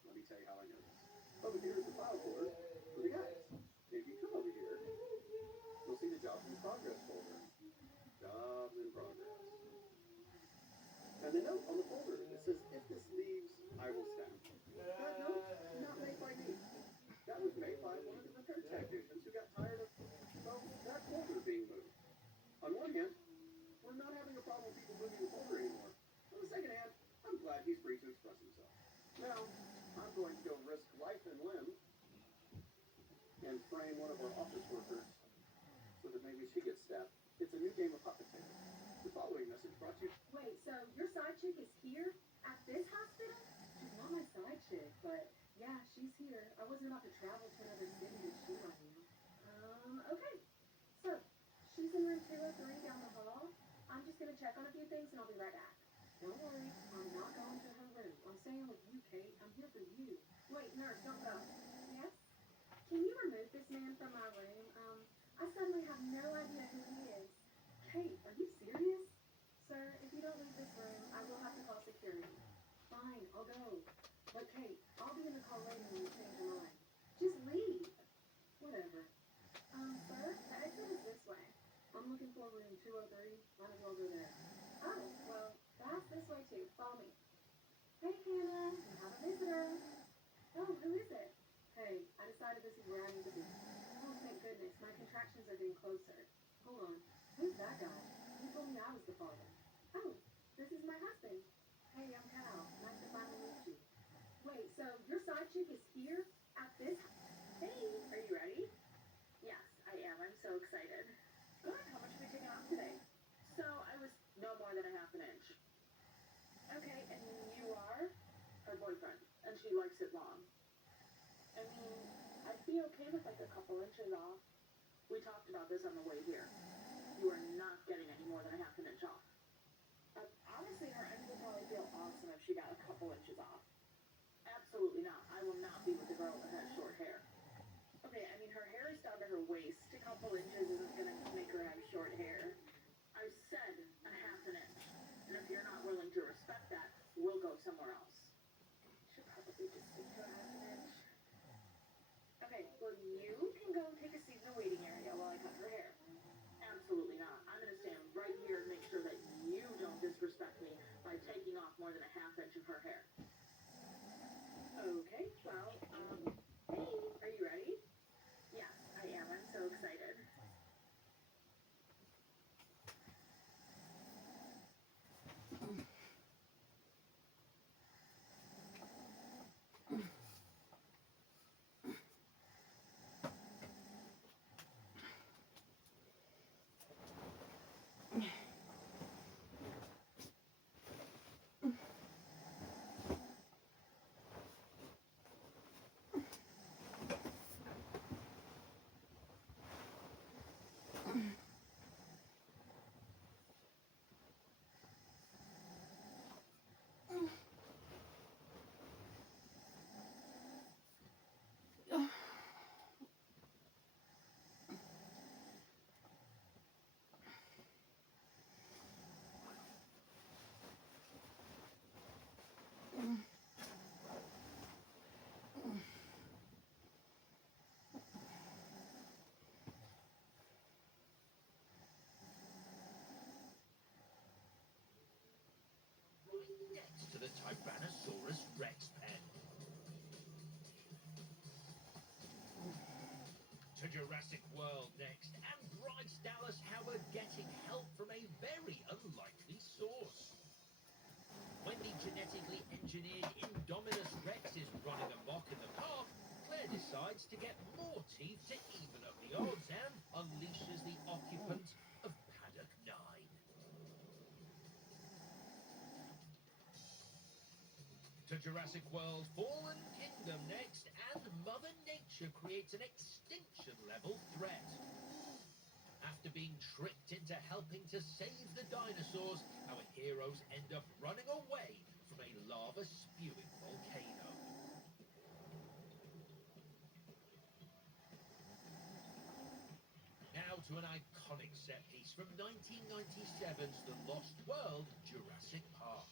Let me tell you how I know this. Over here is the file folder for the guys. If you come over here, you'll see the jobs in progress folder. Jobs in progress. And the note on the folder that says, "If this leaves, I will stab." That note, not made by me. That was made by one of the repair technicians who got tired of, well, that folder being moved. On one hand, we're not having a problem with people moving the folder anymore. On the second hand, I'm glad he's free to express himself. Now, I'm going to go risk life and limb and frame one of our office workers so that maybe she gets stabbed. It's a new game of hot potato. The following message brought to you. Wait, so your side chick is here? At this hospital? She's not my side chick, but yeah, she's here. I wasn't about to travel to another city to shoot on you. Okay. So, she's in room 203 down the hall. I'm just gonna check on a few things and I'll be right back. Don't worry, I'm not going to her room. I'm staying with you, Kate. I'm here for you. Wait, nurse, don't go. Yes? Can you remove this man from my room? I suddenly have no idea who he is. Kate, are you serious? Sir, if you don't leave this room, I will have to call security. Fine, I'll go. But Kate, I'll be in the car later when you change your mind. Just leave. Whatever. Sir, the exit is this way. I'm looking for room 203. Might as well go there. Oh, well, that's this way too. Follow me. Hey, Hannah, you have a visitor. Oh, who is it? Hey, I decided this is where I need to be. Oh, thank goodness. My contractions are getting closer. Hold on. Who's that guy? He told me I was the father. Oh, this is my husband. Hey, I'm Cal. Nice to finally meet you. Wait, so your side chick is here? At this? Hey, are you ready? Yes, I am. I'm so excited. Good. How much have you taken off today? So, I was no more than a half an inch. Okay, and you are? Her boyfriend. And she likes it long. I mean, I'd be okay with like a couple inches off. We talked about this on the way here. You are not getting any more than a half an inch off. Honestly, her end would probably feel awesome if she got a couple inches off. Absolutely not. I will not be with a girl that has short hair. Okay, I mean, her hair is down to her waist. A couple inches isn't gonna make her have short hair. I said a half an inch. And if you're not willing to respect that, we'll go somewhere else. Should probably just stick to a half an inch. Okay, well, you can go take a seat in the waiting area while I cut her hair. Absolutely not. I'm gonna stand right here and make sure that you don't disrespect me by taking off more than a half inch of her hair. Okay, well, hey, are you ready? Yes, I am. I'm so excited. Next to the Tyrannosaurus Rex pen. To Jurassic World next, and Bryce Dallas Howard getting help from a very unlikely source. When the genetically engineered Indominus Rex is running amok in the park, Claire decides to get more teeth to even up the odds and unleashes the occupant of Paddock 9. To Jurassic World Fallen Kingdom next, and Mother Nature creates an extinction-level threat. After being tricked into helping to save the dinosaurs, our heroes end up running away from a lava-spewing volcano. Now to an iconic set piece from 1997's The Lost World, Jurassic Park.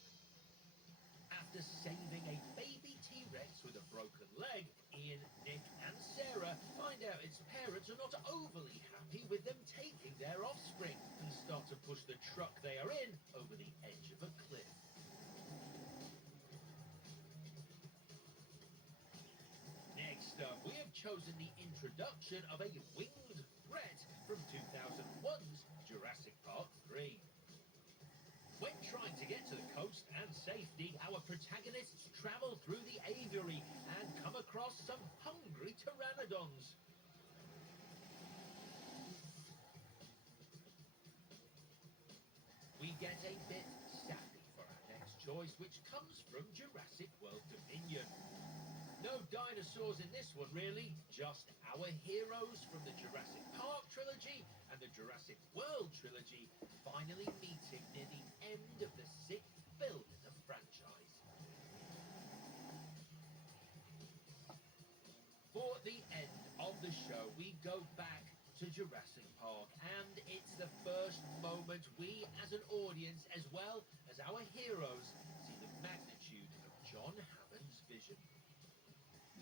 After saving a baby T-Rex with a broken leg, Ian, Nick and Sarah find out its parents are not overly happy with them taking their offspring and start to push the truck they are in over the edge of a cliff. Next up, we have chosen the introduction of a winged threat from 2001's Jurassic Park 3. When trying to get to the coast and safety, our protagonists travel through the aviary and come across some hungry pteranodons. We get a bit sappy for our next choice, which comes from Jurassic World Dominion. No dinosaurs in this one, really, just our heroes from the Jurassic Park trilogy and the Jurassic World trilogy finally meeting near the end of the 6th film in the franchise. For the end of the show, we go back to Jurassic Park, and it's the first moment we as an audience, as well as our heroes, see the magnitude of John Hammond's vision.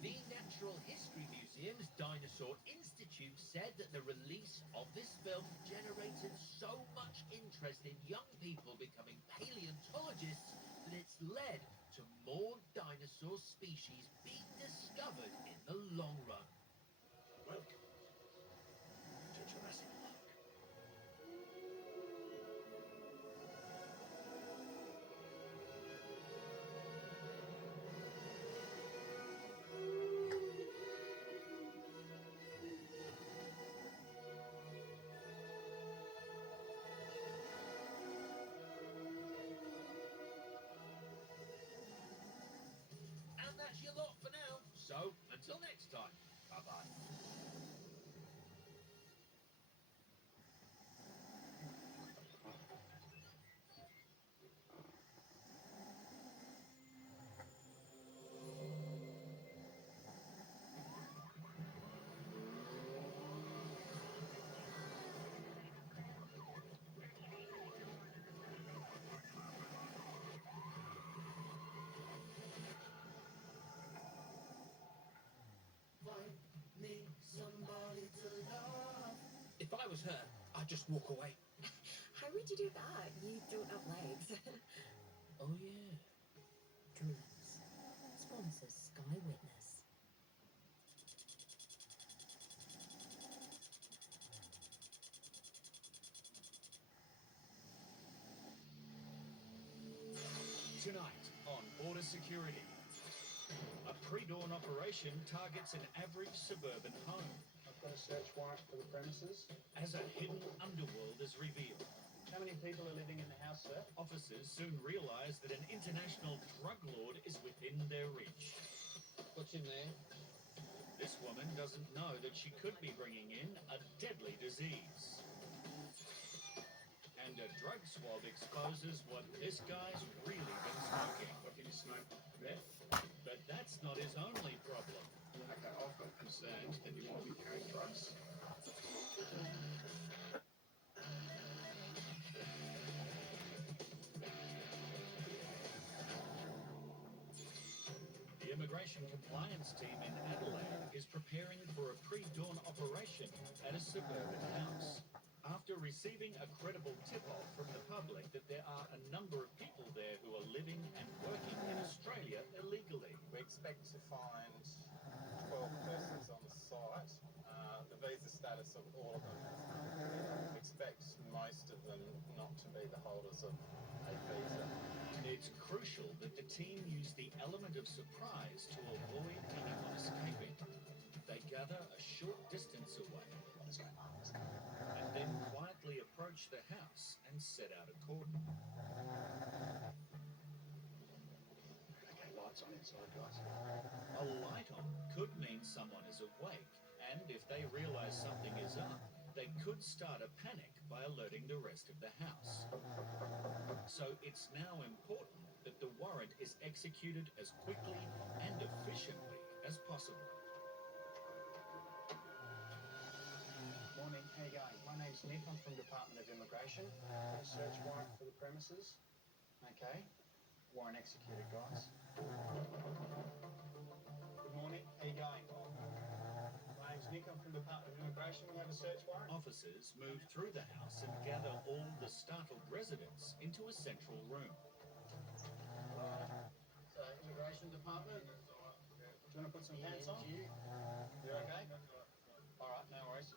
The Natural History Museum's Dinosaur Institute said that the release of this film generated so much interest in young people becoming paleontologists that it's led to more dinosaur species being discovered in the long run. Welcome to Jurassic Park. And that's your lot for now. So, until next time, bye-bye. If I was her, I'd just walk away. How would you do that? You don't have legs. Oh, yeah. Dreams. Sponsors Sky Witness. Tonight on Border Security. A pre-dawn operation targets an average suburban home. I've got a search warrant for the premises. As a hidden underworld is revealed. How many people are living in the house, sir? Officers soon realize that an international drug lord is within their reach. What's your name? This woman doesn't know that she could be bringing in a deadly disease. And a drug swab exposes what this guy's really been smoking. What did you smoke? Meth? But that's not his only problem. Okay, I've got concerns that you might be carrying drugs. The immigration compliance team in Adelaide is preparing for a pre-dawn operation at a suburban house. After receiving a credible tip-off from the public that there are a number of people there who are living and working in Australia illegally. We expect to find 12 persons on the site. The visa status of all of them. We expect most of them not to be the holders of a visa. It's crucial that the team use the element of surprise to avoid anyone escaping. They gather a short distance away. And then quietly approach the house and set out a cordon. Okay, lights on inside, guys. A light on could mean someone is awake, and if they realize something is up, they could start a panic by alerting the rest of the house. So it's now important that the warrant is executed as quickly and efficiently as possible. Morning, how you going? My name's Nick, I'm from Department of Immigration. Got a search warrant for the premises. Okay, warrant executed, guys. Good morning, how you going? My name's Nick, I'm from Department of Immigration. We have a search warrant. Officers move through the house and gather all the startled residents into a central room. So, Immigration Department. Do you want to put some pants on? You okay? Alright, no worries.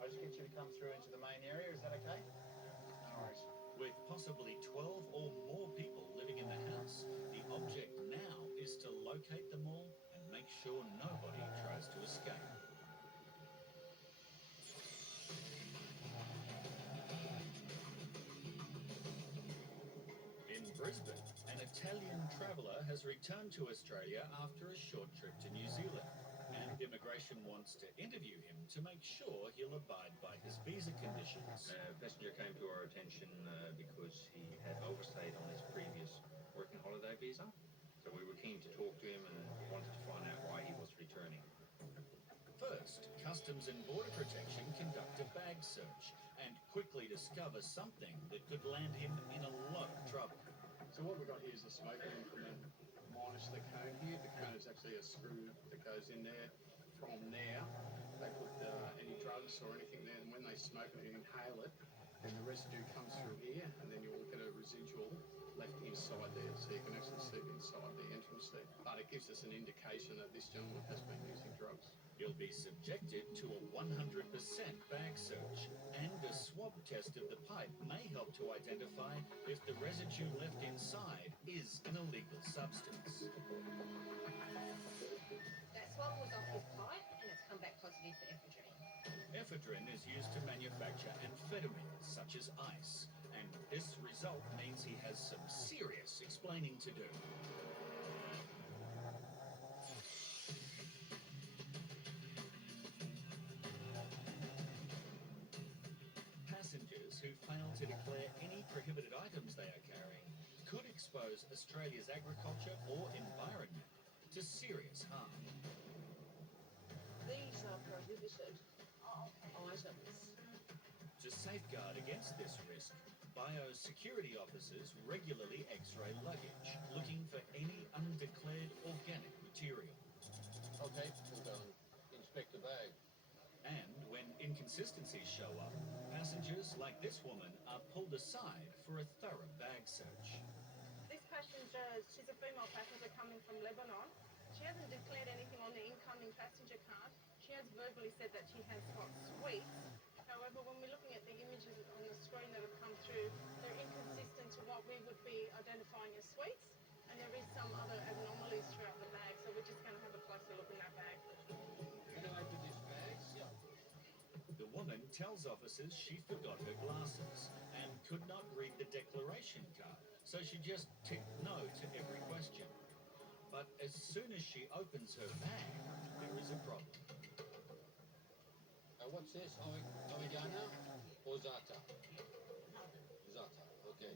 I'll just get you to come through into the main area, is that okay? No worries. With possibly 12 or more people living in the house, the object now is to locate them all and make sure nobody tries to escape. Brisbane, an Italian traveller has returned to Australia after a short trip to New Zealand, and immigration wants to interview him to make sure he'll abide by his visa conditions. A passenger came to our attention because he had overstayed on his previous working holiday visa. So we were keen to talk to him and wanted to find out why he was returning. First, Customs and Border Protection conduct a bag search and quickly discover something that could land him in a lot of trouble. So what we've got here is a smoking implement minus the cone here. The cone is actually a screw that goes in there. From there, they put any drugs or anything there, and when they smoke it and inhale it, then the residue comes through here, and then you'll get a residual left inside there, so you can actually see it inside the entrance there. But it gives us an indication that this gentleman has been using drugs. He'll be subjected to a 100% bag search, and a swab test of the pipe may help to identify if the residue left inside is an illegal substance. That swab was off his pipe and it's come back positive for ephedrine. Ephedrine is used to manufacture amphetamines such as ice, and this result means he has some serious explaining to do. Passengers who fail to declare any prohibited items they are carrying could expose Australia's agriculture or environment to serious harm. These are prohibited items. To safeguard against this risk, biosecurity officers regularly x-ray luggage, looking for any undeclared organic material. Okay, we'll go and inspect the bag. And when inconsistencies show up, passengers like this woman are pulled aside for a thorough bag search. This passenger, she's a female passenger coming from Lebanon. She hasn't declared anything on the incoming passenger card. She has verbally said that she has got sweets. However, when we're looking at the images on the screen that have come through, they're inconsistent to what we would be identifying as sweets, and there is some other anomalies throughout the bag, so we're just going to have a closer look in that bag. Can I do this bag? Yeah. The woman tells officers she forgot her glasses and could not read the declaration card, so she just ticked no to every question. But as soon as she opens her bag, there is a problem. What's this? Oregano or Zata? Zata, okay.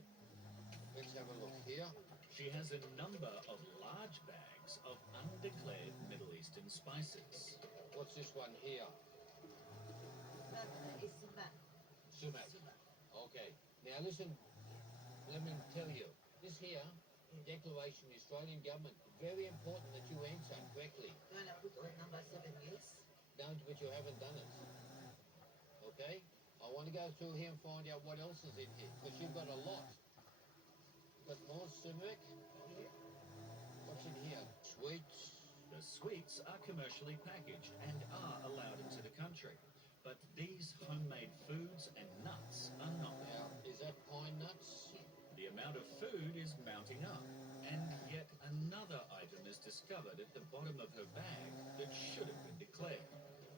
Let's have a look here. She has a number of large bags of undeclared Middle Eastern spices. What's this one here? That is sumac. Sumac. Okay. Now listen, let me tell you. This here, declaration of the Australian government, very important that you answer correctly. No, we've got number 7, yes. Don't, but you haven't done it. Okay? I want to go through here and find out what else is in here, because you've got a lot. You've got more sumac. What's in here? Sweets. The sweets are commercially packaged and are allowed into the country. But these homemade foods and nuts are not. Now, is that pine nuts? The amount of food is mounting up, and yet another item is discovered at the bottom of her bag that should have been declared.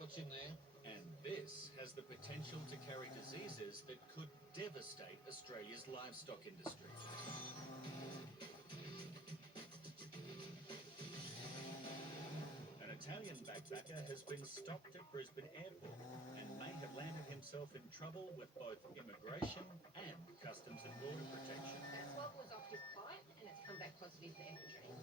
What's in there? And this has the potential to carry diseases that could devastate Australia's livestock industry. An Italian backpacker has been stopped at Brisbane Airport and may have landed himself in trouble with both immigration and Customs and Border Protection. That swab was off his pipe and it's come back positive for ephedrine.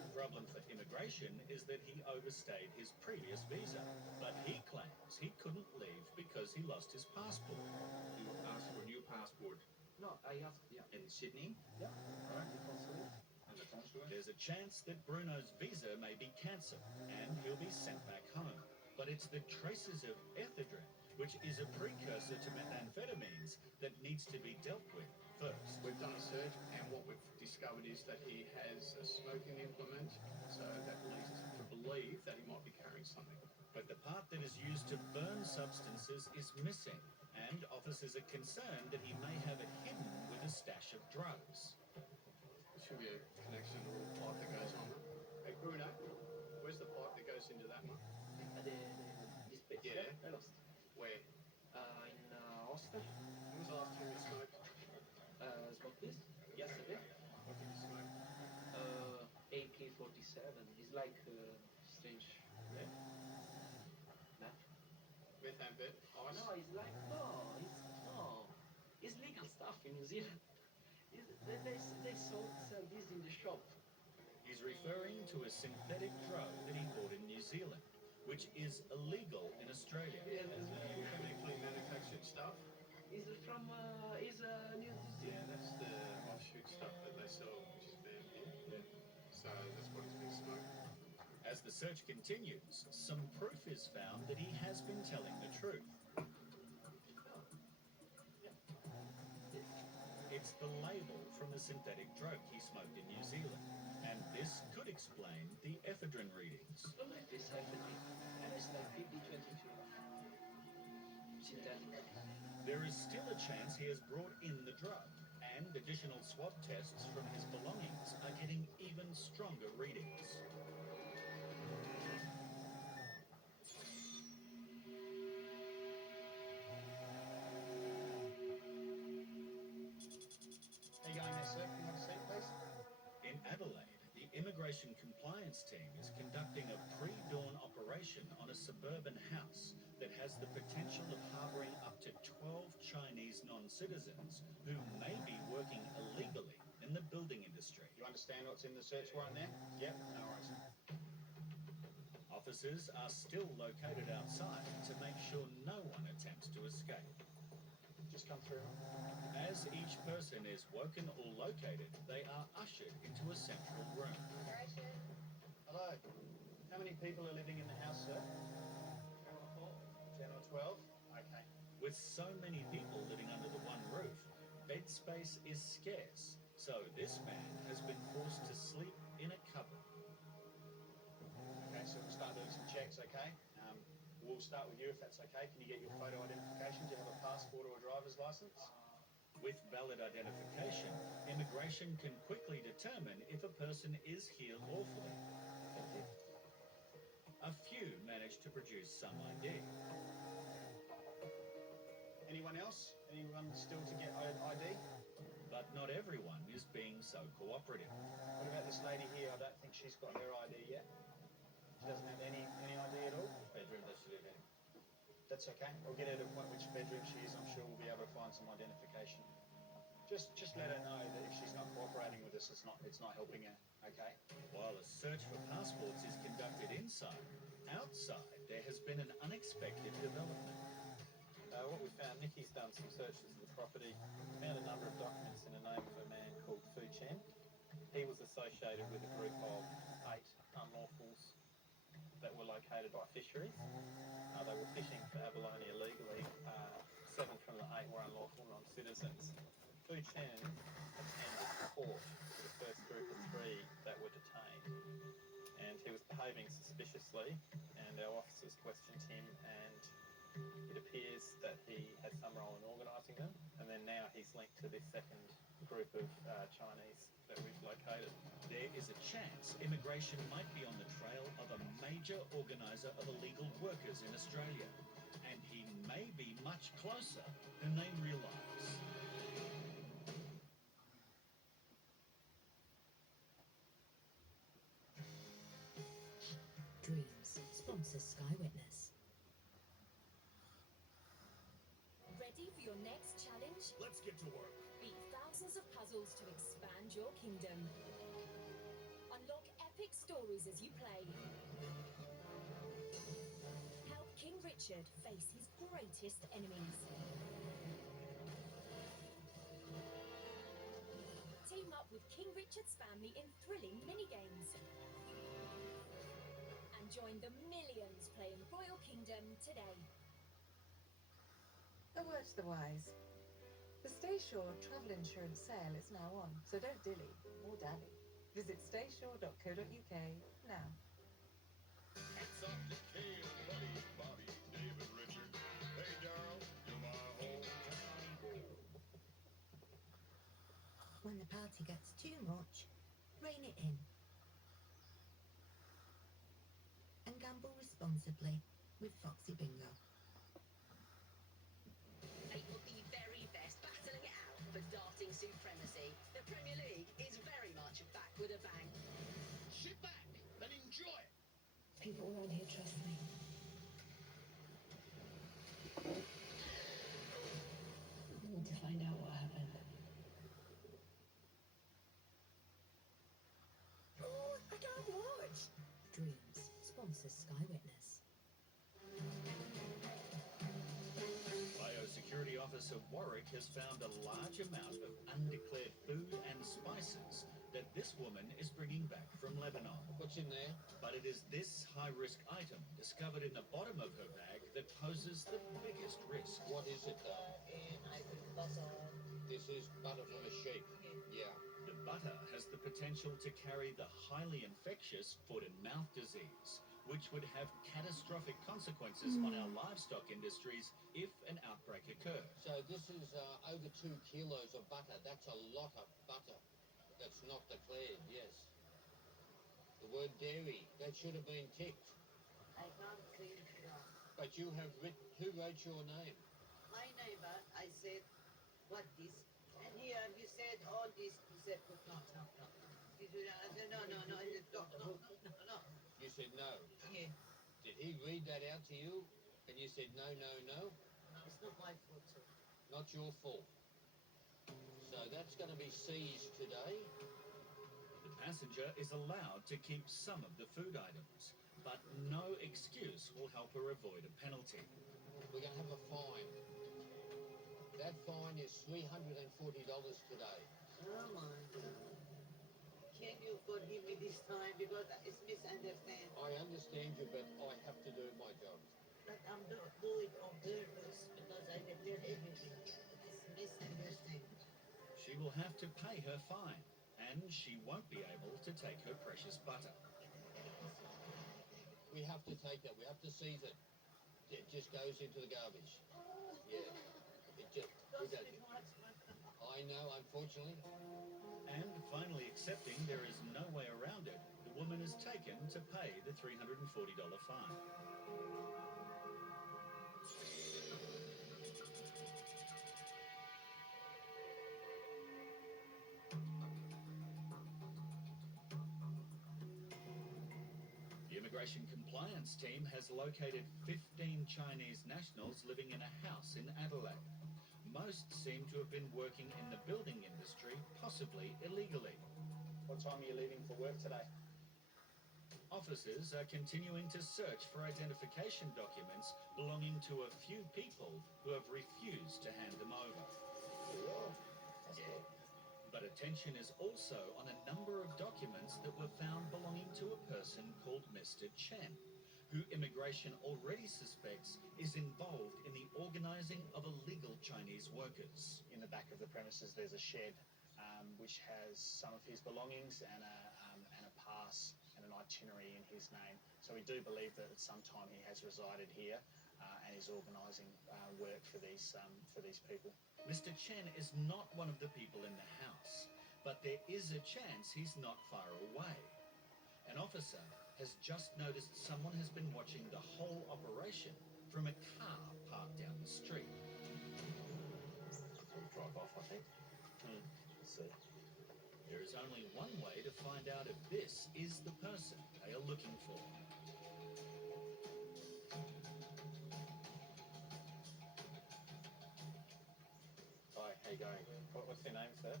The problem for immigration is that he overstayed his previous visa, but he claims he couldn't leave because he lost his passport. You asked for a new passport. No, I asked, In Sydney? Yeah. Right. The consulate. And the consulate? There's a chance that Bruno's visa may be cancelled and he'll be sent back home. But it's the traces of ephedrine, which is a precursor to methamphetamines, that needs to be dealt with first. We've done a search, and what we've discovered is that he has a smoking implement, so that leads us to believe that he might be carrying something. But the part that is used to burn substances is missing, and officers are concerned that he may have it hidden with a stash of drugs. There should be a connection or a pipe that goes on. Hey Bruno, where's the pipe that goes into that one? This bit. Yeah. I lost. Where? In Ulster. When was the last time you smoked? Smoke this? Yesterday. It's like strange red. With and bit ice. No, it's like it's legal stuff in New Zealand. They sell this in the shop. He's referring to a synthetic drug that he bought in New Zealand, which is illegal in Australia. Yeah, there's chemically manufactured stuff. Is from New Zealand. Yeah, that's the offshoot stuff that they sell, which is banned here. Yeah. So that's what he's been smoking. As the search continues, some proof is found that he has been telling the truth. It's the label from a synthetic drug he smoked in New Zealand, and this could explain the ephedrine readings. Look at this ephedrine, and it's like 50-22 synthetic. There is still a chance he has brought in the drug, and additional swab tests from his belongings are getting even stronger readings. Are you going there, sir? Can you have a seat, please? In Adelaide, the immigration compliance team is conducting a pre-dawn operation on a suburban house that has the potential of harbouring up to 12 Chinese non-citizens who may be working illegally in the building industry. You understand what's in the search warrant now? Yep, no worries. Officers are still located outside to make sure no one attempts to escape. Just come through. As each person is woken or located, they are ushered into a central room. Hello. How many people are living in the house, sir? 10 or 12? Okay. With so many people living under the one roof, bed space is scarce, so this man has been forced to sleep in a cupboard. Okay, so we'll start doing some checks, okay? We'll start with you if that's okay. Can you get your photo identification? Do you have a passport or a driver's license? With valid identification, immigration can quickly determine if a person is here lawfully. A few manage to produce some ID. Anyone else? Anyone still to get ID? But not everyone is being so cooperative. What about this lady here? I don't think she's got her ID yet. She doesn't have any ID at all? Bedroom that she live in. That's okay. We'll get her to point which bedroom she is. I'm sure we'll be able to find some identification. Just let her know that if she's not cooperating with us, it's not helping her, okay? While a search for passports is conducted inside, outside there has been an unexpected development. What we found, Nikki's done some searches of the property, found a number of documents in the name of a man called Fu Chen. He was associated with a group of 8 unlawfuls that were located by fisheries. They were fishing for abalone illegally. 7 from the 8 were unlawful non-citizens. Fu Chen attended court for the first group of 3 that were detained, and he was behaving suspiciously, and our officers questioned him, and it appears that he had some role in organising them, and then now he's linked to this second group of Chinese that we've located. There is a chance immigration might be on the trail of a major organiser of illegal workers in Australia, and he may be much closer than they realise. Dreams sponsors Sky Witness. Ready for your next challenge? Let's get to work. Beat thousands of puzzles to expand your kingdom. Unlock epic stories as you play. Help King Richard face his greatest enemies. Team up with King Richard's family in thrilling minigames. And join the millions playing Royal Kingdom today. A word to the wise. The Stayshore travel insurance sale is now on, so don't dilly or dally. Visit stayshore.co.uk now. Hats off to Kay and Buddy, Bobby, David, Richard. Hey, Darryl, you're my hometown boy. When the party gets too much, rein it in. And gamble responsibly with Foxy Bingo. They put the very best battling it out for darting supremacy. The Premier League is very much back with a bang. Sit back and enjoy it. People around here trust me. I need to find out what happened. Oh, I can't watch! Dreams sponsors Sky Witness. Biosecurity Officer Warwick has found a large amount of undeclared food and spices that this woman is bringing back from Lebanon. What's in there? But it is this high-risk item discovered in the bottom of her bag that poses the biggest risk. What is it, though? This is butter from a sheep. Yeah. The butter has the potential to carry the highly infectious foot and mouth disease, which would have catastrophic consequences on our livestock industries if an outbreak occurred. So this is over 2 kilos of butter. That's a lot of butter. That's not declared, yes. The word dairy, that should have been ticked. I can't see it. But you have who wrote your name? My neighbor, I said, what this? And here you said all this. He said, no. He said, I said, no. He said, no. You said no. Yeah. Did he read that out to you? And you said no? No, it's not my fault, sir. Not your fault. So that's going to be seized today. The passenger is allowed to keep some of the food items, but no excuse will help her avoid a penalty. We're going to have a fine. That fine is $340 today. Oh my God. Can you forgive me this time because it's misunderstanding? I understand you, but I have to do my job. But I'm not do it on purpose because I can tell everything. It's misunderstanding. She will have to pay her fine, and she won't be able to take her precious butter. We have to take that. We have to seize it. It just goes into the garbage. Yeah. It just... I know, unfortunately. And finally accepting there is no way around it, the woman is taken to pay the $340 fine. The Immigration Compliance Team has located 15 Chinese nationals living in a house in Adelaide. Most seem to have been working in the building industry, possibly illegally. What time are you leaving for work today? Officers are continuing to search for identification documents belonging to a few people who have refused to hand them over. But attention is also on a number of documents that were found belonging to a person called Mr. Chen, who immigration already suspects is involved in the organising of illegal Chinese workers. In the back of the premises there's a shed which has some of his belongings and a pass and an itinerary in his name. So we do believe that at some time he has resided here and is organising work for these people. Mr. Chen is not one of the people in the house, but there is a chance he's not far away. An officer has just noticed someone has been watching the whole operation from a car parked down the street. We'll drive off, I think. Let's see. There is only one way to find out if this is the person they are looking for. Hi, how you going? What's your name, sir?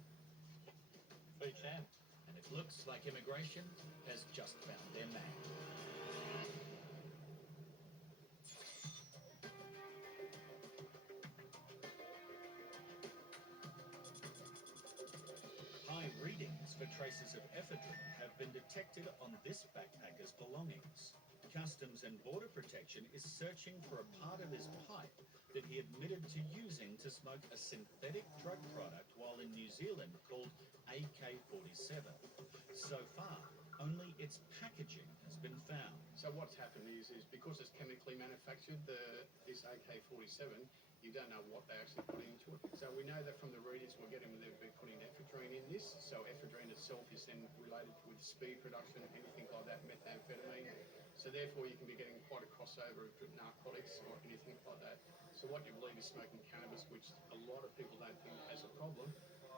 Fu Chan. And it looks like immigration has just found their man. High readings for traces of ephedrine have been detected on this backpacker's belongings. Customs and Border Protection is searching for a part of his pipe that he admitted to using to smoke a synthetic drug product while in New Zealand called AK-47. So far, only its packaging has been found. So what's happened is because it's chemically manufactured, this AK-47, you don't know what they actually put into it. So we know that from the readings we're getting, they've been putting ephedrine in this. So ephedrine itself is then related with speed production, anything like that, methamphetamine. So therefore you can be getting quite a crossover of narcotics or anything like that. So what you believe is smoking cannabis, which a lot of people don't think has a problem,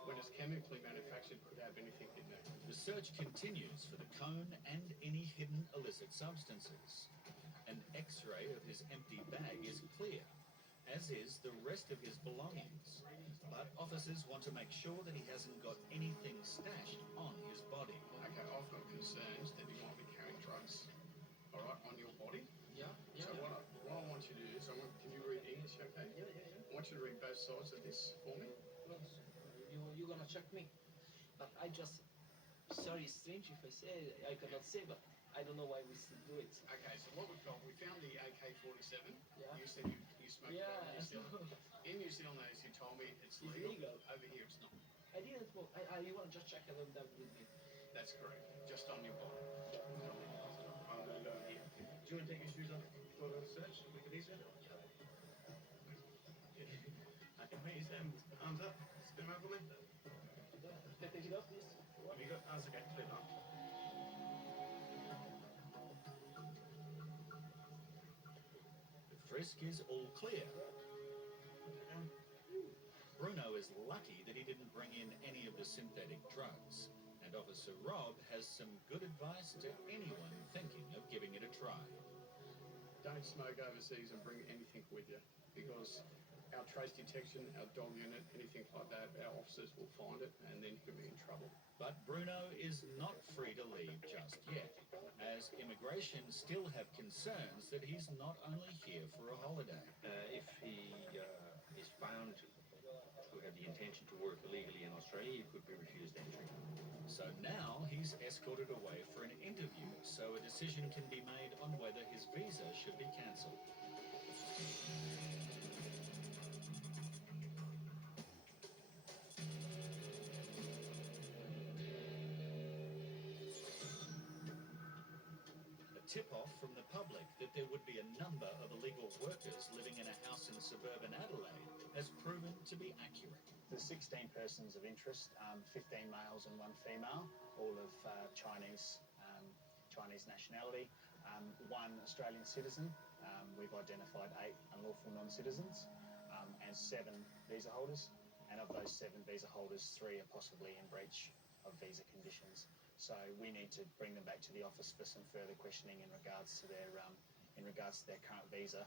when it's chemically manufactured, could have anything in there. The search continues for the cone and any hidden illicit substances. An X-ray of his empty bag is clear, as is the rest of his belongings. But officers want to make sure that he hasn't got anything stashed on his body. Okay, I've got concerns that you might be carrying drugs, all right, on your body. Yeah. So what I want you to do is, can you read English, okay? Yeah. I want you to read both sides of this for me. Well, you're gonna check me, but I just, sorry, it's strange if I say, I cannot say, but I don't know why we still do it. Okay, so what we've got, we found the AK-47. Yeah. You said you smoked it Yeah, in New Zealand. In New Zealand, as you told me, it's legal. Over here, it's not. I didn't smoke. You want to just check that with me? That's correct. Just on your body. I'm going to go here. Do you want to take your shoes off for the search? Make it easier? I can hear you saying, arms up. Spin them over me. Take it off, please. Have you got arms? Okay, clear now. The frisk is all clear. Bruno is lucky that he didn't bring in any of the synthetic drugs, and Officer Rob has some good advice to anyone thinking of giving it a try. Don't smoke overseas and bring anything with you, because our trace detection, our dog unit, anything like that, our officers will find it and then he'll be in trouble. But Bruno is not free to leave just yet, as immigration still have concerns that he's not only here for a holiday. If he is found to have the intention to work illegally in Australia, he could be refused entry. So now he's escorted away for an interview so a decision can be made on whether his visa should be cancelled. A tip-off from the public that there would be a number of illegal workers living in a house in suburban Adelaide has proven to be accurate. There's 16 persons of interest, 15 males and 1 female, all of Chinese nationality, 1 Australian citizen. We've identified 8 unlawful non-citizens and 7 visa holders. And of those 7 visa holders, 3 are possibly in breach of visa conditions. So we need to bring them back to the office for some further questioning in regards to their current visa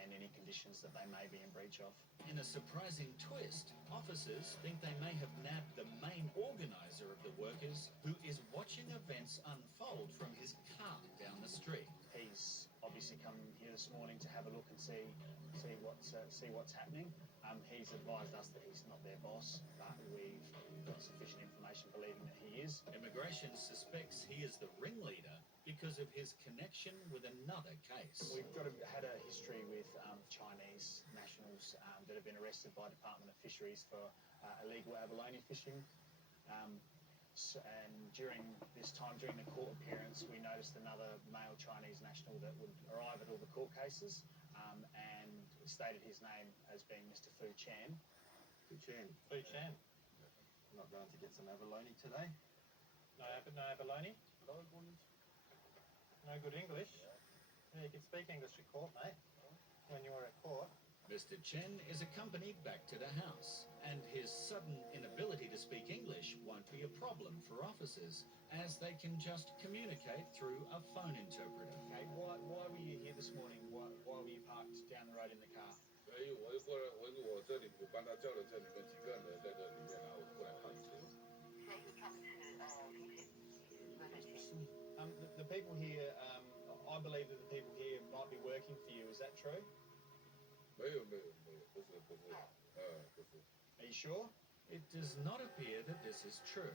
and any conditions that they may be in breach of. In a surprising twist, officers think they may have nabbed the main organiser of the workers, who is watching events unfold from his car down the street. He's obviously come here this morning to have a look and see what's happening. He's advised us that he's not their boss, but we've got sufficient information believing that he is. Immigration suspects he is the ringleader because of his connection with another case. We've had a history with Chinese nationals that have been arrested by Department of Fisheries for illegal abalone fishing. And during this time, during the court appearance, we noticed another male Chinese national that would arrive at all the court cases and stated his name as being Mr. Fu Chan. Fu Chan. Not going to get some abalone today. No abalone? No good English? Yeah, you can speak English at court, mate. When you're at court. Mr. Chen is accompanied back to the house, and his sudden inability to speak English won't be a problem for officers, as they can just communicate through a phone interpreter. Okay, why were you here this morning? Why were you parked down the road in the car? The people here, I believe that the people here might be working for you. Is that true? Are you sure? It does not appear that this is true,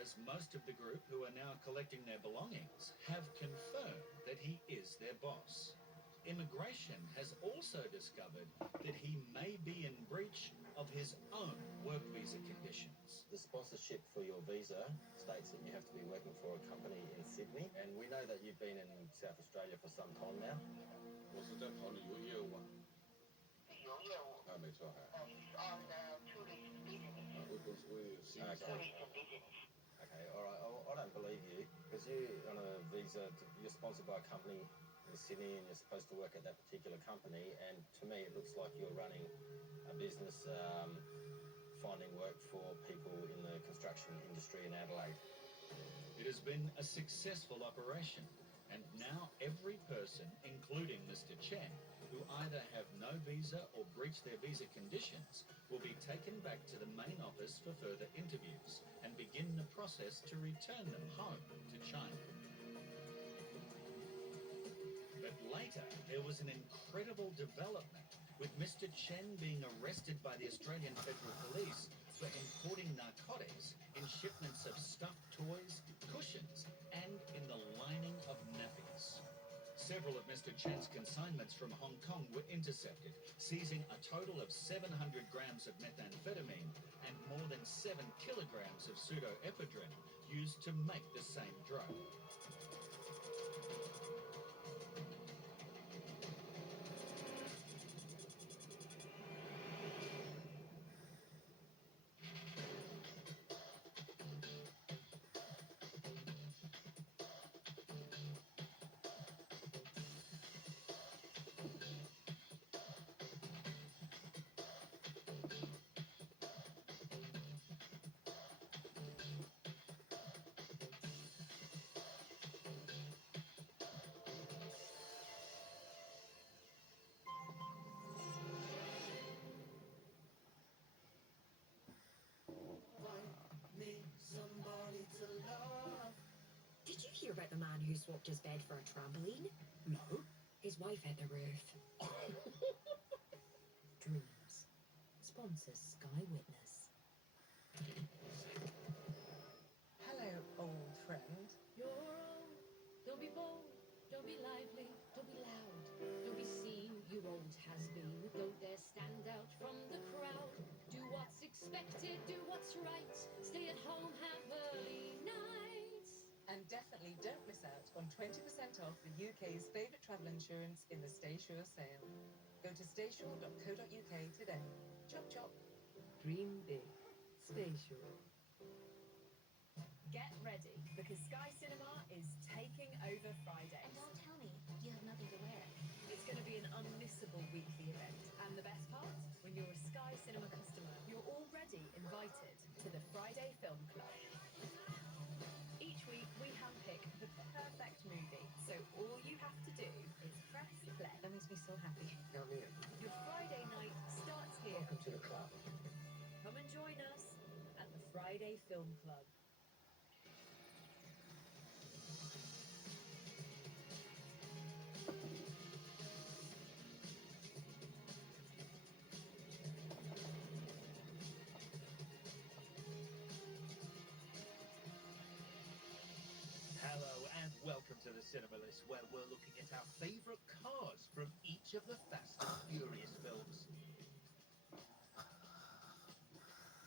as most of the group who are now collecting their belongings have confirmed that he is their boss. Immigration has also discovered that he may be in breach of his own work visa conditions. The sponsorship for your visa states that you have to be working for a company in Sydney, and we know that you've been in South Australia for some time now. Okay, alright, I don't believe you, because you're on a visa, you're sponsored by a company in Sydney and you're supposed to work at that particular company, and to me it looks like you're running a business finding work for people in the construction industry in Adelaide. It has been a successful operation, and now every person, including Mr. Chen, who either have no visa or breach their visa conditions, will be taken back to the main office for further interviews and begin the process to return them home to China. But later, there was an incredible development, with Mr. Chen being arrested by the Australian Federal Police for importing narcotics in shipments of stuffed toys, cushions, and in the lining of nappies. Several of Mr. Chen's consignments from Hong Kong were intercepted, seizing a total of 700 grams of methamphetamine and more than 7 kilograms of pseudoephedrine used to make the same drug. Did you hear about the man who swapped his bed for a trampoline? No. His wife hit the roof. Dreams. Sponsors Sky Witness. Hello, old friend. You're old. Don't be bold. Don't be lively. Don't be loud. Don't be seen, you old has-been. Don't dare stand out from the crowd. Do what's expected. Do what's right. Stay at home. Have early nights. And definitely don't miss out on 20% off the UK's favourite travel insurance in the Stay Sure sale. Go to staysure.co.uk today. Chop chop. Dream big. Stay sure. Get ready, because Sky Cinema is taking over Friday. And don't tell me you have nothing to wear. It's going to be an unmissable weekly event. And the best part? When you're a Sky Cinema customer, you're already invited to the Friday Film Club. Each week, we handpick the perfect movie. So all you have to do is press play. That makes me so happy. Come here. Your Friday night starts here. Welcome to the club. Come and join us at the Friday Film Club. Hello and welcome to the Cinema List, where we're looking at our favourite cars from each of the Fast and Furious films.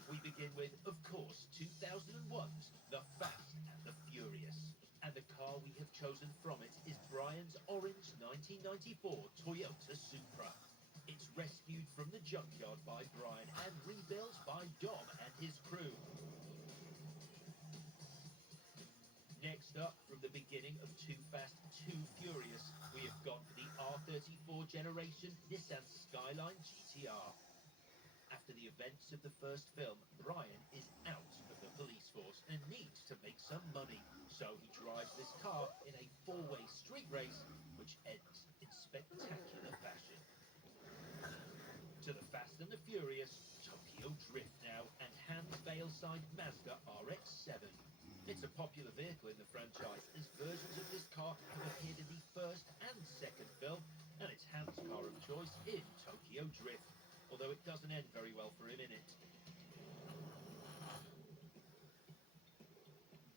We begin with, of course, 2001's The Fast and the Furious. And the car we have chosen from it is Brian's orange 1994 Toyota Supra. It's rescued from the junkyard by Brian and rebuilt by Dom and his crew. Next up, from the beginning of Too Fast, Too Furious, we have gone for the R34 generation Nissan Skyline GTR. After the events of the first film, Brian is out of the police force and needs to make some money. So he drives this car in a four-way street race, which ends in spectacular fashion. To the Fast and the Furious, Tokyo Drift now, and Hans Veilside Mazda RX-7. It's a popular vehicle in the franchise, as versions of this car have appeared in the first and second film, and it's Hans' car of choice in Tokyo Drift, although it doesn't end very well for him in it.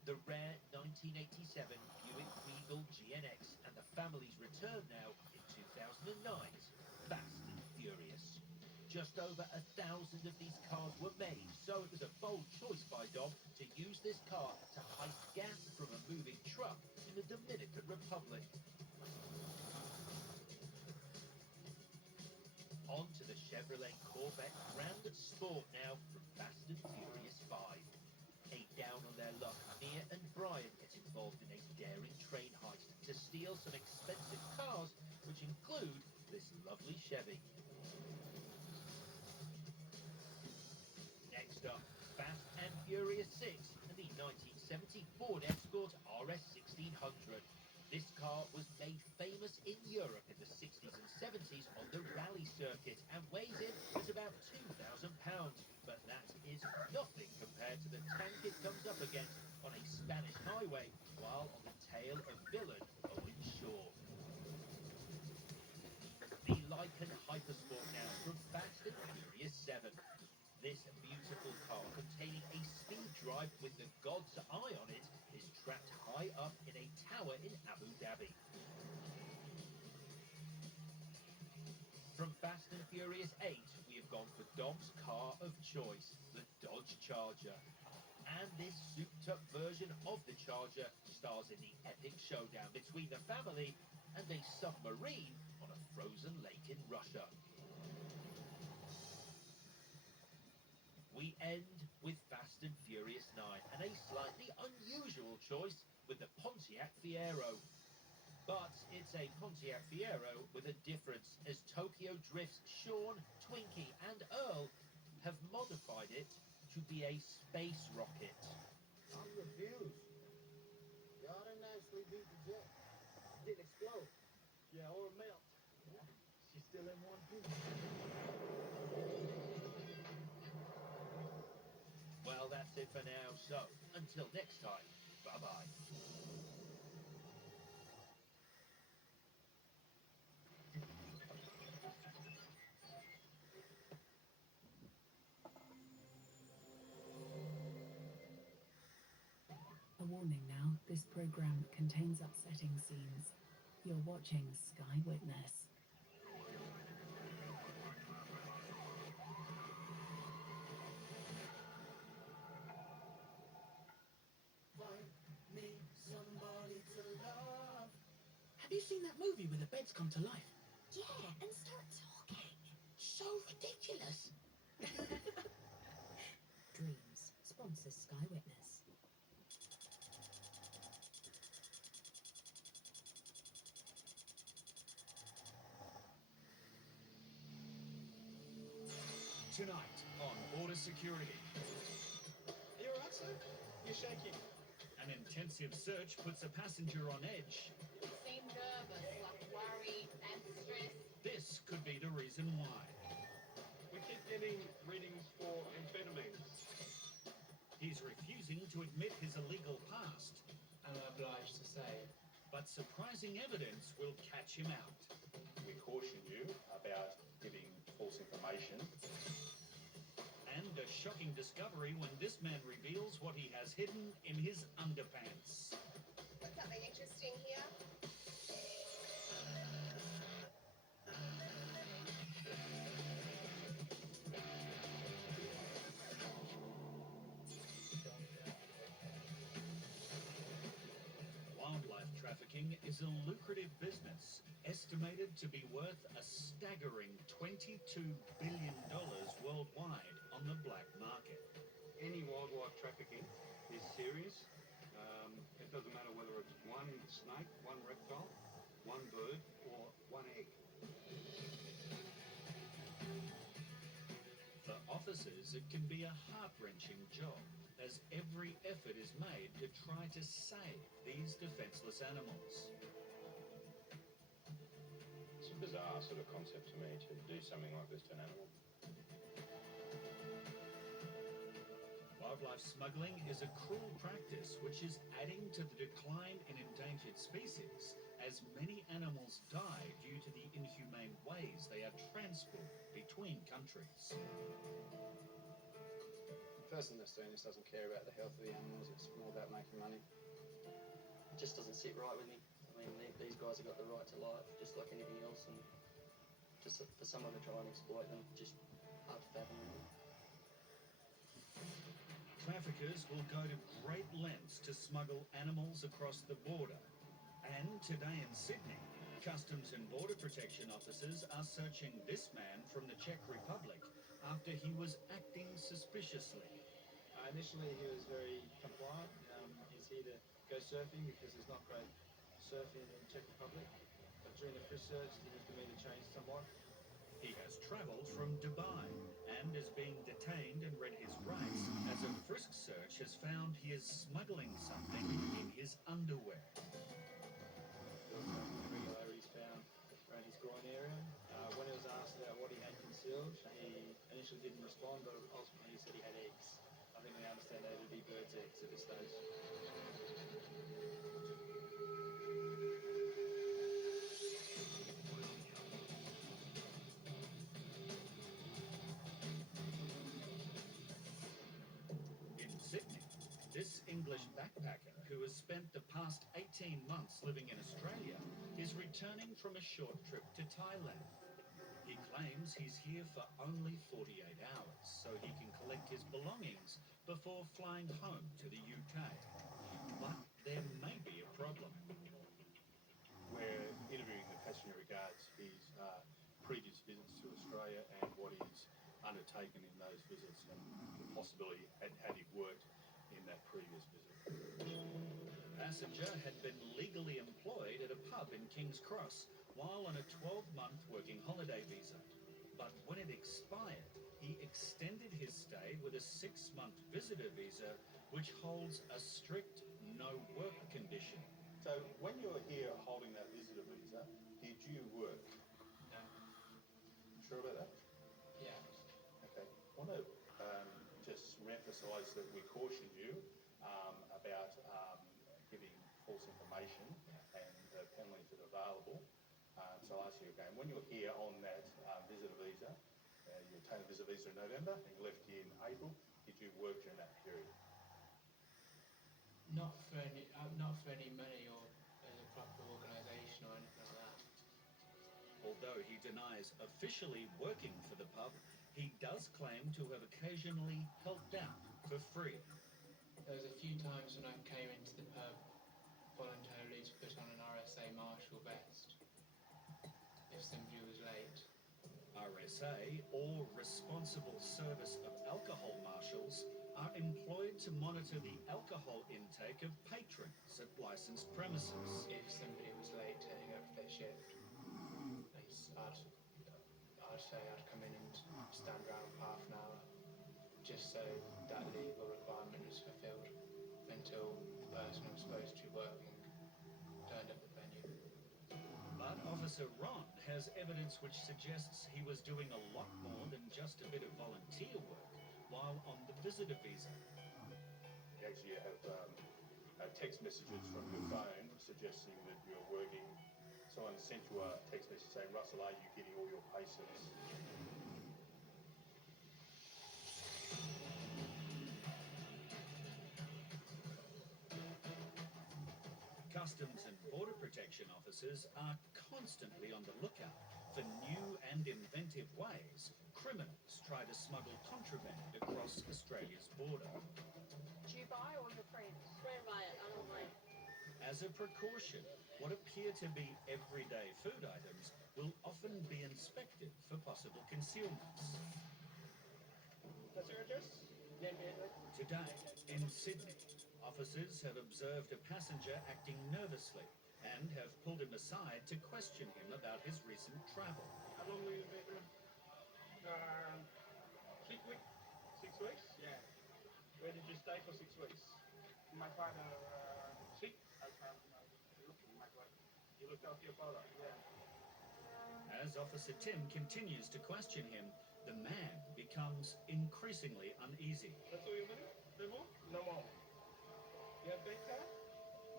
The rare 1987 Buick Regal GNX and the family's return now in 2009's Fast and Furious. Just over 1,000 of these cars were made, so it was a bold choice by Dom to use this car to heist gas from a moving truck in the Dominican Republic. On to the Chevrolet Corvette Grand Sport now from Fast and Furious 5. A down on their luck, Mia and Brian get involved in a daring train heist to steal some expensive cars, which include this lovely Chevy. Next Next up, Fast and Furious 6 and the 1970 Ford Escort RS 1600. This car was made famous in Europe in the 60s and 70s on the rally circuit and weighs in at about 2,000 pounds. But that is nothing compared to the tank it comes up against on a Spanish highway while on the tail of villain Owen Shaw. The Lycan Hypersport now from Fast and Furious 7. This beautiful car containing a speed drive with the God's Eye on it is trapped high up in a tower in Abu Dhabi. From Fast and Furious 8, we have gone for Dom's car of choice, the Dodge Charger. And this souped-up version of the Charger stars in the epic showdown between the family and a submarine on a frozen lake in Russia. We end with Fast and Furious 9 and a slightly unusual choice with the Pontiac Fiero. But it's a Pontiac Fiero with a difference, as Tokyo Drift's Sean, Twinkie and Earl have modified it to be a space rocket. I'm confused. Y'all didn't actually beat the jet. Didn't explode. Yeah, or melt. She's still in one piece. Well, that's it for now, so until next time, bye-bye. A warning now, this program contains upsetting scenes. You're watching Sky Witness. Have you seen that movie where the beds come to life? Yeah, and start talking. So ridiculous. Dreams sponsors Sky Witness. Tonight on Border Security. Are you alright, sir? You're shaking. An intensive search puts a passenger on edge. You seem nervous, like worried and stressed. This could be the reason why. We keep getting readings for amphetamines. He's refusing to admit his illegal past. I'm obliged to say. But surprising evidence will catch him out. We caution you about giving false information. And a shocking discovery when this man reveals what he has hidden in his underpants. What's something interesting here? Wildlife trafficking is a lucrative business, estimated to be worth a staggering $22 billion worldwide on the black market. Any wildlife trafficking is serious. It doesn't matter whether it's one snake, one reptile, one bird, or one egg. For officers, it can be a heart-wrenching job, as every effort is made to try to save these defenseless animals. It's a bizarre sort of concept to me to do something like this to an animal. Wildlife smuggling is a cruel practice which is adding to the decline in endangered species, as many animals die due to the inhumane ways they are transported between countries. The person that's doing this doesn't care about the health of the animals, it's more about making money. It just doesn't sit right with me. I mean, these guys have got the right to life, just like anything else, and just for someone to try and exploit them, just hard to fathom. Traffickers will go to great lengths to smuggle animals across the border. And today in Sydney, Customs and Border Protection officers are searching this man from the Czech Republic after he was acting suspiciously. Initially he was very compliant. He's here to go surfing because there's not great surfing in the Czech Republic. But during the frisk search he needed me to change somewhat. He has travelled from Dubai and is being detained and read his rights as a frisk search has found he is smuggling something in his underwear. Irregularities found around his groin area. When he was asked about what he had concealed, he initially didn't respond, but ultimately he said he had eggs. I think we understand that to be bird's eggs at this stage. In Sydney, this English backpacker who has spent the past 18 months living in Australia is returning from a short trip to Thailand. He claims he's here for only 48 hours so he can collect his belongings before flying home to the UK. But there may be a problem. We're interviewing the passenger regards his previous visits to Australia and what he's undertaken in those visits and the possibility had he worked in that previous visit. Passenger had been legally employed at a pub in King's Cross while on a 12-month working holiday visa. But when it expired, he extended his stay with a 6-month visitor visa, which holds a strict no-work condition. So when you were here holding that visitor visa, did you work? No. Sure about that? Yeah. Okay. I want to just re-emphasise that we cautioned you about giving false information and the penalties that are available. So I'll ask you again, when you were here on that visitor visa, you obtained a visitor visa in November and you left here in April, did you work during that period? Not for any money or as a proper organisation or anything like that. Although he denies officially working for the pub, he does claim to have occasionally helped out for free. There was a few times when I came into the pub voluntarily to put on an RSA marshal vest if somebody was late. RSA, or Responsible Service of Alcohol Marshals, are employed to monitor the alcohol intake of patrons at licensed premises. If somebody was late turning up for their shift, I'd say I'd come in and stand around for half an hour just so that legal requirement was fulfilled until the person I'm supposed to be working turned up at the venue. But Officer Ron has evidence which suggests he was doing a lot more than just a bit of volunteer work while on the visitor visa. You actually have text messages from your phone suggesting that you're working. Someone sent you a text message saying, Russell, are you getting all your pay slips? Customs and Border Protection officers are constantly on the lookout for new and inventive ways criminals try to smuggle contraband across Australia's border. Do you buy or your friends? Friend buy it, I don't buy it. As a precaution, what appear to be everyday food items will often be inspected for possible concealments. That's your address? Yeah. Today, in Sydney, officers have observed a passenger acting nervously and have pulled him aside to question him about his recent travel. How long were you in Vietnam? 6 weeks. 6 weeks? Yeah. Where did you stay for 6 weeks? My father sick. You looked after your father? Yeah. As Officer Tim continues to question him, the man becomes increasingly uneasy. That's all your money? No more? No more. You have bank card?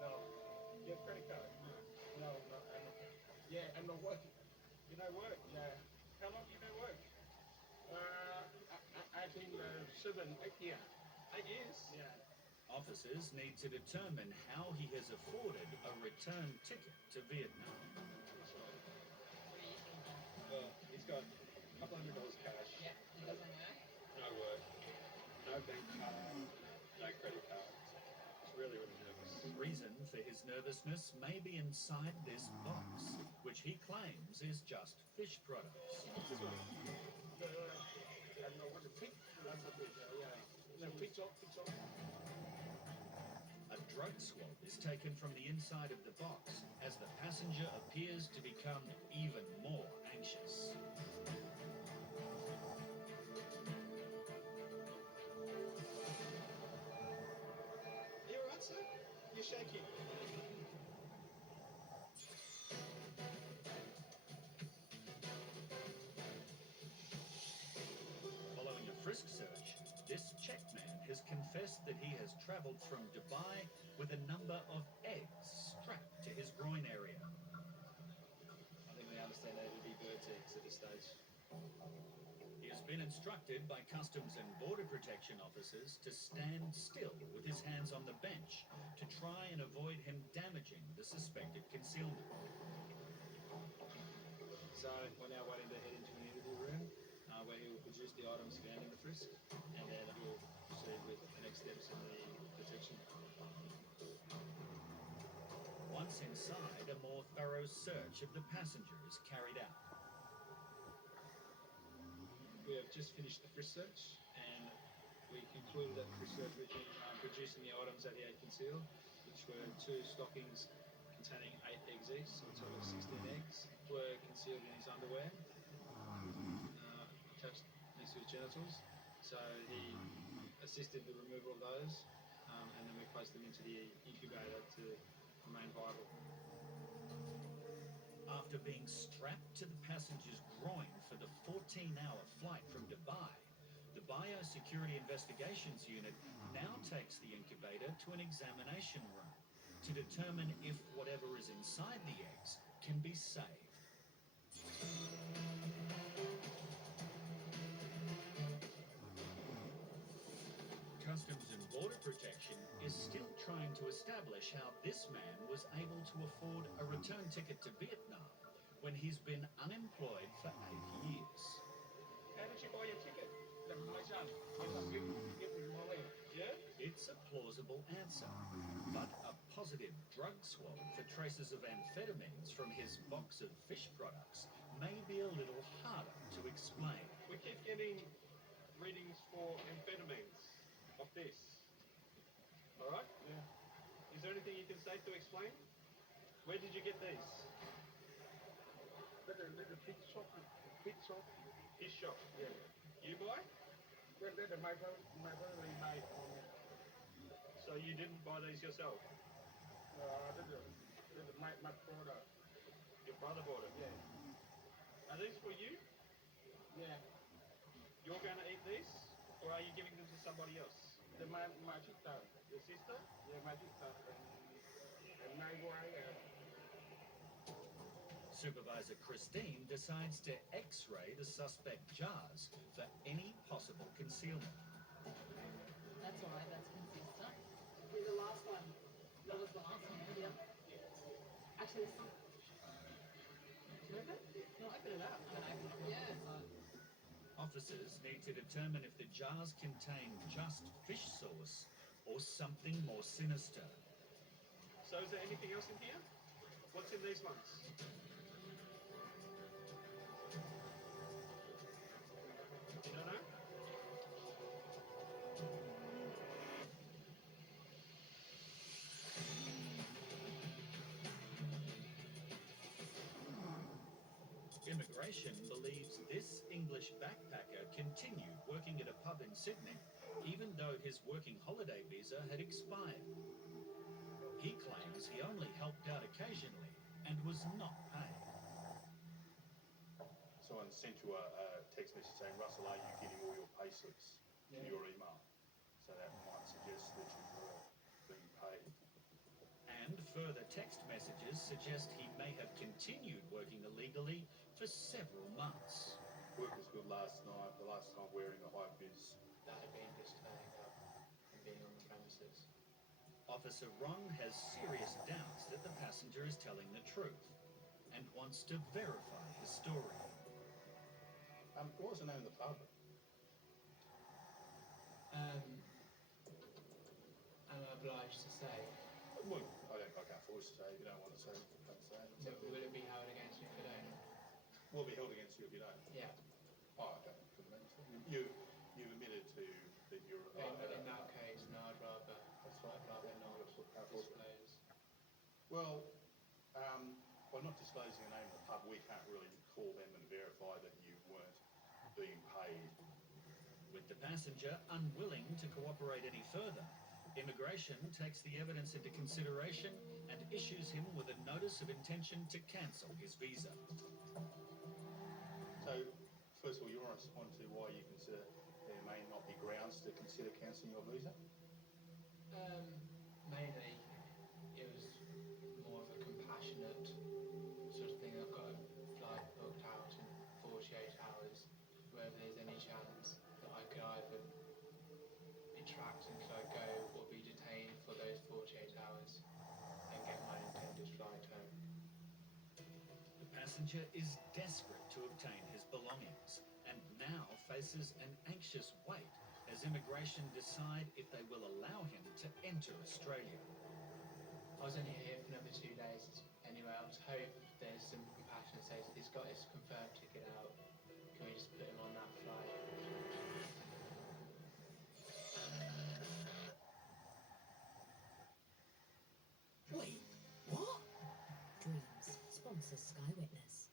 No. You have credit card? No. No, I'm not. Yeah, I'm not working. You don't work? Yeah. How long you don't work? I think 7, 8 years. 8 years? Yeah. Officers need to determine how he has afforded a return ticket to Vietnam. Well, he's got a couple $100 cash. Yeah, he doesn't work. No work. No bank card. No credit card. He's really, really nervous. Reason for his nervousness may be inside this box, which he claims is just fish products. This one. I don't know what to pick. That's a bit, yeah. No, pick up. A drug swab is taken from the inside of the box as the passenger appears to become even more anxious. frisk search, this check man has confessed that he has travelled from Dubai with a number of eggs strapped to his groin area. I think we understand that it'll be birds' eggs at this stage. He has been instructed by Customs and Border Protection officers to stand still with his hands on the bench to try and avoid him damaging the suspected concealment. So we're now waiting to head into the interview room where he will produce the items found in the frisk, and then we'll proceed with the next steps in the detection. Once inside, a more thorough search of the passenger is carried out. We have just finished the frisk search, and we concluded that frisk search with him producing the items that he had concealed, which were 2 stockings containing 8 eggs each, so a total of 16 eggs, were concealed in his underwear, attached next to his genitals. So he assisted the removal of those, and then we placed them into the incubator to remain viable. After being strapped to the passenger's groin for the 14-hour flight from Dubai, the Biosecurity Investigations Unit now takes the incubator to an examination room to determine if whatever is inside the eggs can be saved. Customs and Border Protection is still trying to establish how this man was able to afford a return ticket to Vietnam when he's been unemployed for 8 years. How did you buy your ticket? My son. Give me money. Yeah? It's a plausible answer, but a positive drug swab for traces of amphetamines from his box of fish products may be a little harder to explain. We keep getting readings for amphetamines of this. Alright? Yeah. Is there anything you can say to explain? Where did you get these? The fish shop. Fish shop? Fish shop? Yeah. You buy? Yeah, my family buy. So you didn't buy these yourself? My brother. Your brother bought it? Yeah. Are these for you? Yeah. You're going to eat these? Or are you giving them to somebody else? My sister. Your sister? Yeah, my sister. And my wife. Supervisor Christine decides to X-ray the suspect jars for any possible concealment. That's alright, that's consistent. The last one. That was the last one, yeah. Actually, it's not. Should I open it? No, open it up. I'm gonna open it. Yeah. Officers need to determine if the jars contain just fish sauce or something more sinister. So is there anything else in here? What's in these ones? You don't know? Immigration believes this English backpacker continued working at a pub in Sydney, even though his working holiday visa had expired. He claims he only helped out occasionally and was not paid. Someone sent you a text message saying, Russell, are you getting all your pay slips to your email? So that might suggest that you were being paid. And further text messages suggest he may have continued working illegally for several months. Work was good last night, the last time wearing a high vis. That had been just turning up and being on the premises. Officer Rung has serious doubts that the passenger is telling the truth and wants to verify his story. What was the name of the pub? I'm obliged to say. Well, I can't force you to say. If you don't want to say, don't say it. So will it be held against you if you don't? Will be held against you if you don't. Yeah. Oh, okay. You've admitted to that you're. In that case, no, I'd rather. That's right. I'd rather not disclose. Well, by not disclosing the name of the pub, we can't really call them and verify that you weren't being paid. With the passenger unwilling to cooperate any further, Immigration takes the evidence into consideration and issues him with a notice of intention to cancel his visa. So, first of all, you want to respond to why you consider there may not be grounds to consider cancelling your visa? Mainly, it was more of a compassionate sort of thing. I've got a flight booked out in 48 hours. Whether there's any chance that I could either be tracked until I go or be detained for those 48 hours and get my intended flight home. The passenger is desperate to obtain his belongings and now faces an anxious wait as immigration decide if they will allow him to enter Australia. I was only here for another 2 days anyway. I was hoping there's some compassion that says he's got his confirmed ticket out. Can we just put him on that flight? Wait, what? Dreams sponsors Sky Witness.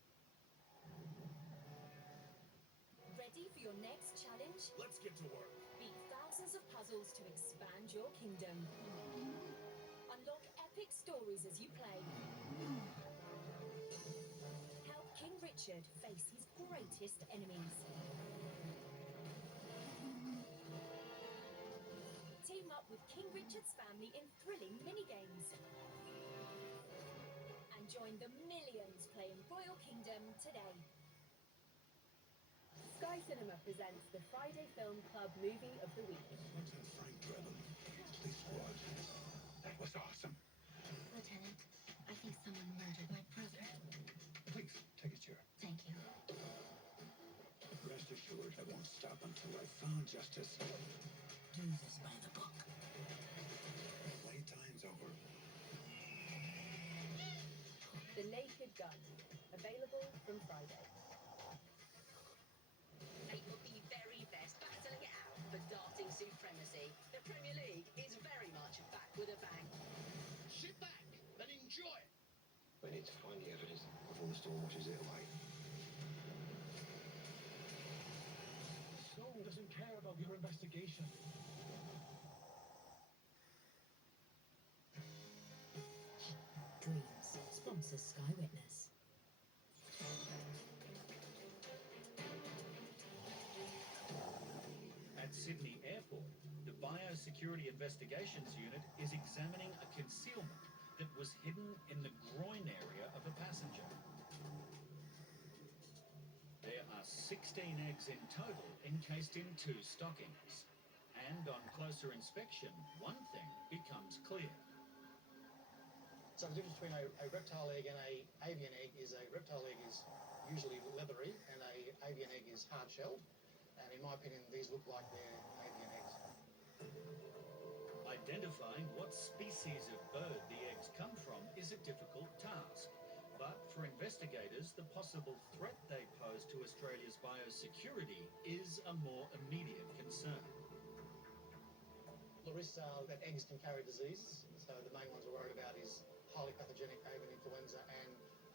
Ready for your next challenge? Let's get to work. Beat thousands of puzzles to expand your kingdom. Unlock epic stories as you play. Help King Richard face his greatest enemies. Team up with King Richard's family in thrilling minigames. And join the millions playing Royal Kingdom today. Sky Cinema presents the Friday Film Club Movie of the Week. Lieutenant Frank Drebin, police squad. That was awesome. Lieutenant, I think someone murdered my brother. Please, take a chair. Thank you. Rest assured, I won't stop until I've found justice. Do this by the book. Playtime's over. The Naked Gun. Available from Friday. Eight of the very best battling it out for darting supremacy. The Premier League is very much back with a bang. Sit back and enjoy it. We need to find the evidence before the storm washes it away. The storm doesn't care about your investigation. Dreams sponsors Sky Witness. At Sydney Airport, the Biosecurity Investigations Unit is examining a concealment that was hidden in the groin area of a passenger. There are 16 eggs in total encased in 2 stockings. And on closer inspection, one thing becomes clear. So the difference between a reptile egg and an avian egg is a reptile egg is usually leathery and an avian egg is hard-shelled. And in my opinion, these look like they're avian eggs. Identifying what species of bird the eggs come from is a difficult task. But for investigators, the possible threat they pose to Australia's biosecurity is a more immediate concern. The risks are that eggs can carry diseases. So the main ones we're worried about is highly pathogenic avian influenza and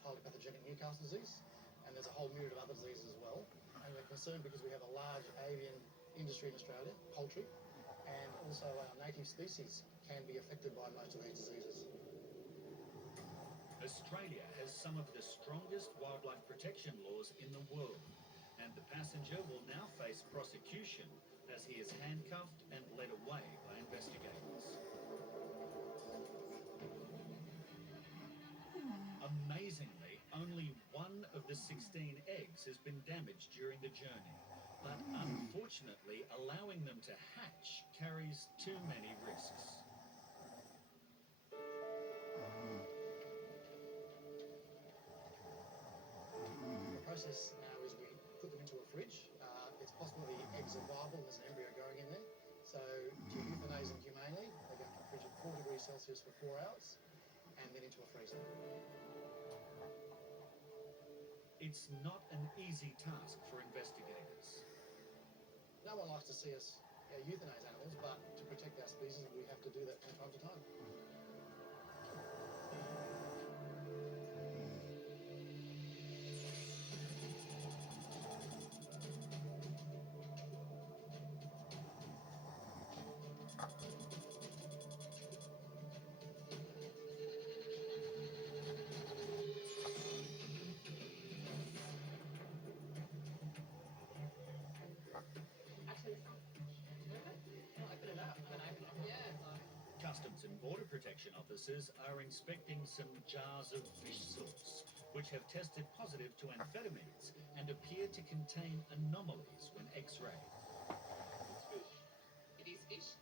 highly pathogenic Newcastle disease. And there's a whole myriad of other diseases as well. And we're concerned because we have a large avian industry in Australia, poultry, and also our native species can be affected by most of these diseases. Australia has some of the strongest wildlife protection laws in the world, and the passenger will now face prosecution as he is handcuffed and led away by investigators. Amazingly, only one of the 16 eggs has been damaged during the journey, but unfortunately allowing them to hatch carries too many risks. The process now is we put them into a fridge. It's possible the eggs are viable and there's an embryo growing in there. So to euthanize them humanely, they go into a fridge at 4 degrees Celsius for 4 hours and then into a freezer. It's not an easy task for investigators. No one likes to see us euthanize animals, but to protect our species, we have to do that from time to time. Actually, Customs and Border Protection officers are inspecting some jars of fish sauce, which have tested positive to amphetamines and appear to contain anomalies when x-rayed. It's fish. It is fish?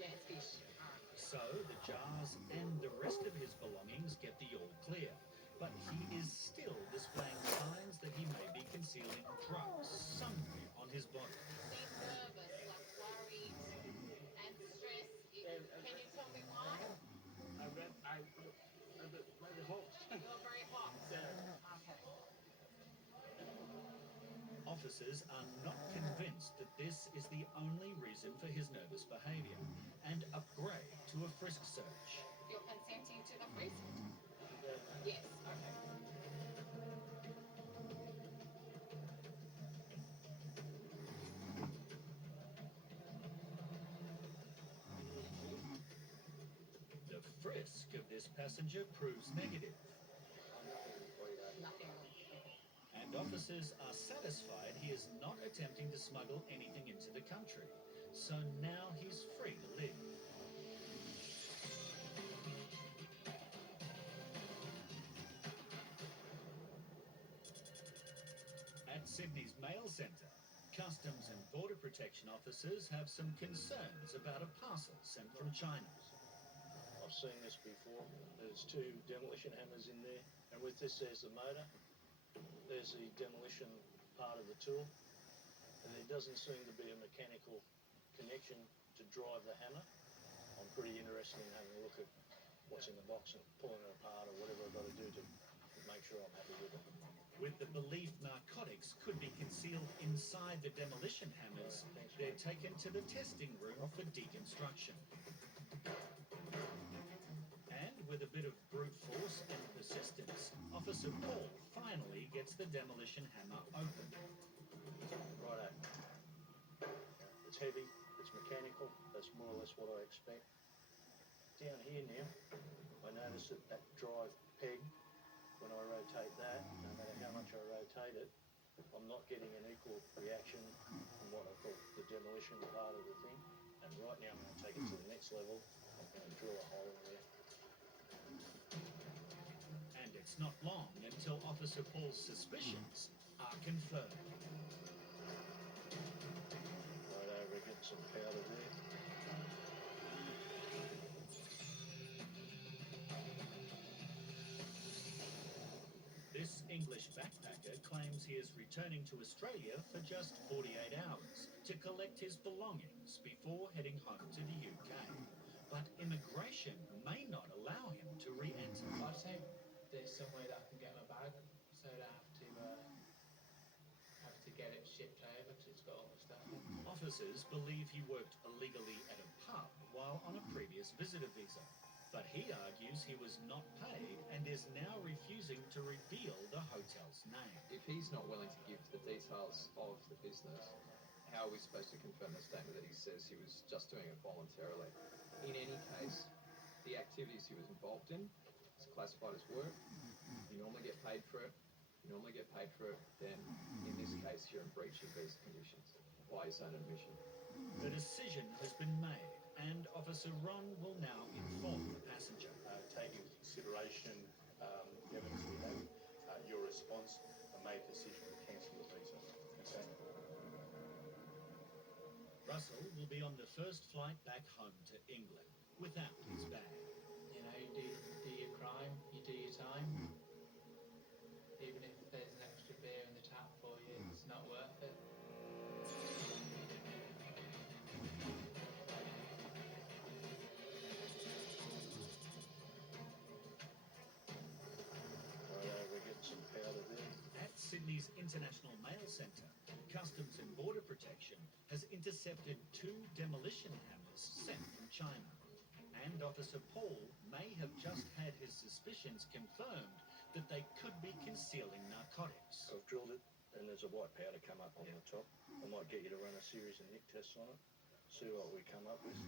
Yeah, it's fish. So the jars and the rest of his belongings get the all clear, but he is still displaying signs that he may be concealing drugs somewhere on his body. Seem nervous, like worried and stressed. Can you tell me why? I'm very hot. You're very hot. Yeah. Okay. Officers are not convinced that this is the only reason for his nervous behaviour and upgrade to a frisk search. You're consenting to the frisk? Yes. Okay. The frisk of this passenger proves negative, Nothing. and officers are satisfied he is not attempting to smuggle anything into the country, so now he's free to live. At Sydney's mail centre, Customs and Border Protection officers have some concerns about a parcel sent from China. I've seen this before. There's two demolition hammers in there, and with this there's the motor. There's the demolition part of the tool, and there doesn't seem to be a mechanical connection to drive the hammer. I'm pretty interested in having a look at what's in the box and pulling it apart or whatever I've got to do to make sure I'm happy with it. With the belief narcotics could be concealed inside the demolition hammers, they're taken to the testing room for deconstruction. And with a bit of brute force and persistence, Officer Paul finally gets the demolition hammer open. Righto. It's heavy, it's mechanical, that's more or less what I expect. Down here now, I notice that that drive peg, when I rotate that, no matter how much I rotate it, I'm not getting an equal reaction from what I call the demolition part of the thing. And right now I'm going to take it to the next level. I'm going to drill a hole in there. And it's not long until Officer Paul's suspicions are confirmed. Right over, getting some powder there. This English backpacker claims he is returning to Australia for just 48 hours to collect his belongings before heading home to the UK. But immigration may not allow him to re-enter. I'd say there's some way that I can get my bag, so I don't have to get it shipped over because it's got all the stuff in. Officers believe he worked illegally at a pub while on a previous visitor visa. But he argues he was not paid and is now refusing to reveal the hotel's name. If he's not willing to give the details of the business, how are we supposed to confirm the statement that he says he was just doing it voluntarily? In any case, the activities he was involved in is classified as work. You normally get paid for it. You normally get paid for it. Then, in this case, you're in breach of visa conditions by his own admission. The decision has been made, and Officer Ron will now inform the passenger. Taking into consideration the evidence we have, your response, and made a decision to cancel the visa. Okay. Russell will be on the first flight back home to England without his bag. You know, you do your crime, you do your time. Even if there's an extra beer in the tap for you, it's not worth it. Right over, getting some powder there. At Sydney's International Mail Centre, Customs and Border Protection has intercepted 2 demolition hammers sent from China. And Officer Paul may have just had his suspicions confirmed that they could be concealing narcotics. I've drilled it, and there's a white powder come up on the top. I might get you to run a series of nick tests on it, see what we come up with.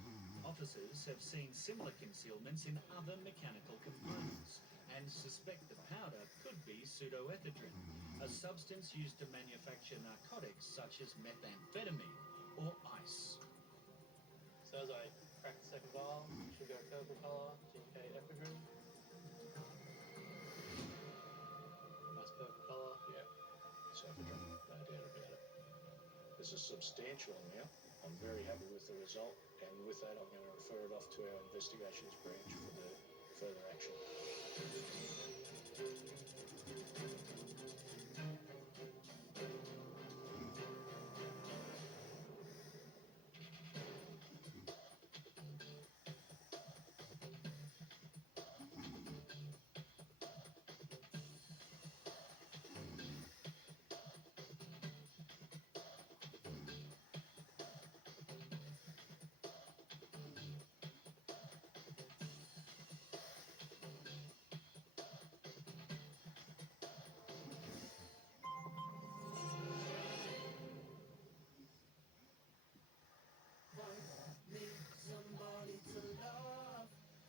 Officers have seen similar concealments in other mechanical components and suspect the powder could be pseudoephedrine, a substance used to manufacture narcotics such as methamphetamine or ice. So as I crack the second vial, should go purple colour, GK epigram. Nice purple colour. Yeah, Satrend, no doubt about it. It's a substantial amount. I'm very happy with the result, and with that I'm going to refer it off to our investigations branch for the further action.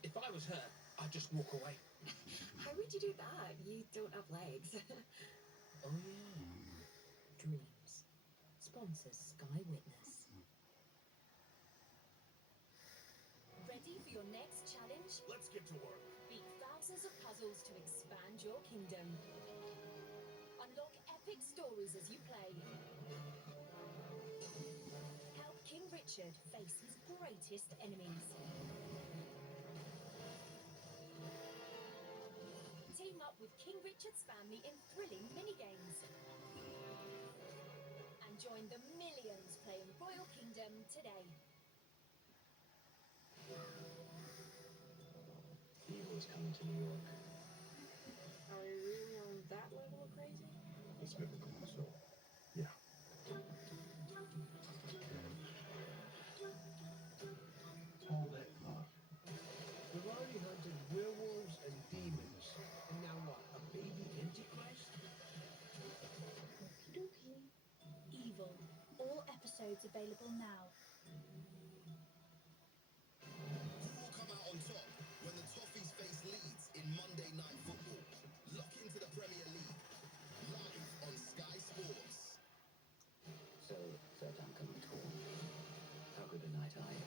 If I was her, I'd just walk away. How would you do that? You don't have legs. Oh yeah. Dreams. Sponsors Sky Witness. Ready for your next challenge? Let's get to work. Beat thousands of puzzles to expand your kingdom. Unlock epic stories as you play. Help King Richard face his greatest enemies. Team up with King Richard's family in thrilling minigames. And join the millions playing Royal Kingdom today. Evil is coming to New York. Are we really on that level of crazy? It's biblical, so yeah. All that talk. We've already hunted werewolves and demons. And now what? A baby antichrist? Evil. All episodes available now. Who will come out on top when the Toffees face Leeds in Monday Night Football? Lock into the Premier League. Live on Sky Sports. So, third uncle at home. How good a night I had.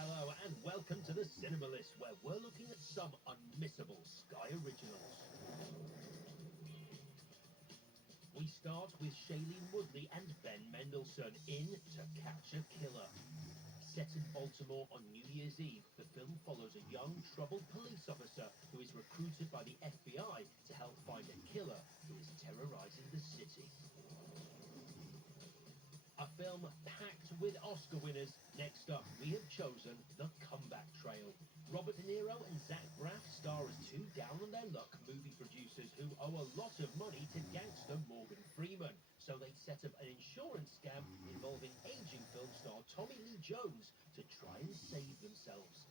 Hello and welcome to the Cinema List, where we're looking at some unmissable Sky originals. We start with Shailene Woodley and Ben Mendelsohn in To Catch a Killer. Set in Baltimore on New Year's Eve, the film follows a young, troubled police officer who is recruited by the FBI to help find a killer who is terrorizing the city. A film packed with Oscar winners. Next up, we have chosen The Comeback Trail. Robert De Niro and Zach Braff star as two down-on-their luck movie producers who owe a lot of money to gangster Morgan Freeman. So they set up an insurance scam involving aging film star Tommy Lee Jones to try and save themselves.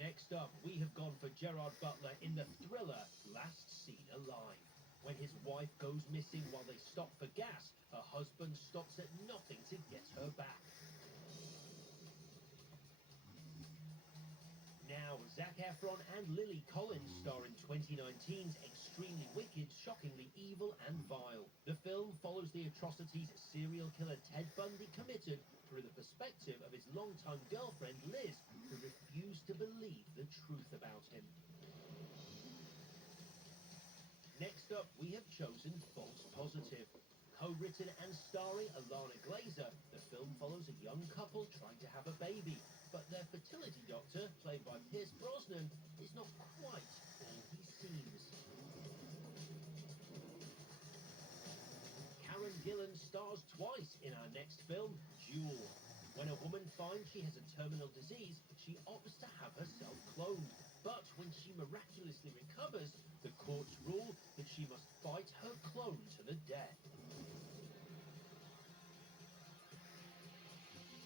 Next up, we have gone for Gerard Butler in the thriller Last Seen Alive. When his wife goes missing while they stop for gas, her husband stops at nothing to get her back. Now, Zac Efron and Lily Collins star in 2019's extremely wicked, shockingly evil and vile. The film follows the atrocities serial killer Ted Bundy committed through the perspective of his longtime girlfriend Liz, who refused to believe the truth about him. Next up, we have chosen False Positive. Co-written and starring Alana Glazer, the film follows a young couple trying to have a baby, but their fertility doctor, played by Pierce Brosnan, is not quite all he seems. Karen Gillan stars twice in our next film, Jewel. When a woman finds she has a terminal disease, she opts to have herself cloned. But when she miraculously recovers, the courts rule that she must fight her clone to the death.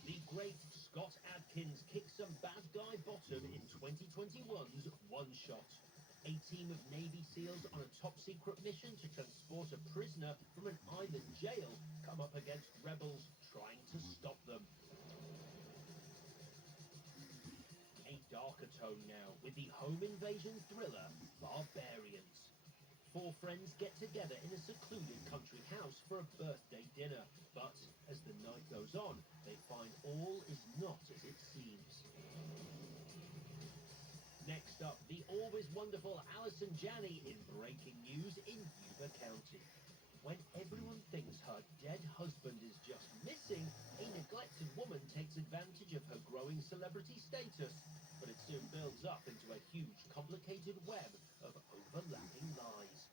The great Scott Adkins kicked some bad guy bottom in 2021's One Shot. A team of Navy SEALs on a top-secret mission to transport a prisoner from an island jail come up against rebels trying to stop them. A darker tone now with the home invasion thriller Barbarians. 4 friends get together in a secluded country house for a birthday dinner, but as the night goes on, they find all is not as it seems. Next up, the always wonderful Alison Janney in breaking news in Yuba County. When everyone thinks her dead husband is just missing, a neglected woman takes advantage of her growing celebrity status, but it soon builds up into a huge, complicated web of overlapping lies.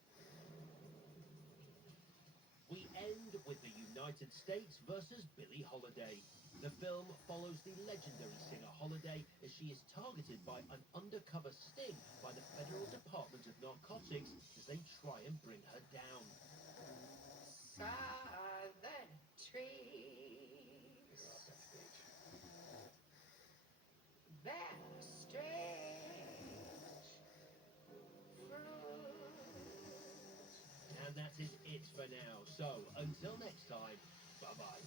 We end with the United States versus Billie Holiday. The film follows the legendary singer Holiday as she is targeted by an undercover sting by the Federal Department of Narcotics as they try and bring her down. Southern trees, they're strange fruit. And that is it for now. So, until next time, bye-bye.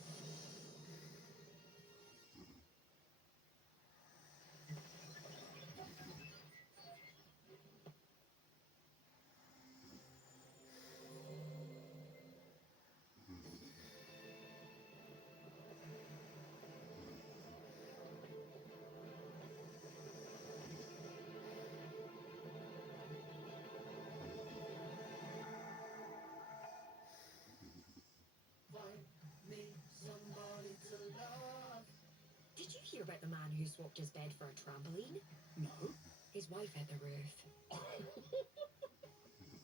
Did you hear about the man who swapped his bed for a trampoline? No. His wife had the roof.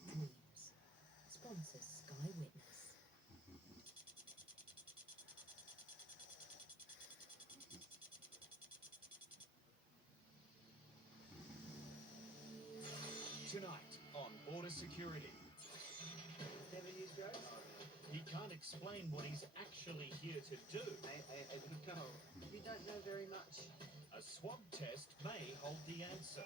Dreams. Sponsors Sky Witness. Tonight on Border Security. Never used drugs? He can't explain what he's actually here to do. I don't know. You don't know very much. A swab test may hold the answer.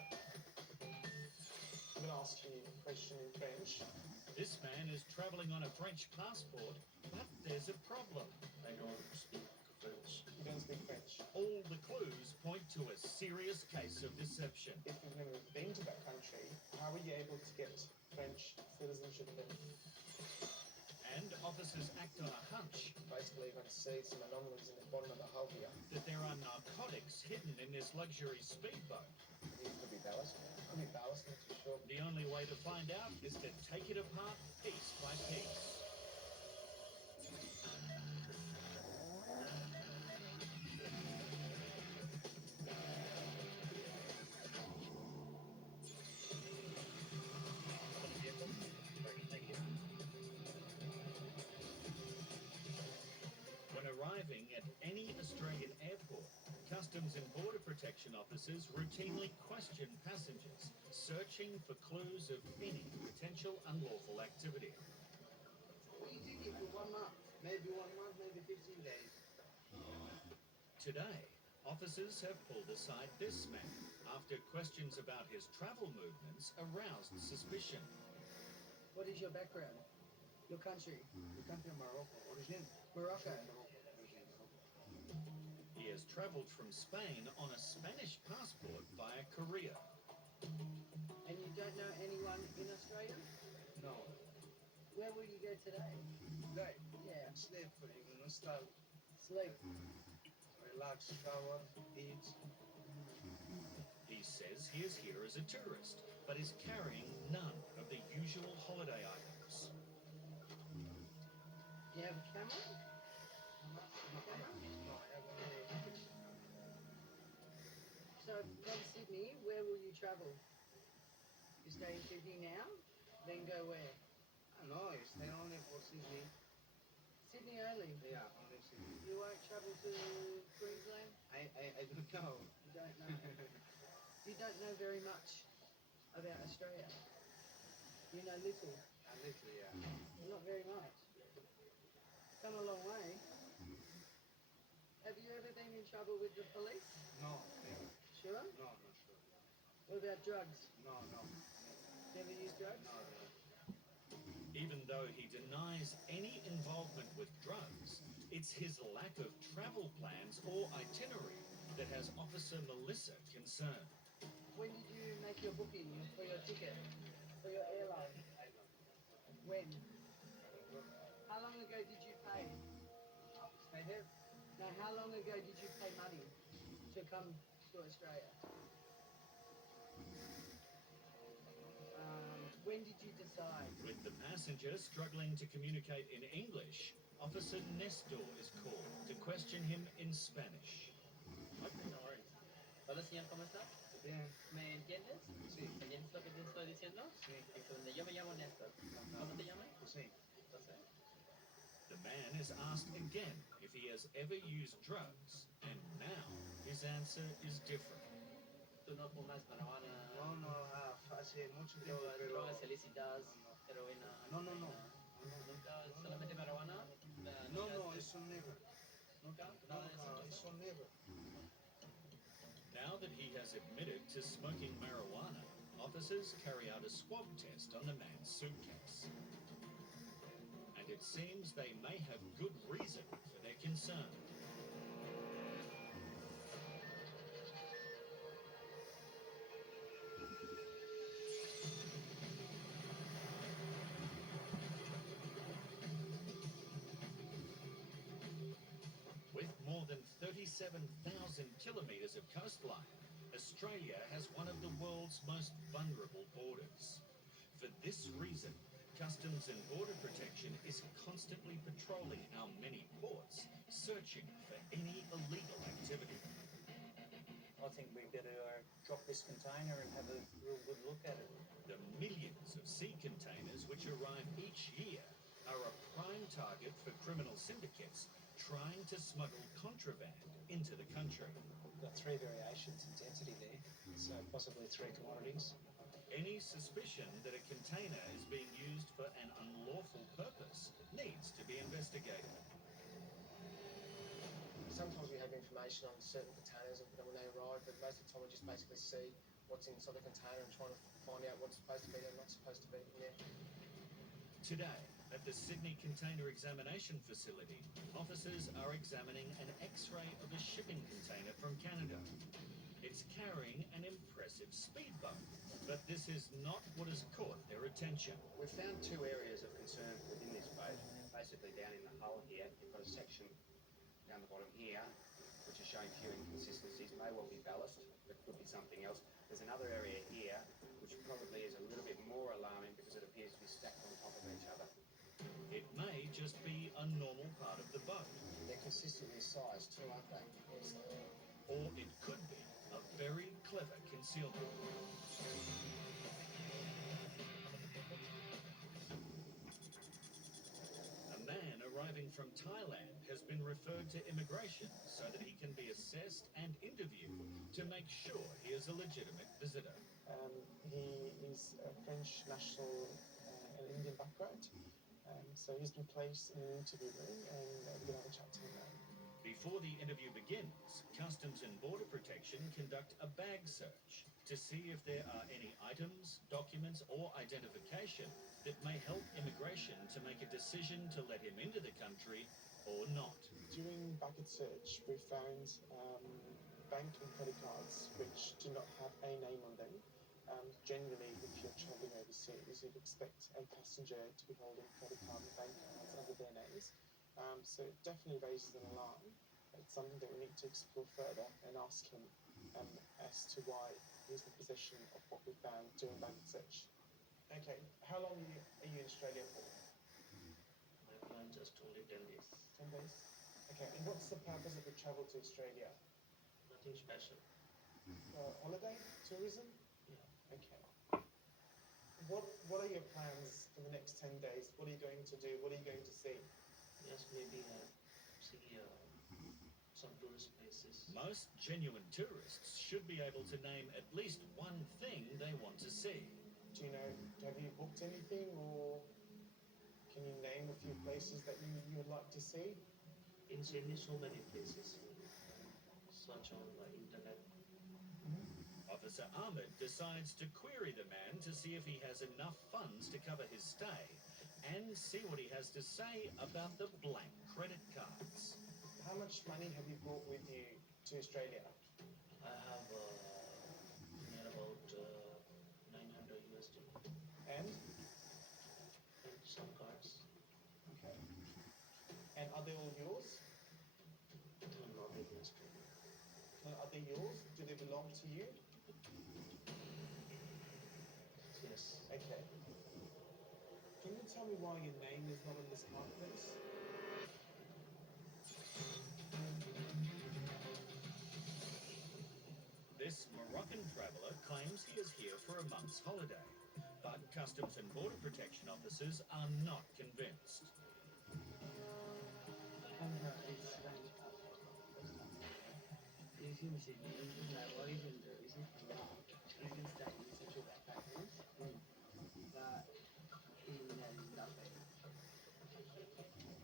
I'm going to ask you a question in French. This man is traveling on a French passport, but there's a problem. I don't speak French. You don't speak French? All the clues point to a serious case of deception. If you've never been to that country, how were you able to get French citizenship then? And officers act on a hunch. Basically, I see some anomalies in the bottom of the hull here. That there are narcotics hidden in this luxury speedboat. It could be ballast. Could be ballast, not too sure. The only way to find out is to take it apart piece by piece. When arriving at any Australian airport, Customs and Border Protection officers routinely question passengers, searching for clues of any potential unlawful activity. We did it for 1 month. Maybe 1 month, maybe 15 days. Today, officers have pulled aside this man after questions about his travel movements aroused suspicion. What is your background? Your country? Your country, Morocco. Origin? Morocco. He has travelled from Spain on a Spanish passport via Korea. And you don't know anyone in Australia? No. Where will you go today? Today? Yeah. Sleep. You know, start. Sleep. Relax, shower, eat. He says he is here as a tourist, but is carrying none of the usual holiday items. You have a camera? So from Sydney, where will you travel? You stay in Sydney now, then go where? I don't know, you stay only for Sydney. Sydney only? Yeah, only Sydney. You won't travel to Queensland? I don't know. You don't know? You don't know very much about Australia? You know little? A little, yeah. Not very much. Come a long way. Have you ever been in trouble with the police? No, never. Sure? No, not sure. What about drugs? No, no. Never used drugs? No, no. Even though he denies any involvement with drugs, it's his lack of travel plans or itinerary that has Officer Melissa concerned. When did you make your booking for your ticket? For your airline? When? How long ago did you pay? Stay here. No, how long ago did you pay money to come to Australia? When did you decide? With the passenger struggling to communicate in English, Officer Nestor is called to question him in Spanish. Okay, no worries. Hola, señor, ¿cómo está? Bien. ¿Me entiendes? Sí. ¿Entiendes lo que te estoy diciendo? Sí. Excelente. Yo me llamo Néstor. ¿Cómo te llamas? José. José. The man is asked again if he has ever used drugs, and now his answer is different. ¿Tú no fumas marihuana? No, no, hace mucho tiempo, pero... Drogas ilícitas, heroína, No, no, no. ¿Nunca? ¿Solamente marihuana? No, no, eso never. ¿Nunca? No, Nada de eso, no, José? eso never. Now that he has admitted to smoking marijuana, officers carry out a swab test on the man's suitcase. And it seems they may have good reason for their concern. With more than 37,000 kilometres of coastline, Australia has one of the world's most vulnerable borders. For this reason, Customs and Border Protection is constantly patrolling our many ports, searching for any illegal activity. I think we better drop this container and have a real good look at it. The millions of sea containers which arrive each year are a prime target for criminal syndicates trying to smuggle contraband into the country. We've got three variations in density there, so possibly three commodities. Any suspicion that a container is being used for an unlawful purpose needs to be investigated. Sometimes we have information on certain containers and when they arrive, but most of the time we just basically see what's inside the container and trying to find out what's supposed to be there and not supposed to be in there. Today, at the Sydney Container Examination Facility, officers are examining an X-ray of a shipping container from Canada. It's carrying an impressive speedboat, but this is not what has caught their attention. We've found two areas of concern within this boat. Basically down in the hull here, you've got a section down the bottom here, which is showing few inconsistencies. May well be ballast, but could be something else. There's another area here, which probably is a little bit more alarming because it appears to be stacked on top of each other. It may just be a normal part of the boat. They're consistently sized too, aren't they? Yes, they are. Or it could be a very clever concealment. A man arriving from Thailand has been referred to immigration so that he can be assessed and interviewed to make sure he is a legitimate visitor. He is a French national and Indian background, so he's been placed in an interview room and we're going to have a chat to him now. Before the interview begins, Customs and Border Protection conduct a bag search to see if there are any items, documents or identification that may help immigration to make a decision to let him into the country or not. During baggage search, we found bank and credit cards which do not have a name on them. Generally, if you're travelling overseas, you'd expect a passenger to be holding credit card and bank cards under their names. So it definitely raises an alarm. It's something that we need to explore further and ask him as to why he's in possession of what we found during baggage search. Okay, how long are you in Australia for? My plan just only 10 days. 10 days? Okay, and what's the purpose of the travel to Australia? Nothing special. Holiday? Tourism? Yeah. Okay. What are your plans for the next 10 days? What are you going to do? What are you going to see? Yes, maybe see some tourist places. Most genuine tourists should be able to name at least one thing they want to see. Do you know, have you booked anything or can you name a few places that you would like to see? In Sydney, so many places. search on the internet. Officer Ahmed decides to query the man to see if he has enough funds to cover his stay and see what he has to say about the blank credit cards. How much money have you brought with you to Australia? I have near about 900 USD. And some cards. Okay. And are they all yours? Not in Australia. No, are they yours? Do they belong to you? Yes. Okay. Can you tell me why your name is not on this card, please? This Moroccan traveller claims he is here for a month's holiday, but Customs and Border Protection officers are not convinced.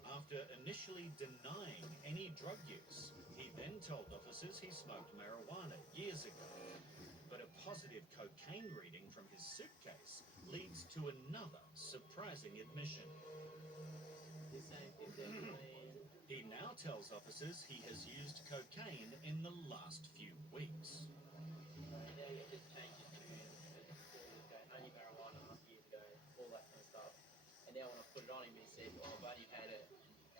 After initially denying any drug use, he then told officers he smoked marijuana years ago. But a positive cocaine reading from his suitcase leads to another surprising admission. He now tells officers he has used cocaine in the last few weeks. Only marijuana years ago, all that kind of stuff. And now when I put it on him, he said, oh, I've only had it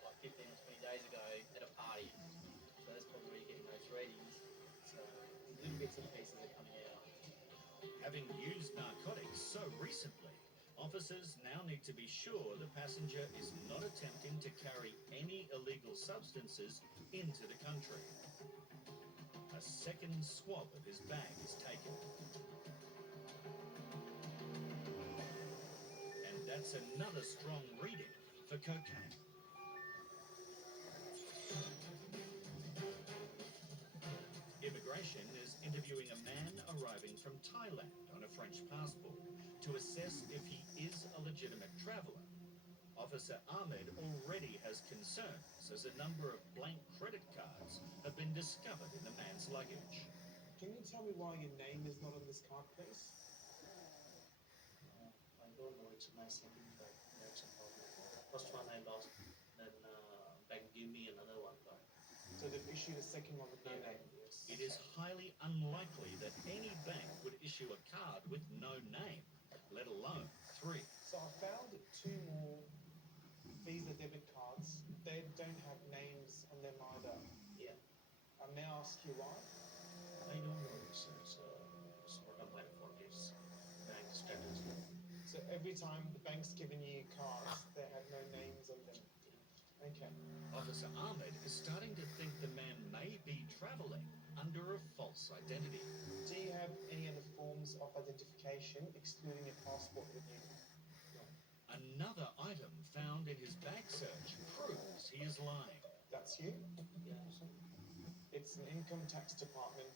like 15 or 20 days ago at a party. So that's probably where you're getting those readings. So little bits and pieces are coming out. Having used narcotics so recently, officers now need to be sure the passenger is not attempting to carry any illegal substances into the country. A second swab of his bag is taken. And that's another strong reading for cocaine. Immigration is interviewing a man arriving from Thailand on a French passport to assess if he is a legitimate traveller. Officer Ahmed already has concerns as a number of blank credit cards have been discovered in the man's luggage. Can you tell me why your name is not on this card, please? I don't know. It's my second card. That's a problem. First one I lost. Then bank gave me another one card. So they've issued a second one with no name. It is highly unlikely that any bank would issue a card with no name, let alone 3. So I found 2 more Visa debit cards. They don't have names on them either. Yeah. May I ask you why? I don't know. It's sort of my fault. It's bank status. So every time the bank's given you cards, they have no names on them. Okay. Officer Ahmed is starting to think the man may be travelling under a false identity. Do you have any other forms of identification excluding a passport with you? No. Another item found in his bag search proves he is lying. That's you? Yeah. It's an income tax department,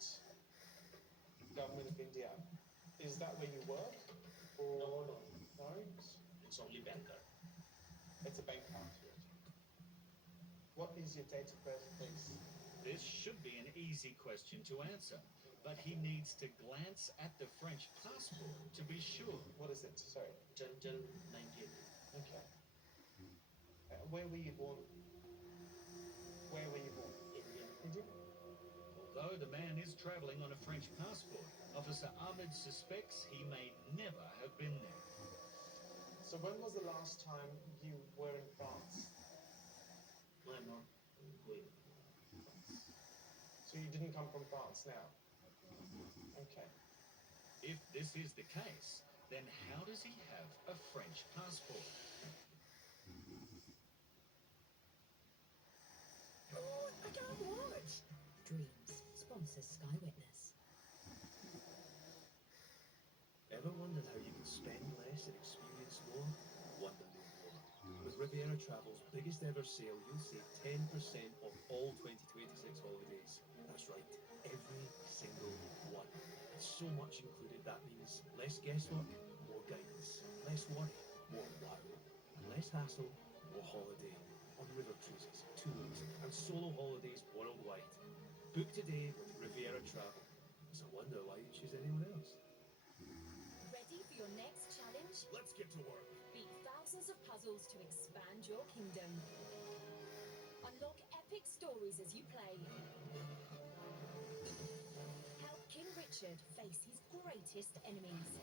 government of India. Is that where you work? Or No. No? It's only bank card. It's a bank card. What is your date of birth, please? This should be an easy question to answer, but he needs to glance at the French passport to be sure. What is it? Sorry. 10/10/19. Okay. Where were you born? Where were you born? India. Although the man is travelling on a French passport, Officer Ahmed suspects he may never have been there. So when was the last time you were in France? No, I'm not going. So you didn't come from France now? Okay. If this is the case, then how does he have a French passport? Oh, I can't watch! Dreams sponsors Sky Witness. Ever wondered how you could spend less and experience more? Wonder no more. With Riviera Travel's biggest ever sale, you'll save 10% off all 2026 holidays. That's right, every single one. It's so much included, that means less guesswork, more guidance. Less worry, more wow. And less hassle, more holiday. On river cruises, tours, and solo holidays worldwide. Book today with Riviera Travel. It's a wonder why you choose anyone else. Ready for your next challenge? Let's get to work. Beat thousands of puzzles to expand your kingdom. Unlock epic stories as you play. Help King Richard face his greatest enemies.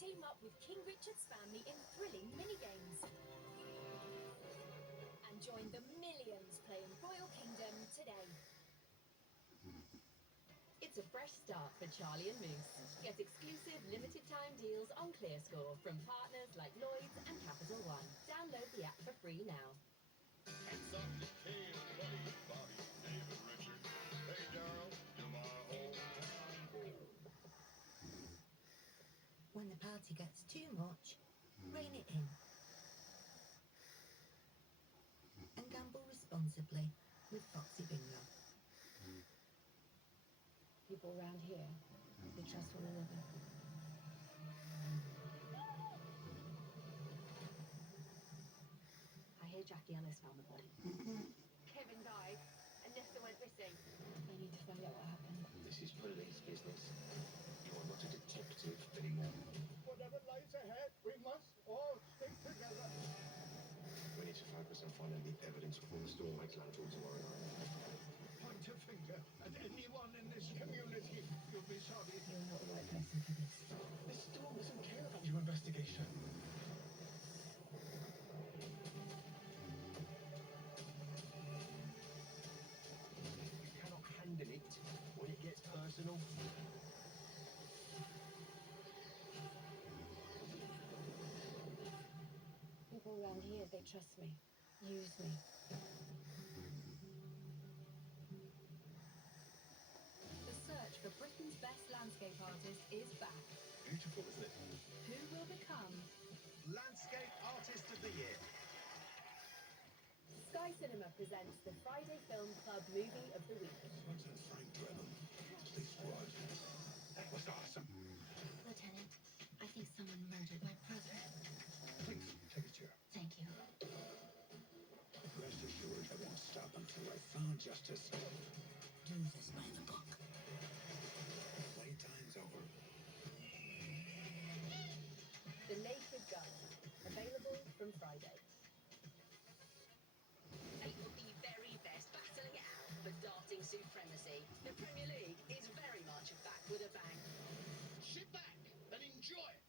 Team up with King Richard's family in thrilling minigames. And join the millions playing Royal Kingdom today. It's a fresh start for Charlie and Moose. Get exclusive limited time deals on ClearScore from partners like Lloyds and Capital One. Download the app for free now. Hats off to Kay and Buddy, Bobby, Dave, and Richard. Hey, Darryl, you're my hometown. When the party gets too much, rein it in. And gamble responsibly with Foxy Bingo. People around here, they trust one another. I hear Jackie Ellis found the body. Kevin died, and Nessa went missing. I need to find out what happened. This is police business. You're not a detective anymore. Whatever lies ahead, we must all stick together. We need to focus on finding the evidence before the storm makes landfall tomorrow night. Point a finger at anyone in this community. You'll be sorry. You're not the right person for this. This storm doesn't care about your investigation. You cannot handle it when it gets personal. People around here, they trust me. Use me. The search for Britain's best landscape artist is back. Beautiful, isn't it? Who will become Landscape Artist of the Year. Sky Cinema presents the Friday Film Club Movie of the Week. Lieutenant Frank Drebin, police squad. That was awesome. Lieutenant, I think someone murdered my brother. Please, take a chair. Thank you. Rest assured, I won't stop until I found justice. Do this by the book. Playtime's over. The Naked Gun. Available from Friday. Eight of the very best battling it out for darting supremacy. The Premier League is very much back with a bang. Sit back and enjoy it.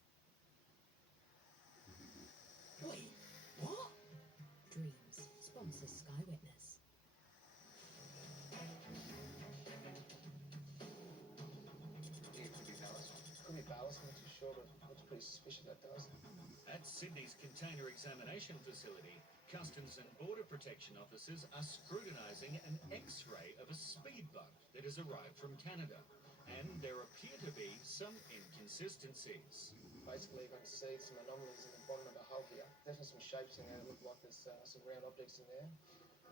Wait, what? Dreams sponsors Sky Witness. Could be ballast, I'm not too sure, but looks pretty suspicious that does. At Sydney's container examination facility, Customs and Border Protection officers are scrutinising an X-ray of a speedboat that has arrived from Canada. And there appear to be some inconsistencies. Basically, you can see some anomalies in the bottom of the hull here. Definitely some shapes in there that look like there's some round objects in there.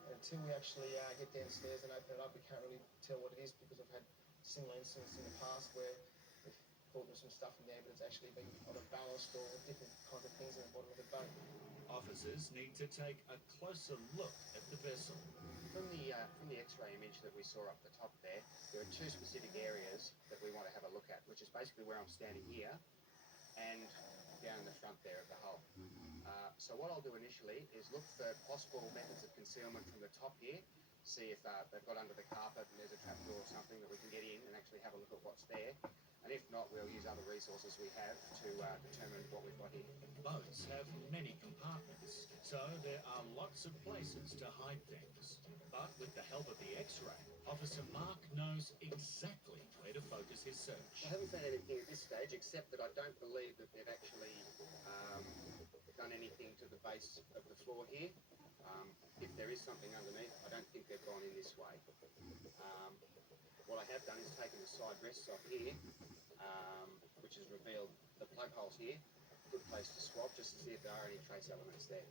And until we actually get downstairs and open it up, we can't really tell what it is because I've had similar incidents in the past where we've thought there's some stuff in there, but it's actually been on a ballast or different kinds of things in the bottom of the boat. Officers need to take a closer look at the vessel. From the X-ray image that we saw up the top there are two specific areas that we want to have a look at, which is basically where I'm standing here and down in the front there of the hull. So what I'll do initially is look for possible methods of concealment from the top here, see if they've got under the carpet and there's a trapdoor or something that we can get in and actually have a look at what's there. And if not, we'll use other resources we have to determine what we've got here. Boats have many compartments, so there are lots of places to hide things. But with the help of the X-ray, Officer Mark knows exactly where to focus his search. I haven't found anything at this stage, except that I don't believe that they've actually done anything to the base of the floor here. If there is something underneath, I don't think they've gone in this way. What I have done is taken the side rests off here, which has revealed the plug holes here. Good place to swab just to see if there are any trace elements there.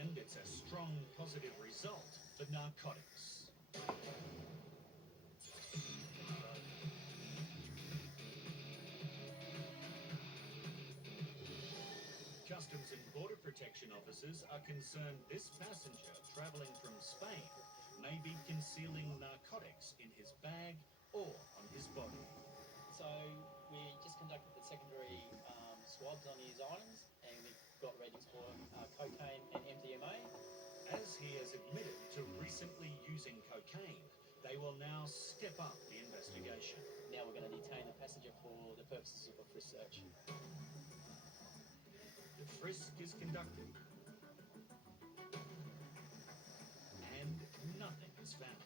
And it's a strong positive result for narcotics. Customs Customs and Border Protection officers are concerned this passenger travelling from Spain may be concealing narcotics in his bag or on his body. So we just conducted the secondary swabs on his items, and we've got readings for cocaine and MDMA. As he has admitted to recently using cocaine, they will now step up the investigation. Now we're going to detain the passenger for the purposes of a frisk search. The frisk is conducted, and nothing is found.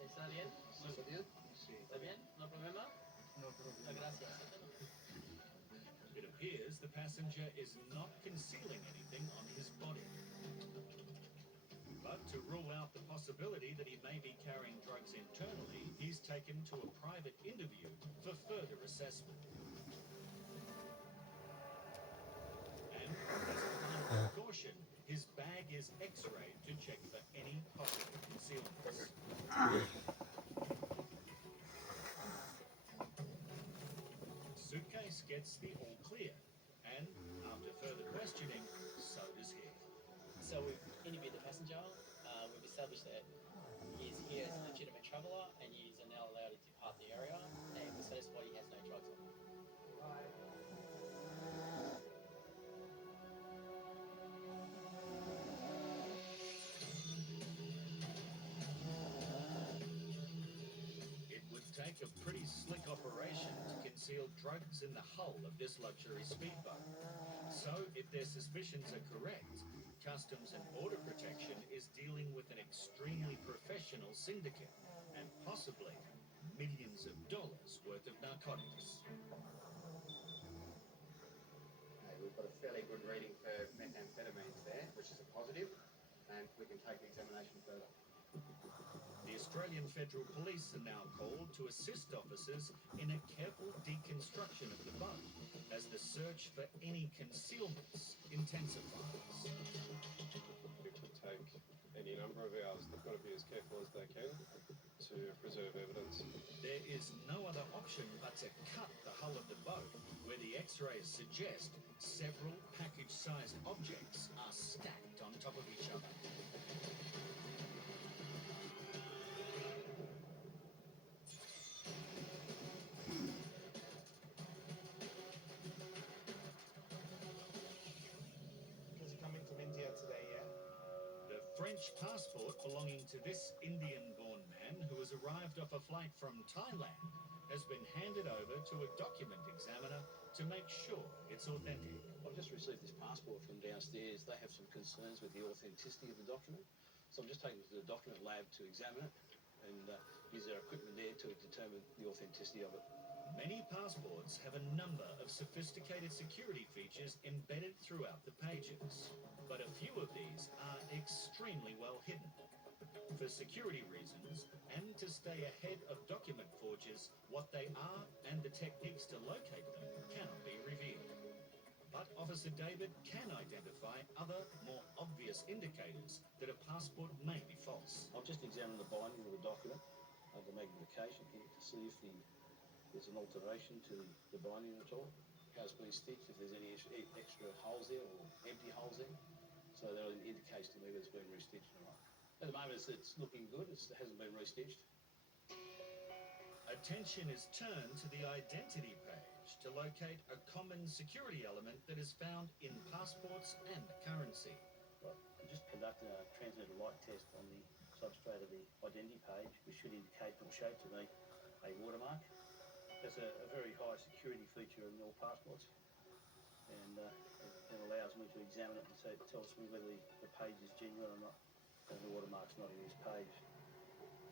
¿Está bien? ¿Está bien? ¿No problema? No problema. Gracias. It appears the passenger is not concealing anything on his body. But to rule out the possibility that he may be carrying drugs internally, he's taken to a private interview for further assessment. And as a final precaution, his bag is x-rayed to check for any possible concealments. Suitcase gets the all clear, and after further questioning, so does he. So we've interviewed the passenger. We've established that he's here as a legitimate traveller, and he's now allowed to depart the area, and we're satisfied he has no drugs on him. It would take a pretty slick operation to conceal drugs in the hull of this luxury speedboat. So, if their suspicions are correct, Customs and Border Protection is dealing with an extremely professional syndicate and possibly millions of dollars worth of narcotics. We've got a fairly good reading for methamphetamines there, which is a positive, and we can take the examination further. The Australian Federal Police are now called to assist officers in a careful deconstruction of the boat as the search for any concealments intensifies. It could take any number of hours. They've got to be as careful as they can to preserve evidence. There is no other option but to cut the hull of the boat, where the X-rays suggest several package-sized objects are stacked on top of each other. French passport belonging to this Indian-born man who has arrived off a flight from Thailand has been handed over to a document examiner to make sure it's authentic. I've just received this passport from downstairs. They have some concerns with the authenticity of the document. So I'm just taking it to the document lab to examine it and use their equipment there to determine the authenticity of it. Many passports have a number of sophisticated security features embedded throughout the pages, but a few of these are extremely well hidden. For security reasons, and to stay ahead of document forgers, what they are and the techniques to locate them cannot be revealed. But Officer David can identify other, more obvious indicators that a passport may be false. I've just examined the binding of the document under magnification here to see if there's an alteration to the binding at all, how it's been stitched, if there's any extra holes there or empty holes there. So that indicates to me that it's been restitched or not. At the moment it's looking good, it hasn't been restitched. Attention is turned to the identity page to locate a common security element that is found in passports and currency. Right. I'm just conducting a transmitted light test on the substrate of the identity page, which should indicate or show to me a watermark. That's a very high security feature in all passports, and it allows me to examine it and so it tells me whether the page is genuine or not, and the watermark's not in this page.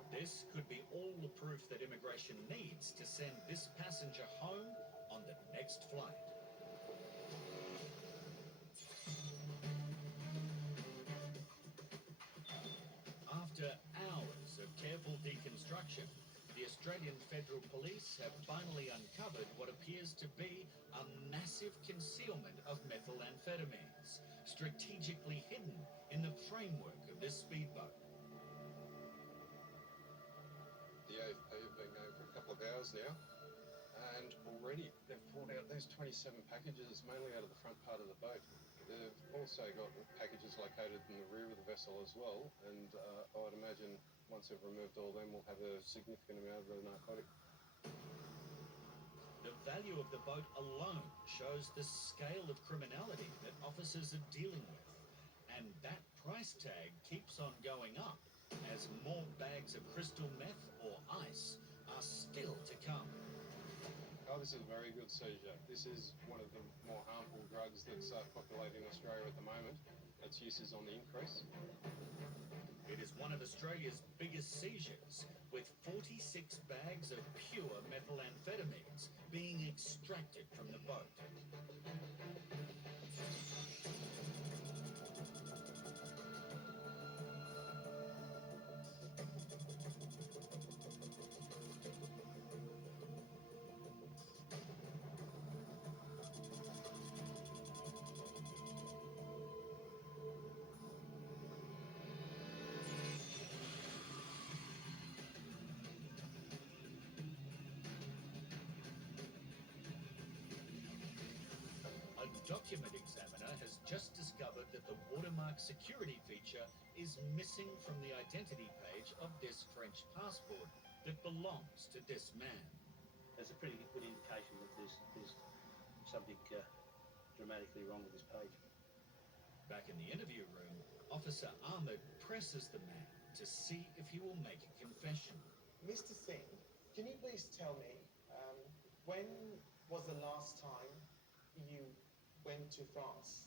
This could be all the proof that immigration needs to send this passenger home on the next flight. After hours of careful deconstruction, the Australian Federal Police have finally uncovered what appears to be a massive concealment of methamphetamines, strategically hidden in the framework of this speedboat. The AFP have been going for a couple of hours now. And already they've pulled out those 27 packages, mainly out of the front part of the boat. They've also got packages located in the rear of the vessel as well, and I'd imagine once they've removed all them, we'll have a significant amount of the narcotic. The value of the boat alone shows the scale of criminality that officers are dealing with. And that price tag keeps on going up as more bags of crystal meth or ice are still to come. Oh, this is a very good seizure. This is one of the more harmful drugs that's populating Australia at the moment. Its use is on the increase. It is one of Australia's biggest seizures, with 46 bags of pure methamphetamines being extracted from the boat. A document examiner has just discovered that the watermark security feature is missing from the identity page of this French passport that belongs to this man. That's a pretty good indication that there's something dramatically wrong with this page. Back in the interview room, Officer Ahmed presses the man to see if he will make a confession. Mr. Singh, can you please tell me, when was the last time you went to France?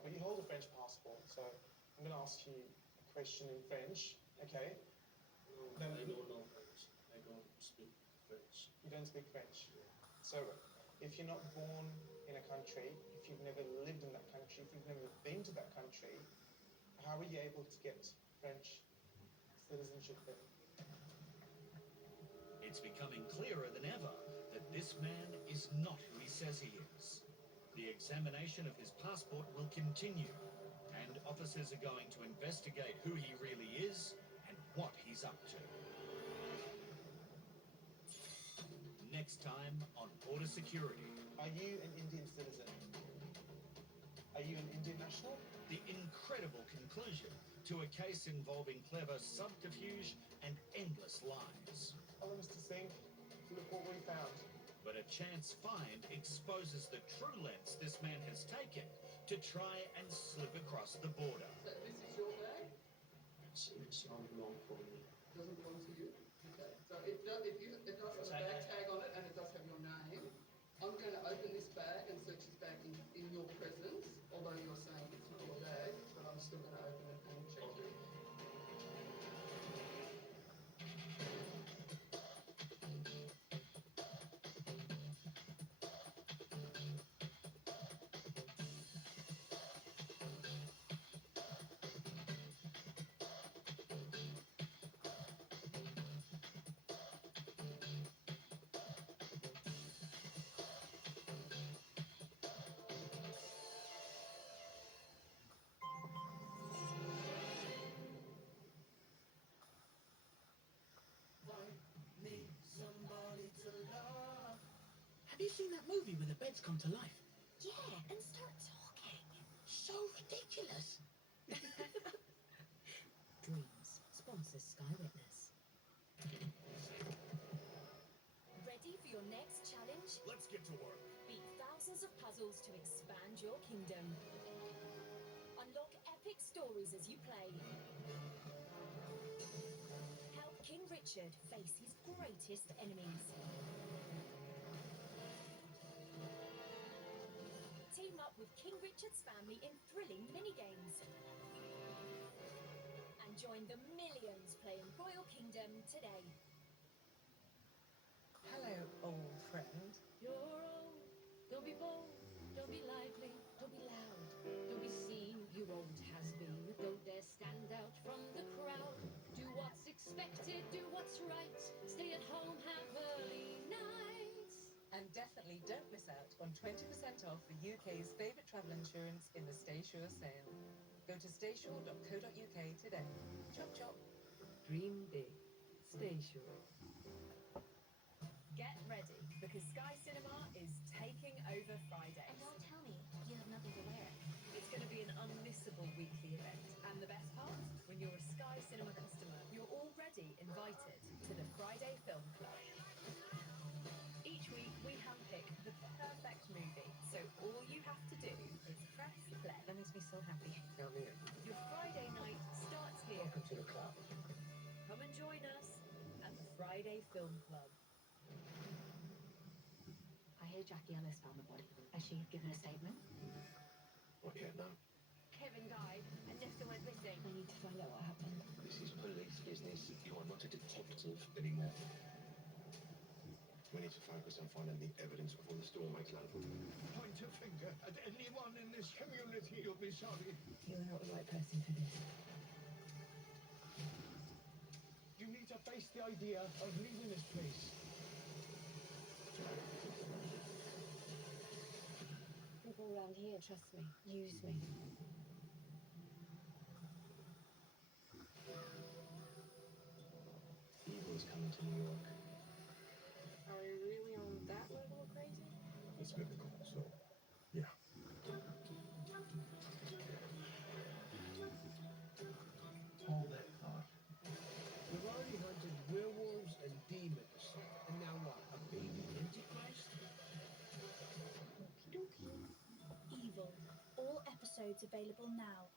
But you hold a French passport, so I'm going to ask you a question in French, okay? No, I don't know French. I don't speak French. You don't speak French? So, if you're not born in a country, if you've never lived in that country, if you've never been to that country, how are you able to get French citizenship then? It's becoming clearer than ever that this man is not who he says he is. The examination of his passport will continue, and officers are going to investigate who he really is and what he's up to. Next time on Border Security. Are you an Indian citizen? Are you an Indian national? The incredible conclusion to a case involving clever subterfuge and endless lies. Hello, Mr. Singh. Look what we found. But a chance find exposes the true lengths this man has taken to try and slip across the border. So this is your bag? It's not belong for me. Doesn't belong to you? Okay. So it does have a bag tag on it and it does have your name. I'm going to open this bag and search this bag in your presence, although you're saying it's not your bag, but I'm still going to open it and check through. Have you seen that movie where the beds come to life? Yeah, and start talking. So ridiculous. Dreams sponsors Sky Witness. Ready for your next challenge? Let's get to work. Beat thousands of puzzles to expand your kingdom. Unlock epic stories as you play. Help King Richard face his greatest enemies. Team up with King Richard's family in thrilling minigames. And join the millions playing Royal Kingdom today. Hello, old friend. You're old, don't be bold, don't be lively, don't be loud, don't be seen, you old has-been. Don't dare stand out from the crowd. Do what's expected, do what's right. Stay at home, have early nights. And definitely don't miss out on 20% off the UK's favourite travel insurance in the Stay Sure sale. Go to staysure.co.uk today. Chop chop. Dream big. Stay sure. Get ready, because Sky Cinema is taking over Fridays. And don't tell me you have nothing to wear. It's going to be an unmissable weekly event. And the best part? When you're a Sky Cinema customer, you're already invited to the Friday Film Club. Each week, we handpick the perfect movie. So all you have to do is press play. That makes me so happy. Come here. Your Friday night starts here. Welcome to the club. Come and join us at the Friday Film Club. I hear Jackie Ellis found the body. Has she given a statement? Not yet, no. Kevin died and Jessica went missing. I need to find out what happened. This is police business. You are not a detective anymore. We need to focus on finding the evidence before the storm makes landfall. Point a finger at anyone in this community, you'll be sorry. You're not the right person for this. You need to face the idea of leaving this place. People around here trust me, use me. Evil is coming to New York. Are we really on that level of crazy? It's biblical, so yeah. Hold that thought. We've already hunted werewolves and demons. And now what? A baby antichrist? Evil. All episodes available now.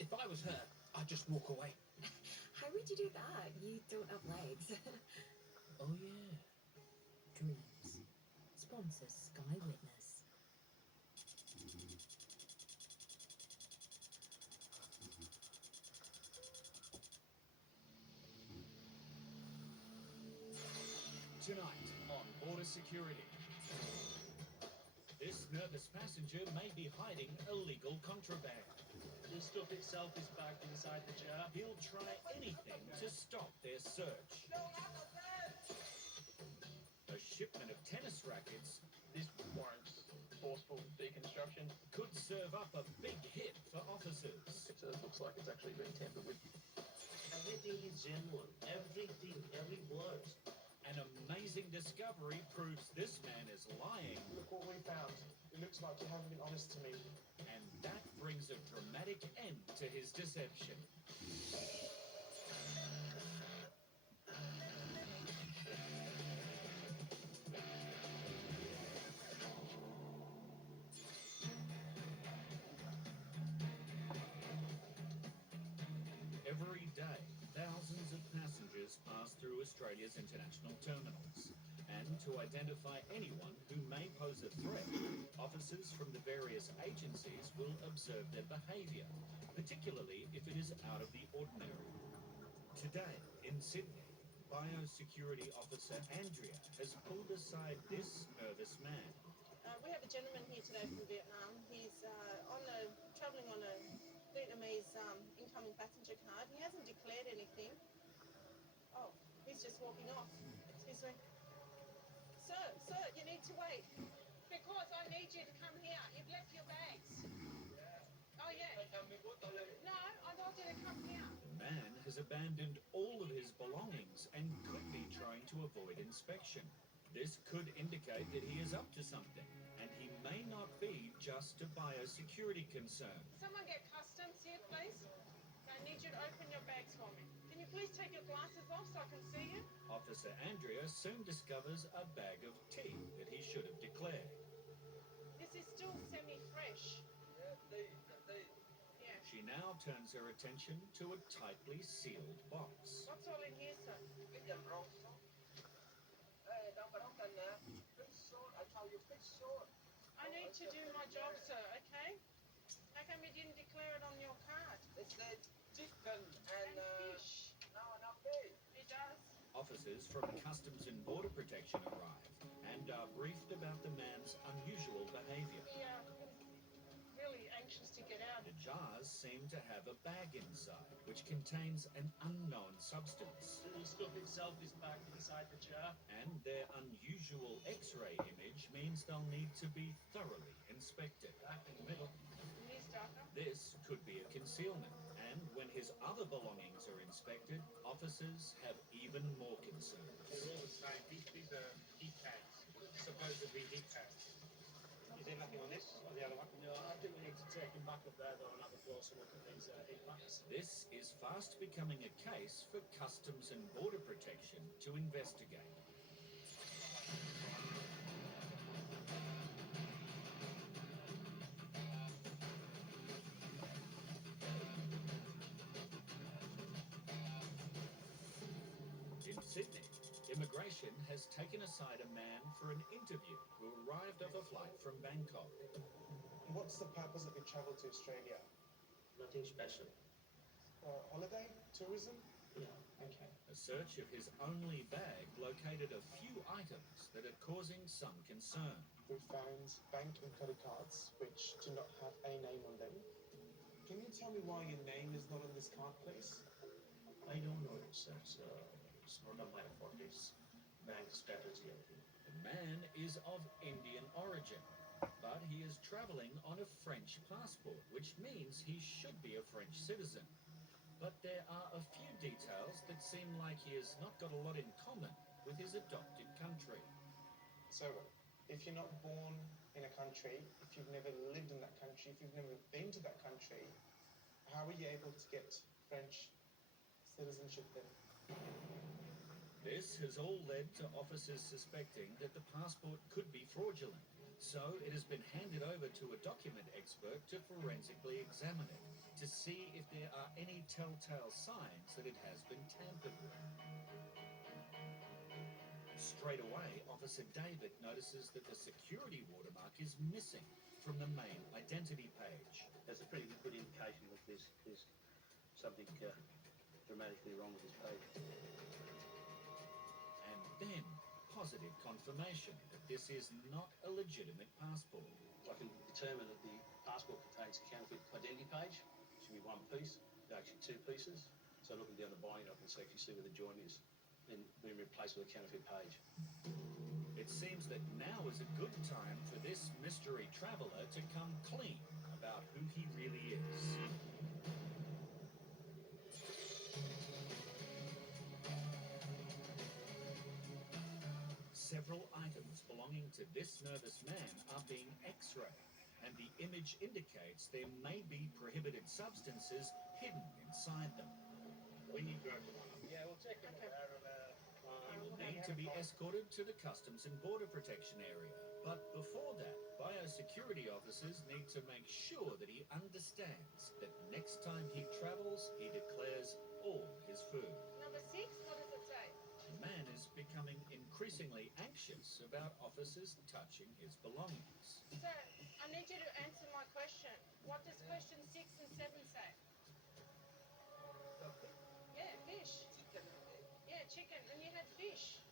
If I was her, I'd just walk away. How would you do that? You don't have legs. Oh, yeah. Dreams. Sponsors Sky Witness. Tonight on Border Security. This nervous passenger may be hiding illegal contraband. The stuff itself is bagged inside the jar. He'll try anything to stop their search. A shipment of tennis rackets This warrants forceful deconstruction. could serve up a big hit for officers. It looks like it's actually been tampered with. Everything is genuine. Everything, every word. An amazing discovery proves this man is lying, Look what we found. It looks like you haven't been honest to me. and that brings a dramatic end to his deception. Every day, thousands of passengers pass through Australia's international terminals. And to identify anyone who may pose a threat, officers from the various agencies will observe their behaviour, particularly if it is out of the ordinary. Today, in Sydney, Biosecurity Officer Andrea has pulled aside this nervous man. We have a gentleman here today from Vietnam. He's travelling on a Vietnamese incoming passenger card. He hasn't declared anything. Oh, he's just walking off. Excuse me. Sir, you need to wait. Because I need you to come here. You've left your bags. Oh, yeah. No, I want you to come here. The man has abandoned all of his belongings and could be trying to avoid inspection. This could indicate that he is up to something, and he may not be just a biosecurity concern. Someone get customs here, please. I need you to open your bags for me. Can you please take your glasses off so I can see you? Officer Andrea soon discovers a bag of tea that he should have declared. This is still semi-fresh. Yeah. She now turns her attention to a tightly sealed box. What's all in here, sir? I need to do my job, sir, okay? How come you didn't declare it on your card? It said chicken and fish. No, not fish. It does. Officers from Customs and Border Protection arrive and are briefed about the man's unusual behaviour. He really stick it out. The jars seem to have a bag inside, which contains an unknown substance. The stuff itself is back inside the jar. And their unusual X-ray image means they'll need to be thoroughly inspected. Back in the middle. This could be a concealment, and when his other belongings are inspected, officers have even more concerns. They're all the same. These are heat pads, supposedly heat pads. Is there nothing on this or the other one? No, I think we need to take him back up there though and have a closer look at these heat pads. This is fast becoming a case for Customs and Border Protection to investigate. In Sydney, immigration has taken aside a man for an interview who arrived off a flight from Bangkok. What's the purpose of your travel to Australia? Nothing special. Holiday? Tourism? Yeah, okay. A search of his only bag located a few items that are causing some concern. We found bank and credit cards which do not have a name on them. Can you tell me why your name is not on this card, please? I don't know, sir. It's not on my fault. It's bank strategy, I think. The man is of Indian origin, but he is traveling on a French passport, which means he should be a French citizen. But there are a few details that seem like he has not got a lot in common with his adopted country. So, if you're not born in a country, if you've never lived in that country, if you've never been to that country, how are you able to get French citizenship then? This has all led to officers suspecting that the passport could be fraudulent. So it has been handed over to a document expert to forensically examine it, to see if there are any telltale signs that it has been tampered with. Straight away, Officer David notices that the security watermark is missing from the main identity page. That's a pretty good indication that there's something dramatically wrong with this page. And then, positive confirmation that this is not a legitimate passport. I can determine that the passport contains a counterfeit identity page. It should be one piece, they're actually two pieces. So looking down the binding, I can actually see where the joint is, and being replaced with a counterfeit page. It seems that now is a good time for this mystery traveller to come clean about who he really is. Several items belonging to this nervous man are being X-rayed, and the image indicates there may be prohibited substances hidden inside them. We need to open one up. Yeah, we'll check it out. He will need to be escorted to the Customs and Border Protection area. But before that, biosecurity officers need to make sure that he understands that next time he travels, he declares all his food. Number 6, what does it say? The man is becoming increasingly anxious about officers touching his belongings. So, I need you to answer my question. What does question 6 and 7 say? Yeah, fish. Yeah, chicken. And you had fish.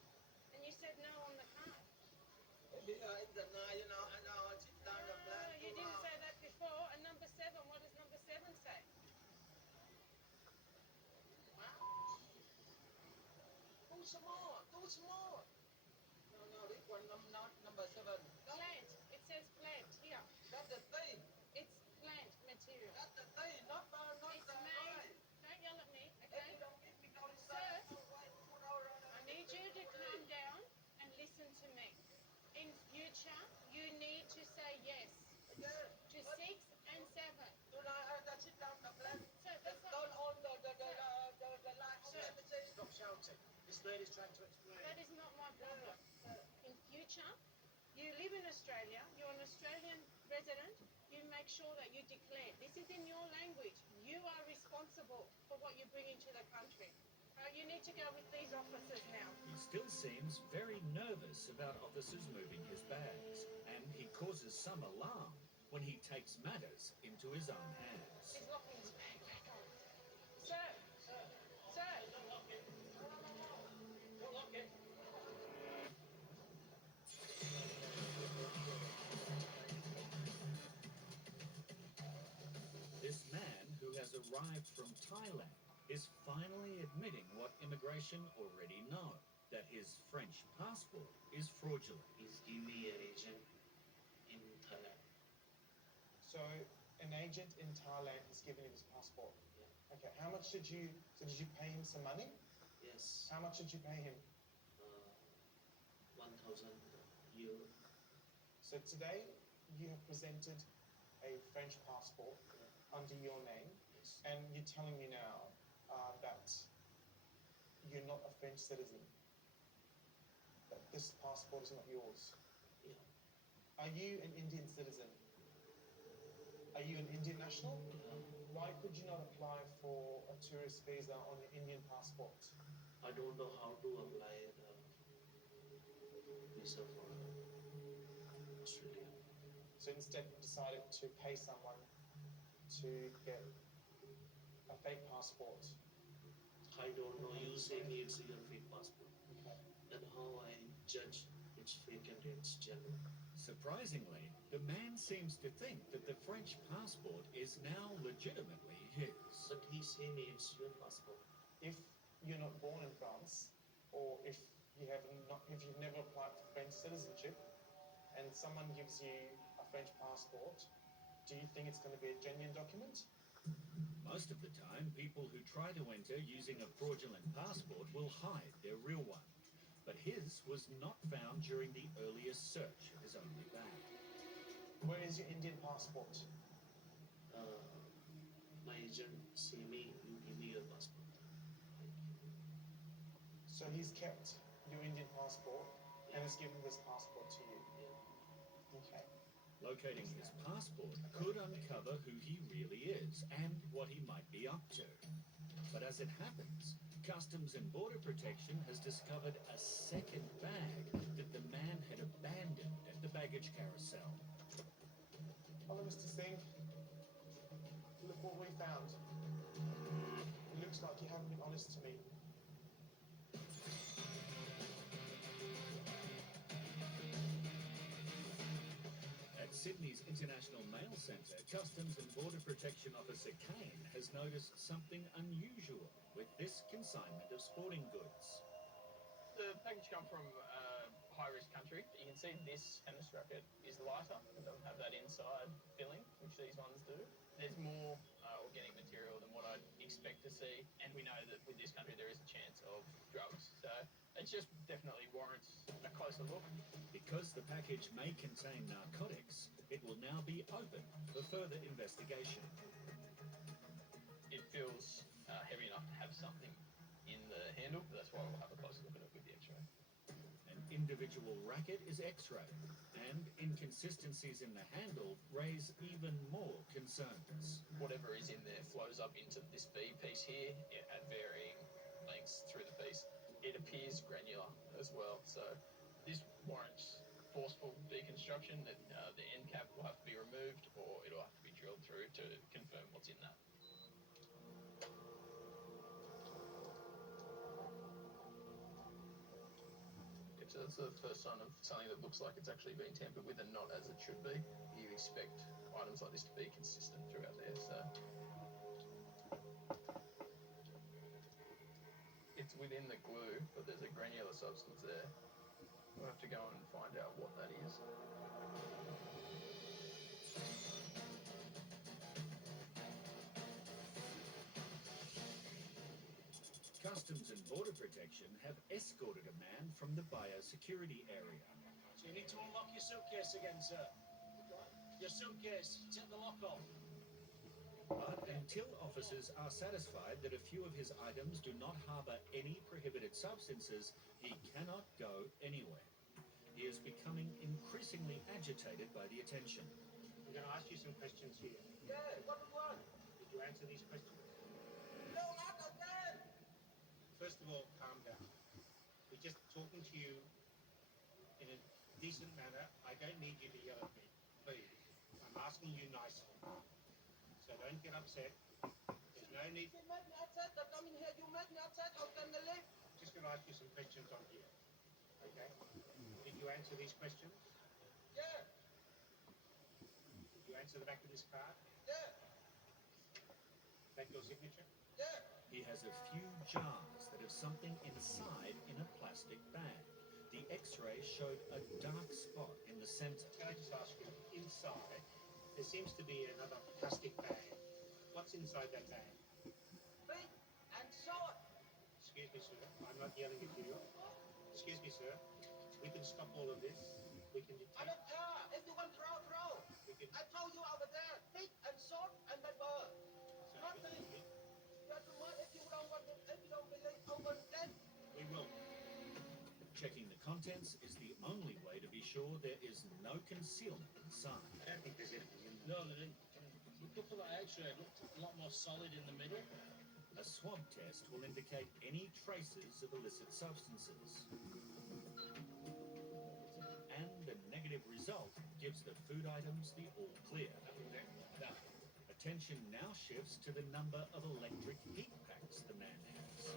And you said no on the card. You didn't say that before. And number 7, what does number 7 say? Do some more. No, this one not number 7. Plant. It says plant here. That's the thing. It's plant material. That's the thing. Not it's the made. right. Don't yell at me, okay? Sir, I need you to calm down and listen to me. In future, you need to say yes to 6 and 7. Do not sit down the plan. Sir, that's not. Don't on the light. Sir. Stop shouting. This lady's trying to explain. That is not my problem. In future, you live in Australia, you're an Australian resident, you make sure that you declare. This is in your language. You are responsible for what you bring into the country. You need to go with these officers now. He still seems very nervous about officers moving his bags, and he causes some alarm when he takes matters into his own hands. He's locking his bag back on. Sir! Sir! Don't lock it. Don't lock it. arrived from Thailand is finally admitting what immigration already know, that his French passport is fraudulent. He's giving me an agent in Thailand. So an agent in Thailand has given you his passport. Okay. How much did you? So did you pay him some money? Yes. How much did you pay him? 1,000 euro. So today you have presented a French passport under your name, and you're telling me now that you're not a French citizen. That this passport is not yours. Yeah. Are you an Indian citizen? Are you an Indian national? Why could you not apply for a tourist visa on your Indian passport? I don't know how to apply the visa for Australia. So instead you decided to pay someone to get a fake passport. I don't know. You say me it's your fake passport. Okay. Then how I judge it's fake and it's genuine? Surprisingly, the man seems to think that the French passport is now legitimately his. But he say me it's your passport. If you're not born in France, or if you've never applied for French citizenship, and someone gives you a French passport, do you think it's going to be a genuine document? Most of the time, people who try to enter using a fraudulent passport will hide their real one. But his was not found during the earliest search of his only bag. Where is your Indian passport? My agent say me, you give me your passport. So he's kept your Indian passport and has given this passport to you. Okay. Locating his passport could uncover who he really is and what he might be up to. But as it happens, Customs and Border Protection has discovered a second bag that the man had abandoned at the baggage carousel. Hello, Mr. Singh. Look what we found. It looks like you haven't been honest to me. At Sydney's International Mail Centre, Customs and Border Protection Officer Kane has noticed something unusual with this consignment of sporting goods. The package come from a high-risk country. You can see this tennis racket is lighter. It doesn't have that inside filling, which these ones do. There's more organic material than what I'd expect to see, and we know that with this country there is a chance of drugs. So it just definitely warrants a closer look. Because the package may contain narcotics, it will now be open for further investigation. It feels heavy enough to have something in the handle, but that's why we'll have a closer look at it with the x-ray. An individual racket is x-rayed, and inconsistencies in the handle raise even more concerns. Whatever is in there flows up into this V piece here at varying lengths through the piece. It appears granular as well, so this warrants forceful deconstruction, that the end cap will have to be removed or it'll have to be drilled through to confirm what's in that. So that's the first sign of something that looks like it's actually been tampered with and not as it should be. You expect items like this to be consistent throughout there, so it's within the glue, but there's a granular substance there. We'll have to go and find out what that is. Customs and Border Protection have escorted a man from the biosecurity area. So you need to unlock your suitcase again, sir. Your suitcase, take the lock off. But until officers are satisfied that a few of his items do not harbour any prohibited substances, he cannot go anywhere. He is becoming increasingly agitated by the attention. I'm going to ask you some questions here. Yeah, what do you want? Did you answer these questions? No, not again! First of all, calm down. We're just talking to you in a decent manner. I don't need you to yell at me, please. I'm asking you nicely. So don't get upset. There's no need. You made me upset, I come in here, you made me upset, I'll turn the lift. I'm just going to ask you some questions on here. Okay? Did you answer these questions? Yeah, Did you answer the back of this card? yeah. That your signature? He has a few jars that have something inside in a plastic bag. The X-ray showed a dark spot in the center. Can I just ask you, inside, there seems to be another plastic bag. What's inside that bag? Big and short. Excuse me, sir. I'm not yelling at you. Excuse me, sir. We can stop all of this. We can detect. I don't care. If you want throw, throw. We can. I told you over there, big and short and paper. Nothing. Doesn't matter if you don't want it, if you don't believe, open it. We will. Checking the contents is the only way to be sure there is no concealment inside. I don't think there's anything in there. No, they didn't. Look up at that X-ray. It looked a lot more solid in the middle. A swab test will indicate any traces of illicit substances. And the negative result gives the food items the all clear. No. Attention now shifts to the number of electric heat packs the man has.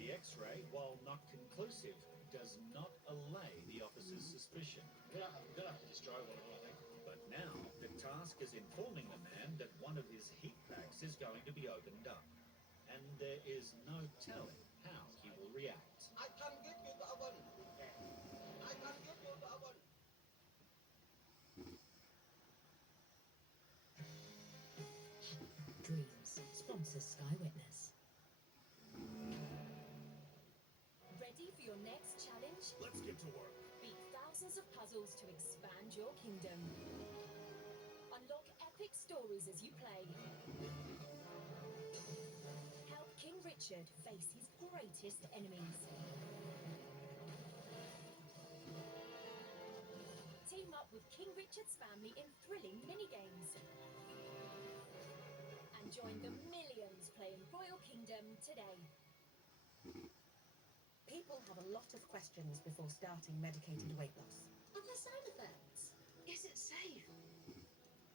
The X-ray, while not conclusive, does not allay the officer's suspicion. We're gonna have to destroy one of them, I think. But now, the task is informing the man that one of his heat packs is going to be opened up. And there is no telling how he will react. I can give you the oven. I can give you the oven. Dreams sponsors Sky Witness. Ready for your next challenge? Let's get to work. Beat thousands of puzzles to expand your kingdom. Unlock epic stories as you play. Help King Richard face his greatest enemies. Team up with King Richard's family in thrilling minigames. And join the millions playing Royal Kingdom today. People have a lot of questions before starting medicated weight loss. Are there side effects? Is it safe?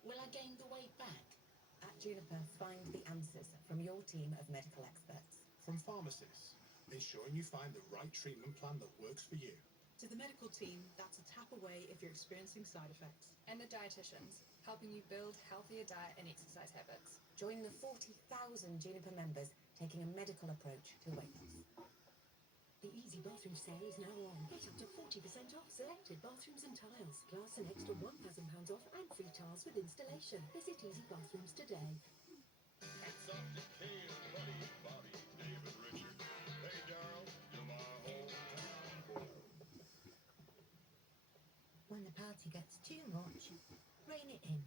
Will I gain the weight back? At Juniper, find the answers from your team of medical experts. From pharmacists, ensuring you find the right treatment plan that works for you. To the medical team, that's a tap away if you're experiencing side effects. And the dietitians, helping you build healthier diet and exercise habits. Join the 40,000 Juniper members taking a medical approach to weight loss. The Easy Bathroom sale is now on. Get up to 40% off selected bathrooms and tiles, plus an extra £1,000 off and free tiles with installation. Visit Easy Bathrooms today. Hats off to Kay and Buddy, Bobby, David, Richard. Hey, Darryl, you're my hometown boy. When the party gets too much, rein it in.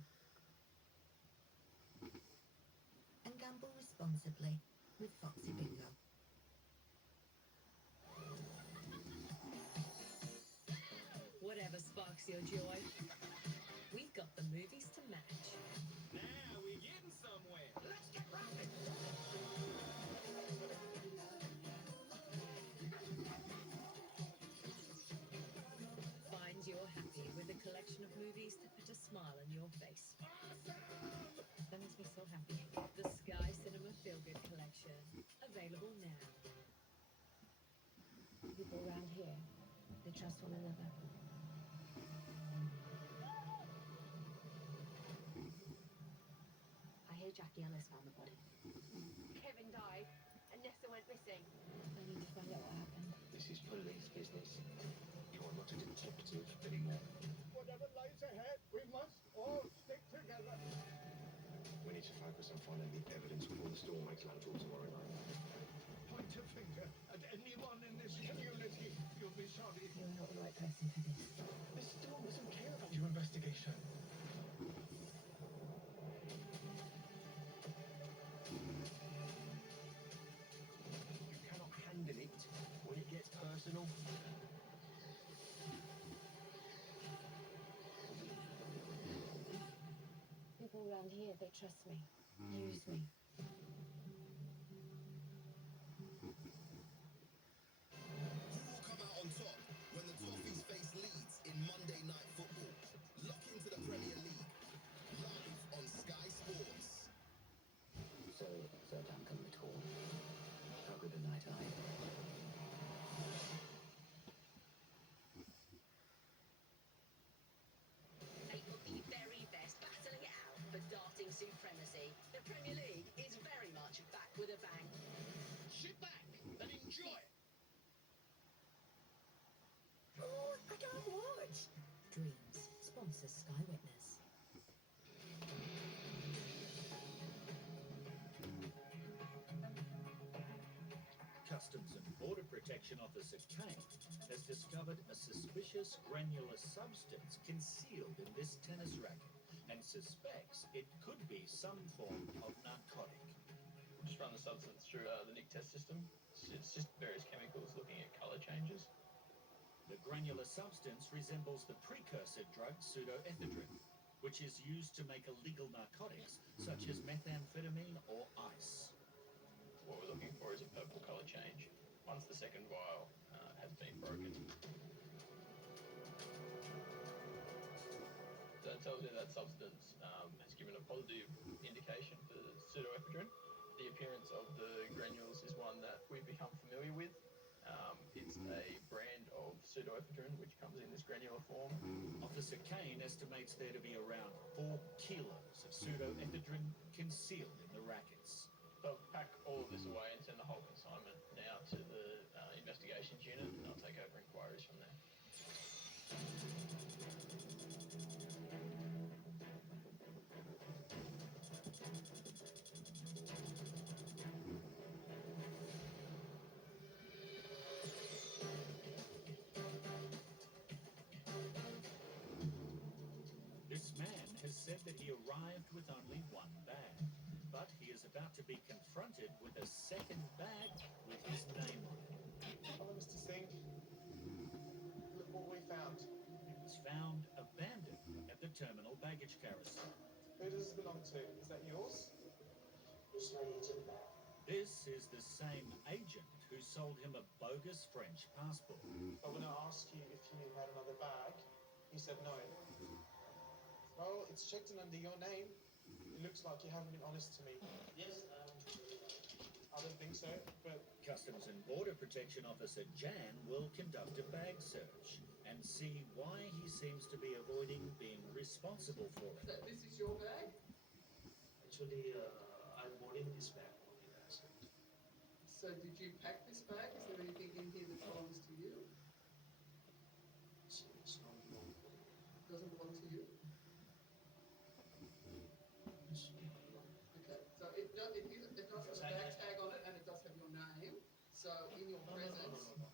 And gamble responsibly with Foxy Bingo. Whatever sparks your joy, we've got the movies to match. Now we're getting somewhere. Let's get rocking. Find your happy with a collection of movies to put a smile on your face. That makes me so happy. The Sky Cinema Feel Good Collection, available now. People around here, they trust one another. I hear Jackie Ellis found the body. Kevin died, and Nessa went missing. I need to find out what happened. This is police business. You are not a detective anymore. Whatever lies ahead, we must all stick together. We need to focus on finding the evidence before the storm makes landfall tomorrow night. Point a finger at anyone in this community. You'll be sorry. You're not the right person for this. This storm doesn't care about your investigation. You cannot handle it when it gets personal. People around here, they trust me. Use me. Who will come out on top when the Toffees face Leeds in Monday Night Football? Lock into the Premier League. Live on Sky Sports. So, Sir Duncan at all. How good a night I had. They got the very best battling it out for darting supremacy. The Premier League is very much back with a bang. Sit back and enjoy it. Oh, I can't watch. Dreams sponsors Sky Witness. Customs and Border Protection Officer Kane has discovered a suspicious granular substance concealed in this tennis racket and suspects it could be some form of narcotic. Just run the substance through the NIC test system. It's just various chemicals looking at colour changes. The granular substance resembles the precursor drug pseudoephedrine, which is used to make illegal narcotics such as methamphetamine or ice. What we're looking for is a purple colour change once the second vial has been broken. So it tells you that substance has given a positive indication for pseudoephedrine. The appearance of the granules is one that we've become familiar with. It's a brand of pseudoephedrine which comes in this granular form. Officer Kane estimates there to be around 4 kilos of pseudoephedrine concealed in the rackets. So I'll pack all of this away and send the whole consignment now to the investigations unit, and they'll take over inquiries from there. This man has said that he arrived with only one bag, but he is about to be confronted with a second bag with his name on it. Hello, Mr. Singh. Look what we found. It was found abandoned at the terminal baggage carousel. Who does this belong to? Is that yours? This is the same agent who sold him a bogus French passport. But when I asked you if you had another bag, you said no. Well, it's checked in under your name. It looks like you haven't been honest to me. Yes, I don't think so, but Customs and Border Protection Officer Jan will conduct a bag search and see why he seems to be avoiding being responsible for it. This is your bag? Actually, I'm holding this bag only, that's it. So did you pack this bag? Is there anything in here that belongs to you? It's not belong to me. Doesn't belong to you? Okay, so it does have a bag tag on it and it does have your name. So in your presence. No.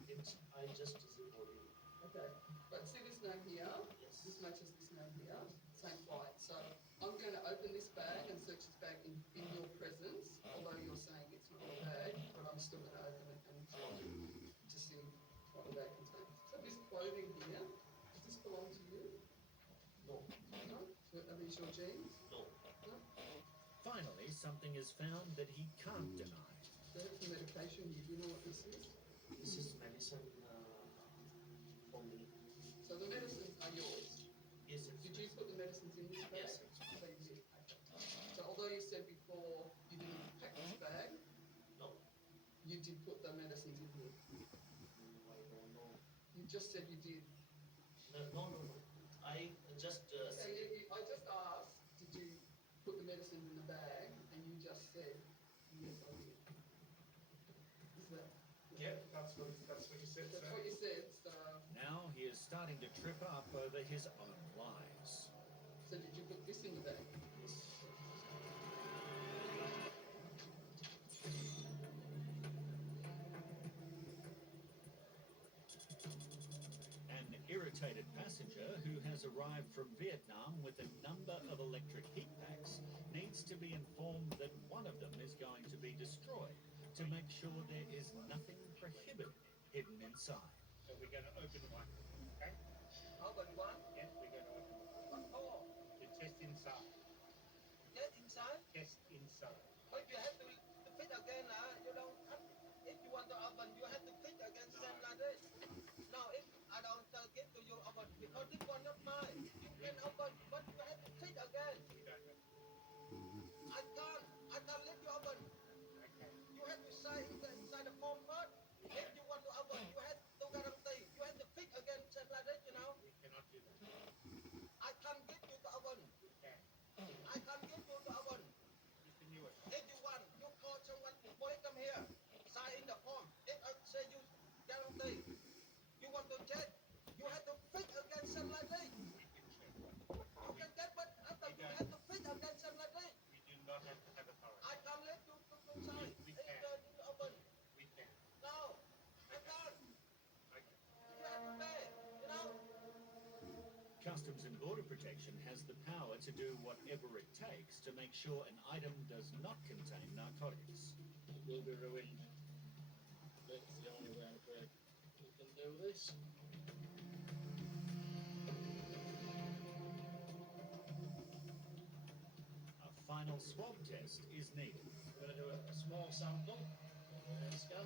I just disabled it. Okay, but see this name here? Yes. This matches this name here, same flight. So I'm going to open this bag and search this bag in your presence, although you're saying it's not your bag, but I'm still going to open it and try to see what the bag contains. So this clothing here, does this belong to you? No. No? So are these your jeans? No. No? Finally, something is found that he can't deny. There's some medication. Do you know what this is? This is medicine for me. So the medicines are yours. Yes, Did you put the medicines in this bag? Yes. So you did. Okay. So although you said before you didn't pack this bag, No. you did put the medicines in here. I don't know. You just said you did. No. I just I just asked, did you put the medicines in the bag? And you just said, yes, I did. Is that? yeah, that's what you said, That's sir. what you said. So, Now he is starting to trip up over his own lies. so did you put this in the bag? An irritated passenger who has arrived from Vietnam with a number of electric heat packs needs to be informed that one of them is going to be destroyed to make sure there is nothing prohibited hidden inside. So we're going to open one, okay? Open one? Yes, we're going to open one. What for? To test inside. Get inside? Test inside. But you have to fit again. You don't. If you want to open, you have to fit again. Same like this. No, if I don't get to your oven, because this one not mine. You can open, but you have to fit again. We don't know. I can't let you open. Okay. You have to say inside the form part. If you want to open, you have to guarantee. You have to fit again, same like this, you know. We cannot do that. I can't get you to open. We can. I can't get you to open. Customs and Border Protection has the power to do whatever it takes to make sure an item does not contain narcotics. It will be ruined. But it's the only way we can do this. A final swab test is needed. We're going to do a small sample. Let's go.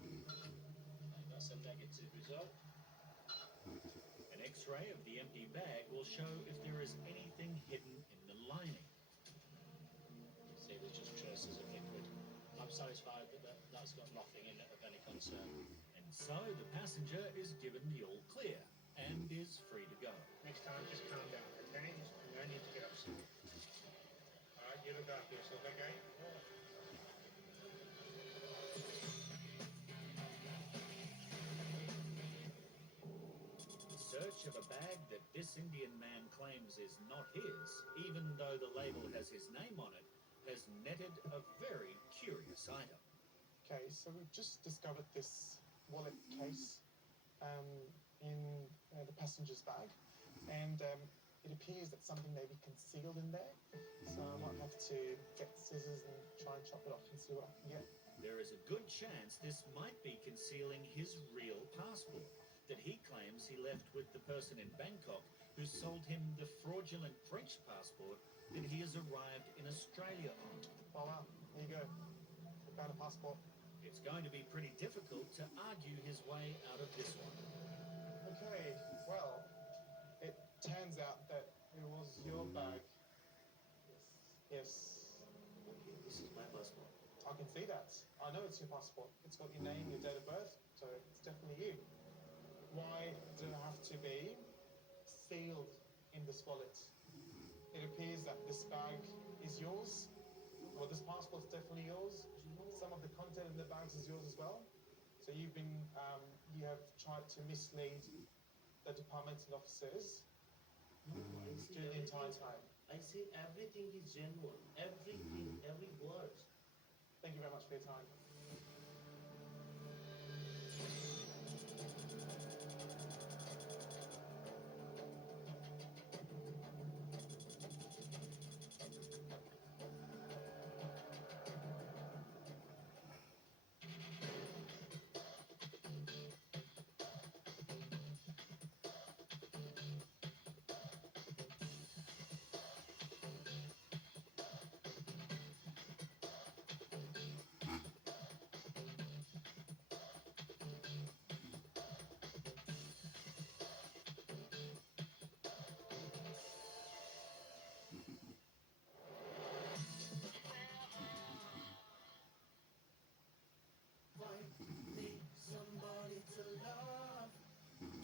And that's a negative result. An X-ray of the empty bag will show if there is anything hidden in the lining. See, there's just traces of liquid. I'm satisfied that that's got nothing in it of any concern. And so the passenger is given the all clear and is free to go. Next time, just calm down, okay? No need to get upset. Alright, you look after yourself, okay? Search of a bag that this Indian man claims is not his, even though the label has his name on it, has netted a very curious item. Okay, so we've just discovered this wallet case in the passenger's bag, and it appears that something may be concealed in there, so I might have to get scissors and try and chop it off and see what I can get. There is a good chance this might be concealing his real passport that he claims he left with the person in Bangkok who sold him the fraudulent French passport that he has arrived in Australia on. Oh wow, there you go. We found a passport. It's going to be pretty difficult to argue his way out of this one. Okay, well, it turns out that it was your bag. Yes. Okay, this is my passport. I can see that. I know it's your passport. It's got your name, your date of birth, so it's definitely you. Why do it have to be sealed in this wallet? It appears that this bag is yours, or this passport's definitely yours. Some of the content in the bags is yours as well. So you've been, you have tried to mislead the departmental officers during the entire time. I say everything is genuine. Everything, every word. Thank you very much for your time.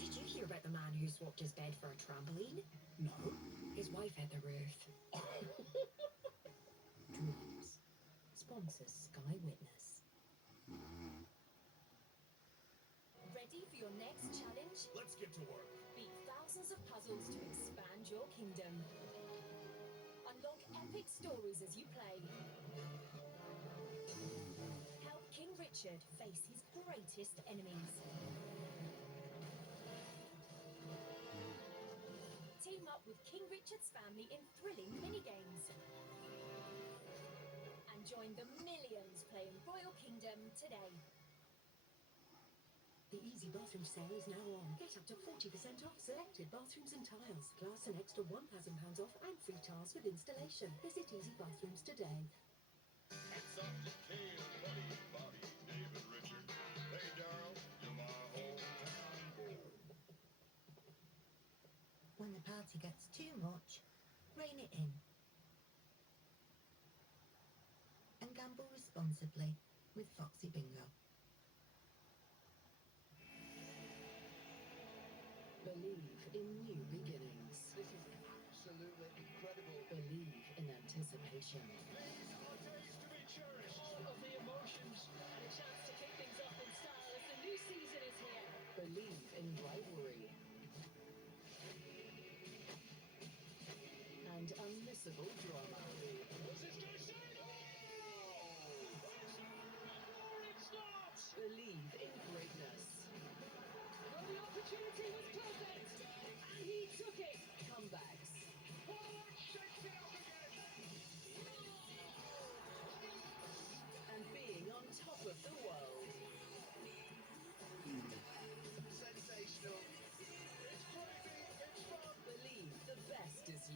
Did you hear about the man who swapped his bed for a trampoline? No. His wife had the roof. Dreams. Sponsors Sky Witness. Ready for your next challenge? Let's get to work. Beat thousands of puzzles to expand your kingdom. Unlock epic stories as you play. Help King Richard face his greatest enemies. Team up with King Richard's family in thrilling minigames. And join the millions playing Royal Kingdom today. The Easy Bathroom sale is now on. Get up to 40% off selected bathrooms and tiles, plus an extra £1,000 off and free tiles with installation. Visit Easy Bathrooms today. Hats off to Kale, Buddy, Bobby, David, Richard. Hey, Darryl, you're my hometown boy. When the party gets too much, rein it in. And gamble responsibly with Foxy Bingo. Believe in new beginnings. This is absolutely incredible. Believe in anticipation. These are days to be cherished. All of the emotions and a chance to kick things off in style as the new season is here. Believe in rivalry. And unmissable drama. What's this guy say? Or it's not! Believe in greatness. Well, the opportunity was perfect. And he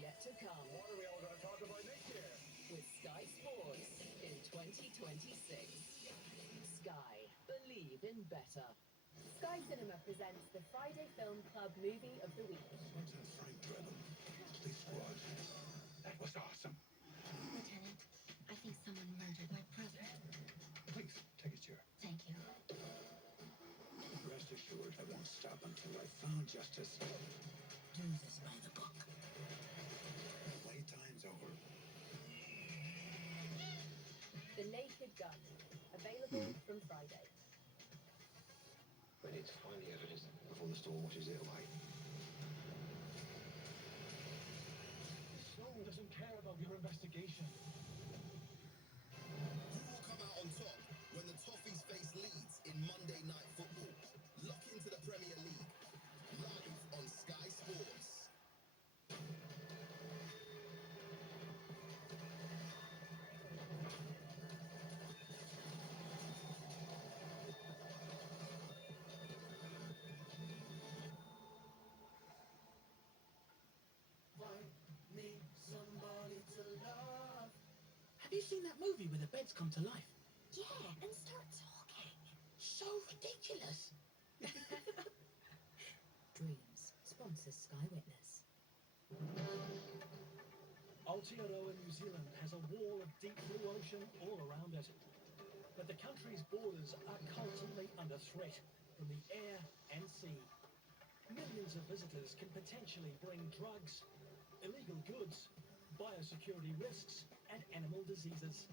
yet to come. What are we all going to talk about next year? With Sky Sports in 2026. Sky, believe in better. Sky Cinema presents the Friday Film Club Movie of the Week. What's that freight driven? Police squad. That was awesome. Lieutenant, I think someone murdered my brother. Please, take a chair. Thank you. Rest assured, I won't stop until I've found justice. Do this by the book. Playtime's over. The Naked Gun. Available from Friday. We need to find the evidence before the storm washes it away. The show doesn't care about your investigation. Who will come out on top when the Toffees face Leeds in Monday Night Football? Lock into the Premier League. Live on Sky Sports. Have you seen that movie where the beds come to life? Yeah, and start talking. So ridiculous. Dreams sponsors Sky Witness. Aotearoa, New Zealand has a wall of deep blue ocean all around it. But the country's borders are constantly under threat from the air and sea. Millions of visitors can potentially bring drugs, illegal goods, biosecurity risks, and animal diseases.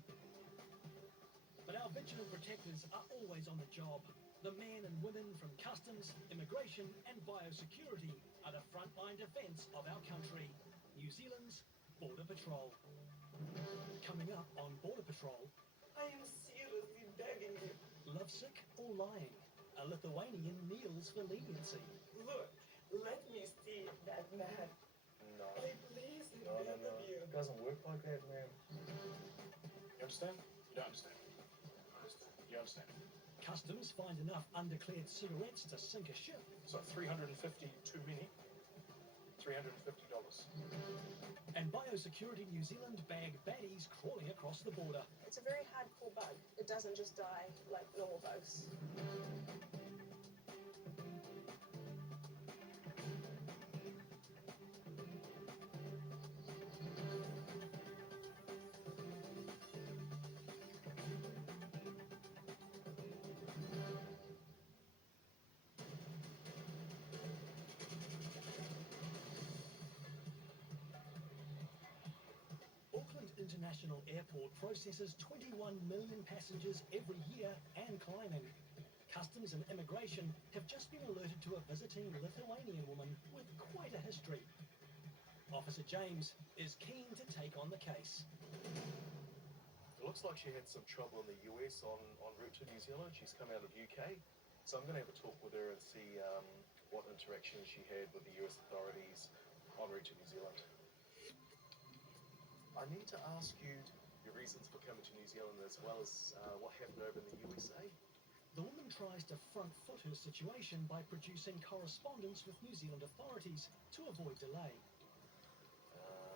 But our vigilant protectors are always on the job. The men and women from customs, immigration, and biosecurity are the frontline defence of our country, New Zealand's Border Patrol. Coming up on Border Patrol, I am seriously begging you. lovesick or lying? A Lithuanian kneels for leniency. Look, let me see that man. No. I please No. beg of you. It doesn't work like that, man. You understand? You don't understand. I understand. You understand. Customs find enough undeclared cigarettes to sink a ship. So 350 too many. $350. And Biosecurity New Zealand bag baddies crawling across the border. It's a very hardcore bug. It doesn't just die like normal bugs. Auckland International Airport processes 21 million passengers every year and climbing. Customs and Immigration have just been alerted to a visiting Lithuanian woman with quite a history. Officer James is keen to take on the case. It looks like she had some trouble in the US en route to New Zealand. She's come out of UK. So I'm going to have a talk with her and see what interaction she had with the US authorities en route to New Zealand. I need to ask you your reasons for coming to New Zealand as well as what happened over in the USA. The woman tries to front foot her situation by producing correspondence with New Zealand authorities to avoid delay.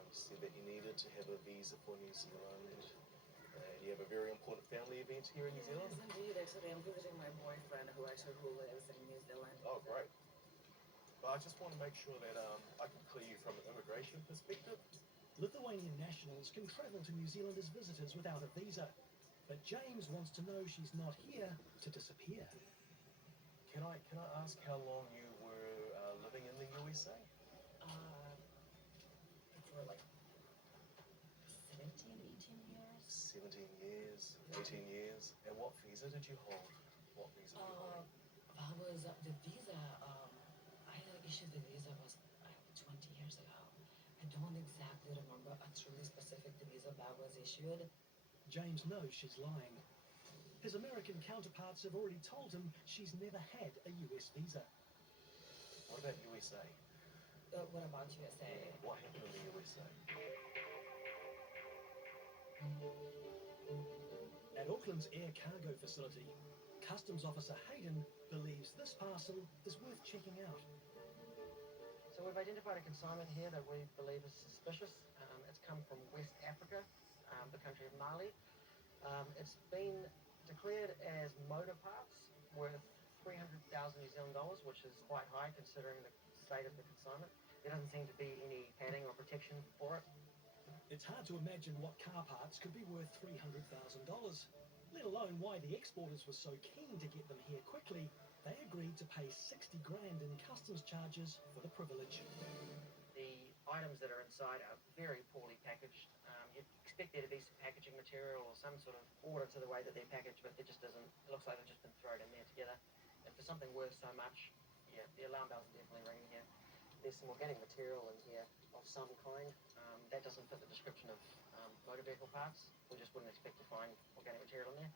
You said that you needed to have a visa for New Zealand. And you have a very important family event here in New Zealand? Yes, indeed. Actually, I'm visiting my boyfriend who lives in New Zealand. Oh, great. But I just want to make sure that I can clear you from an immigration perspective. Lithuanian nationals can travel to New Zealand as visitors without a visa. But James wants to know she's not here to disappear. Can I ask how long you were living in the USA? For like 17, 18 years. 17 years, 18 years. And what visa did you hold? What visa did you hold? I was the visa. I issued the visa was 20 years ago. I don't exactly remember a truly specific visa that was issued. James knows she's lying. His American counterparts have already told him she's never had a US visa. What about USA? What about USA? What happened in the USA? At Auckland's air cargo facility, Customs Officer Hayden believes this parcel is worth checking out. So we've identified a consignment here that we believe is suspicious. It's come from West Africa, the country of Mali. It's been declared as motor parts worth 300,000 New Zealand dollars, which is quite high considering the state of the consignment. There doesn't seem to be any padding or protection for it. It's hard to imagine what car parts could be worth $300,000, let alone why the exporters were so keen to get them here quickly. They agreed to pay 60 grand in customs charges for the privilege. The items that are inside are very poorly packaged. You'd expect there to be some packaging material or some sort of order to the way that they're packaged, but it just doesn't. It looks like they've just been thrown in there together. And for something worth so much, yeah, the alarm bells are definitely ringing here. There's some organic material in here of some kind. That doesn't fit the description of motor vehicle parts. We just wouldn't expect to find organic material in there.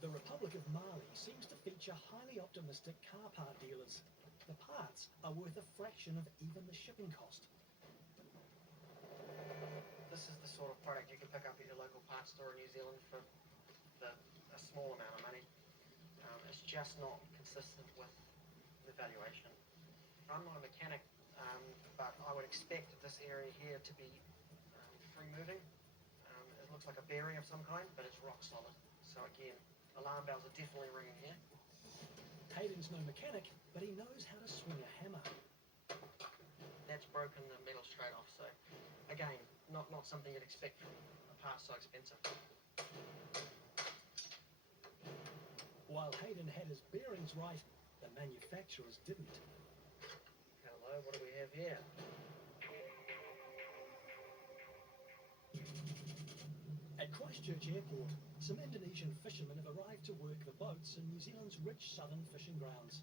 The Republic of Mali seems to feature highly optimistic car part dealers. The parts are worth a fraction of even the shipping cost. This is the sort of product you can pick up at your local parts store in New Zealand for a small amount of money. It's just not consistent with the valuation. I'm not a mechanic, but I would expect this area here to be free moving. It looks like a bearing of some kind, but it's rock solid. So again, alarm bells are definitely ringing here. Hayden's no mechanic, but he knows how to swing a hammer. That's broken the metal straight off, so again, not something you'd expect from a part so expensive. While Hayden had his bearings right, the manufacturers didn't. Hello, what do we have here? At Christchurch Airport, some Indonesian fishermen have arrived to work the boats in New Zealand's rich southern fishing grounds.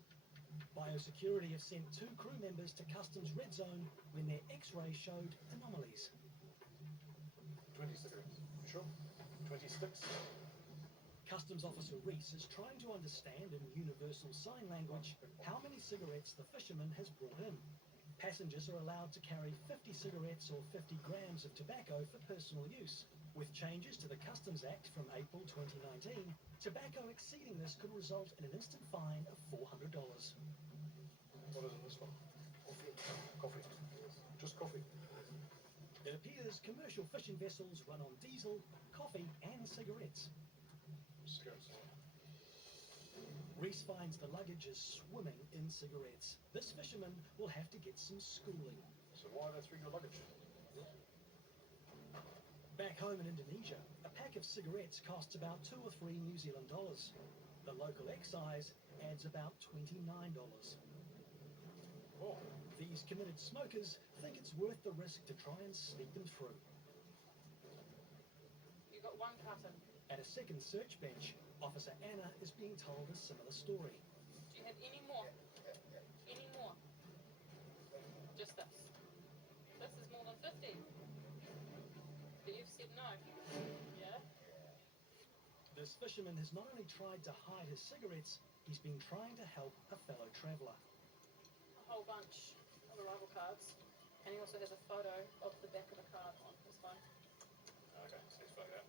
Biosecurity have sent 2 crew members to Customs Red Zone when their X-ray showed anomalies. 20 cigarettes. Sure. 20 sticks. Customs Officer Reese is trying to understand in universal sign language how many cigarettes the fisherman has brought in. Passengers are allowed to carry 50 cigarettes or 50 grams of tobacco for personal use. With changes to the Customs Act from April 2019, tobacco exceeding this could result in an instant fine of $400. What is in this one? Coffee. Coffee. Just coffee. It appears commercial fishing vessels run on diesel, coffee and cigarettes. Cigarettes. Reese finds the luggage is swimming in cigarettes. This fisherman will have to get some schooling. So why are they through your luggage? Back home in Indonesia, a pack of cigarettes costs about $2 or $3 New Zealand dollars. The local excise adds about $29. Oh. These committed smokers think it's worth the risk to try and sneak them through. You got one carton. At a second search bench, Officer Anna is being told a similar story. Do you have any more? Any more? Just this. This is more than 50. But you've said no. Yeah? This fisherman has not only tried to hide his cigarettes, he's been trying to help a fellow traveller. A whole bunch of arrival cards. And he also has a photo of the back of the card on his phone. Okay, so he's photo.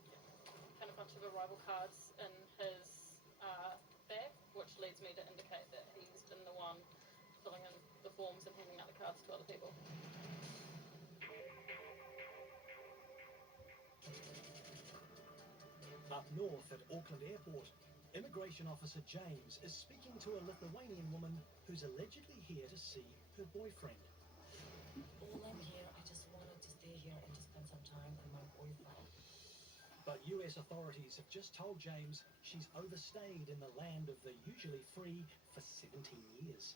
And a bunch of arrival cards in his bag, which leads me to indicate that he's been the one filling in the forms and handing out the cards to other people. Up north at Auckland Airport, Immigration Officer James is speaking to a Lithuanian woman who's allegedly here to see her boyfriend. Well, I'm here. I just wanted to stay here and to spend some time with my boyfriend. But US authorities have just told James she's overstayed in the land of the usually free for 17 years.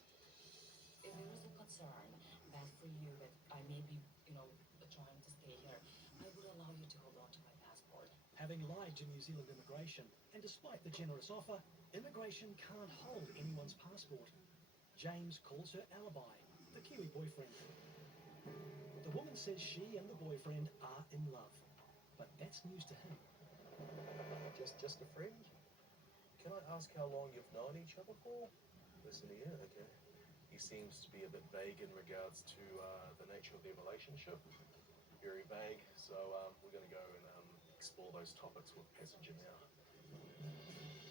If there is a concern that for you that I may be, trying to stay here, I would allow you to hold on to my passport. Having lied to New Zealand immigration, and despite the generous offer, immigration can't hold anyone's passport. James calls her alibi, the Kiwi boyfriend. The woman says she and the boyfriend are in love, but that's news to him. Just a friend? Can I ask how long you've known each other for? Listen to you, okay. He seems to be a bit vague in regards to the nature of their relationship. Very vague, so we're going to go and explore those topics with passenger now.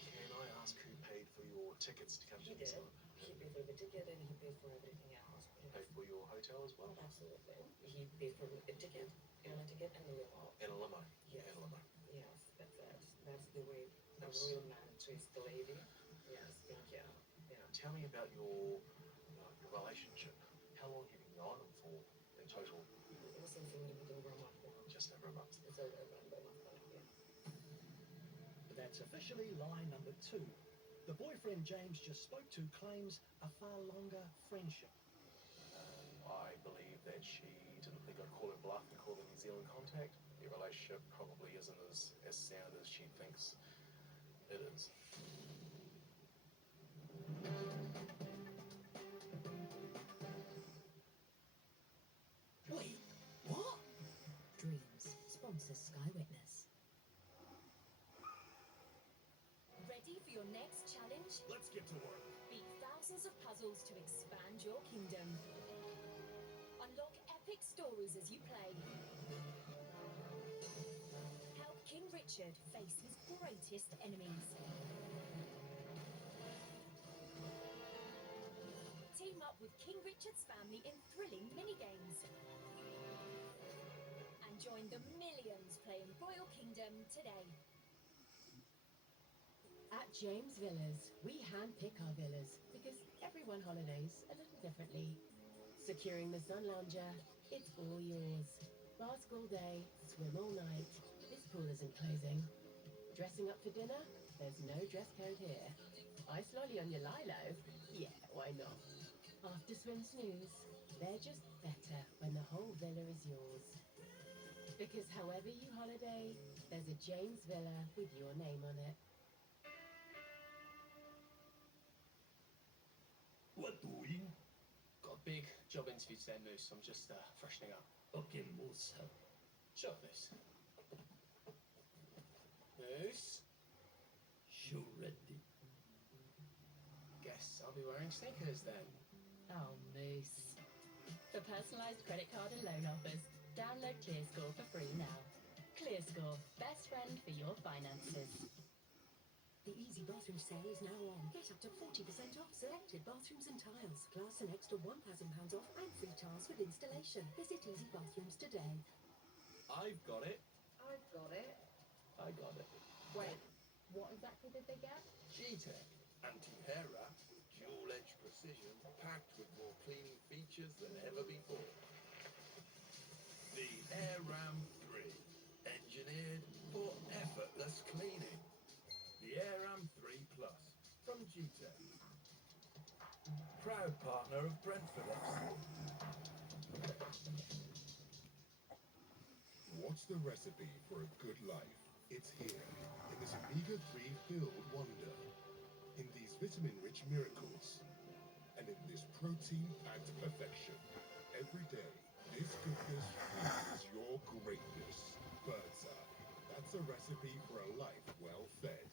Can I ask who paid for your tickets to come to New Zealand? He He paid for the ticket and he paid for everything else. Pay for your hotel as well? Absolutely. He paid for a ticket, airline ticket, and the limo. And a limo. Yes. And a limo. Yes, that's it. That's the way a Yes. real man treats the lady. Yes, thank you. Yeah. Tell me about your relationship. How long have you known him for in total? It was something a little bit over a month now. Just over a month. It's over a month now, yeah. That's officially lie number 2. The boyfriend James just spoke to claims a far longer friendship. I believe that she didn't think I'd call her bluff and call the New Zealand contact. Their relationship probably isn't as sound as she thinks it is. Wait, what? Dreams sponsors Sky Witness. Ready for your next challenge? Let's get to work. Beat thousands of puzzles to expand your kingdom. Unlock epic stories as you play. Help King Richard face his greatest enemies. Team up with King Richard's family in thrilling minigames. And join the millions playing Royal Kingdom today. At James Villas, we handpick our villas because everyone holidays a little differently. Securing the Sun Lounger, it's all yours. Bask all day, swim all night. This pool isn't closing. Dressing up for dinner? There's no dress code here. Ice lolly on your lilo? Yeah, why not? After swim snooze, they're just better when the whole villa is yours. Because however you holiday, there's a James Villa with your name on it. What doing? Got a big job interview today, Moose. I'm just freshening up. Okay, Moose. Shut up, Moose. Moose? Show ready. Guess I'll be wearing sneakers then. Oh, Moose. For personalised credit card and loan offers, download ClearScore for free now. ClearScore, best friend for your finances. The Easy Bathroom sale is now on. Get up to 40% off selected bathrooms and tiles, plus an extra £1,000 off and free tiles with installation. Visit Easy Bathrooms today. I've got it. I've got it. I got it. Wait, what exactly did they get? G-Tech, anti-hair wrap, dual-edge precision, packed with more cleaning features than ever before. The Air Ram 3, engineered for effortless cleaning. The Air Ram 3 Plus from G-Tech. Proud partner of Brentford FC. What's the recipe for a good life? It's here, in this omega-3 filled wonder, in these vitamin-rich miracles, and in this protein-packed perfection. Every day, this goodness fuels your greatness. Bird's Eye, that's a recipe for a life well fed.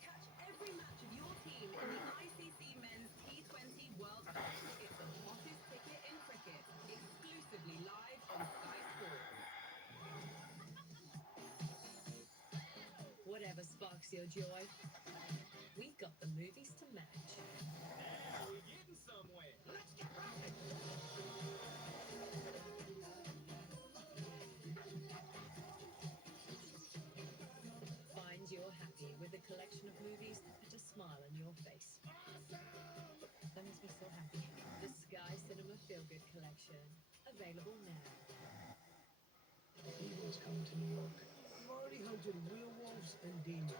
Catch every match of your team in the ICC Men's T20 World Cup. It's the hottest ticket in cricket, exclusively live on Sky Sports. Whatever sparks your joy, we've got the movies to match. Yeah, we're getting somewhere. Let's get rocking. Find your happy with a collection of movies that put a smile on your face. That makes me so happy. The Sky Cinema Feel Good Collection, available now. Evil's coming to New York. I'm already hunting werewolves and demons.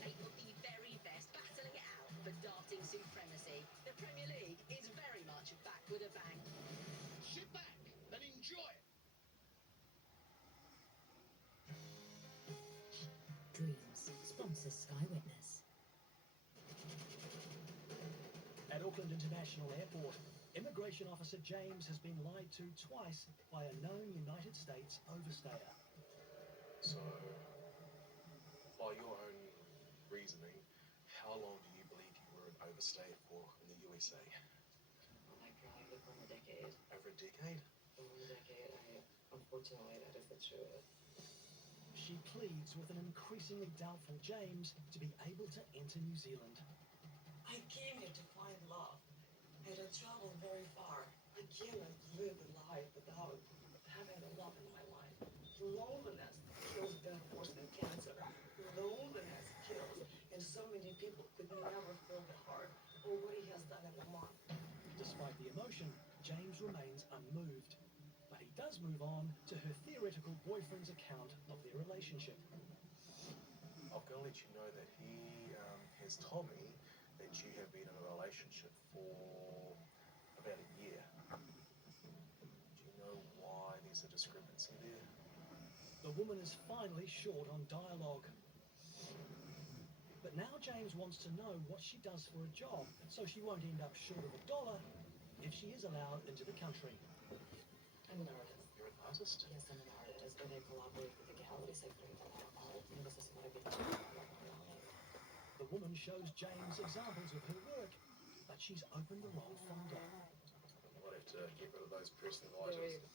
They put the very best battling it out for darting supremacy. The Premier League is very much back with a bang. Sit back and enjoy it. Dreams sponsors Sky Witness. At Auckland International Airport, Immigration Officer James has been lied to twice by a known United States overstayer. So, by your own reasoning, how long do you believe you were an overstay for in the USA? Like over a decade. Over a decade? Over a decade, unfortunately, that is the truth. she pleads with an increasingly doubtful James to be able to enter New Zealand. I came here to find love, and I traveled very far. I cannot live a life without having the love in my life. Loneliness kills death worse than cancer. Loneliness kills, and so many people could never feel the heart or what he has done in the month. Despite the emotion, James remains unmoved. But he does move on to her theoretical boyfriend's account of their relationship. I'm going to let you know that he has told me that you have been in a relationship for about a year. Do you know why there's a discrepancy there? The woman is finally short on dialogue. But now James wants to know what she does for a job, so she won't end up short of $1 if she is allowed into the country. I'm an artist. You're an artist? Yes, I'm an artist, and I collaborate with the galleries. I create a lot of art, and this is what I've been doing all of my life. The woman shows James examples of her work, but she's opened the wrong folder. Might have to get rid of those personal items.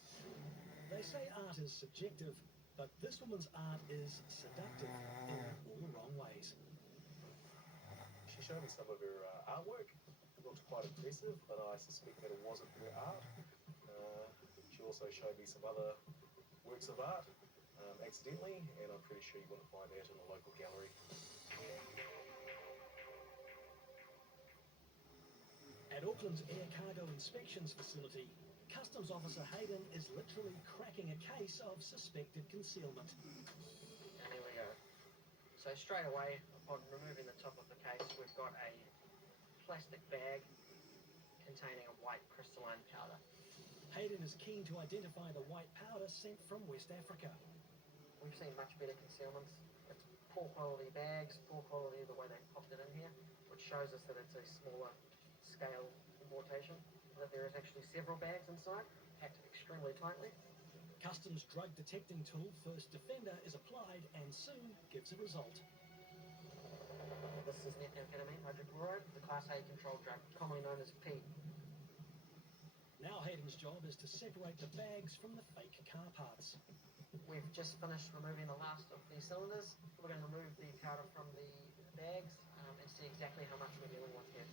They say art is subjective, but this woman's art is seductive in all the wrong ways. She showed me some of her artwork. It looked quite impressive, but I suspect that it wasn't her art. She also showed me some other works of art accidentally, and I'm pretty sure you wouldn't find that in a local gallery. At Auckland's Air Cargo Inspections Facility, Customs Officer Hayden is literally cracking a case of suspected concealment. And here we go. So straight away, upon removing the top of the case, we've got a plastic bag containing a white crystalline powder. Hayden is keen to identify the white powder sent from West Africa. We've seen much better concealments. It's poor quality bags, poor quality the way they popped it in here, which shows us that it's a smaller scale importation, that there is actually several bags inside, packed extremely tightly. Customs drug detecting tool First Defender is applied and soon gives a result. This is methamphetamine hydrochloride, the Class A controlled drug, commonly known as P. Now Hayden's job is to separate the bags from the fake car parts. We've just finished removing the last of the cylinders. We're going to remove the powder from the bags and see exactly how much we're dealing with here.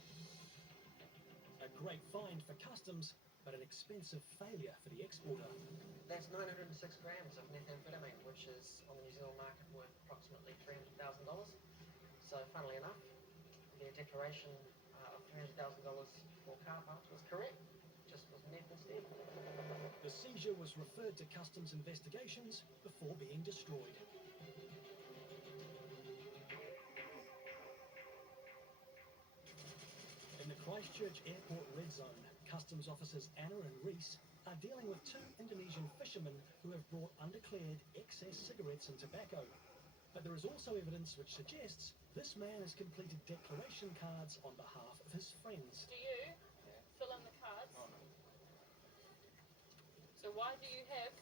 A great find for customs, but an expensive failure for the exporter. That's 906 grams of methamphetamine, which is on the New Zealand market worth approximately $300,000. So, funnily enough, the declaration of $300,000 for car parts was correct. Just was meth instead. The seizure was referred to customs investigations before being destroyed. In the Christchurch Airport Red Zone, customs officers Anna and Reese are dealing with two Indonesian fishermen who have brought undeclared excess cigarettes and tobacco. But there is also evidence which suggests this man has completed declaration cards on behalf of his friends. Do you fill in the cards? Oh, no. So why do you have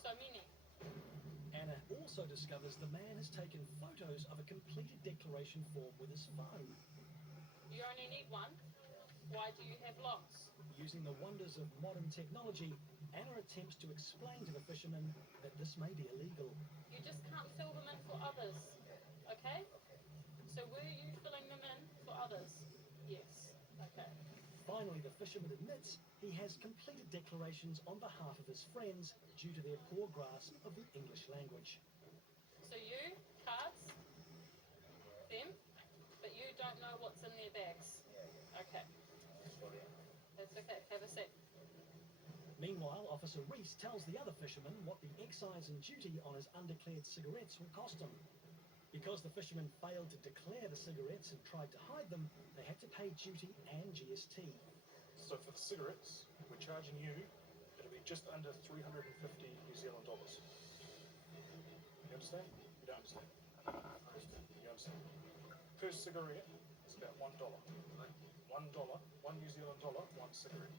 so many? Anna also discovers the man has taken photos of a completed declaration form with his phone. You only need one. Why do you have lots? Using the wonders of modern technology, Anna attempts to explain to the fishermen that this may be illegal. You just can't fill them in for others, okay? So were you filling them in for others? Yes, okay. Finally, the fisherman admits he has completed declarations on behalf of his friends due to their poor grasp of the English language. So you, cards, them, but you don't know what's in their bags? Okay. That's okay, have a seat. Meanwhile, Officer Reese tells the other fisherman what the excise and duty on his undeclared cigarettes will cost him. Because the fisherman failed to declare the cigarettes and tried to hide them, they had to pay duty and GST. So for the cigarettes, we're charging you, it'll be just under 350 New Zealand dollars. You understand? You don't understand? You understand? Per cigarette, it's about $1. $1, $1 New Zealand dollar, one cigarette.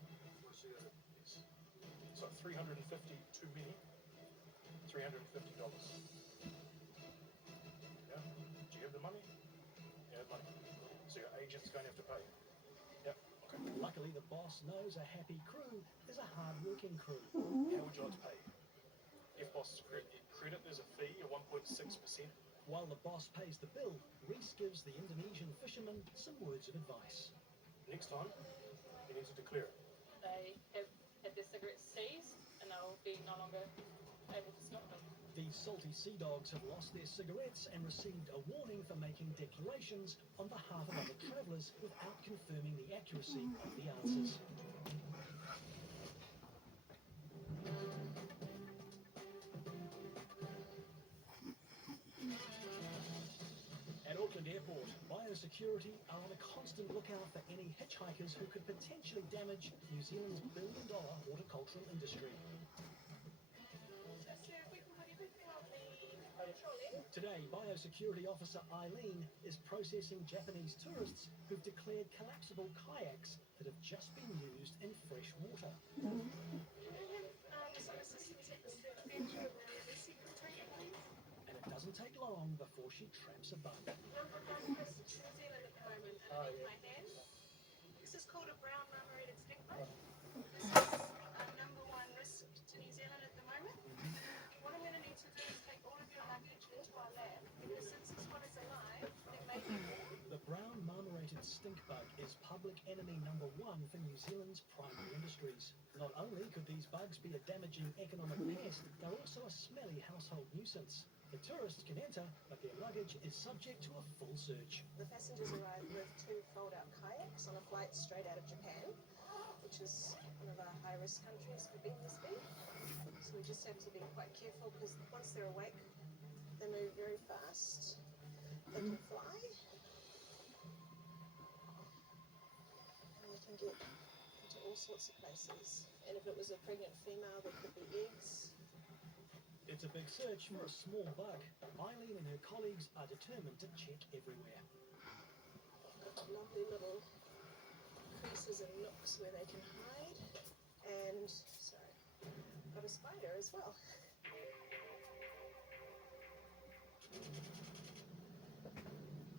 Yes. So 350 too many, $350. Yeah? Do you have the money? You have money. So your agent's going to have to pay. Yep. Okay. Luckily, the boss knows a happy crew is a hard-working crew. How would you like to pay? If boss is credit, there's a fee of 1.6%. While the boss pays the bill, Reese gives the Indonesian fisherman some words of advice. Next time, you need to declare it. They have had their cigarettes seized and they'll be no longer able to smoke them. These salty sea dogs have lost their cigarettes and received a warning for making declarations on behalf of other travellers without confirming the accuracy of the answers. At Auckland Airport, biosecurity are on a constant lookout for any hitchhikers who could potentially damage New Zealand's billion-dollar horticultural industry. Today, Biosecurity Officer Eileen is processing Japanese tourists who've declared collapsible kayaks that have just been used in fresh water. And it doesn't take long before she traps a bug. Number one risk to New Zealand at the moment, and in my hand. This is called a brown marmorated stink bug. This is number one risk to New Zealand at the moment. What I'm going to need to do is take all of your luggage into our lab, because since this one is alive, there may be more. The brown marmorated stink bug is public enemy number one for New Zealand's primary industries. Not only could these bugs be a damaging economic pest, they're also a smelly household nuisance. The tourists can enter, but their luggage is subject to a full search. The passengers arrived with 2 fold-out kayaks on a flight straight out of Japan, which is one of our high-risk countries for BSB. So we just have to be quite careful, because once they're awake, they move very fast. They can fly. And they can get into all sorts of places. And if it was a pregnant female, there could be eggs. It's a big search for a small bug. Eileen and her colleagues are determined to check everywhere. Lovely little creases and nooks where they can hide. And, sorry, got a spider as well.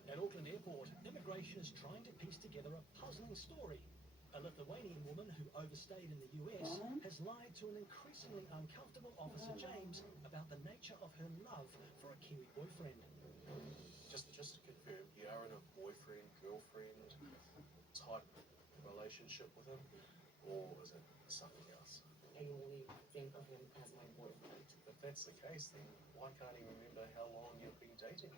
At Auckland Airport, immigration is trying to piece together a puzzling story. A Lithuanian woman who overstayed in the US has lied to an increasingly uncomfortable Officer James about the nature of her love for a Kiwi boyfriend. Just to confirm, you are in a boyfriend-girlfriend type relationship with him, or is it something else? I only think of him as my boyfriend. If that's the case, then why can't he remember how long you've been dating?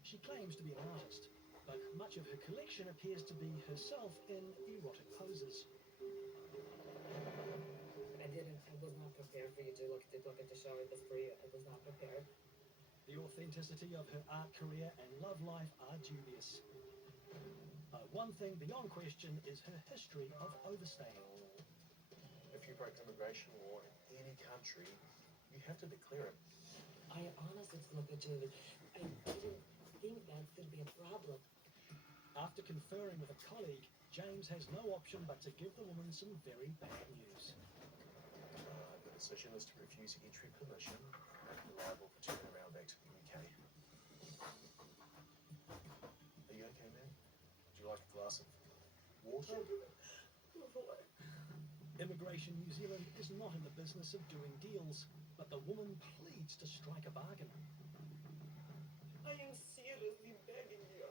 She claims to be an artist, but much of her collection appears to be herself in erotic poses. I was not prepared for you to look at the show. It was for you. I was not prepared. The authenticity of her art career and love life are dubious. One thing beyond question is her history of overstaying. If you break immigration law in any country, you have to declare it. I honestly looked at you. I didn't think that could be a problem. After conferring with a colleague, James has no option but to give the woman some very bad news. The decision is to refuse entry permission and be liable for turning around back to the UK. Are you okay, man? Would you like a glass of water? Immigration New Zealand is not in the business of doing deals, but the woman pleads to strike a bargain. I am seriously begging you.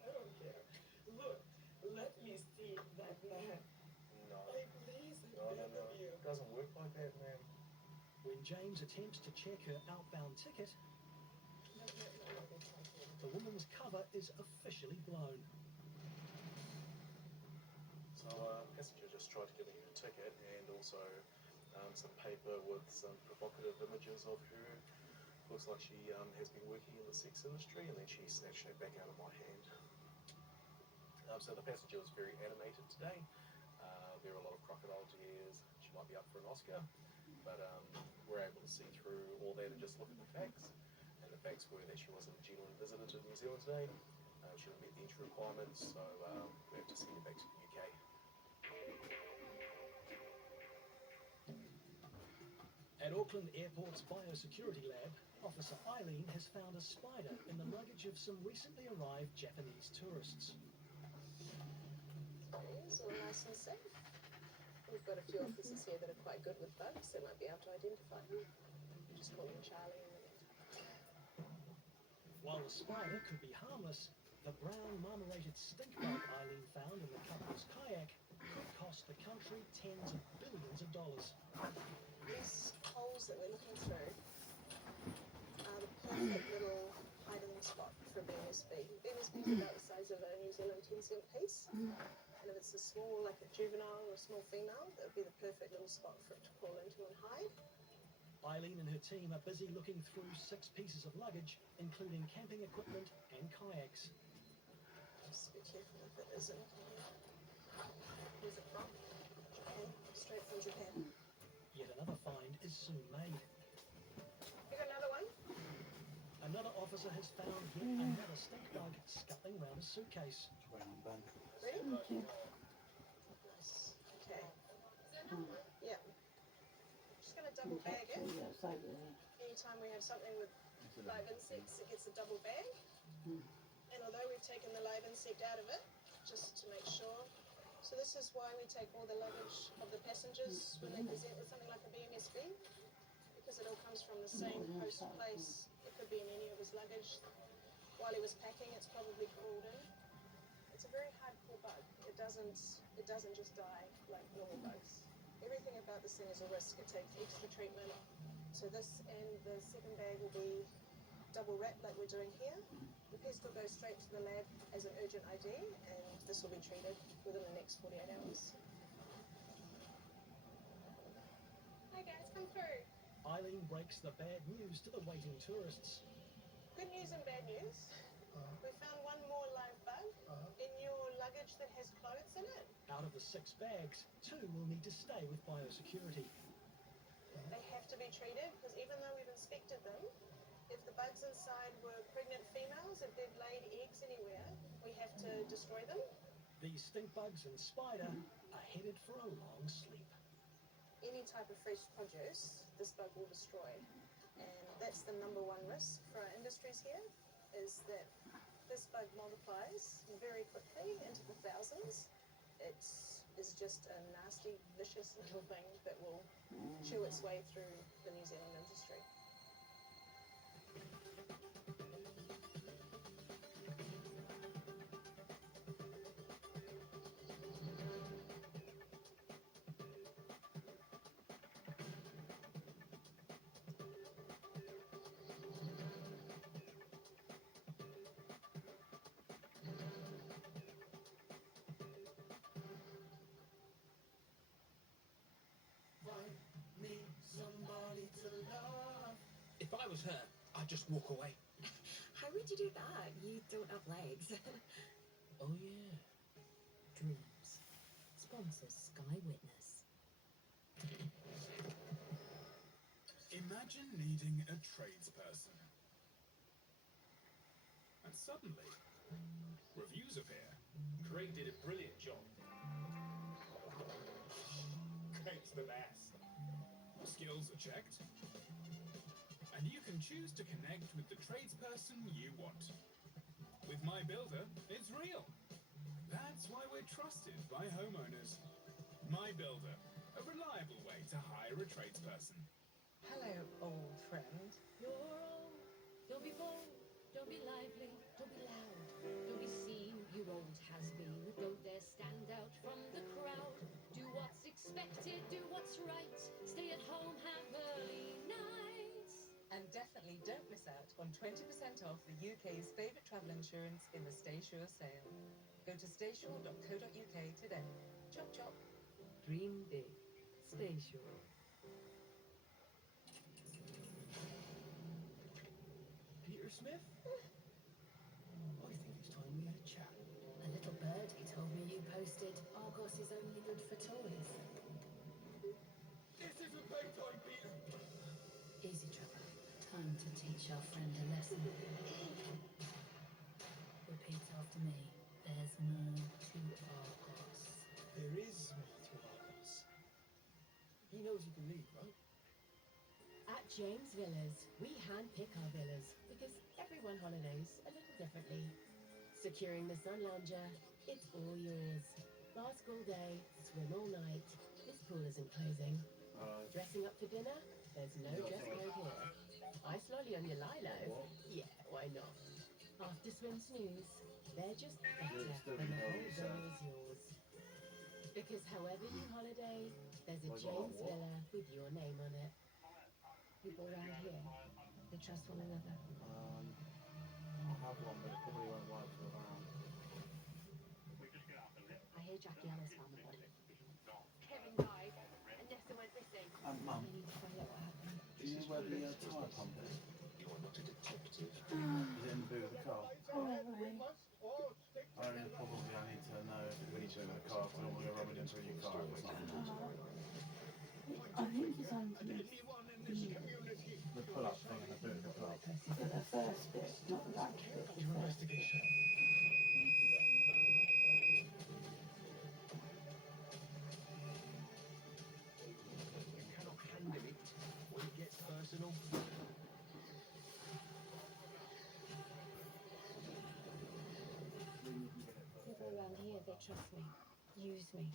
I don't care. Look, let me see that man. No. I please beg of you. It doesn't work like that, man. When James attempts to check her outbound ticket, the woman's cover is officially blown. So passenger just tried to give me her ticket and also some paper with some provocative images of her. Looks like she has been working in the sex industry, and then she snatched it back out of my hand. So the passenger was very animated today. There were a lot of crocodile tears. She might be up for an Oscar, but we're able to see through all that and just look at the facts. And the facts were that she wasn't a genuine visitor to New Zealand today. She didn't meet the entry requirements, so we have to send her back to the UK. At Auckland Airport's biosecurity lab, Officer Eileen has found a spider in the luggage of some recently arrived Japanese tourists. It's all nice and safe. We've got a few officers here that are quite good with bugs. They might be able to identify them. just call him Charlie in the meantime. While the spider could be harmless, the brown marmorated stink bug Eileen found in the couple's kayak could cost the country tens of billions of dollars. These holes that we're looking through are the perfect little hiding spot for BMSB. BMSB is about the size of a New Zealand 10-cent piece. And if it's a small, like a juvenile or a small female, that would be the perfect little spot for it to crawl into and hide. Eileen and her team are busy looking through 6 pieces of luggage, including camping equipment and kayaks. Just be careful if it isn't. Where's it from? Japan. Straight from Japan. Yet another find is soon made. You got another one? Another officer has found yet another stink bug scuttling round a suitcase. Ready? Nice. Okay. Yeah. Just going to double bag it. Anytime we have something with live insects, it gets a double bag. And although we've taken the live insect out of it, just to make sure. So this is why we take all the luggage of the passengers when they present with something like a BMSB, because it all comes from the same host place. It could be in any of his luggage. While he was packing, it's probably crawled in. It's a very hardcore bug. It doesn't just die like normal bugs. Everything about this thing is a risk. It takes extra treatment. So this and the second bag will be double wrapped like we're doing here. The pest will go straight to the lab as an urgent ID, and this will be treated within the next 48 hours. Hi guys, come through. Eileen breaks the bad news to the waiting tourists. Good news and bad news. We found one more live bug in your luggage that has clothes in it. Out of the 6 bags, 2 will need to stay with biosecurity. They have to be treated because even though we've inspected them, if the bugs inside were pregnant females, if they've laid eggs anywhere, we have to destroy them. These stink bugs and spider are headed for a long sleep. Any type of fresh produce, this bug will destroy. And that's the number one risk for our industries here, is that this bug multiplies very quickly into the thousands. It is just a nasty, vicious little thing that will chew its way through the New Zealand industry. If I was her, I'd just walk away. How would you do that? You don't have legs. Oh yeah. Dreams. Sponsors Sky Witness. Imagine needing a tradesperson. And suddenly, reviews appear. Craig did a brilliant job. Craig's the best. Skills are checked. And you can choose to connect with the tradesperson you want. With My Builder, it's real. That's why we're trusted by homeowners. My Builder, a reliable way to hire a tradesperson. Hello, old friend. You're old. Don't be bold. Don't be lively. Don't be loud. Don't be seen, you old has-been. Don't dare stand out from the crowd. Do what's expected. Do what's right. Stay at home. Have early nights. And definitely don't miss out on 20% off the UK's favourite travel insurance in the Stay Sure sale. Go to staysure.co.uk today. Chop chop. Dream big. Stay sure. Peter Smith? I think it's time we had a chat. A little birdie told me you posted Argos is only good for toys. This isn't playtime, Peter. Easy, Trevor. Time to teach our friend a lesson. Repeat after me. There's more to Argos. There is more to Argos. He knows you can leave, right? At James Villas, we handpick our villas because everyone holidays a little differently. Securing the Sun Lounger, it's all yours. Bask all day, swim all night. This pool isn't closing. Dressing up for dinner? There's no dress code here. Ice lolly on your lilo? Yeah, why not? After swim snooze, they're just better when the whole villa is yours. Because however you holiday, there's a James Villa with your name on it. People around here, they trust one another. I have one, but it probably won't work for around. I hear Jackie Ellis found the body. Kevin died, and Nessa went missing. Mum, We need to find out what happened. do you know where the tyre pump is? You are not a detective. Is it in the boot of the car? Probably. Probably I need to know if it's in the car, because I don't want to go rubbing into your car or something. I think it's underneath The pull-up thing in the boot of the car. the first bit, not the back bit. Investigation. You cannot handle it when it gets personal. People around here, they trust me. Use me.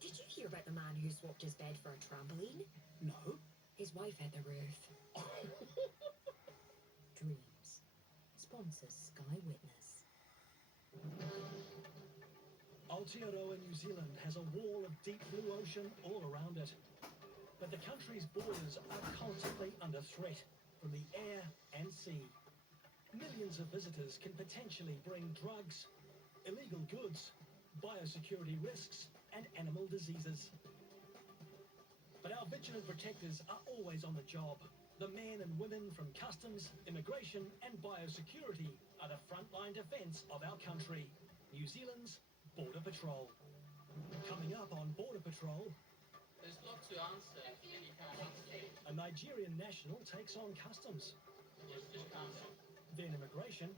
Did you hear about the man who swapped his bed for a trampoline? No. His wife had the roof. Dreams. Sponsors Sky Witness. Aotearoa, New Zealand has a wall of deep blue ocean all around it. But the country's borders are constantly under threat from the air and sea. Millions of visitors can potentially bring drugs, illegal goods, biosecurity risks, and animal diseases. But our vigilant protectors are always on the job. The men and women from customs, immigration, and biosecurity are the frontline defence of our country, New Zealand's Border Patrol. Coming up on Border Patrol, There's lots to answer, and you can't answer it. a Nigerian national takes on customs, Just answer. then immigration,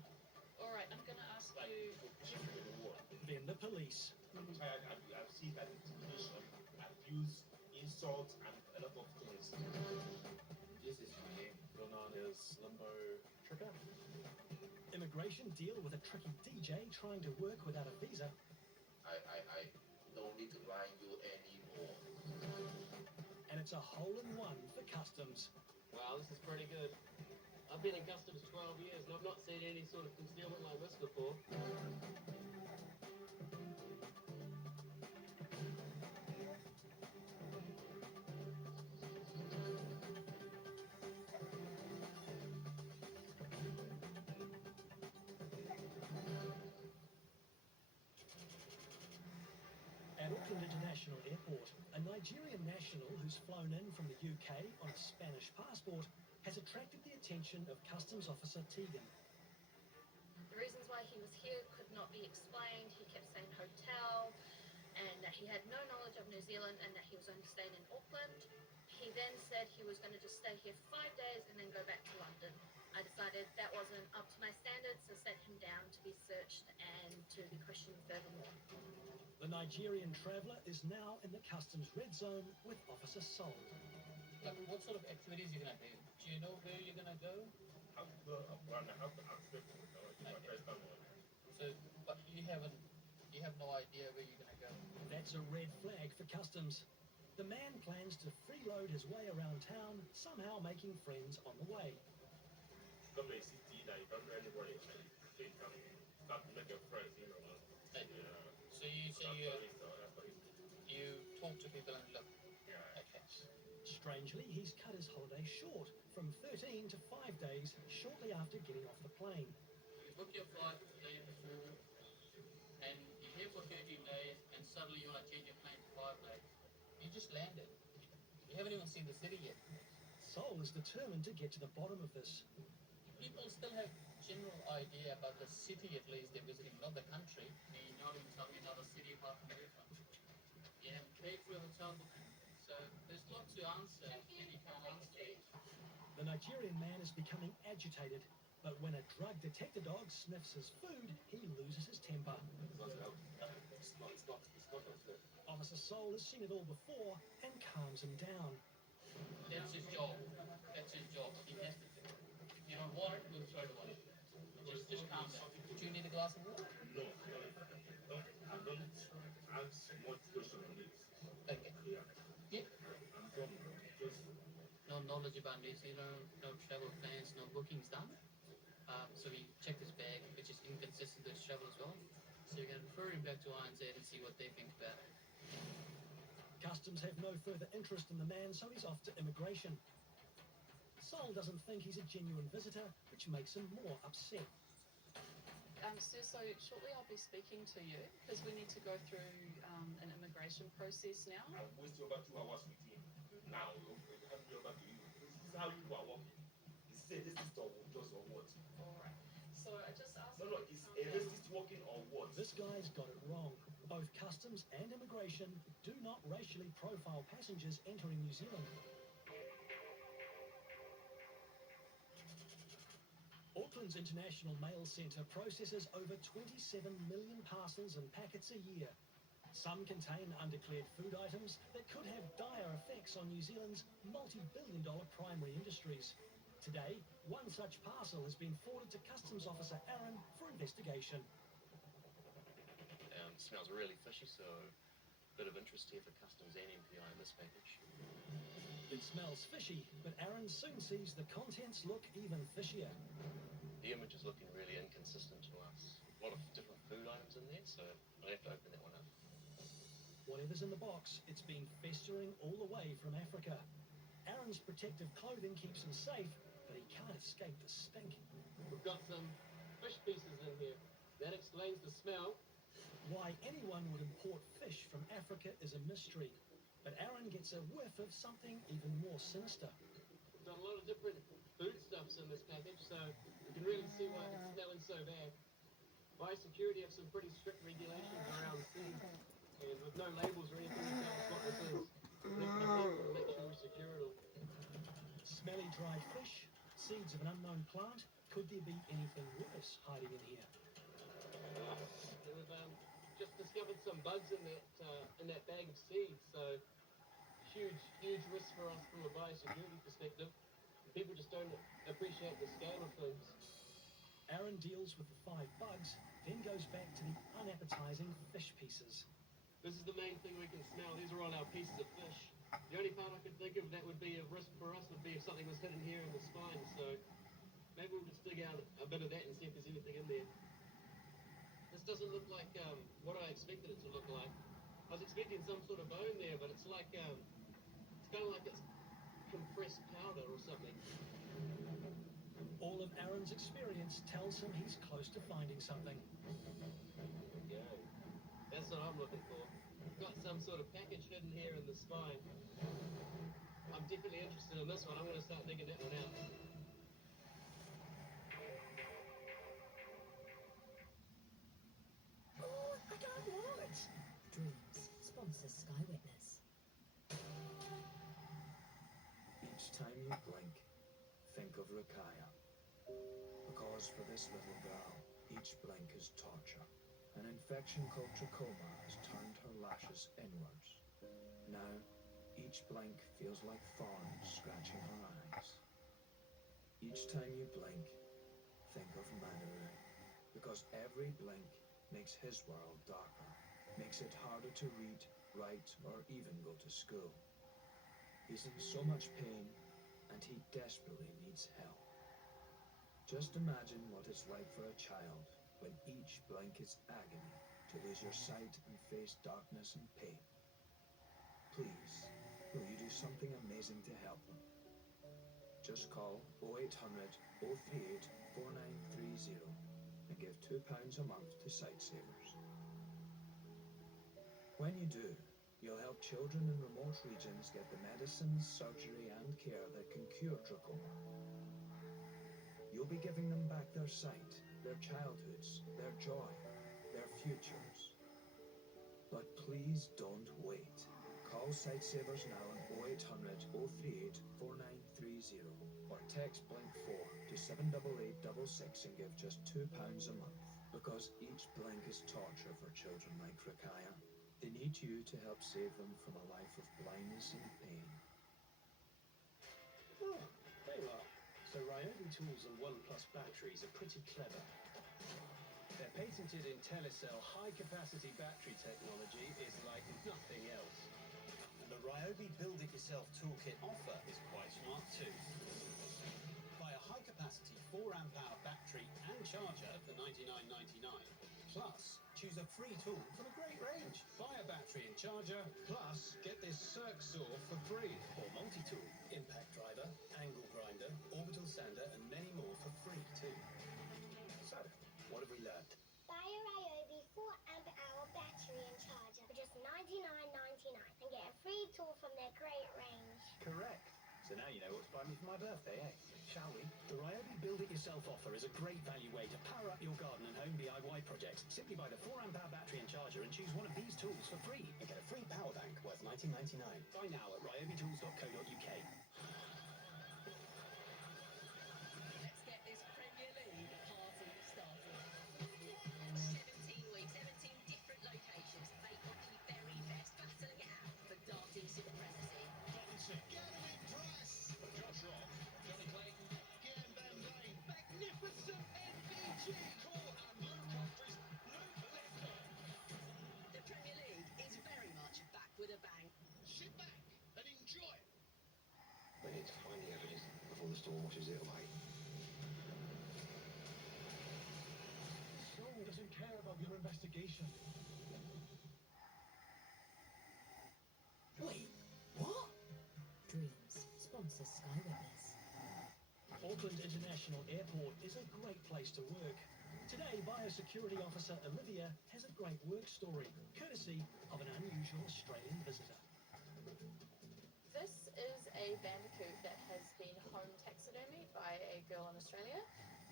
Alright, I'm gonna ask you. then the police. I've seen that intimidation, abuse, insult, and a lot of things. This is my name. Your name is Limbo Trigger. Immigration deal with a tricky DJ trying to work without a visa. I don't need to lie you anymore. And it's a hole-in-one for customs. Wow, this is pretty good. I've been in customs 12 years and I've not seen any sort of concealment like this before. At Auckland International Airport, a Nigerian national who's flown in from the UK on a Spanish passport has attracted the attention of Customs Officer Tegan. The reasons why he was here could not be explained. He kept saying hotel, and that he had no knowledge of New Zealand, and that he was only staying in Auckland. He then said he was going to just stay here 5 days and then go back to London. I decided that wasn't up to my standards, so sent him down to be searched and to be questioned furthermore. The Nigerian traveller is now in the customs red zone with Officer Sol. Like, what sort of activities are you gonna do? Do you know where you're gonna go? I have to ask them to know. It's my first time on it. So, but you have no idea where you're gonna go. That's a red flag for customs. The man plans to freeload his way around town, somehow making friends on the way. Come to city that you don't know anybody. They can start to make a friend, you know. So you talk to people and look. Okay. Strangely, he's cut his holiday short, from 13 to 5 days shortly after getting off the plane. You book your flight the day before, and you're here for 13 days, and suddenly you want to change your plane to 5 days. You just landed. You haven't even seen the city yet. Sol is determined to get to the bottom of this. People still have general idea about the city, at least they're visiting, not the country. And you're not even telling me another city apart from America. You haven't paid for your hotel booking. So there's lots to answer, and you can't answer it. The Nigerian man is becoming agitated, But when a drug detector dog sniffs his food, he loses his temper. Officer Soul has seen it all before and calms him down. That's his job. That's his job. He has to do it. If you don't want it, we'll throw it away. Just calm down. Do you need a glass of water? No, I don't have much question on this. Okay. Yeah. Yeah. I'm from just No knowledge about New Zealand, no travel plans, no bookings done. So we checked his bag, which is inconsistent with his travel as well. So you're going to refer him back to AII and see what they think about it. Customs have no further interest in the man, so he's off to immigration. Sol doesn't think he's a genuine visitor, which makes him more upset. Sir, so shortly I'll be speaking to you because we need to go through an immigration process now. I'm wasting over 2 hours with him. Now, hand me over to you. This is how you are working. You say this is just or what? Alright. So I just asked No, is a racist working or what? This guy's got it wrong. Both customs and immigration do not racially profile passengers entering New Zealand. Auckland's International Mail Centre processes over 27 million parcels and packets a year. Some contain undeclared food items that could have dire effects on New Zealand's multi-billion-dollar primary industries. Today, one such parcel has been forwarded to Customs Officer Aaron for investigation. Smells really fishy, so a bit of interest here for Customs and MPI in this package. It smells fishy, but Aaron soon sees the contents look even fishier. The image is looking really inconsistent to us. A lot of different food items in there, so I'll have to open that one up. Whatever's in the box, it's been festering all the way from Africa. Aaron's protective clothing keeps him safe, but he can't escape the stink. We've got some fish pieces in here. That explains the smell. Why anyone would import fish from Africa is a mystery, but Aaron gets a whiff of something even more sinister. We've got a lot of different foodstuffs in this package, so you can really see why it's smelling so bad. Biosecurity have some pretty strict regulations around seeds, and with no labels or anything to tell us what this is. We'll make sure we secure it all. Smelly dried fish, seeds of an unknown plant. Could there be anything worse hiding in here? We've just discovered some bugs in that bag of seeds, so huge risk for us from a biosecurity perspective. People just don't appreciate the scale of things. Aaron deals with the 5 bugs, then goes back to the unappetizing fish pieces. This is the main thing we can smell. These are all our pieces of fish. The only part I could think of that would be a risk for us would be if something was hidden here in the spine, so maybe we'll just dig out a bit of that and see if there's anything in there. This doesn't look like what I expected it to look like. I was expecting some sort of bone there, but it's like it's kind of like it's compressed powder or something. All of Aaron's experience tells him he's close to finding something. There we go. That's what I'm looking for. Got some sort of package hidden here in the spine. I'm definitely interested in this one. I'm going to start digging that one out. Oh, I got a wallet! Dreams sponsors Sky Witness. Each time you blink, think of Rakaya. Because for this little girl, each blink is torture. An infection called trachoma has turned her lashes inwards. Now, each blink feels like thorns scratching her eyes. Each time you blink, think of Manu. Because every blink makes his world darker, makes it harder to read, write, or even go to school. He's in so much pain, and he desperately needs help. Just imagine what it's like for a child when each blink is agony to lose your sight and face darkness and pain. Please, will you do something amazing to help them? Just call 0800 038 4930 and give £2 a month to Sightsavers. When you do, you'll help children in remote regions get the medicines, surgery and care that can cure trachoma. You'll be giving them back their sight, their childhoods, their joy, their futures. But please don't wait. Call Sightsavers now on 0800 038 4930 or text blink 4 to 78866 and give just £2 a month. Because each blink is torture for children like Rakaya. They need you to help save them from a life of blindness and pain. Oh, very well. So Ryobi tools and OnePlus batteries are pretty clever. Their patented IntelliCell high-capacity battery technology is like nothing else. And the Ryobi build-it-yourself toolkit offer is quite smart too. Buy a high-capacity 4-amp-hour battery and charger for $99.99. Plus, choose a free tool from a great range. Buy a battery and charger, plus get this circ saw for free. Or multi-tool, impact driver, angle grinder, orbital sander, and many more for free too. So, what have we learned? Buy a Ryobi 4-amp-hour battery and charger for just $99.99 and get a free tool from their great range. Correct. So now you know what to buy me for my birthday, eh? Shall we? The Ryobi build-it-yourself offer is a great value way to power up your garden and home DIY projects. Simply buy the 4-amp-hour battery and charger and choose one of these tools for free and get a free power bank worth $19.99. Buy now at ryobitools.co.uk. Let's get this Premier League party started. 17 weeks, 17 different locations. They got the very best, battling it out for darting supremacy. Josh Rock, Johnny Clayton, Kieran Van Dane, magnificent NBG, Cole and Luke Humphries, Luke Leicester. The Premier League is very much back with a bang. Sit back and enjoy it. We need to find the evidence before the storm washes it away. Sean doesn't care about your investigation. Wait, what? Dreams sponsors Skywebers. Auckland International Airport is a great place to work. Today, Biosecurity Officer Olivia has a great work story, courtesy of an unusual Australian visitor. This is a bandicoot that has been home taxidermied by a girl in Australia.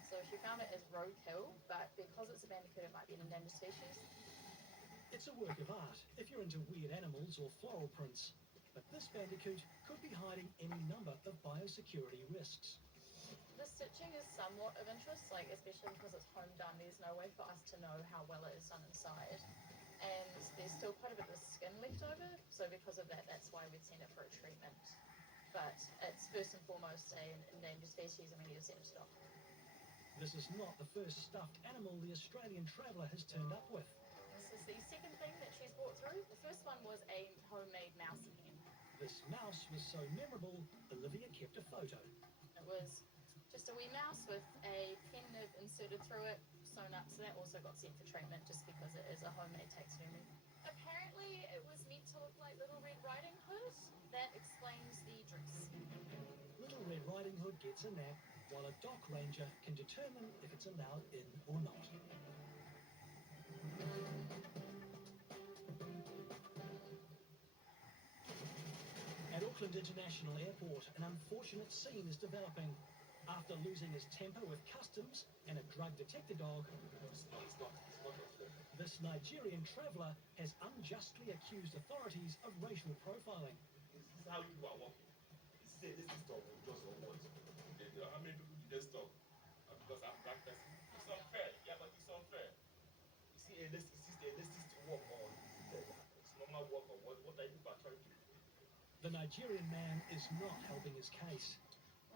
So she found it as roadkill, but because it's a bandicoot, it might be an endangered species. It's a work of art if you're into weird animals or floral prints. But this bandicoot could be hiding any number of biosecurity risks. The stitching is somewhat of interest, like especially because it's home done, there's no way for us to know how well it is done inside. And there's still quite a bit of skin left over, so because of that, that's why we'd send it for a treatment. But it's first and foremost an endangered species and we need to send it stock. This is not the first stuffed animal the Australian traveller has turned up with. This is the second thing that she's brought through. The first one was a homemade mouse pen. This mouse was so memorable, Olivia kept a photo. It was just a wee mouse with a pen nib inserted through it, sewn up, so that also got sent for treatment just because it is a homemade taxidermy. Apparently it was meant to look like Little Red Riding Hood. That explains the dress. Little Red Riding Hood gets a nap, while a dock ranger can determine if it's allowed in or not. At Auckland International Airport, an unfortunate scene is developing. After losing his temper with customs and a drug detector dog, this Nigerian traveller has unjustly accused authorities of racial profiling. This is how you are walking. You say this is dog just or what? How many people did they stop? Because I'm black person. It's unfair. Yeah, but it's unfair. You see, this to work on. It's normal work on what are you trying to do? The Nigerian man is not helping his case.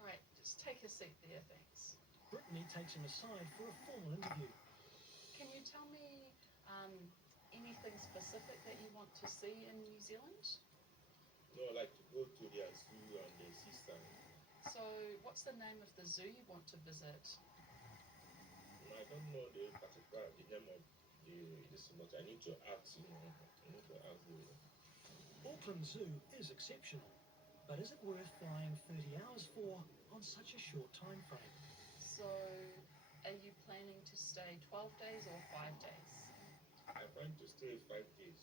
Right, just take a seat there, thanks. Brittany takes him aside for a formal interview. Can you tell me anything specific that you want to see in New Zealand? No, I like to go to their zoo and the seaside. So, what's the name of the zoo you want to visit? I don't know the name of this much. I need to ask, Auckland Zoo is exceptional, but is it worth flying 30 hours for on such a short time frame? So, are you planning to stay 12 days or 5 days? I plan to stay 5 days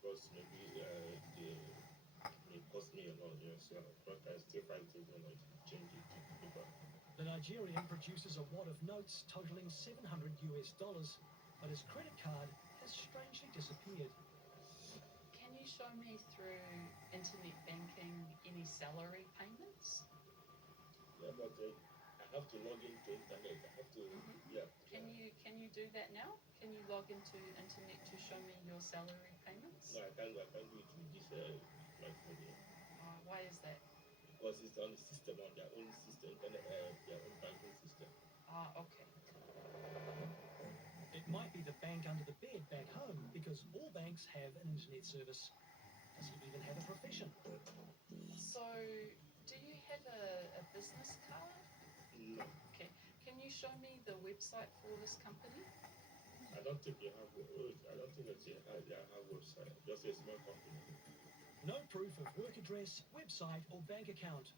because maybe they may cost me a lot, so I stay 5 days when I change it to paper. The Nigerian produces a wad of notes totaling $700, but his credit card has strangely disappeared. Can you you show me through internet banking any salary payments? Yeah, but I have to log into internet. I have to, yeah. Can you do that now? Can you log into internet to show me your salary payments? No, I can't do it with this my phone here. Why is that? Because it's on the system, on their own system, internet, their own banking system. Okay. It might be the bank under the bed back home because all banks have an internet service. Does he even have a profession? So, do you have a business card? No. Okay. Can you show me the website for this company? I don't think they have. I don't think that they have website. Just a small company. No proof of work address, website, or bank account.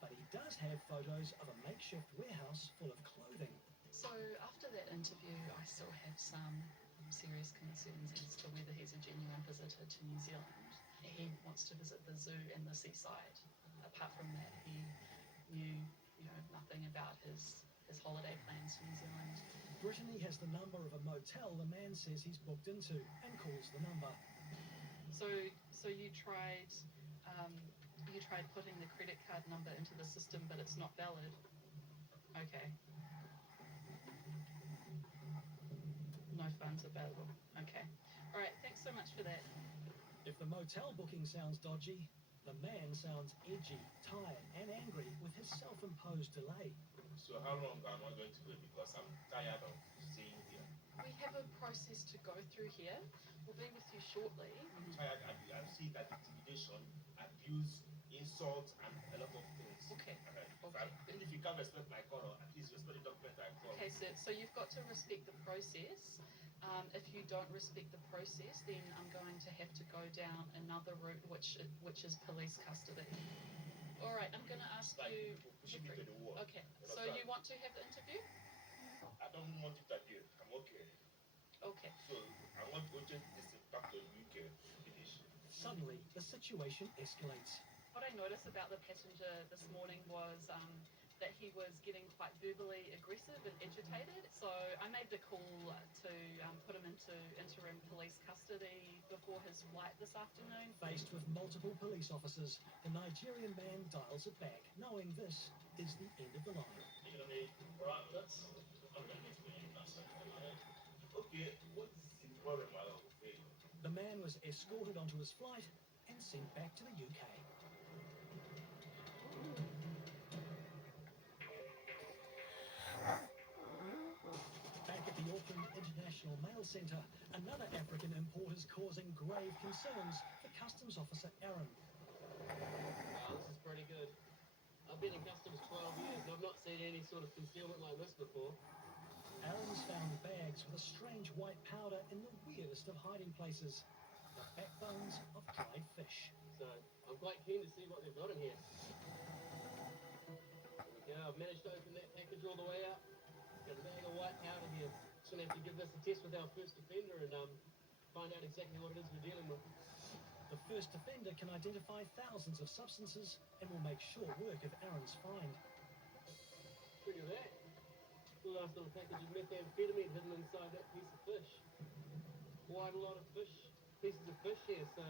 But he does have photos of a makeshift warehouse full of clothing. So after that interview, I still have some serious concerns as to whether he's a genuine visitor to New Zealand. He wants to visit the zoo and the seaside. Apart from that, he knew, nothing about his holiday plans to New Zealand. Brittany has the number of a motel the man says he's booked into and calls the number. So you tried putting the credit card number into the system, but it's not valid. Okay. No funds available. Okay. All right. Thanks so much for that. If the motel booking sounds dodgy, the man sounds edgy, tired, and angry with his self-imposed delay. So how long am I going to wait? Because I'm tired of staying here. We have a process to go through here. We'll be with you shortly. I'm tired. I've seen that intimidation, abuse, insult, and a lot of things. Okay. Even if you can't respect my call, at least respect the document I call. Okay, so you've got to respect the process. If you don't respect the process, then I'm going to have to go down another route, which is police custody. All right, I'm going to ask you. Pushing me to the wall. Okay, so you want to have the interview? I don't want it again. I'm okay. Okay. So I want urgent visit back to the UK. Finish. Suddenly, the situation escalates. What I noticed about the passenger this morning was that he was getting quite verbally aggressive and agitated. So I made the call to put him into interim police custody before his flight this afternoon. Faced with multiple police officers, the Nigerian man dials it back, knowing this is the end of the line. Okay, what is the problem, my love? The man was escorted onto his flight and sent back to the UK. Back at the Auckland International Mail Centre, another African import is causing grave concerns for Customs Officer Aaron. Wow, this is pretty good. I've been in customs 12 years and I've not seen any sort of concealment like this before. Aaron's found bags with a strange white powder in the weirdest of hiding places. The backbones of dried fish. So I'm quite keen to see what they've got in here. There we go, I've managed to open that package all the way up. Got a bag of white powder here. Just gonna have to give this a test with our first offender and find out exactly what it is we're dealing with. The first offender can identify thousands of substances and will make short work of Aaron's find. Look at that. Last little package of methamphetamine hidden inside that piece of fish. Quite a lot of pieces of fish here, so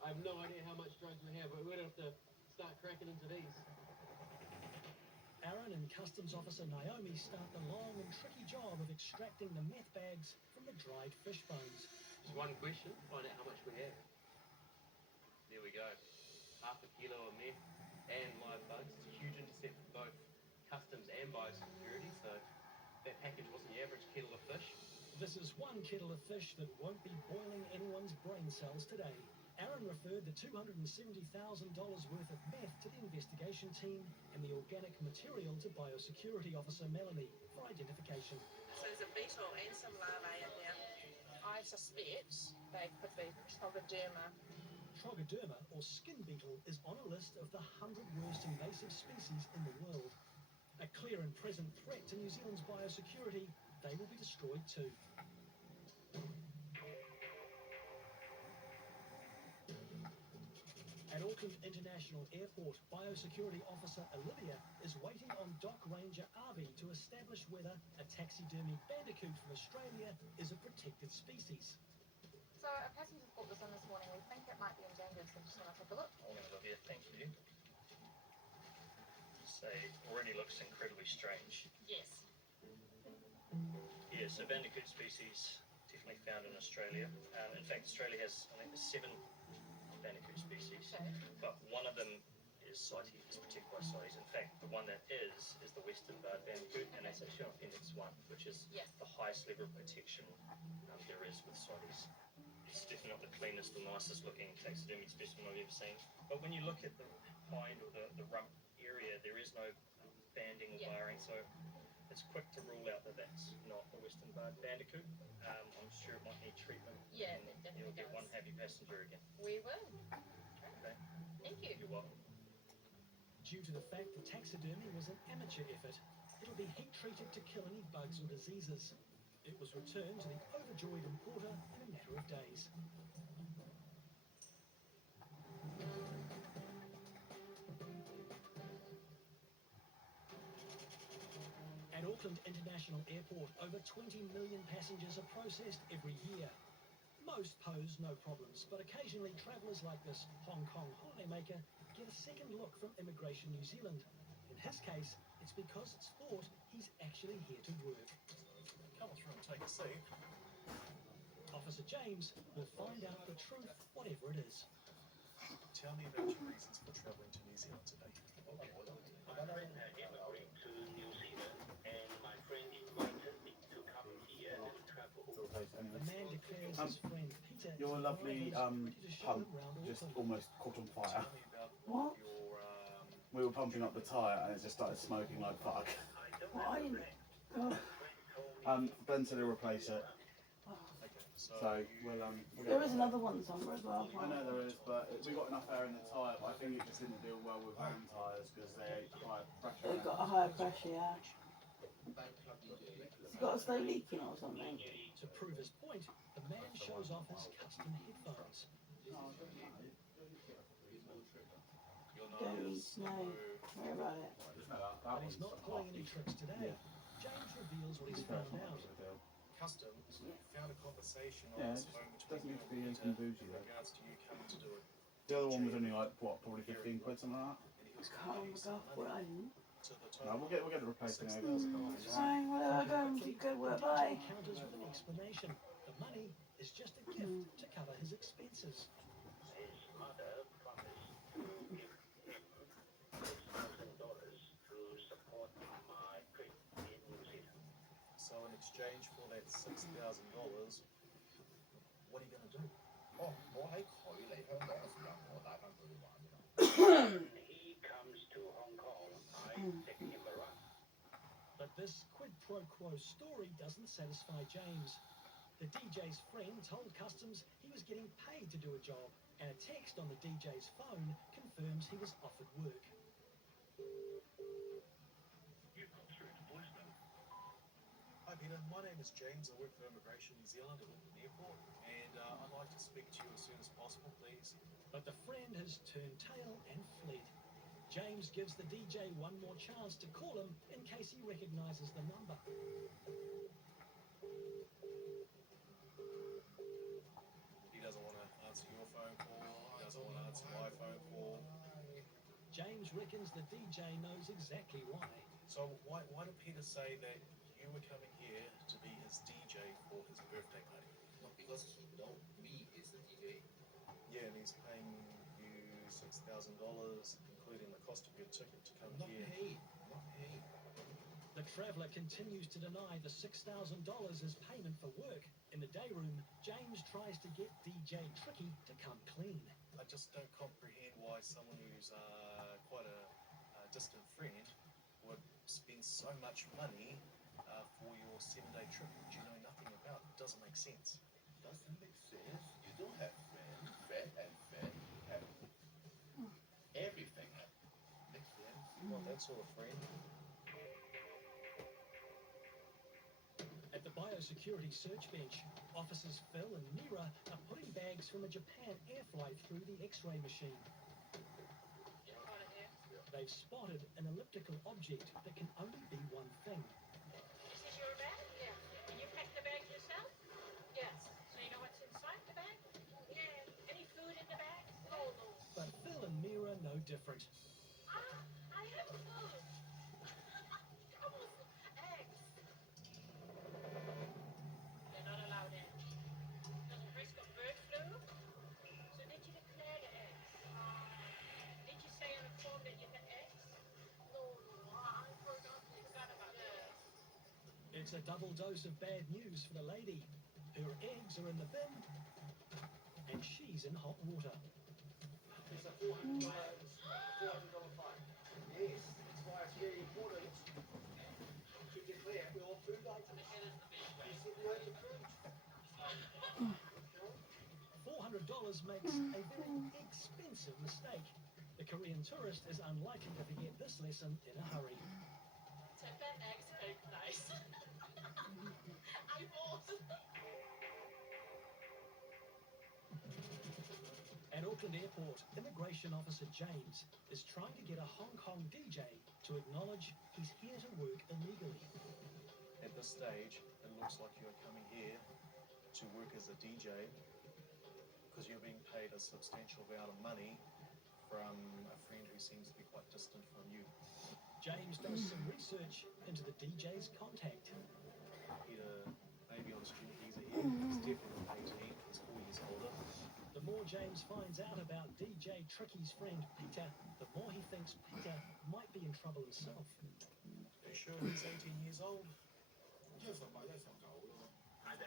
I have no idea how much drugs we have, but we're gonna have to start cracking into these. Aaron and Customs Officer Naomi start the long and tricky job of extracting the meth bags from the dried fish bones. Just one question, find out how much we have. There we go. Half a kilo of meth and live bugs. It's a huge intercept for both customs and biosecurity, so that package wasn't your average kettle of fish. This is one kettle of fish that won't be boiling anyone's brain cells today. Aaron referred the $270,000 worth of meth to the investigation team and the organic material to Biosecurity Officer Melanie for identification. So there's a beetle and some larvae in there. I suspect they could be Trogoderma. Trogoderma, or skin beetle, is on a list of the 100 worst invasive species in the world. A clear and present threat to New Zealand's biosecurity, they will be destroyed too. At Auckland International Airport, Biosecurity Officer Olivia is waiting on Dock Ranger Avi to establish whether a taxidermy bandicoot from Australia is a protected species. So a passenger brought this in this morning. We who's just gonna take a look. I'm going to look here, thank you. Say, already looks incredibly strange. Yes. Yeah, so bandicoot species definitely found in Australia. In fact, Australia has, I think, 7 bandicoot species, but one of them is CITES, is protected by CITES. In fact, the one that is the western barred bandicoot, and that's actually on Appendix 1, which is the highest level of protection there is with CITES. It's definitely not the cleanest or nicest looking taxidermy specimen I've ever seen. But when you look at the hind or the rump area, there is no banding or barring, so it's quick to rule out that that's not a western barred bandicoot. I'm sure it might need treatment. Yeah, and it definitely you'll get does. one happy passenger again. We will. Okay. Thank you. You're welcome. Due to the fact that taxidermy was an amateur effort, it'll be heat treated to kill any bugs or diseases. It was returned to the overjoyed importer in a matter of days. At Auckland International Airport, over 20 million passengers are processed every year. Most pose no problems, but occasionally travellers like this Hong Kong holidaymaker get a second look from Immigration New Zealand. In his case, it's because it's thought he's actually here to work. Come through and take a seat. Officer James will find out the truth, whatever it is. Tell me about your reasons for travelling to New Zealand today. My friend immigrated to New Zealand, and my friend invited me to come here and travel. The man declares his friend Peter Your lovely pump just almost caught on fire. What? We were pumping up the tyre and it just started smoking like fuck. Why? Ben said he'll replace it. So we'll There is another one somewhere as well. I know there is, but we got enough air in the tyre, but I think it just didn't deal well with home tyres because they quite pressure. They've got a higher pressure, yeah. It's got a slow leaking or something. To prove his point, the man shows off his custom headphones. Don't need to know. Worry about it. But he's not pulling any tricks today. James reveals what he's found out. Customs found a conversation on Yeah, his it phone doesn't between need you to be and anything Peter bougie in though. regards to you coming to do it. The other one was only like, what, probably 15 quid, something like that? Can't remember what I didn't. No, we'll get it replaced in Fine, whatever, go and keep good work, bye. Counters with an explanation. The money is just a gift to cover his expenses. His mother promised to give him $6,000 to support my trip in New Zealand. So in exchange for that $6,000, what are you going to do? Oh, 我喺佢嚟香港嘅時候，我帶返佢去玩㗎。 He comes to Hong Kong, I take him around. But this quid pro quo story doesn't satisfy James. The DJ's friend told Customs he was getting paid to do a job, and a text on the DJ's phone confirms he was offered work. You've got through to voicemail. Hi Peter, my name is James. I work for Immigration New Zealand at Auckland Airport, and I'd like to speak to you as soon as possible, please. But the friend has turned tail and fled. James gives the DJ one more chance to call him in case he recognizes the number. He doesn't want to answer your phone call. He doesn't want to answer my phone call. James reckons the DJ knows exactly why. So why did Peter say that you were coming here to be his DJ for his birthday party? Not because he know me is the DJ. Yeah, and he's paying you $6,000, including the cost of your ticket to come Not here. paid. Not paid. The traveller continues to deny the $6,000 is payment for work. In the day room, James tries to get DJ Tricky to come clean. I just don't comprehend why someone who's quite a distant friend would spend so much money for your 7-day trip which you know nothing about. It doesn't make sense. Doesn't make sense. You don't have friends. Friend and friend have everything. Makes sense. Not that sort of friend. At the biosecurity search bench, officers Phil and Mira are putting bags from a Japan air flight through the X-ray machine. They've spotted an elliptical object that can only be one thing. This is your bag? Yeah. And you packed the bag yourself? Yes. So you know what's inside the bag? Yeah. Any food in the bag? Oh, different. I have food. Come on, eggs. They're not allowed in. There's a risk of bird flu. So did you declare the eggs? Did you say on the form that you had eggs? No, I forgot about that. It's a double dose of bad news for the lady. Her eggs are in the bin, and she's in hot water. It's a $400 fine. Yes, that's why it's very important to declare your food items. You said you ate the fruit. $400 makes a very expensive mistake. The Korean tourist is unlikely to forget this lesson in a hurry. Tip that eggs big nice. I bought. At Auckland Airport, Immigration Officer James is trying to get a Hong Kong DJ to acknowledge he's here to work illegally. At this stage, it looks like you're coming here to work as a DJ because you're being paid a substantial amount of money from a friend who seems to be quite distant from you. James does some research into the DJ's contact. Peter may be on a student visa here. He's definitely not 18. He's 4 years older. The more James finds out about DJ Tricky's friend Peter, the more he thinks Peter might be in trouble himself. Are you sure he's 18 years old? Either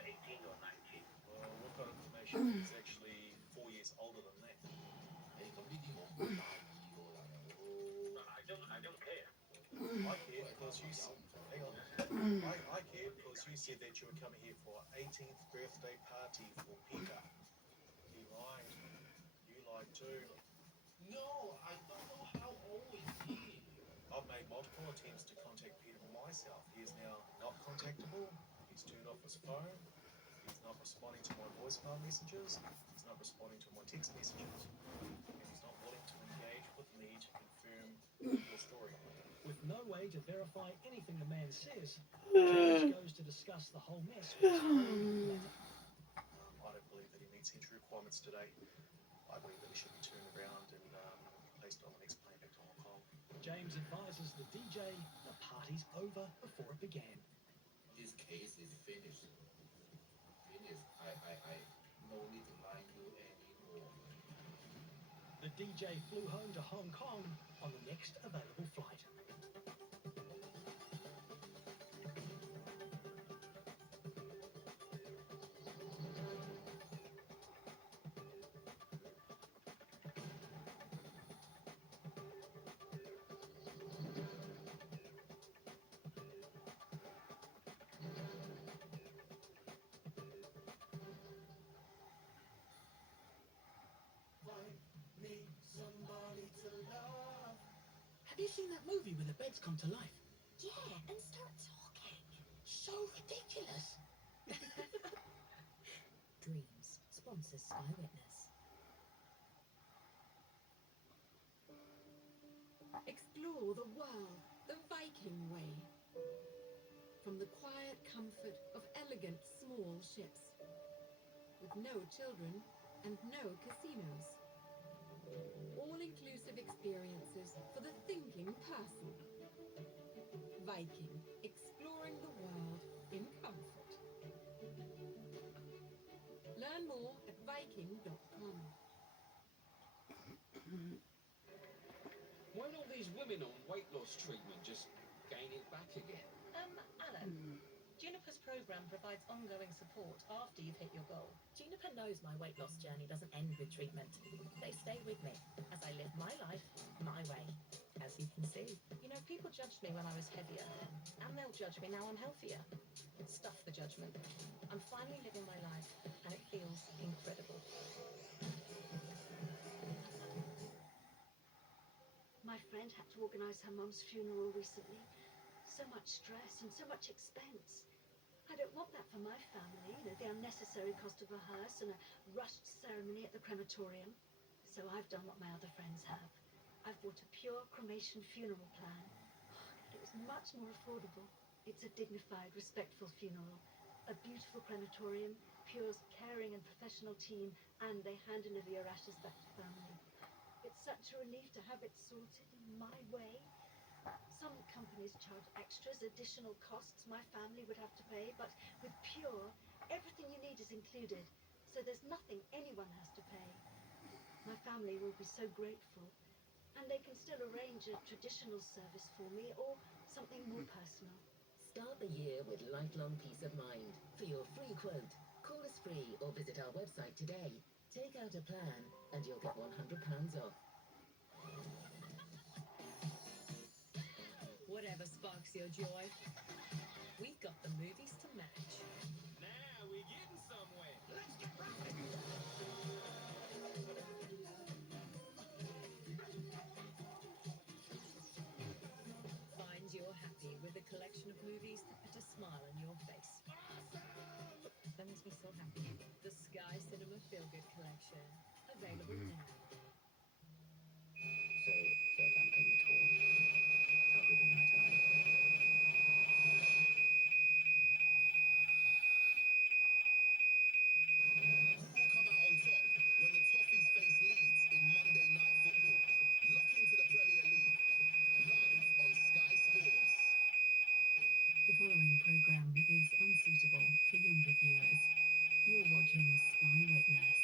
18 or 19. Well, we've got information he's actually 4 years older than that. I don't care. I care because you hang on. I care because you said that you were coming here for 18th birthday party for Peter. He lied. You lied too. No, I don't know how old is he. I've made multiple attempts to contact Peter myself. He is now not contactable. He's turned off his phone. He's not responding to my voicemail messages. He's not responding to my text messages. And he's not willing to engage with me to confirm your story. With no way to verify anything the man says, James goes to discuss the whole mess with his friend later. I don't believe that he meets entry requirements today. I believe that he should be turned around and placed on the next plane back to Hong Kong. James advises the DJ the party's over before it began. This case is finished. I no need to lie you anymore. The DJ flew home to Hong Kong on the next available flight. Have you seen that movie where the beds come to life? Yeah, and start talking. So ridiculous. Dreams sponsors Sky Witness. Explore the world the Viking way. From the quiet comfort of elegant small ships. With no children and no casinos. All-inclusive experiences for the thinking person. Viking, exploring the world in comfort. Learn more at viking.com. Why don't these women on weight loss treatment just gain it back again? Alan, Juniper's program provides ongoing support after you've hit your goal. Juniper knows my weight loss journey doesn't end with treatment. They stay with me as I live my life my way, as you can see. You know, people judged me when I was heavier, and they'll judge me now I'm healthier. Stuff the judgment. I'm finally living my life, and it feels incredible. My friend had to organise her mum's funeral recently. So much stress and so much expense. I don't want that for my family, the unnecessary cost of a hearse and a rushed ceremony at the crematorium. So I've done what my other friends have. I've bought a pure cremation funeral plan. It was much more affordable. It's a dignified, respectful funeral. A beautiful crematorium, Pure's caring and professional team, and they hand deliver your ashes back to family. It's such a relief to have it sorted in my way. Some companies charge extras, additional costs my family would have to pay, but with Pure, everything you need is included, so there's nothing anyone has to pay. My family will be so grateful, and they can still arrange a traditional service for me or something more personal. Start the year with lifelong peace of mind. For your free quote, call us free or visit our website today. Take out a plan and you'll get £100 off. Whatever sparks your joy, we've got the movies to match. Now we're getting somewhere. Let's get right. Find you're happy with a collection of movies that put a smile on your face. That makes me so happy. The Sky Cinema Feel Good Collection. Available now. So, Southampton the tour. How good a night I. Who will come out on top when the Toffees face Leeds in Monday Night Football? Lock into the Premier League. Live on Sky Sports. The following program is unsuitable for younger viewers. You're watching Sky Witness.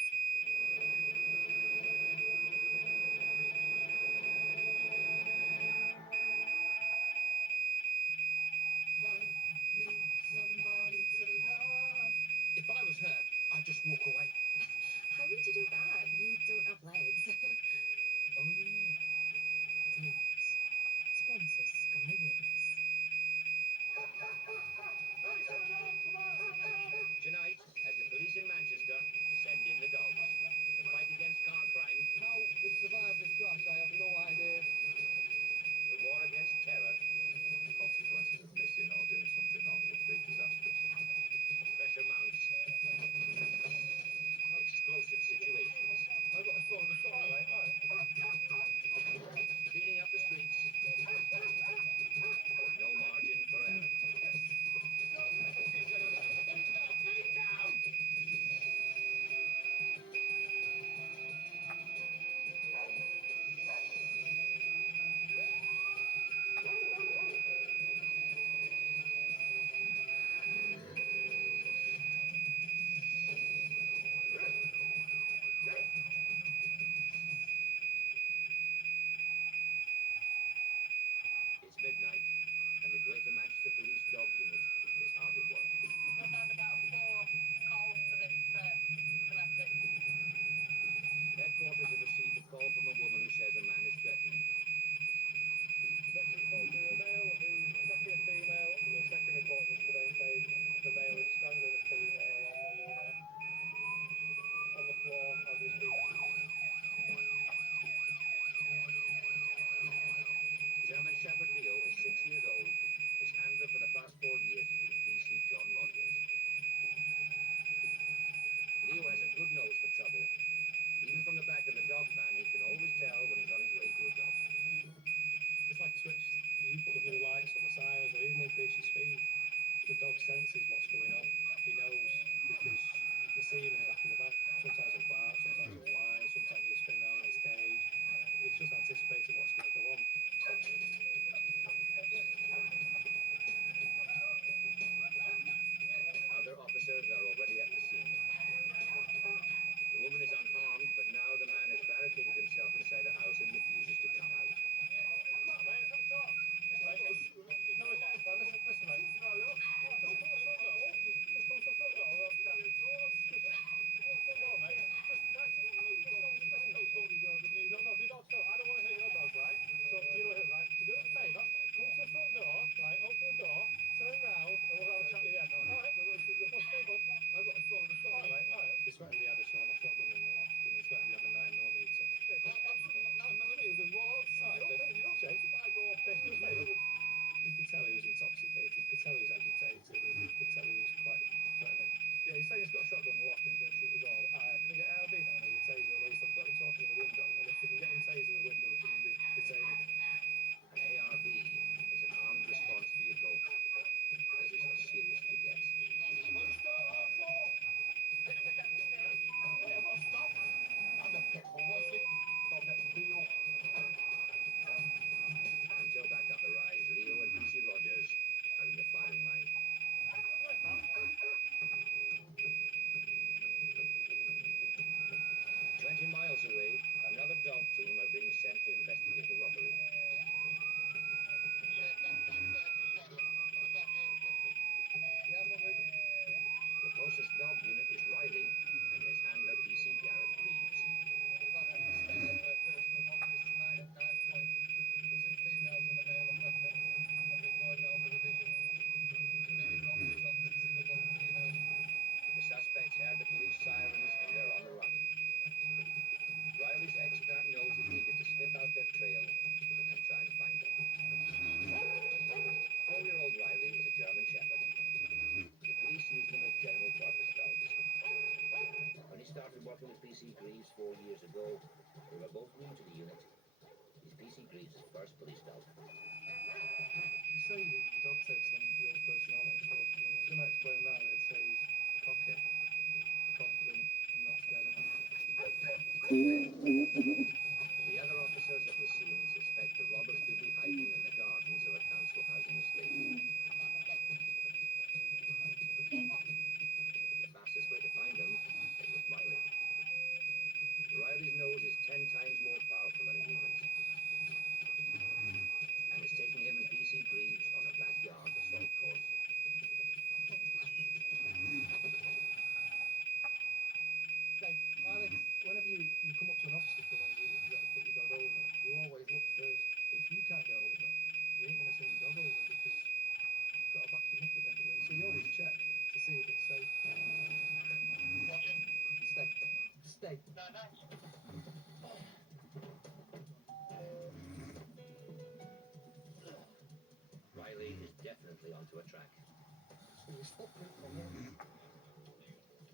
PC Greaves 4 years ago. They were both new to the unit. He's PC Greaves' first police dog. You say your dog takes on your personality stuff. I was going to explain that. It'd say he's cocky, confident, and not scared of anything. The other officers at the scene suspect the robbers could be hiding in the gardens of a council housing estate. The fastest way to find them is with Riley. Riley's nose is 10 times more powerful than a human's. And it's taking him and PC Greaves on a backyard assault course. Like, Alex, whenever you come up to an obstacle and you have to put your dog over, you always look first. If you can't get over, you ain't going to send your dog over because you've got to back him up at the end of the day. So you always check to see if it's safe. Stay. Stay. Riley is definitely onto a track. So his footprint on there.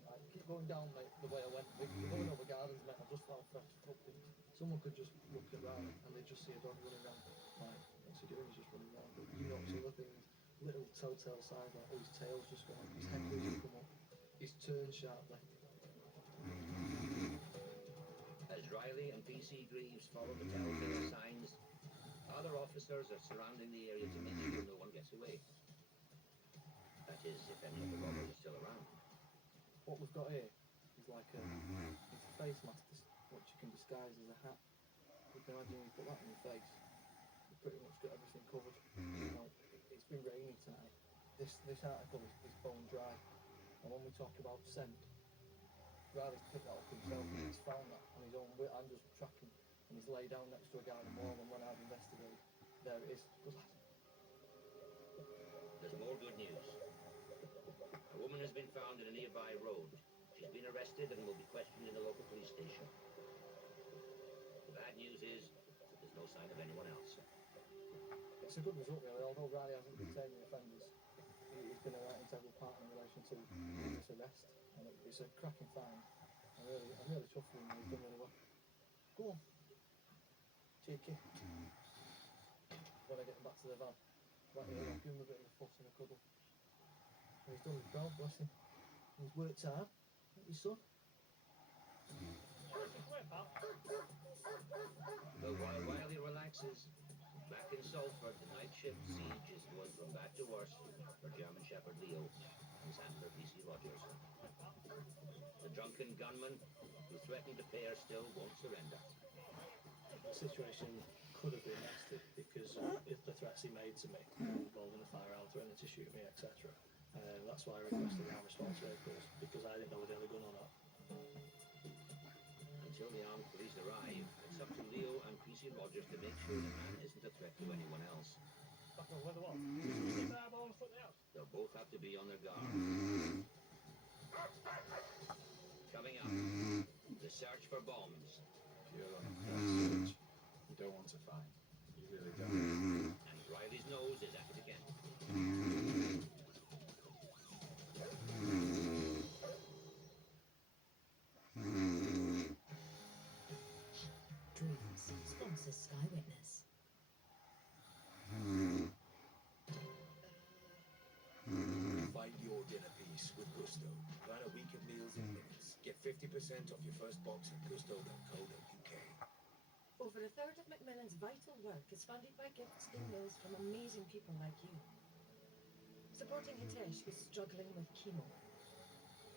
Right, keep going down, mate, the way I went. We're going over gardens, mate. I just found fresh footprint. Someone could just look around and they just see a dog running around. Like, what's he doing? He's just running around. But you notice other things, little telltale signs, like, oh, his tail's just gone up, his head doesn't come up, he's turned sharply. As Riley and PC Greaves follow the telltale signs, other officers are surrounding the area to make sure no one gets away. That is, if any of the robbers are still around. What we've got here is like a face mask, which you can disguise as a hat. You can imagine when you put that on your face, you've pretty much got everything covered. Now, it's been rainy tonight. This article is bone dry. And when we talk about scent, Riley's picked that up himself and he's found that on his own. I'm just tracking and he's laid down next to a garden wall, and when I've investigated, there it is. Good lad. There's more good news. A woman has been found in a nearby road. She's been arrested and will be questioned in the local police station. The bad news is there's no sign of anyone else. It's a good result, really, although Riley hasn't detained the offenders. He's been a right integral part in relation to this arrest, and it's a cracking find. I'm really chuffed with him. He's done really well. Go on. Cheeky. When I get him back to the van, right here, I'll give him a bit of a fuss and a cuddle. And he's done his job, bless him. He's worked hard, ain't you, son? But while Riley relaxes, back in Salford, the night shift siege is going from bad to worse for German Shepherd Leo and Sandler PC Rogers. The drunken gunman who threatened the pair still won't surrender. The situation could have been nasty because if the threats he made to me involving a firearm, threatening to shoot me, etc. That's why I requested armed response vehicles, because I didn't know whether they had a gun or not. Until the armed police arrive, it's up to Leo and PC Rogers to make sure the man isn't a threat to anyone else. They'll both have to be on their guard. Coming up, the search for bombs. You're on a search. You don't want to find. You really don't. And Riley's nose is at it again. Dreams sponsors Sky Witness. Find your dinner piece with Gusto. Plan a week of meals in minutes. Get 50% off your first box at gusto.co.uk. Over a third of Macmillan's vital work is funded by gifts in meals from amazing people like you. Supporting Hitesh, who's struggling with chemo.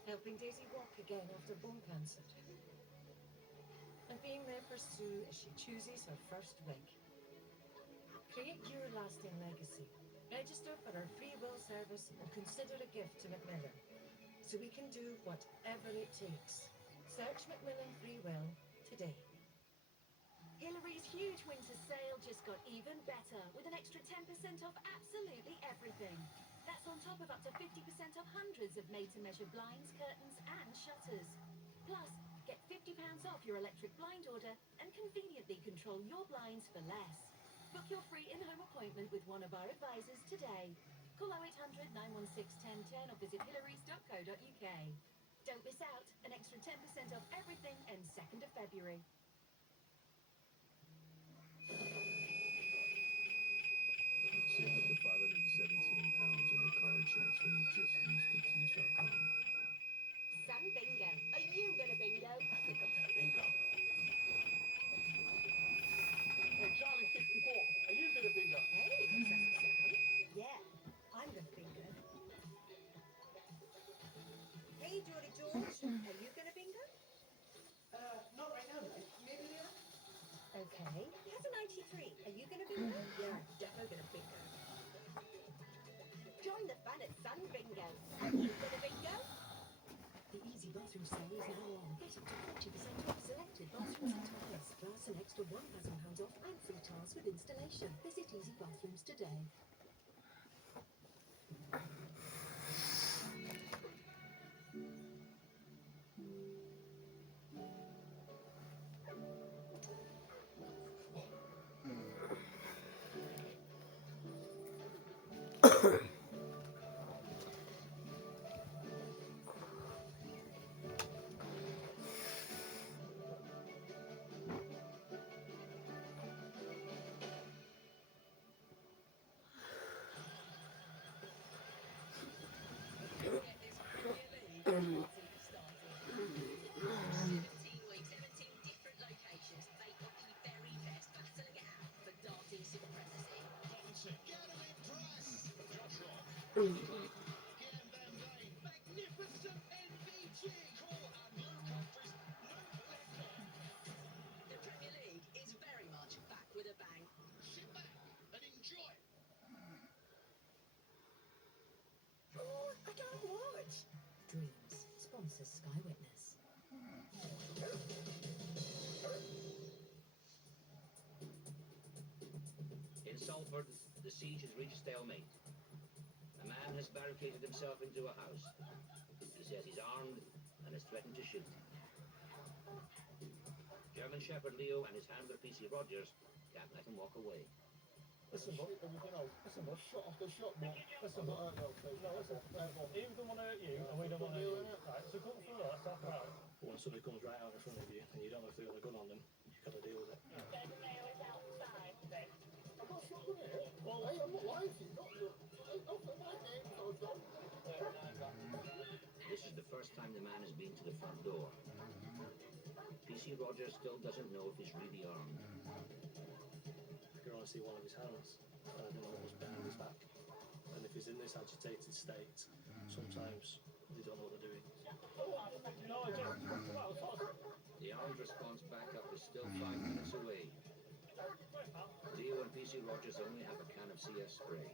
Helping Daisy walk again after bone cancer. And being there for Sue as she chooses her first wig. Create your lasting legacy. Register for our free will service or consider a gift to Macmillan, so we can do whatever it takes. Search Macmillan Free Will today. Hillary's huge winter sale just got even better with an extra 10% off absolutely everything. That's on top of up to 50% off hundreds of made-to-measure blinds, curtains and shutters. Plus, get £50 off your electric blind order and conveniently control your blinds for less. Book your free in-home appointment with one of our advisors today. Call 0800 916 1010 or visit hillarys.co.uk. Don't miss out. An extra 10% off everything ends 2nd of February. Save up to £517 on your card checks when you just use confused.com. Sun Bingo. Are you gonna bingo? I think I'm gonna bingo. Hey, Charlie64, are you gonna bingo? Hey, Sassy Sam. Yeah, I'm gonna bingo. Hey, Geordie George. Are you gonna bingo? Not right now, mate. Maybe later. Okay. Has a 93. Are you gonna bingo? Yeah, definitely gonna bingo. Join the fun at Sun Bingo. Are you gonna bingo? The Easy Bathroom sale is now on. Get up to 40% off selected bathrooms and tiles, plus an extra £1,000 off and free tiles with installation. Visit Easy Bathrooms today. Dreams sponsors Sky Witness. In Salford, the siege has reached stalemate. A man has barricaded himself into a house. He says he's armed and has threatened to shoot. German Shepherd Leo and his handler PC Rogers can't let him walk away. Listen, bud, everything else. Listen, bud, shut off the shot, bud. Listen, bud. No, listen. He don't want to hurt you, and we don't want to hurt you. Right, so come through, let's talk about it. When somebody comes right out in front of you, and you don't know if they've got a gun on them, you've got to deal with it. There's Leo is outside, then. I've got a shotgun here. Well, hey, I'm not lying to you. Not my name, so don't. This is the first time the man has been to the front door. PC Rogers still doesn't know if he's really armed. I can only see one of his hands. I don't know what was behind his back. And if he's in this agitated state, sometimes they don't know what they're doing. The armed response backup is still 5 minutes away. Leo and PC Rogers only have a can of CS spray.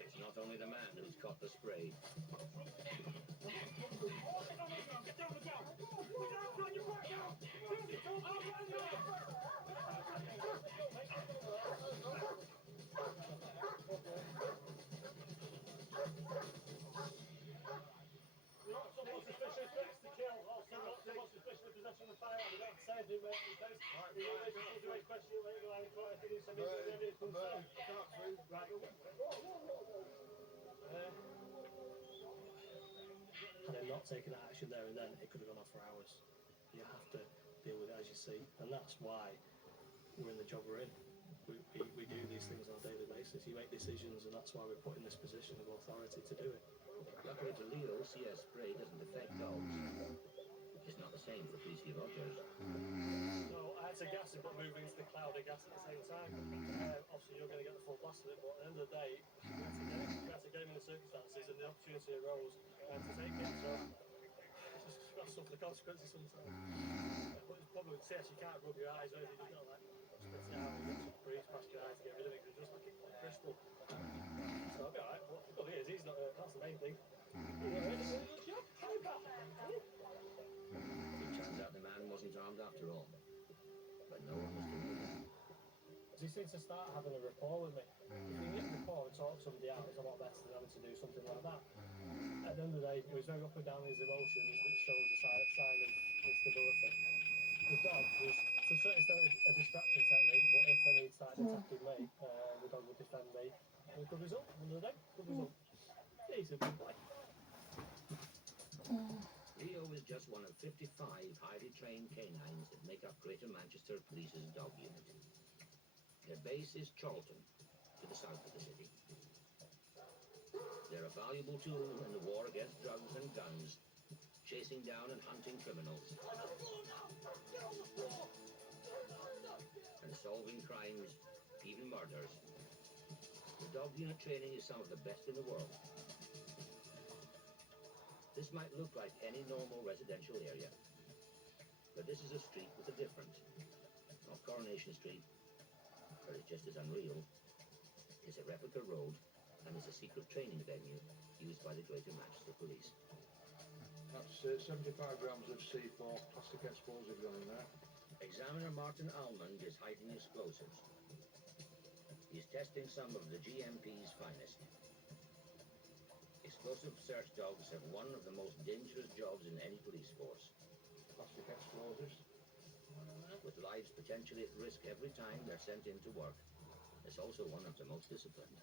It's not only the man who's caught the spray. Had it not taken that action there and then, it could have gone on for hours. You have to deal with it as you see, and that's why we're in the job we're in. We do these things on a daily basis. You make decisions, and that's why we're put in this position of authority to do it. Luckily for Leo, CS spray doesn't affect dogs. It's not the same for PC Rogers. So I had to gas it, but move into the cloud of gas at the same time. Obviously, you're going to get the full blast of it, but at the end of the day, we had to get him in the circumstances, and the opportunity arose to take it. So it's just got to suffer the consequences sometimes. But it's probably with CS, you can't rub your eyes over. You've got to spit it out and get some breeze past your eyes to get rid of it, because it's just like a crystal. So I'll be alright, but look, he's not hurt. That's the main thing. It turns out the man wasn't armed after all. But no one was to blame. As he just need to start having a rapport with me. If you can get a rapport and talk somebody out, it's a lot better than having to do something like that. At the end of the day, he was very up and down in his emotions, which shows a sign of instability. The dog was, to a certain extent, a distraction technique, but if any started attacking me, the dog would defend me. And a good result, at the end of the day, good result. He's a good boy. Leo is just one of 55 highly trained canines that make up Greater Manchester Police's dog unit. Their base is Charlton, to the south of the city. They're a valuable tool in the war against drugs and guns, chasing down and hunting criminals, and solving crimes, even murders. The dog unit training is some of the best in the world. This might look like any normal residential area, but this is a street with a difference. Not Coronation Street, but it's just as unreal. It's a replica road, and it's a secret training venue used by the Greater Manchester Police. That's 75 grams of C4 plastic explosive gone in there. Examiner Martin Almond is hiding explosives. He's testing some of the GMP's finest. Explosive search dogs have one of the most dangerous jobs in any police force. Plastic explosives. With lives potentially at risk every time they're sent into work. It's also one of the most disciplined.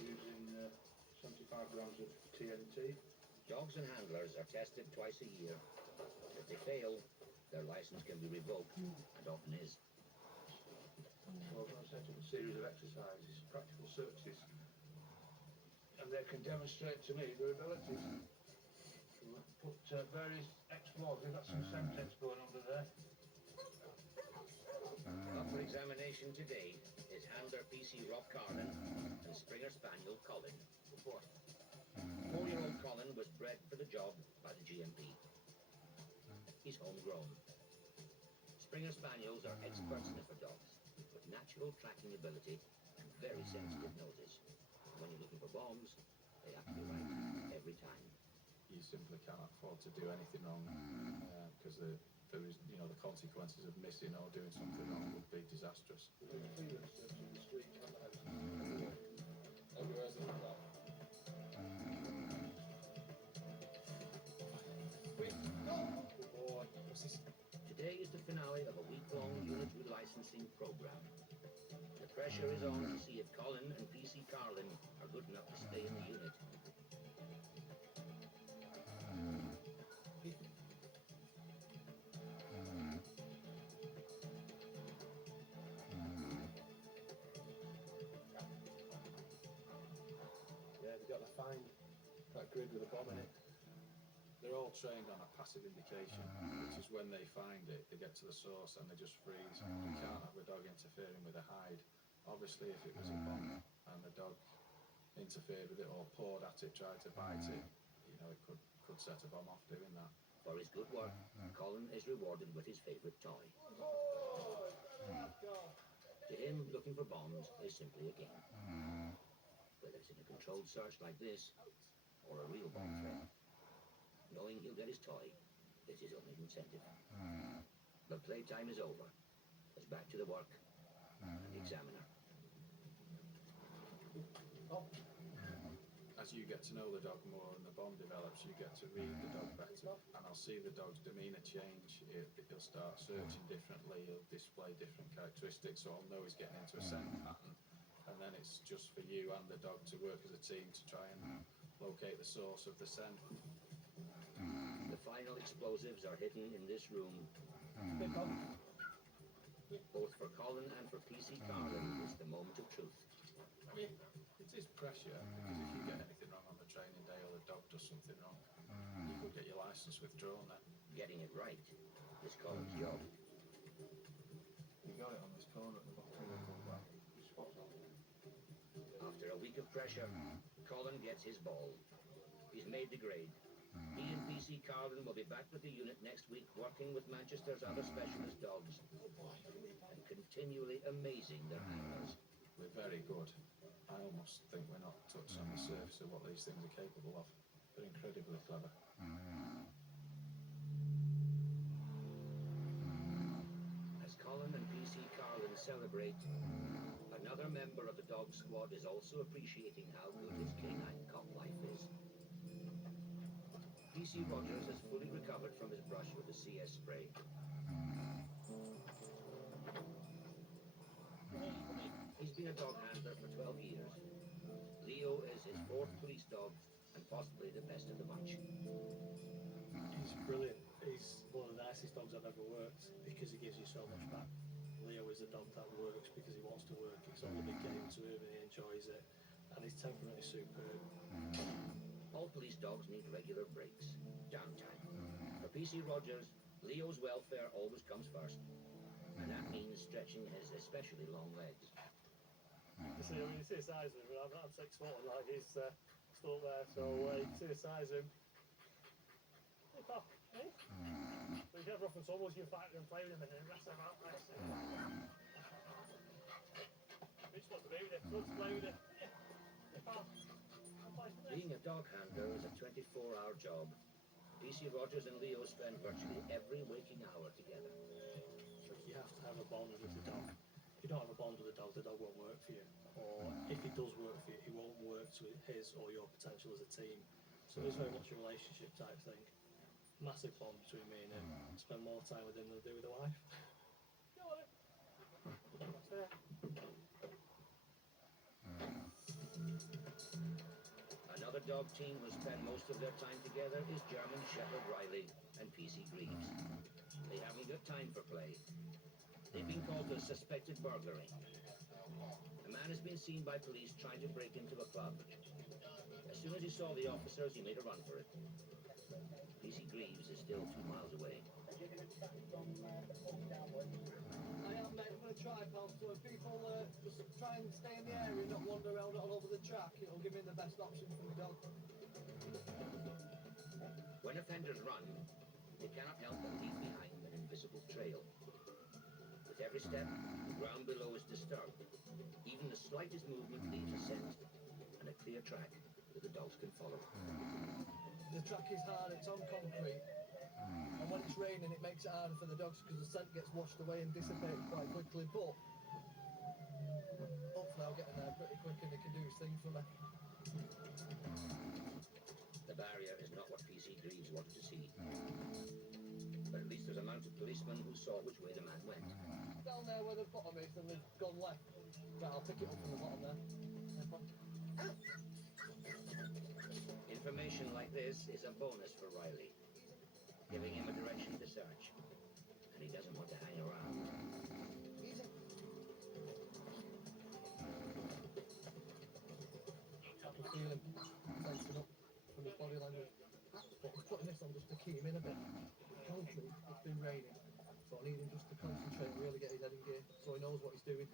Using 75 grams of TNT. Dogs and handlers are tested twice a year. If they fail, their license can be revoked, and often is. So we're going to set up a series of exercises, practical searches, and they can demonstrate to me their abilities. So we'll put various explosives, that's some Semtex going under there. Up for examination today is handler PC Rob Carlin and Springer Spaniel Colin. 4-year-old Colin was bred for the job by the GMP. He's homegrown. Springer Spaniels are expert sniffer dogs with natural tracking ability and very sensitive noses. When you're looking for bombs, they have to be right every time. You simply can't afford to do anything wrong because there is, the consequences of missing or doing something wrong would be disastrous. Today is the finale of a week-long unit relicensing program. The pressure is on to see if Colin and PC Carlin are good enough to stay in the unit. Yeah, they've got to find that grid with a bomb in it. They're all trained on a passive indication, which is when they find it, they get to the source and they just freeze. You can't have a dog interfering with a hide. Obviously, if it was a bomb and the dog interfered with it or pawed at it, tried to bite it, it could set a bomb off doing that. For his good work, Colin is rewarded with his favourite toy. To him, looking for bombs is simply a game. Whether it's in a controlled search like this, or a real bomb threat. Knowing he'll get his toy is his only incentive. But playtime is over. It's back to the work and the examiner. As you get to know the dog more and the bond develops, you get to read the dog better, and I'll see the dog's demeanour change. He'll start searching differently, he'll display different characteristics, so I'll know he's getting into a scent pattern, and then it's just for you and the dog to work as a team to try and locate the source of the scent. The final explosives are hidden in this room. Both for Colin and for PC Carlin, it's the moment of truth. It is pressure, because if you get anything wrong on the training day or the dog does something wrong, you could get your licence withdrawn then. Getting it right is Colin's job. You got it on this corner at the bottom of the back. Spot on. After a week of pressure, Colin gets his ball. He's made the grade. He and PC Carlin will be back with the unit next week, working with Manchester's other specialist dogs and continually amazing their handlers. We're very good. I almost think we're not touched on the surface of what these things are capable of. They're incredibly clever. As Colin and PC marvel and celebrate, another member of the dog squad is also appreciating how good his canine cop life is. PC Rogers has fully recovered from his brush with the CS spray. He's been a dog handler for 12 years. Leo is his fourth police dog and possibly the best of the bunch. He's brilliant. He's one of the nicest dogs I've ever worked because he gives you so much back. Leo is a dog that works because he wants to work. It's all a big game to him and he enjoys it. And his temperament is superb. All police dogs need regular breaks, downtime. For PC Rogers, Leo's welfare always comes first. And that means stretching his especially long legs. You see, I mean, you see the size of him. I'm 6 foot and like he's still there, so you can see the size of him. Hey, pal, hey? But you get rough and tumbles, you fight and play with him and then rest him out. He just wants to be with it, wants to play with it. Hey, pal. Being a dog handler is a 24-hour job. PC Rogers and Leo spend virtually every waking hour together. You have to have a bond with the dog. If you don't have a bond with the dog won't work for you. Or if it does work for you, it won't work to his or your potential as a team. So it's very much a relationship type thing. Massive bond between me and him. I spend more time with him than I do with the wife. Go on then. That's fair. Another dog team who spend most of their time together is German Shepherd Riley and PC Greaves. They haven't got time for play. They've been called to a suspected burglary. A man has been seen by police trying to break into a club. As soon as he saw the officers, he made a run for it. PC Greaves is still 2 miles away. I am, mate. I'm going to try, pal. So if people just try and stay in the area and not wander around all over the track, it'll give me the best option for my dog. When offenders run, they cannot help but leave behind an invisible trail. With every step, the ground below is disturbed. Even the slightest movement leaves a scent and a clear track that the dogs can follow. The track is hard, it's on concrete. And when it's raining, it makes it harder for the dogs because the scent gets washed away and dissipated quite quickly. But hopefully I'll get in there pretty quick and they can do his thing for me. The barrier is not what PC Greaves wanted to see. But at least there's a mounted policeman who saw which way the man went. Down there where the bottom is, and they've gone left. Right, I'll pick it up from the bottom there. Information like this is a bonus for Riley, giving him a direction to search. And he doesn't want to hang around. Easy. I can feel him tensing up from his body language. But I'm putting this on just to key him in a bit. Currently, it's been raining, so I need him just to concentrate and really get his head in gear so he knows what he's doing.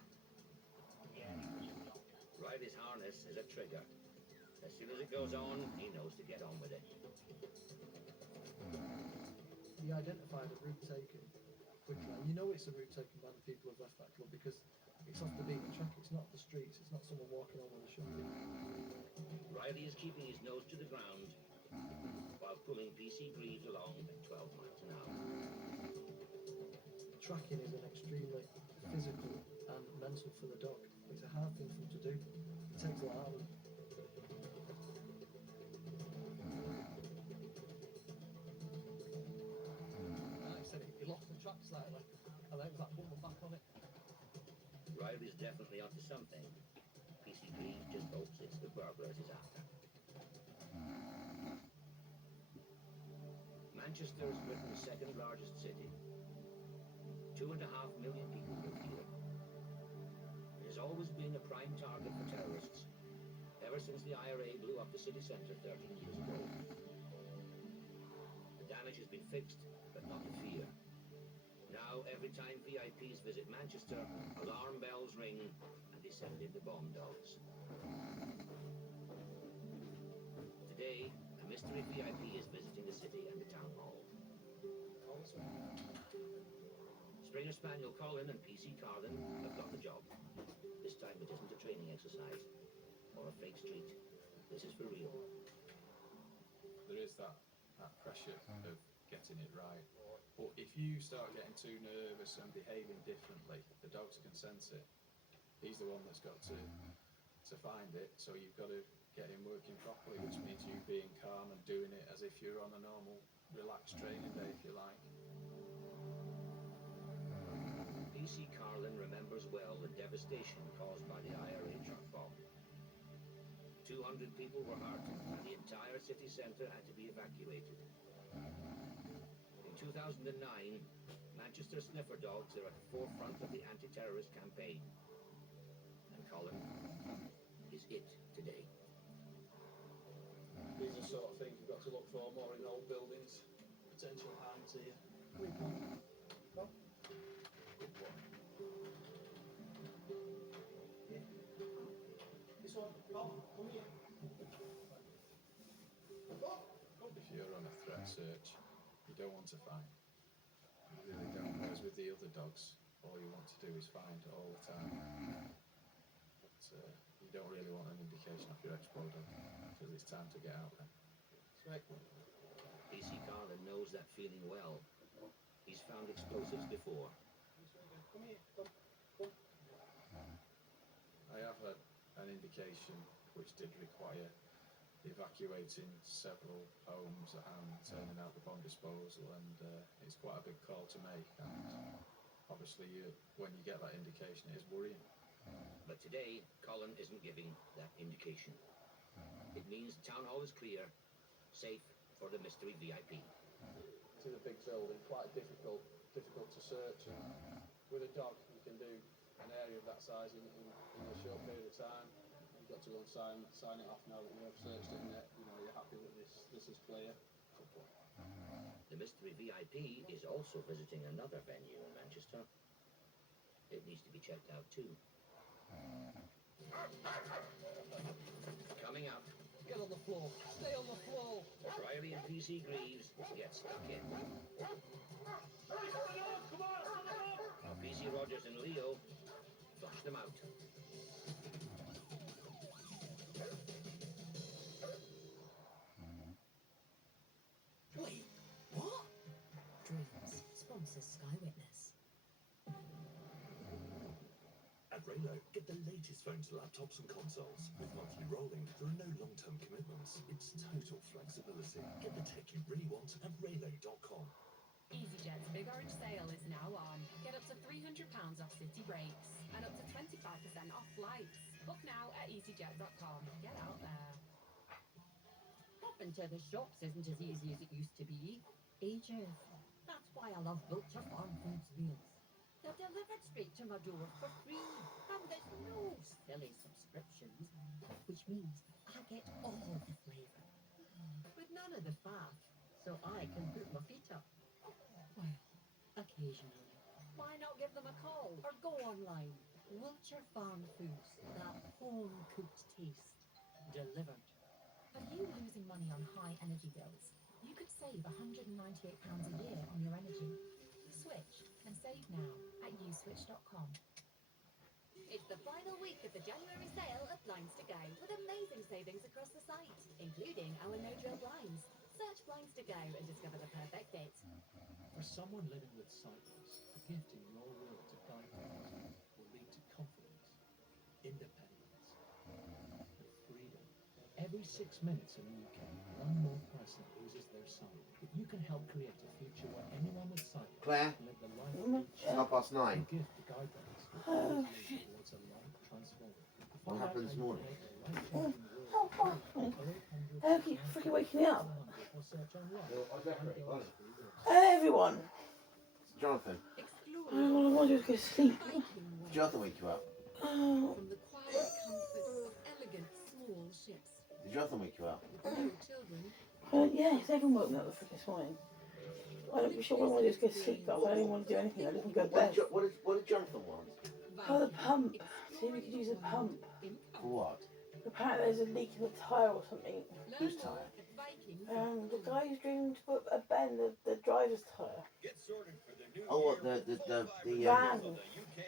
Riley's harness is a trigger. As soon as it goes on, he knows to get on with it. He identified a route taken quickly, and you know it's a route taken by the people who've left that club because it's off the beaten track, it's not the streets, it's not someone walking over the shopping. Riley is keeping his nose to the ground while pulling PC Greaves along at 12 miles an hour. Tracking is an extremely physical and mental for the dog. It's a hard thing for him to do. It takes a lot out of him. Like I said, he lost the track slightly, and then it was like putting back on it. Riley's definitely onto something. PC Greaves just hopes it's the burglars he's after. Manchester is Britain's second largest city. 2.5 million people live here. It has always been a prime target for terrorists, ever since the IRA blew up the city centre 13 years ago. The damage has been fixed, but not the fear. Now, every time VIPs visit Manchester, alarm bells ring and they send in the bomb dogs. Today, a mystery VIP is visiting the city and the town hall. Springer Spaniel Colin and PC Carlin have got the job. This time it isn't a training exercise or a fake street. This is for real. There is that pressure of getting it right. But if you start getting too nervous and behaving differently, the dogs can sense it. He's the one that's got to find it, so you've got to get him working properly, which means you being calm and doing it as if you're on a normal, relaxed training day, if you like. PC Carlin remembers well the devastation caused by the IRA truck bomb. 200 people were hurt, and the entire city centre had to be evacuated. In 2009, Manchester sniffer dogs are at the forefront of the anti-terrorist campaign. And Colin is it today. These are sort of things you've got to look for more in old buildings. Potential harms here. Good one. This one. Come here. If you're on a threat search, you don't want to find. You really don't. Whereas with the other dogs, all you want to do is find all the time. But you don't really want an indication of your expo dog until it's time to get out there. Right. PC Carlin knows that feeling well. He's found explosives before. Come here. Come. I have had an indication which did require evacuating several homes and turning out the bomb disposal, and it's quite a big call to make, and obviously when you get that indication it is worrying. But today, Colin isn't giving that indication. It means town hall is clear, safe for the mystery VIP. It's in a big building, quite difficult to search, and with a dog you can do an area of that size in a short period of time. You've got to go and sign it off now that you've searched it and you're happy that this is clear. The mystery VIP is also visiting another venue in Manchester. It needs to be checked out too. Coming up. Get on the floor. Stay on the floor. Riley and PC Greaves get stuck in. Now PC Rogers and Leo flush them out. Wait, what? Dreams sponsors Sky Witness. At Raylo, get the latest phones, laptops and consoles. With monthly rolling, there are no long-term commitments. It's total flexibility. Get the tech you really want at Raylo.com. EasyJet's Big Orange sale is now on. Get up to £300 off city breaks and up to 25% off flights. Book now at easyjet.com. Get out there. Popping to the shops isn't as easy as it used to be. Ages. That's why I love Wiltshire Farm Foods meals. They're delivered straight to my door for free, and there's no silly subscriptions, which means I get all the flavour, with none of the faff, so I can put my feet up. Well, occasionally. Why not give them a call or go online? Wiltshire Farm Foods, that home-cooked taste, delivered. Are you losing money on high energy bills? You could save £198 a year on your energy. Switch and save now at uswitch.com. It's the final week of the January sale at Blinds to Go, with amazing savings across the site, including our no-drill blinds. Search Blinds to Go and discover the perfect fit. For someone living with sight loss, a gift in your will to guide them will lead to confidence, independence, and freedom. Every 6 minutes in the UK, one more person loses their sight. But you can help create a future where anyone with sight loss Claire, can live the life they it's choose. 9:30. A gift to guide them towards a life transformed. What happened this morning? How keep freaking waking me up? Everyone! Jonathan. All I want to do is go to sleep. Jonathan wake you up? From the quiet comforts of elegant small ships. Did Jonathan wake you up? No children. Yes, everyone woke me up this morning. I don't be sure what I want to do is go to sleep, but I don't want to do anything. I just want to go to bed. What did Jonathan want? Oh, the pump. See if we could use a pump. For what? Apparently there's a leak in the tyre or something. Whose tyre? The guy who's driven to put a bend, the driver's tyre. Oh, what, the van.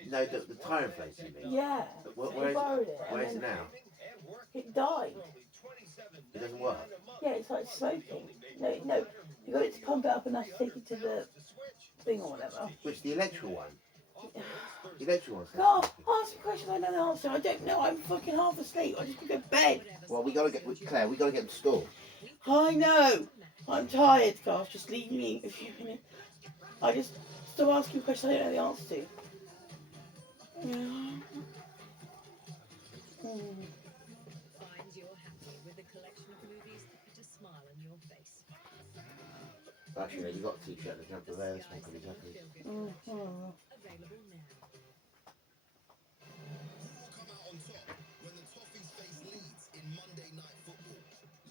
No, the tyre inflator, you mean? Yeah. Where borrowed it. where is it now? It died. It doesn't work. Yeah, it's like smoking. No, You got it to pump it up and I take it to the thing or whatever. Which, the electrical one? The electrical one's God, ask me a question I know the answer. I don't know. I'm fucking half asleep. I just want to go to bed. Well, Claire, we gotta get them to school. I know. I'm tired, guys. Just leave me a few minutes. I just stop asking questions I don't know the answer to. Find you're happy with a collection of movies that put a smile on your face. Actually, we got a t-shirt and a jumper there. This one pretty happy. Available now. Come out on top when the Toffees face Leeds in Monday Night Football.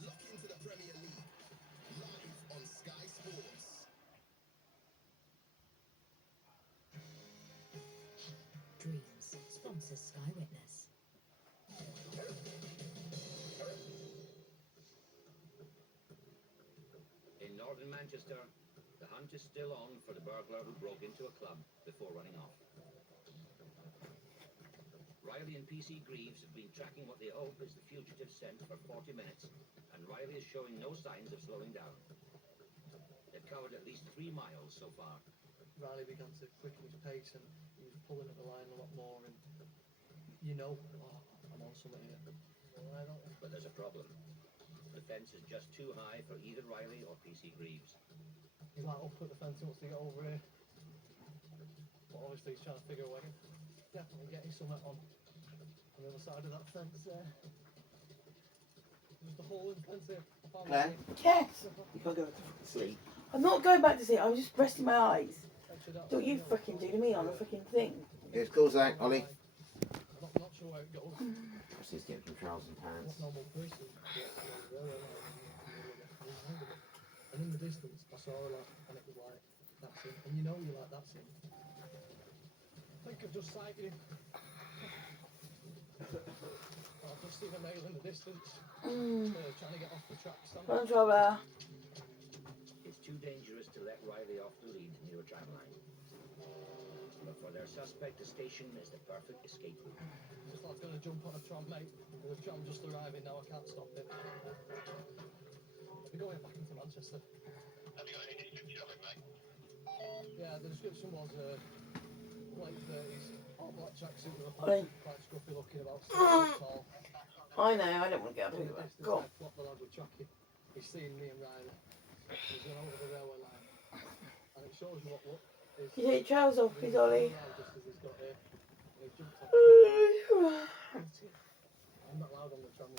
Lock into the Premier League. Live on Sky Sports. Dreams sponsors Sky Witness. In northern Manchester, the hunt is still on for the burglar who broke into a club before running off. Riley and PC Greaves have been tracking what they hope is the fugitive scent for 40 minutes, and Riley is showing no signs of slowing down. They've covered at least 3 miles so far. Riley began to quicken his pace and he was pulling at the line a lot more, and you know, I'm on something here. But there's a problem. The fence is just too high for either Riley or PC Greaves. He's like up at the fence, he wants to get over here. But obviously he's trying to figure a way. Definitely getting something on the other side of that fence there. There's the hole in the fence here. Claire? Yes. You can't go back to sleep. I'm not going back to sleep. I was just resting my eyes. Do what you freaking do to me on the freaking thing. Here's cool, Zach. Ollie. I'm not sure where it goes. Let's just get some trousers and pants. Normal person. And in the distance, I saw her like, and it was like, that's him. And you know you're like, that's him. I think I've just sighted him. I've just seen a male in the distance. Trying to get off the track. Run, Trevor. It's too dangerous to let Riley off the lead near a tramline. But for their suspect, the station is the perfect escape route. Just like going to jump on a tram, mate. The tram just arriving now, I can't stop it. We're going back into Manchester. Have you got any description of it, mate? Yeah, the description was late 30s, all black tracksuit with a Ollie. quite scruffy looking, about 6 foot tall. I know, I don't want to get up In here. the distance, Go on. what the lad was tracking. He's seen me and Riley. He's gone over the railway line. And it shows what is... You take your trousers off, please, Ollie. Just as he's got here. And he's jumped off. I'm not loud on the tram.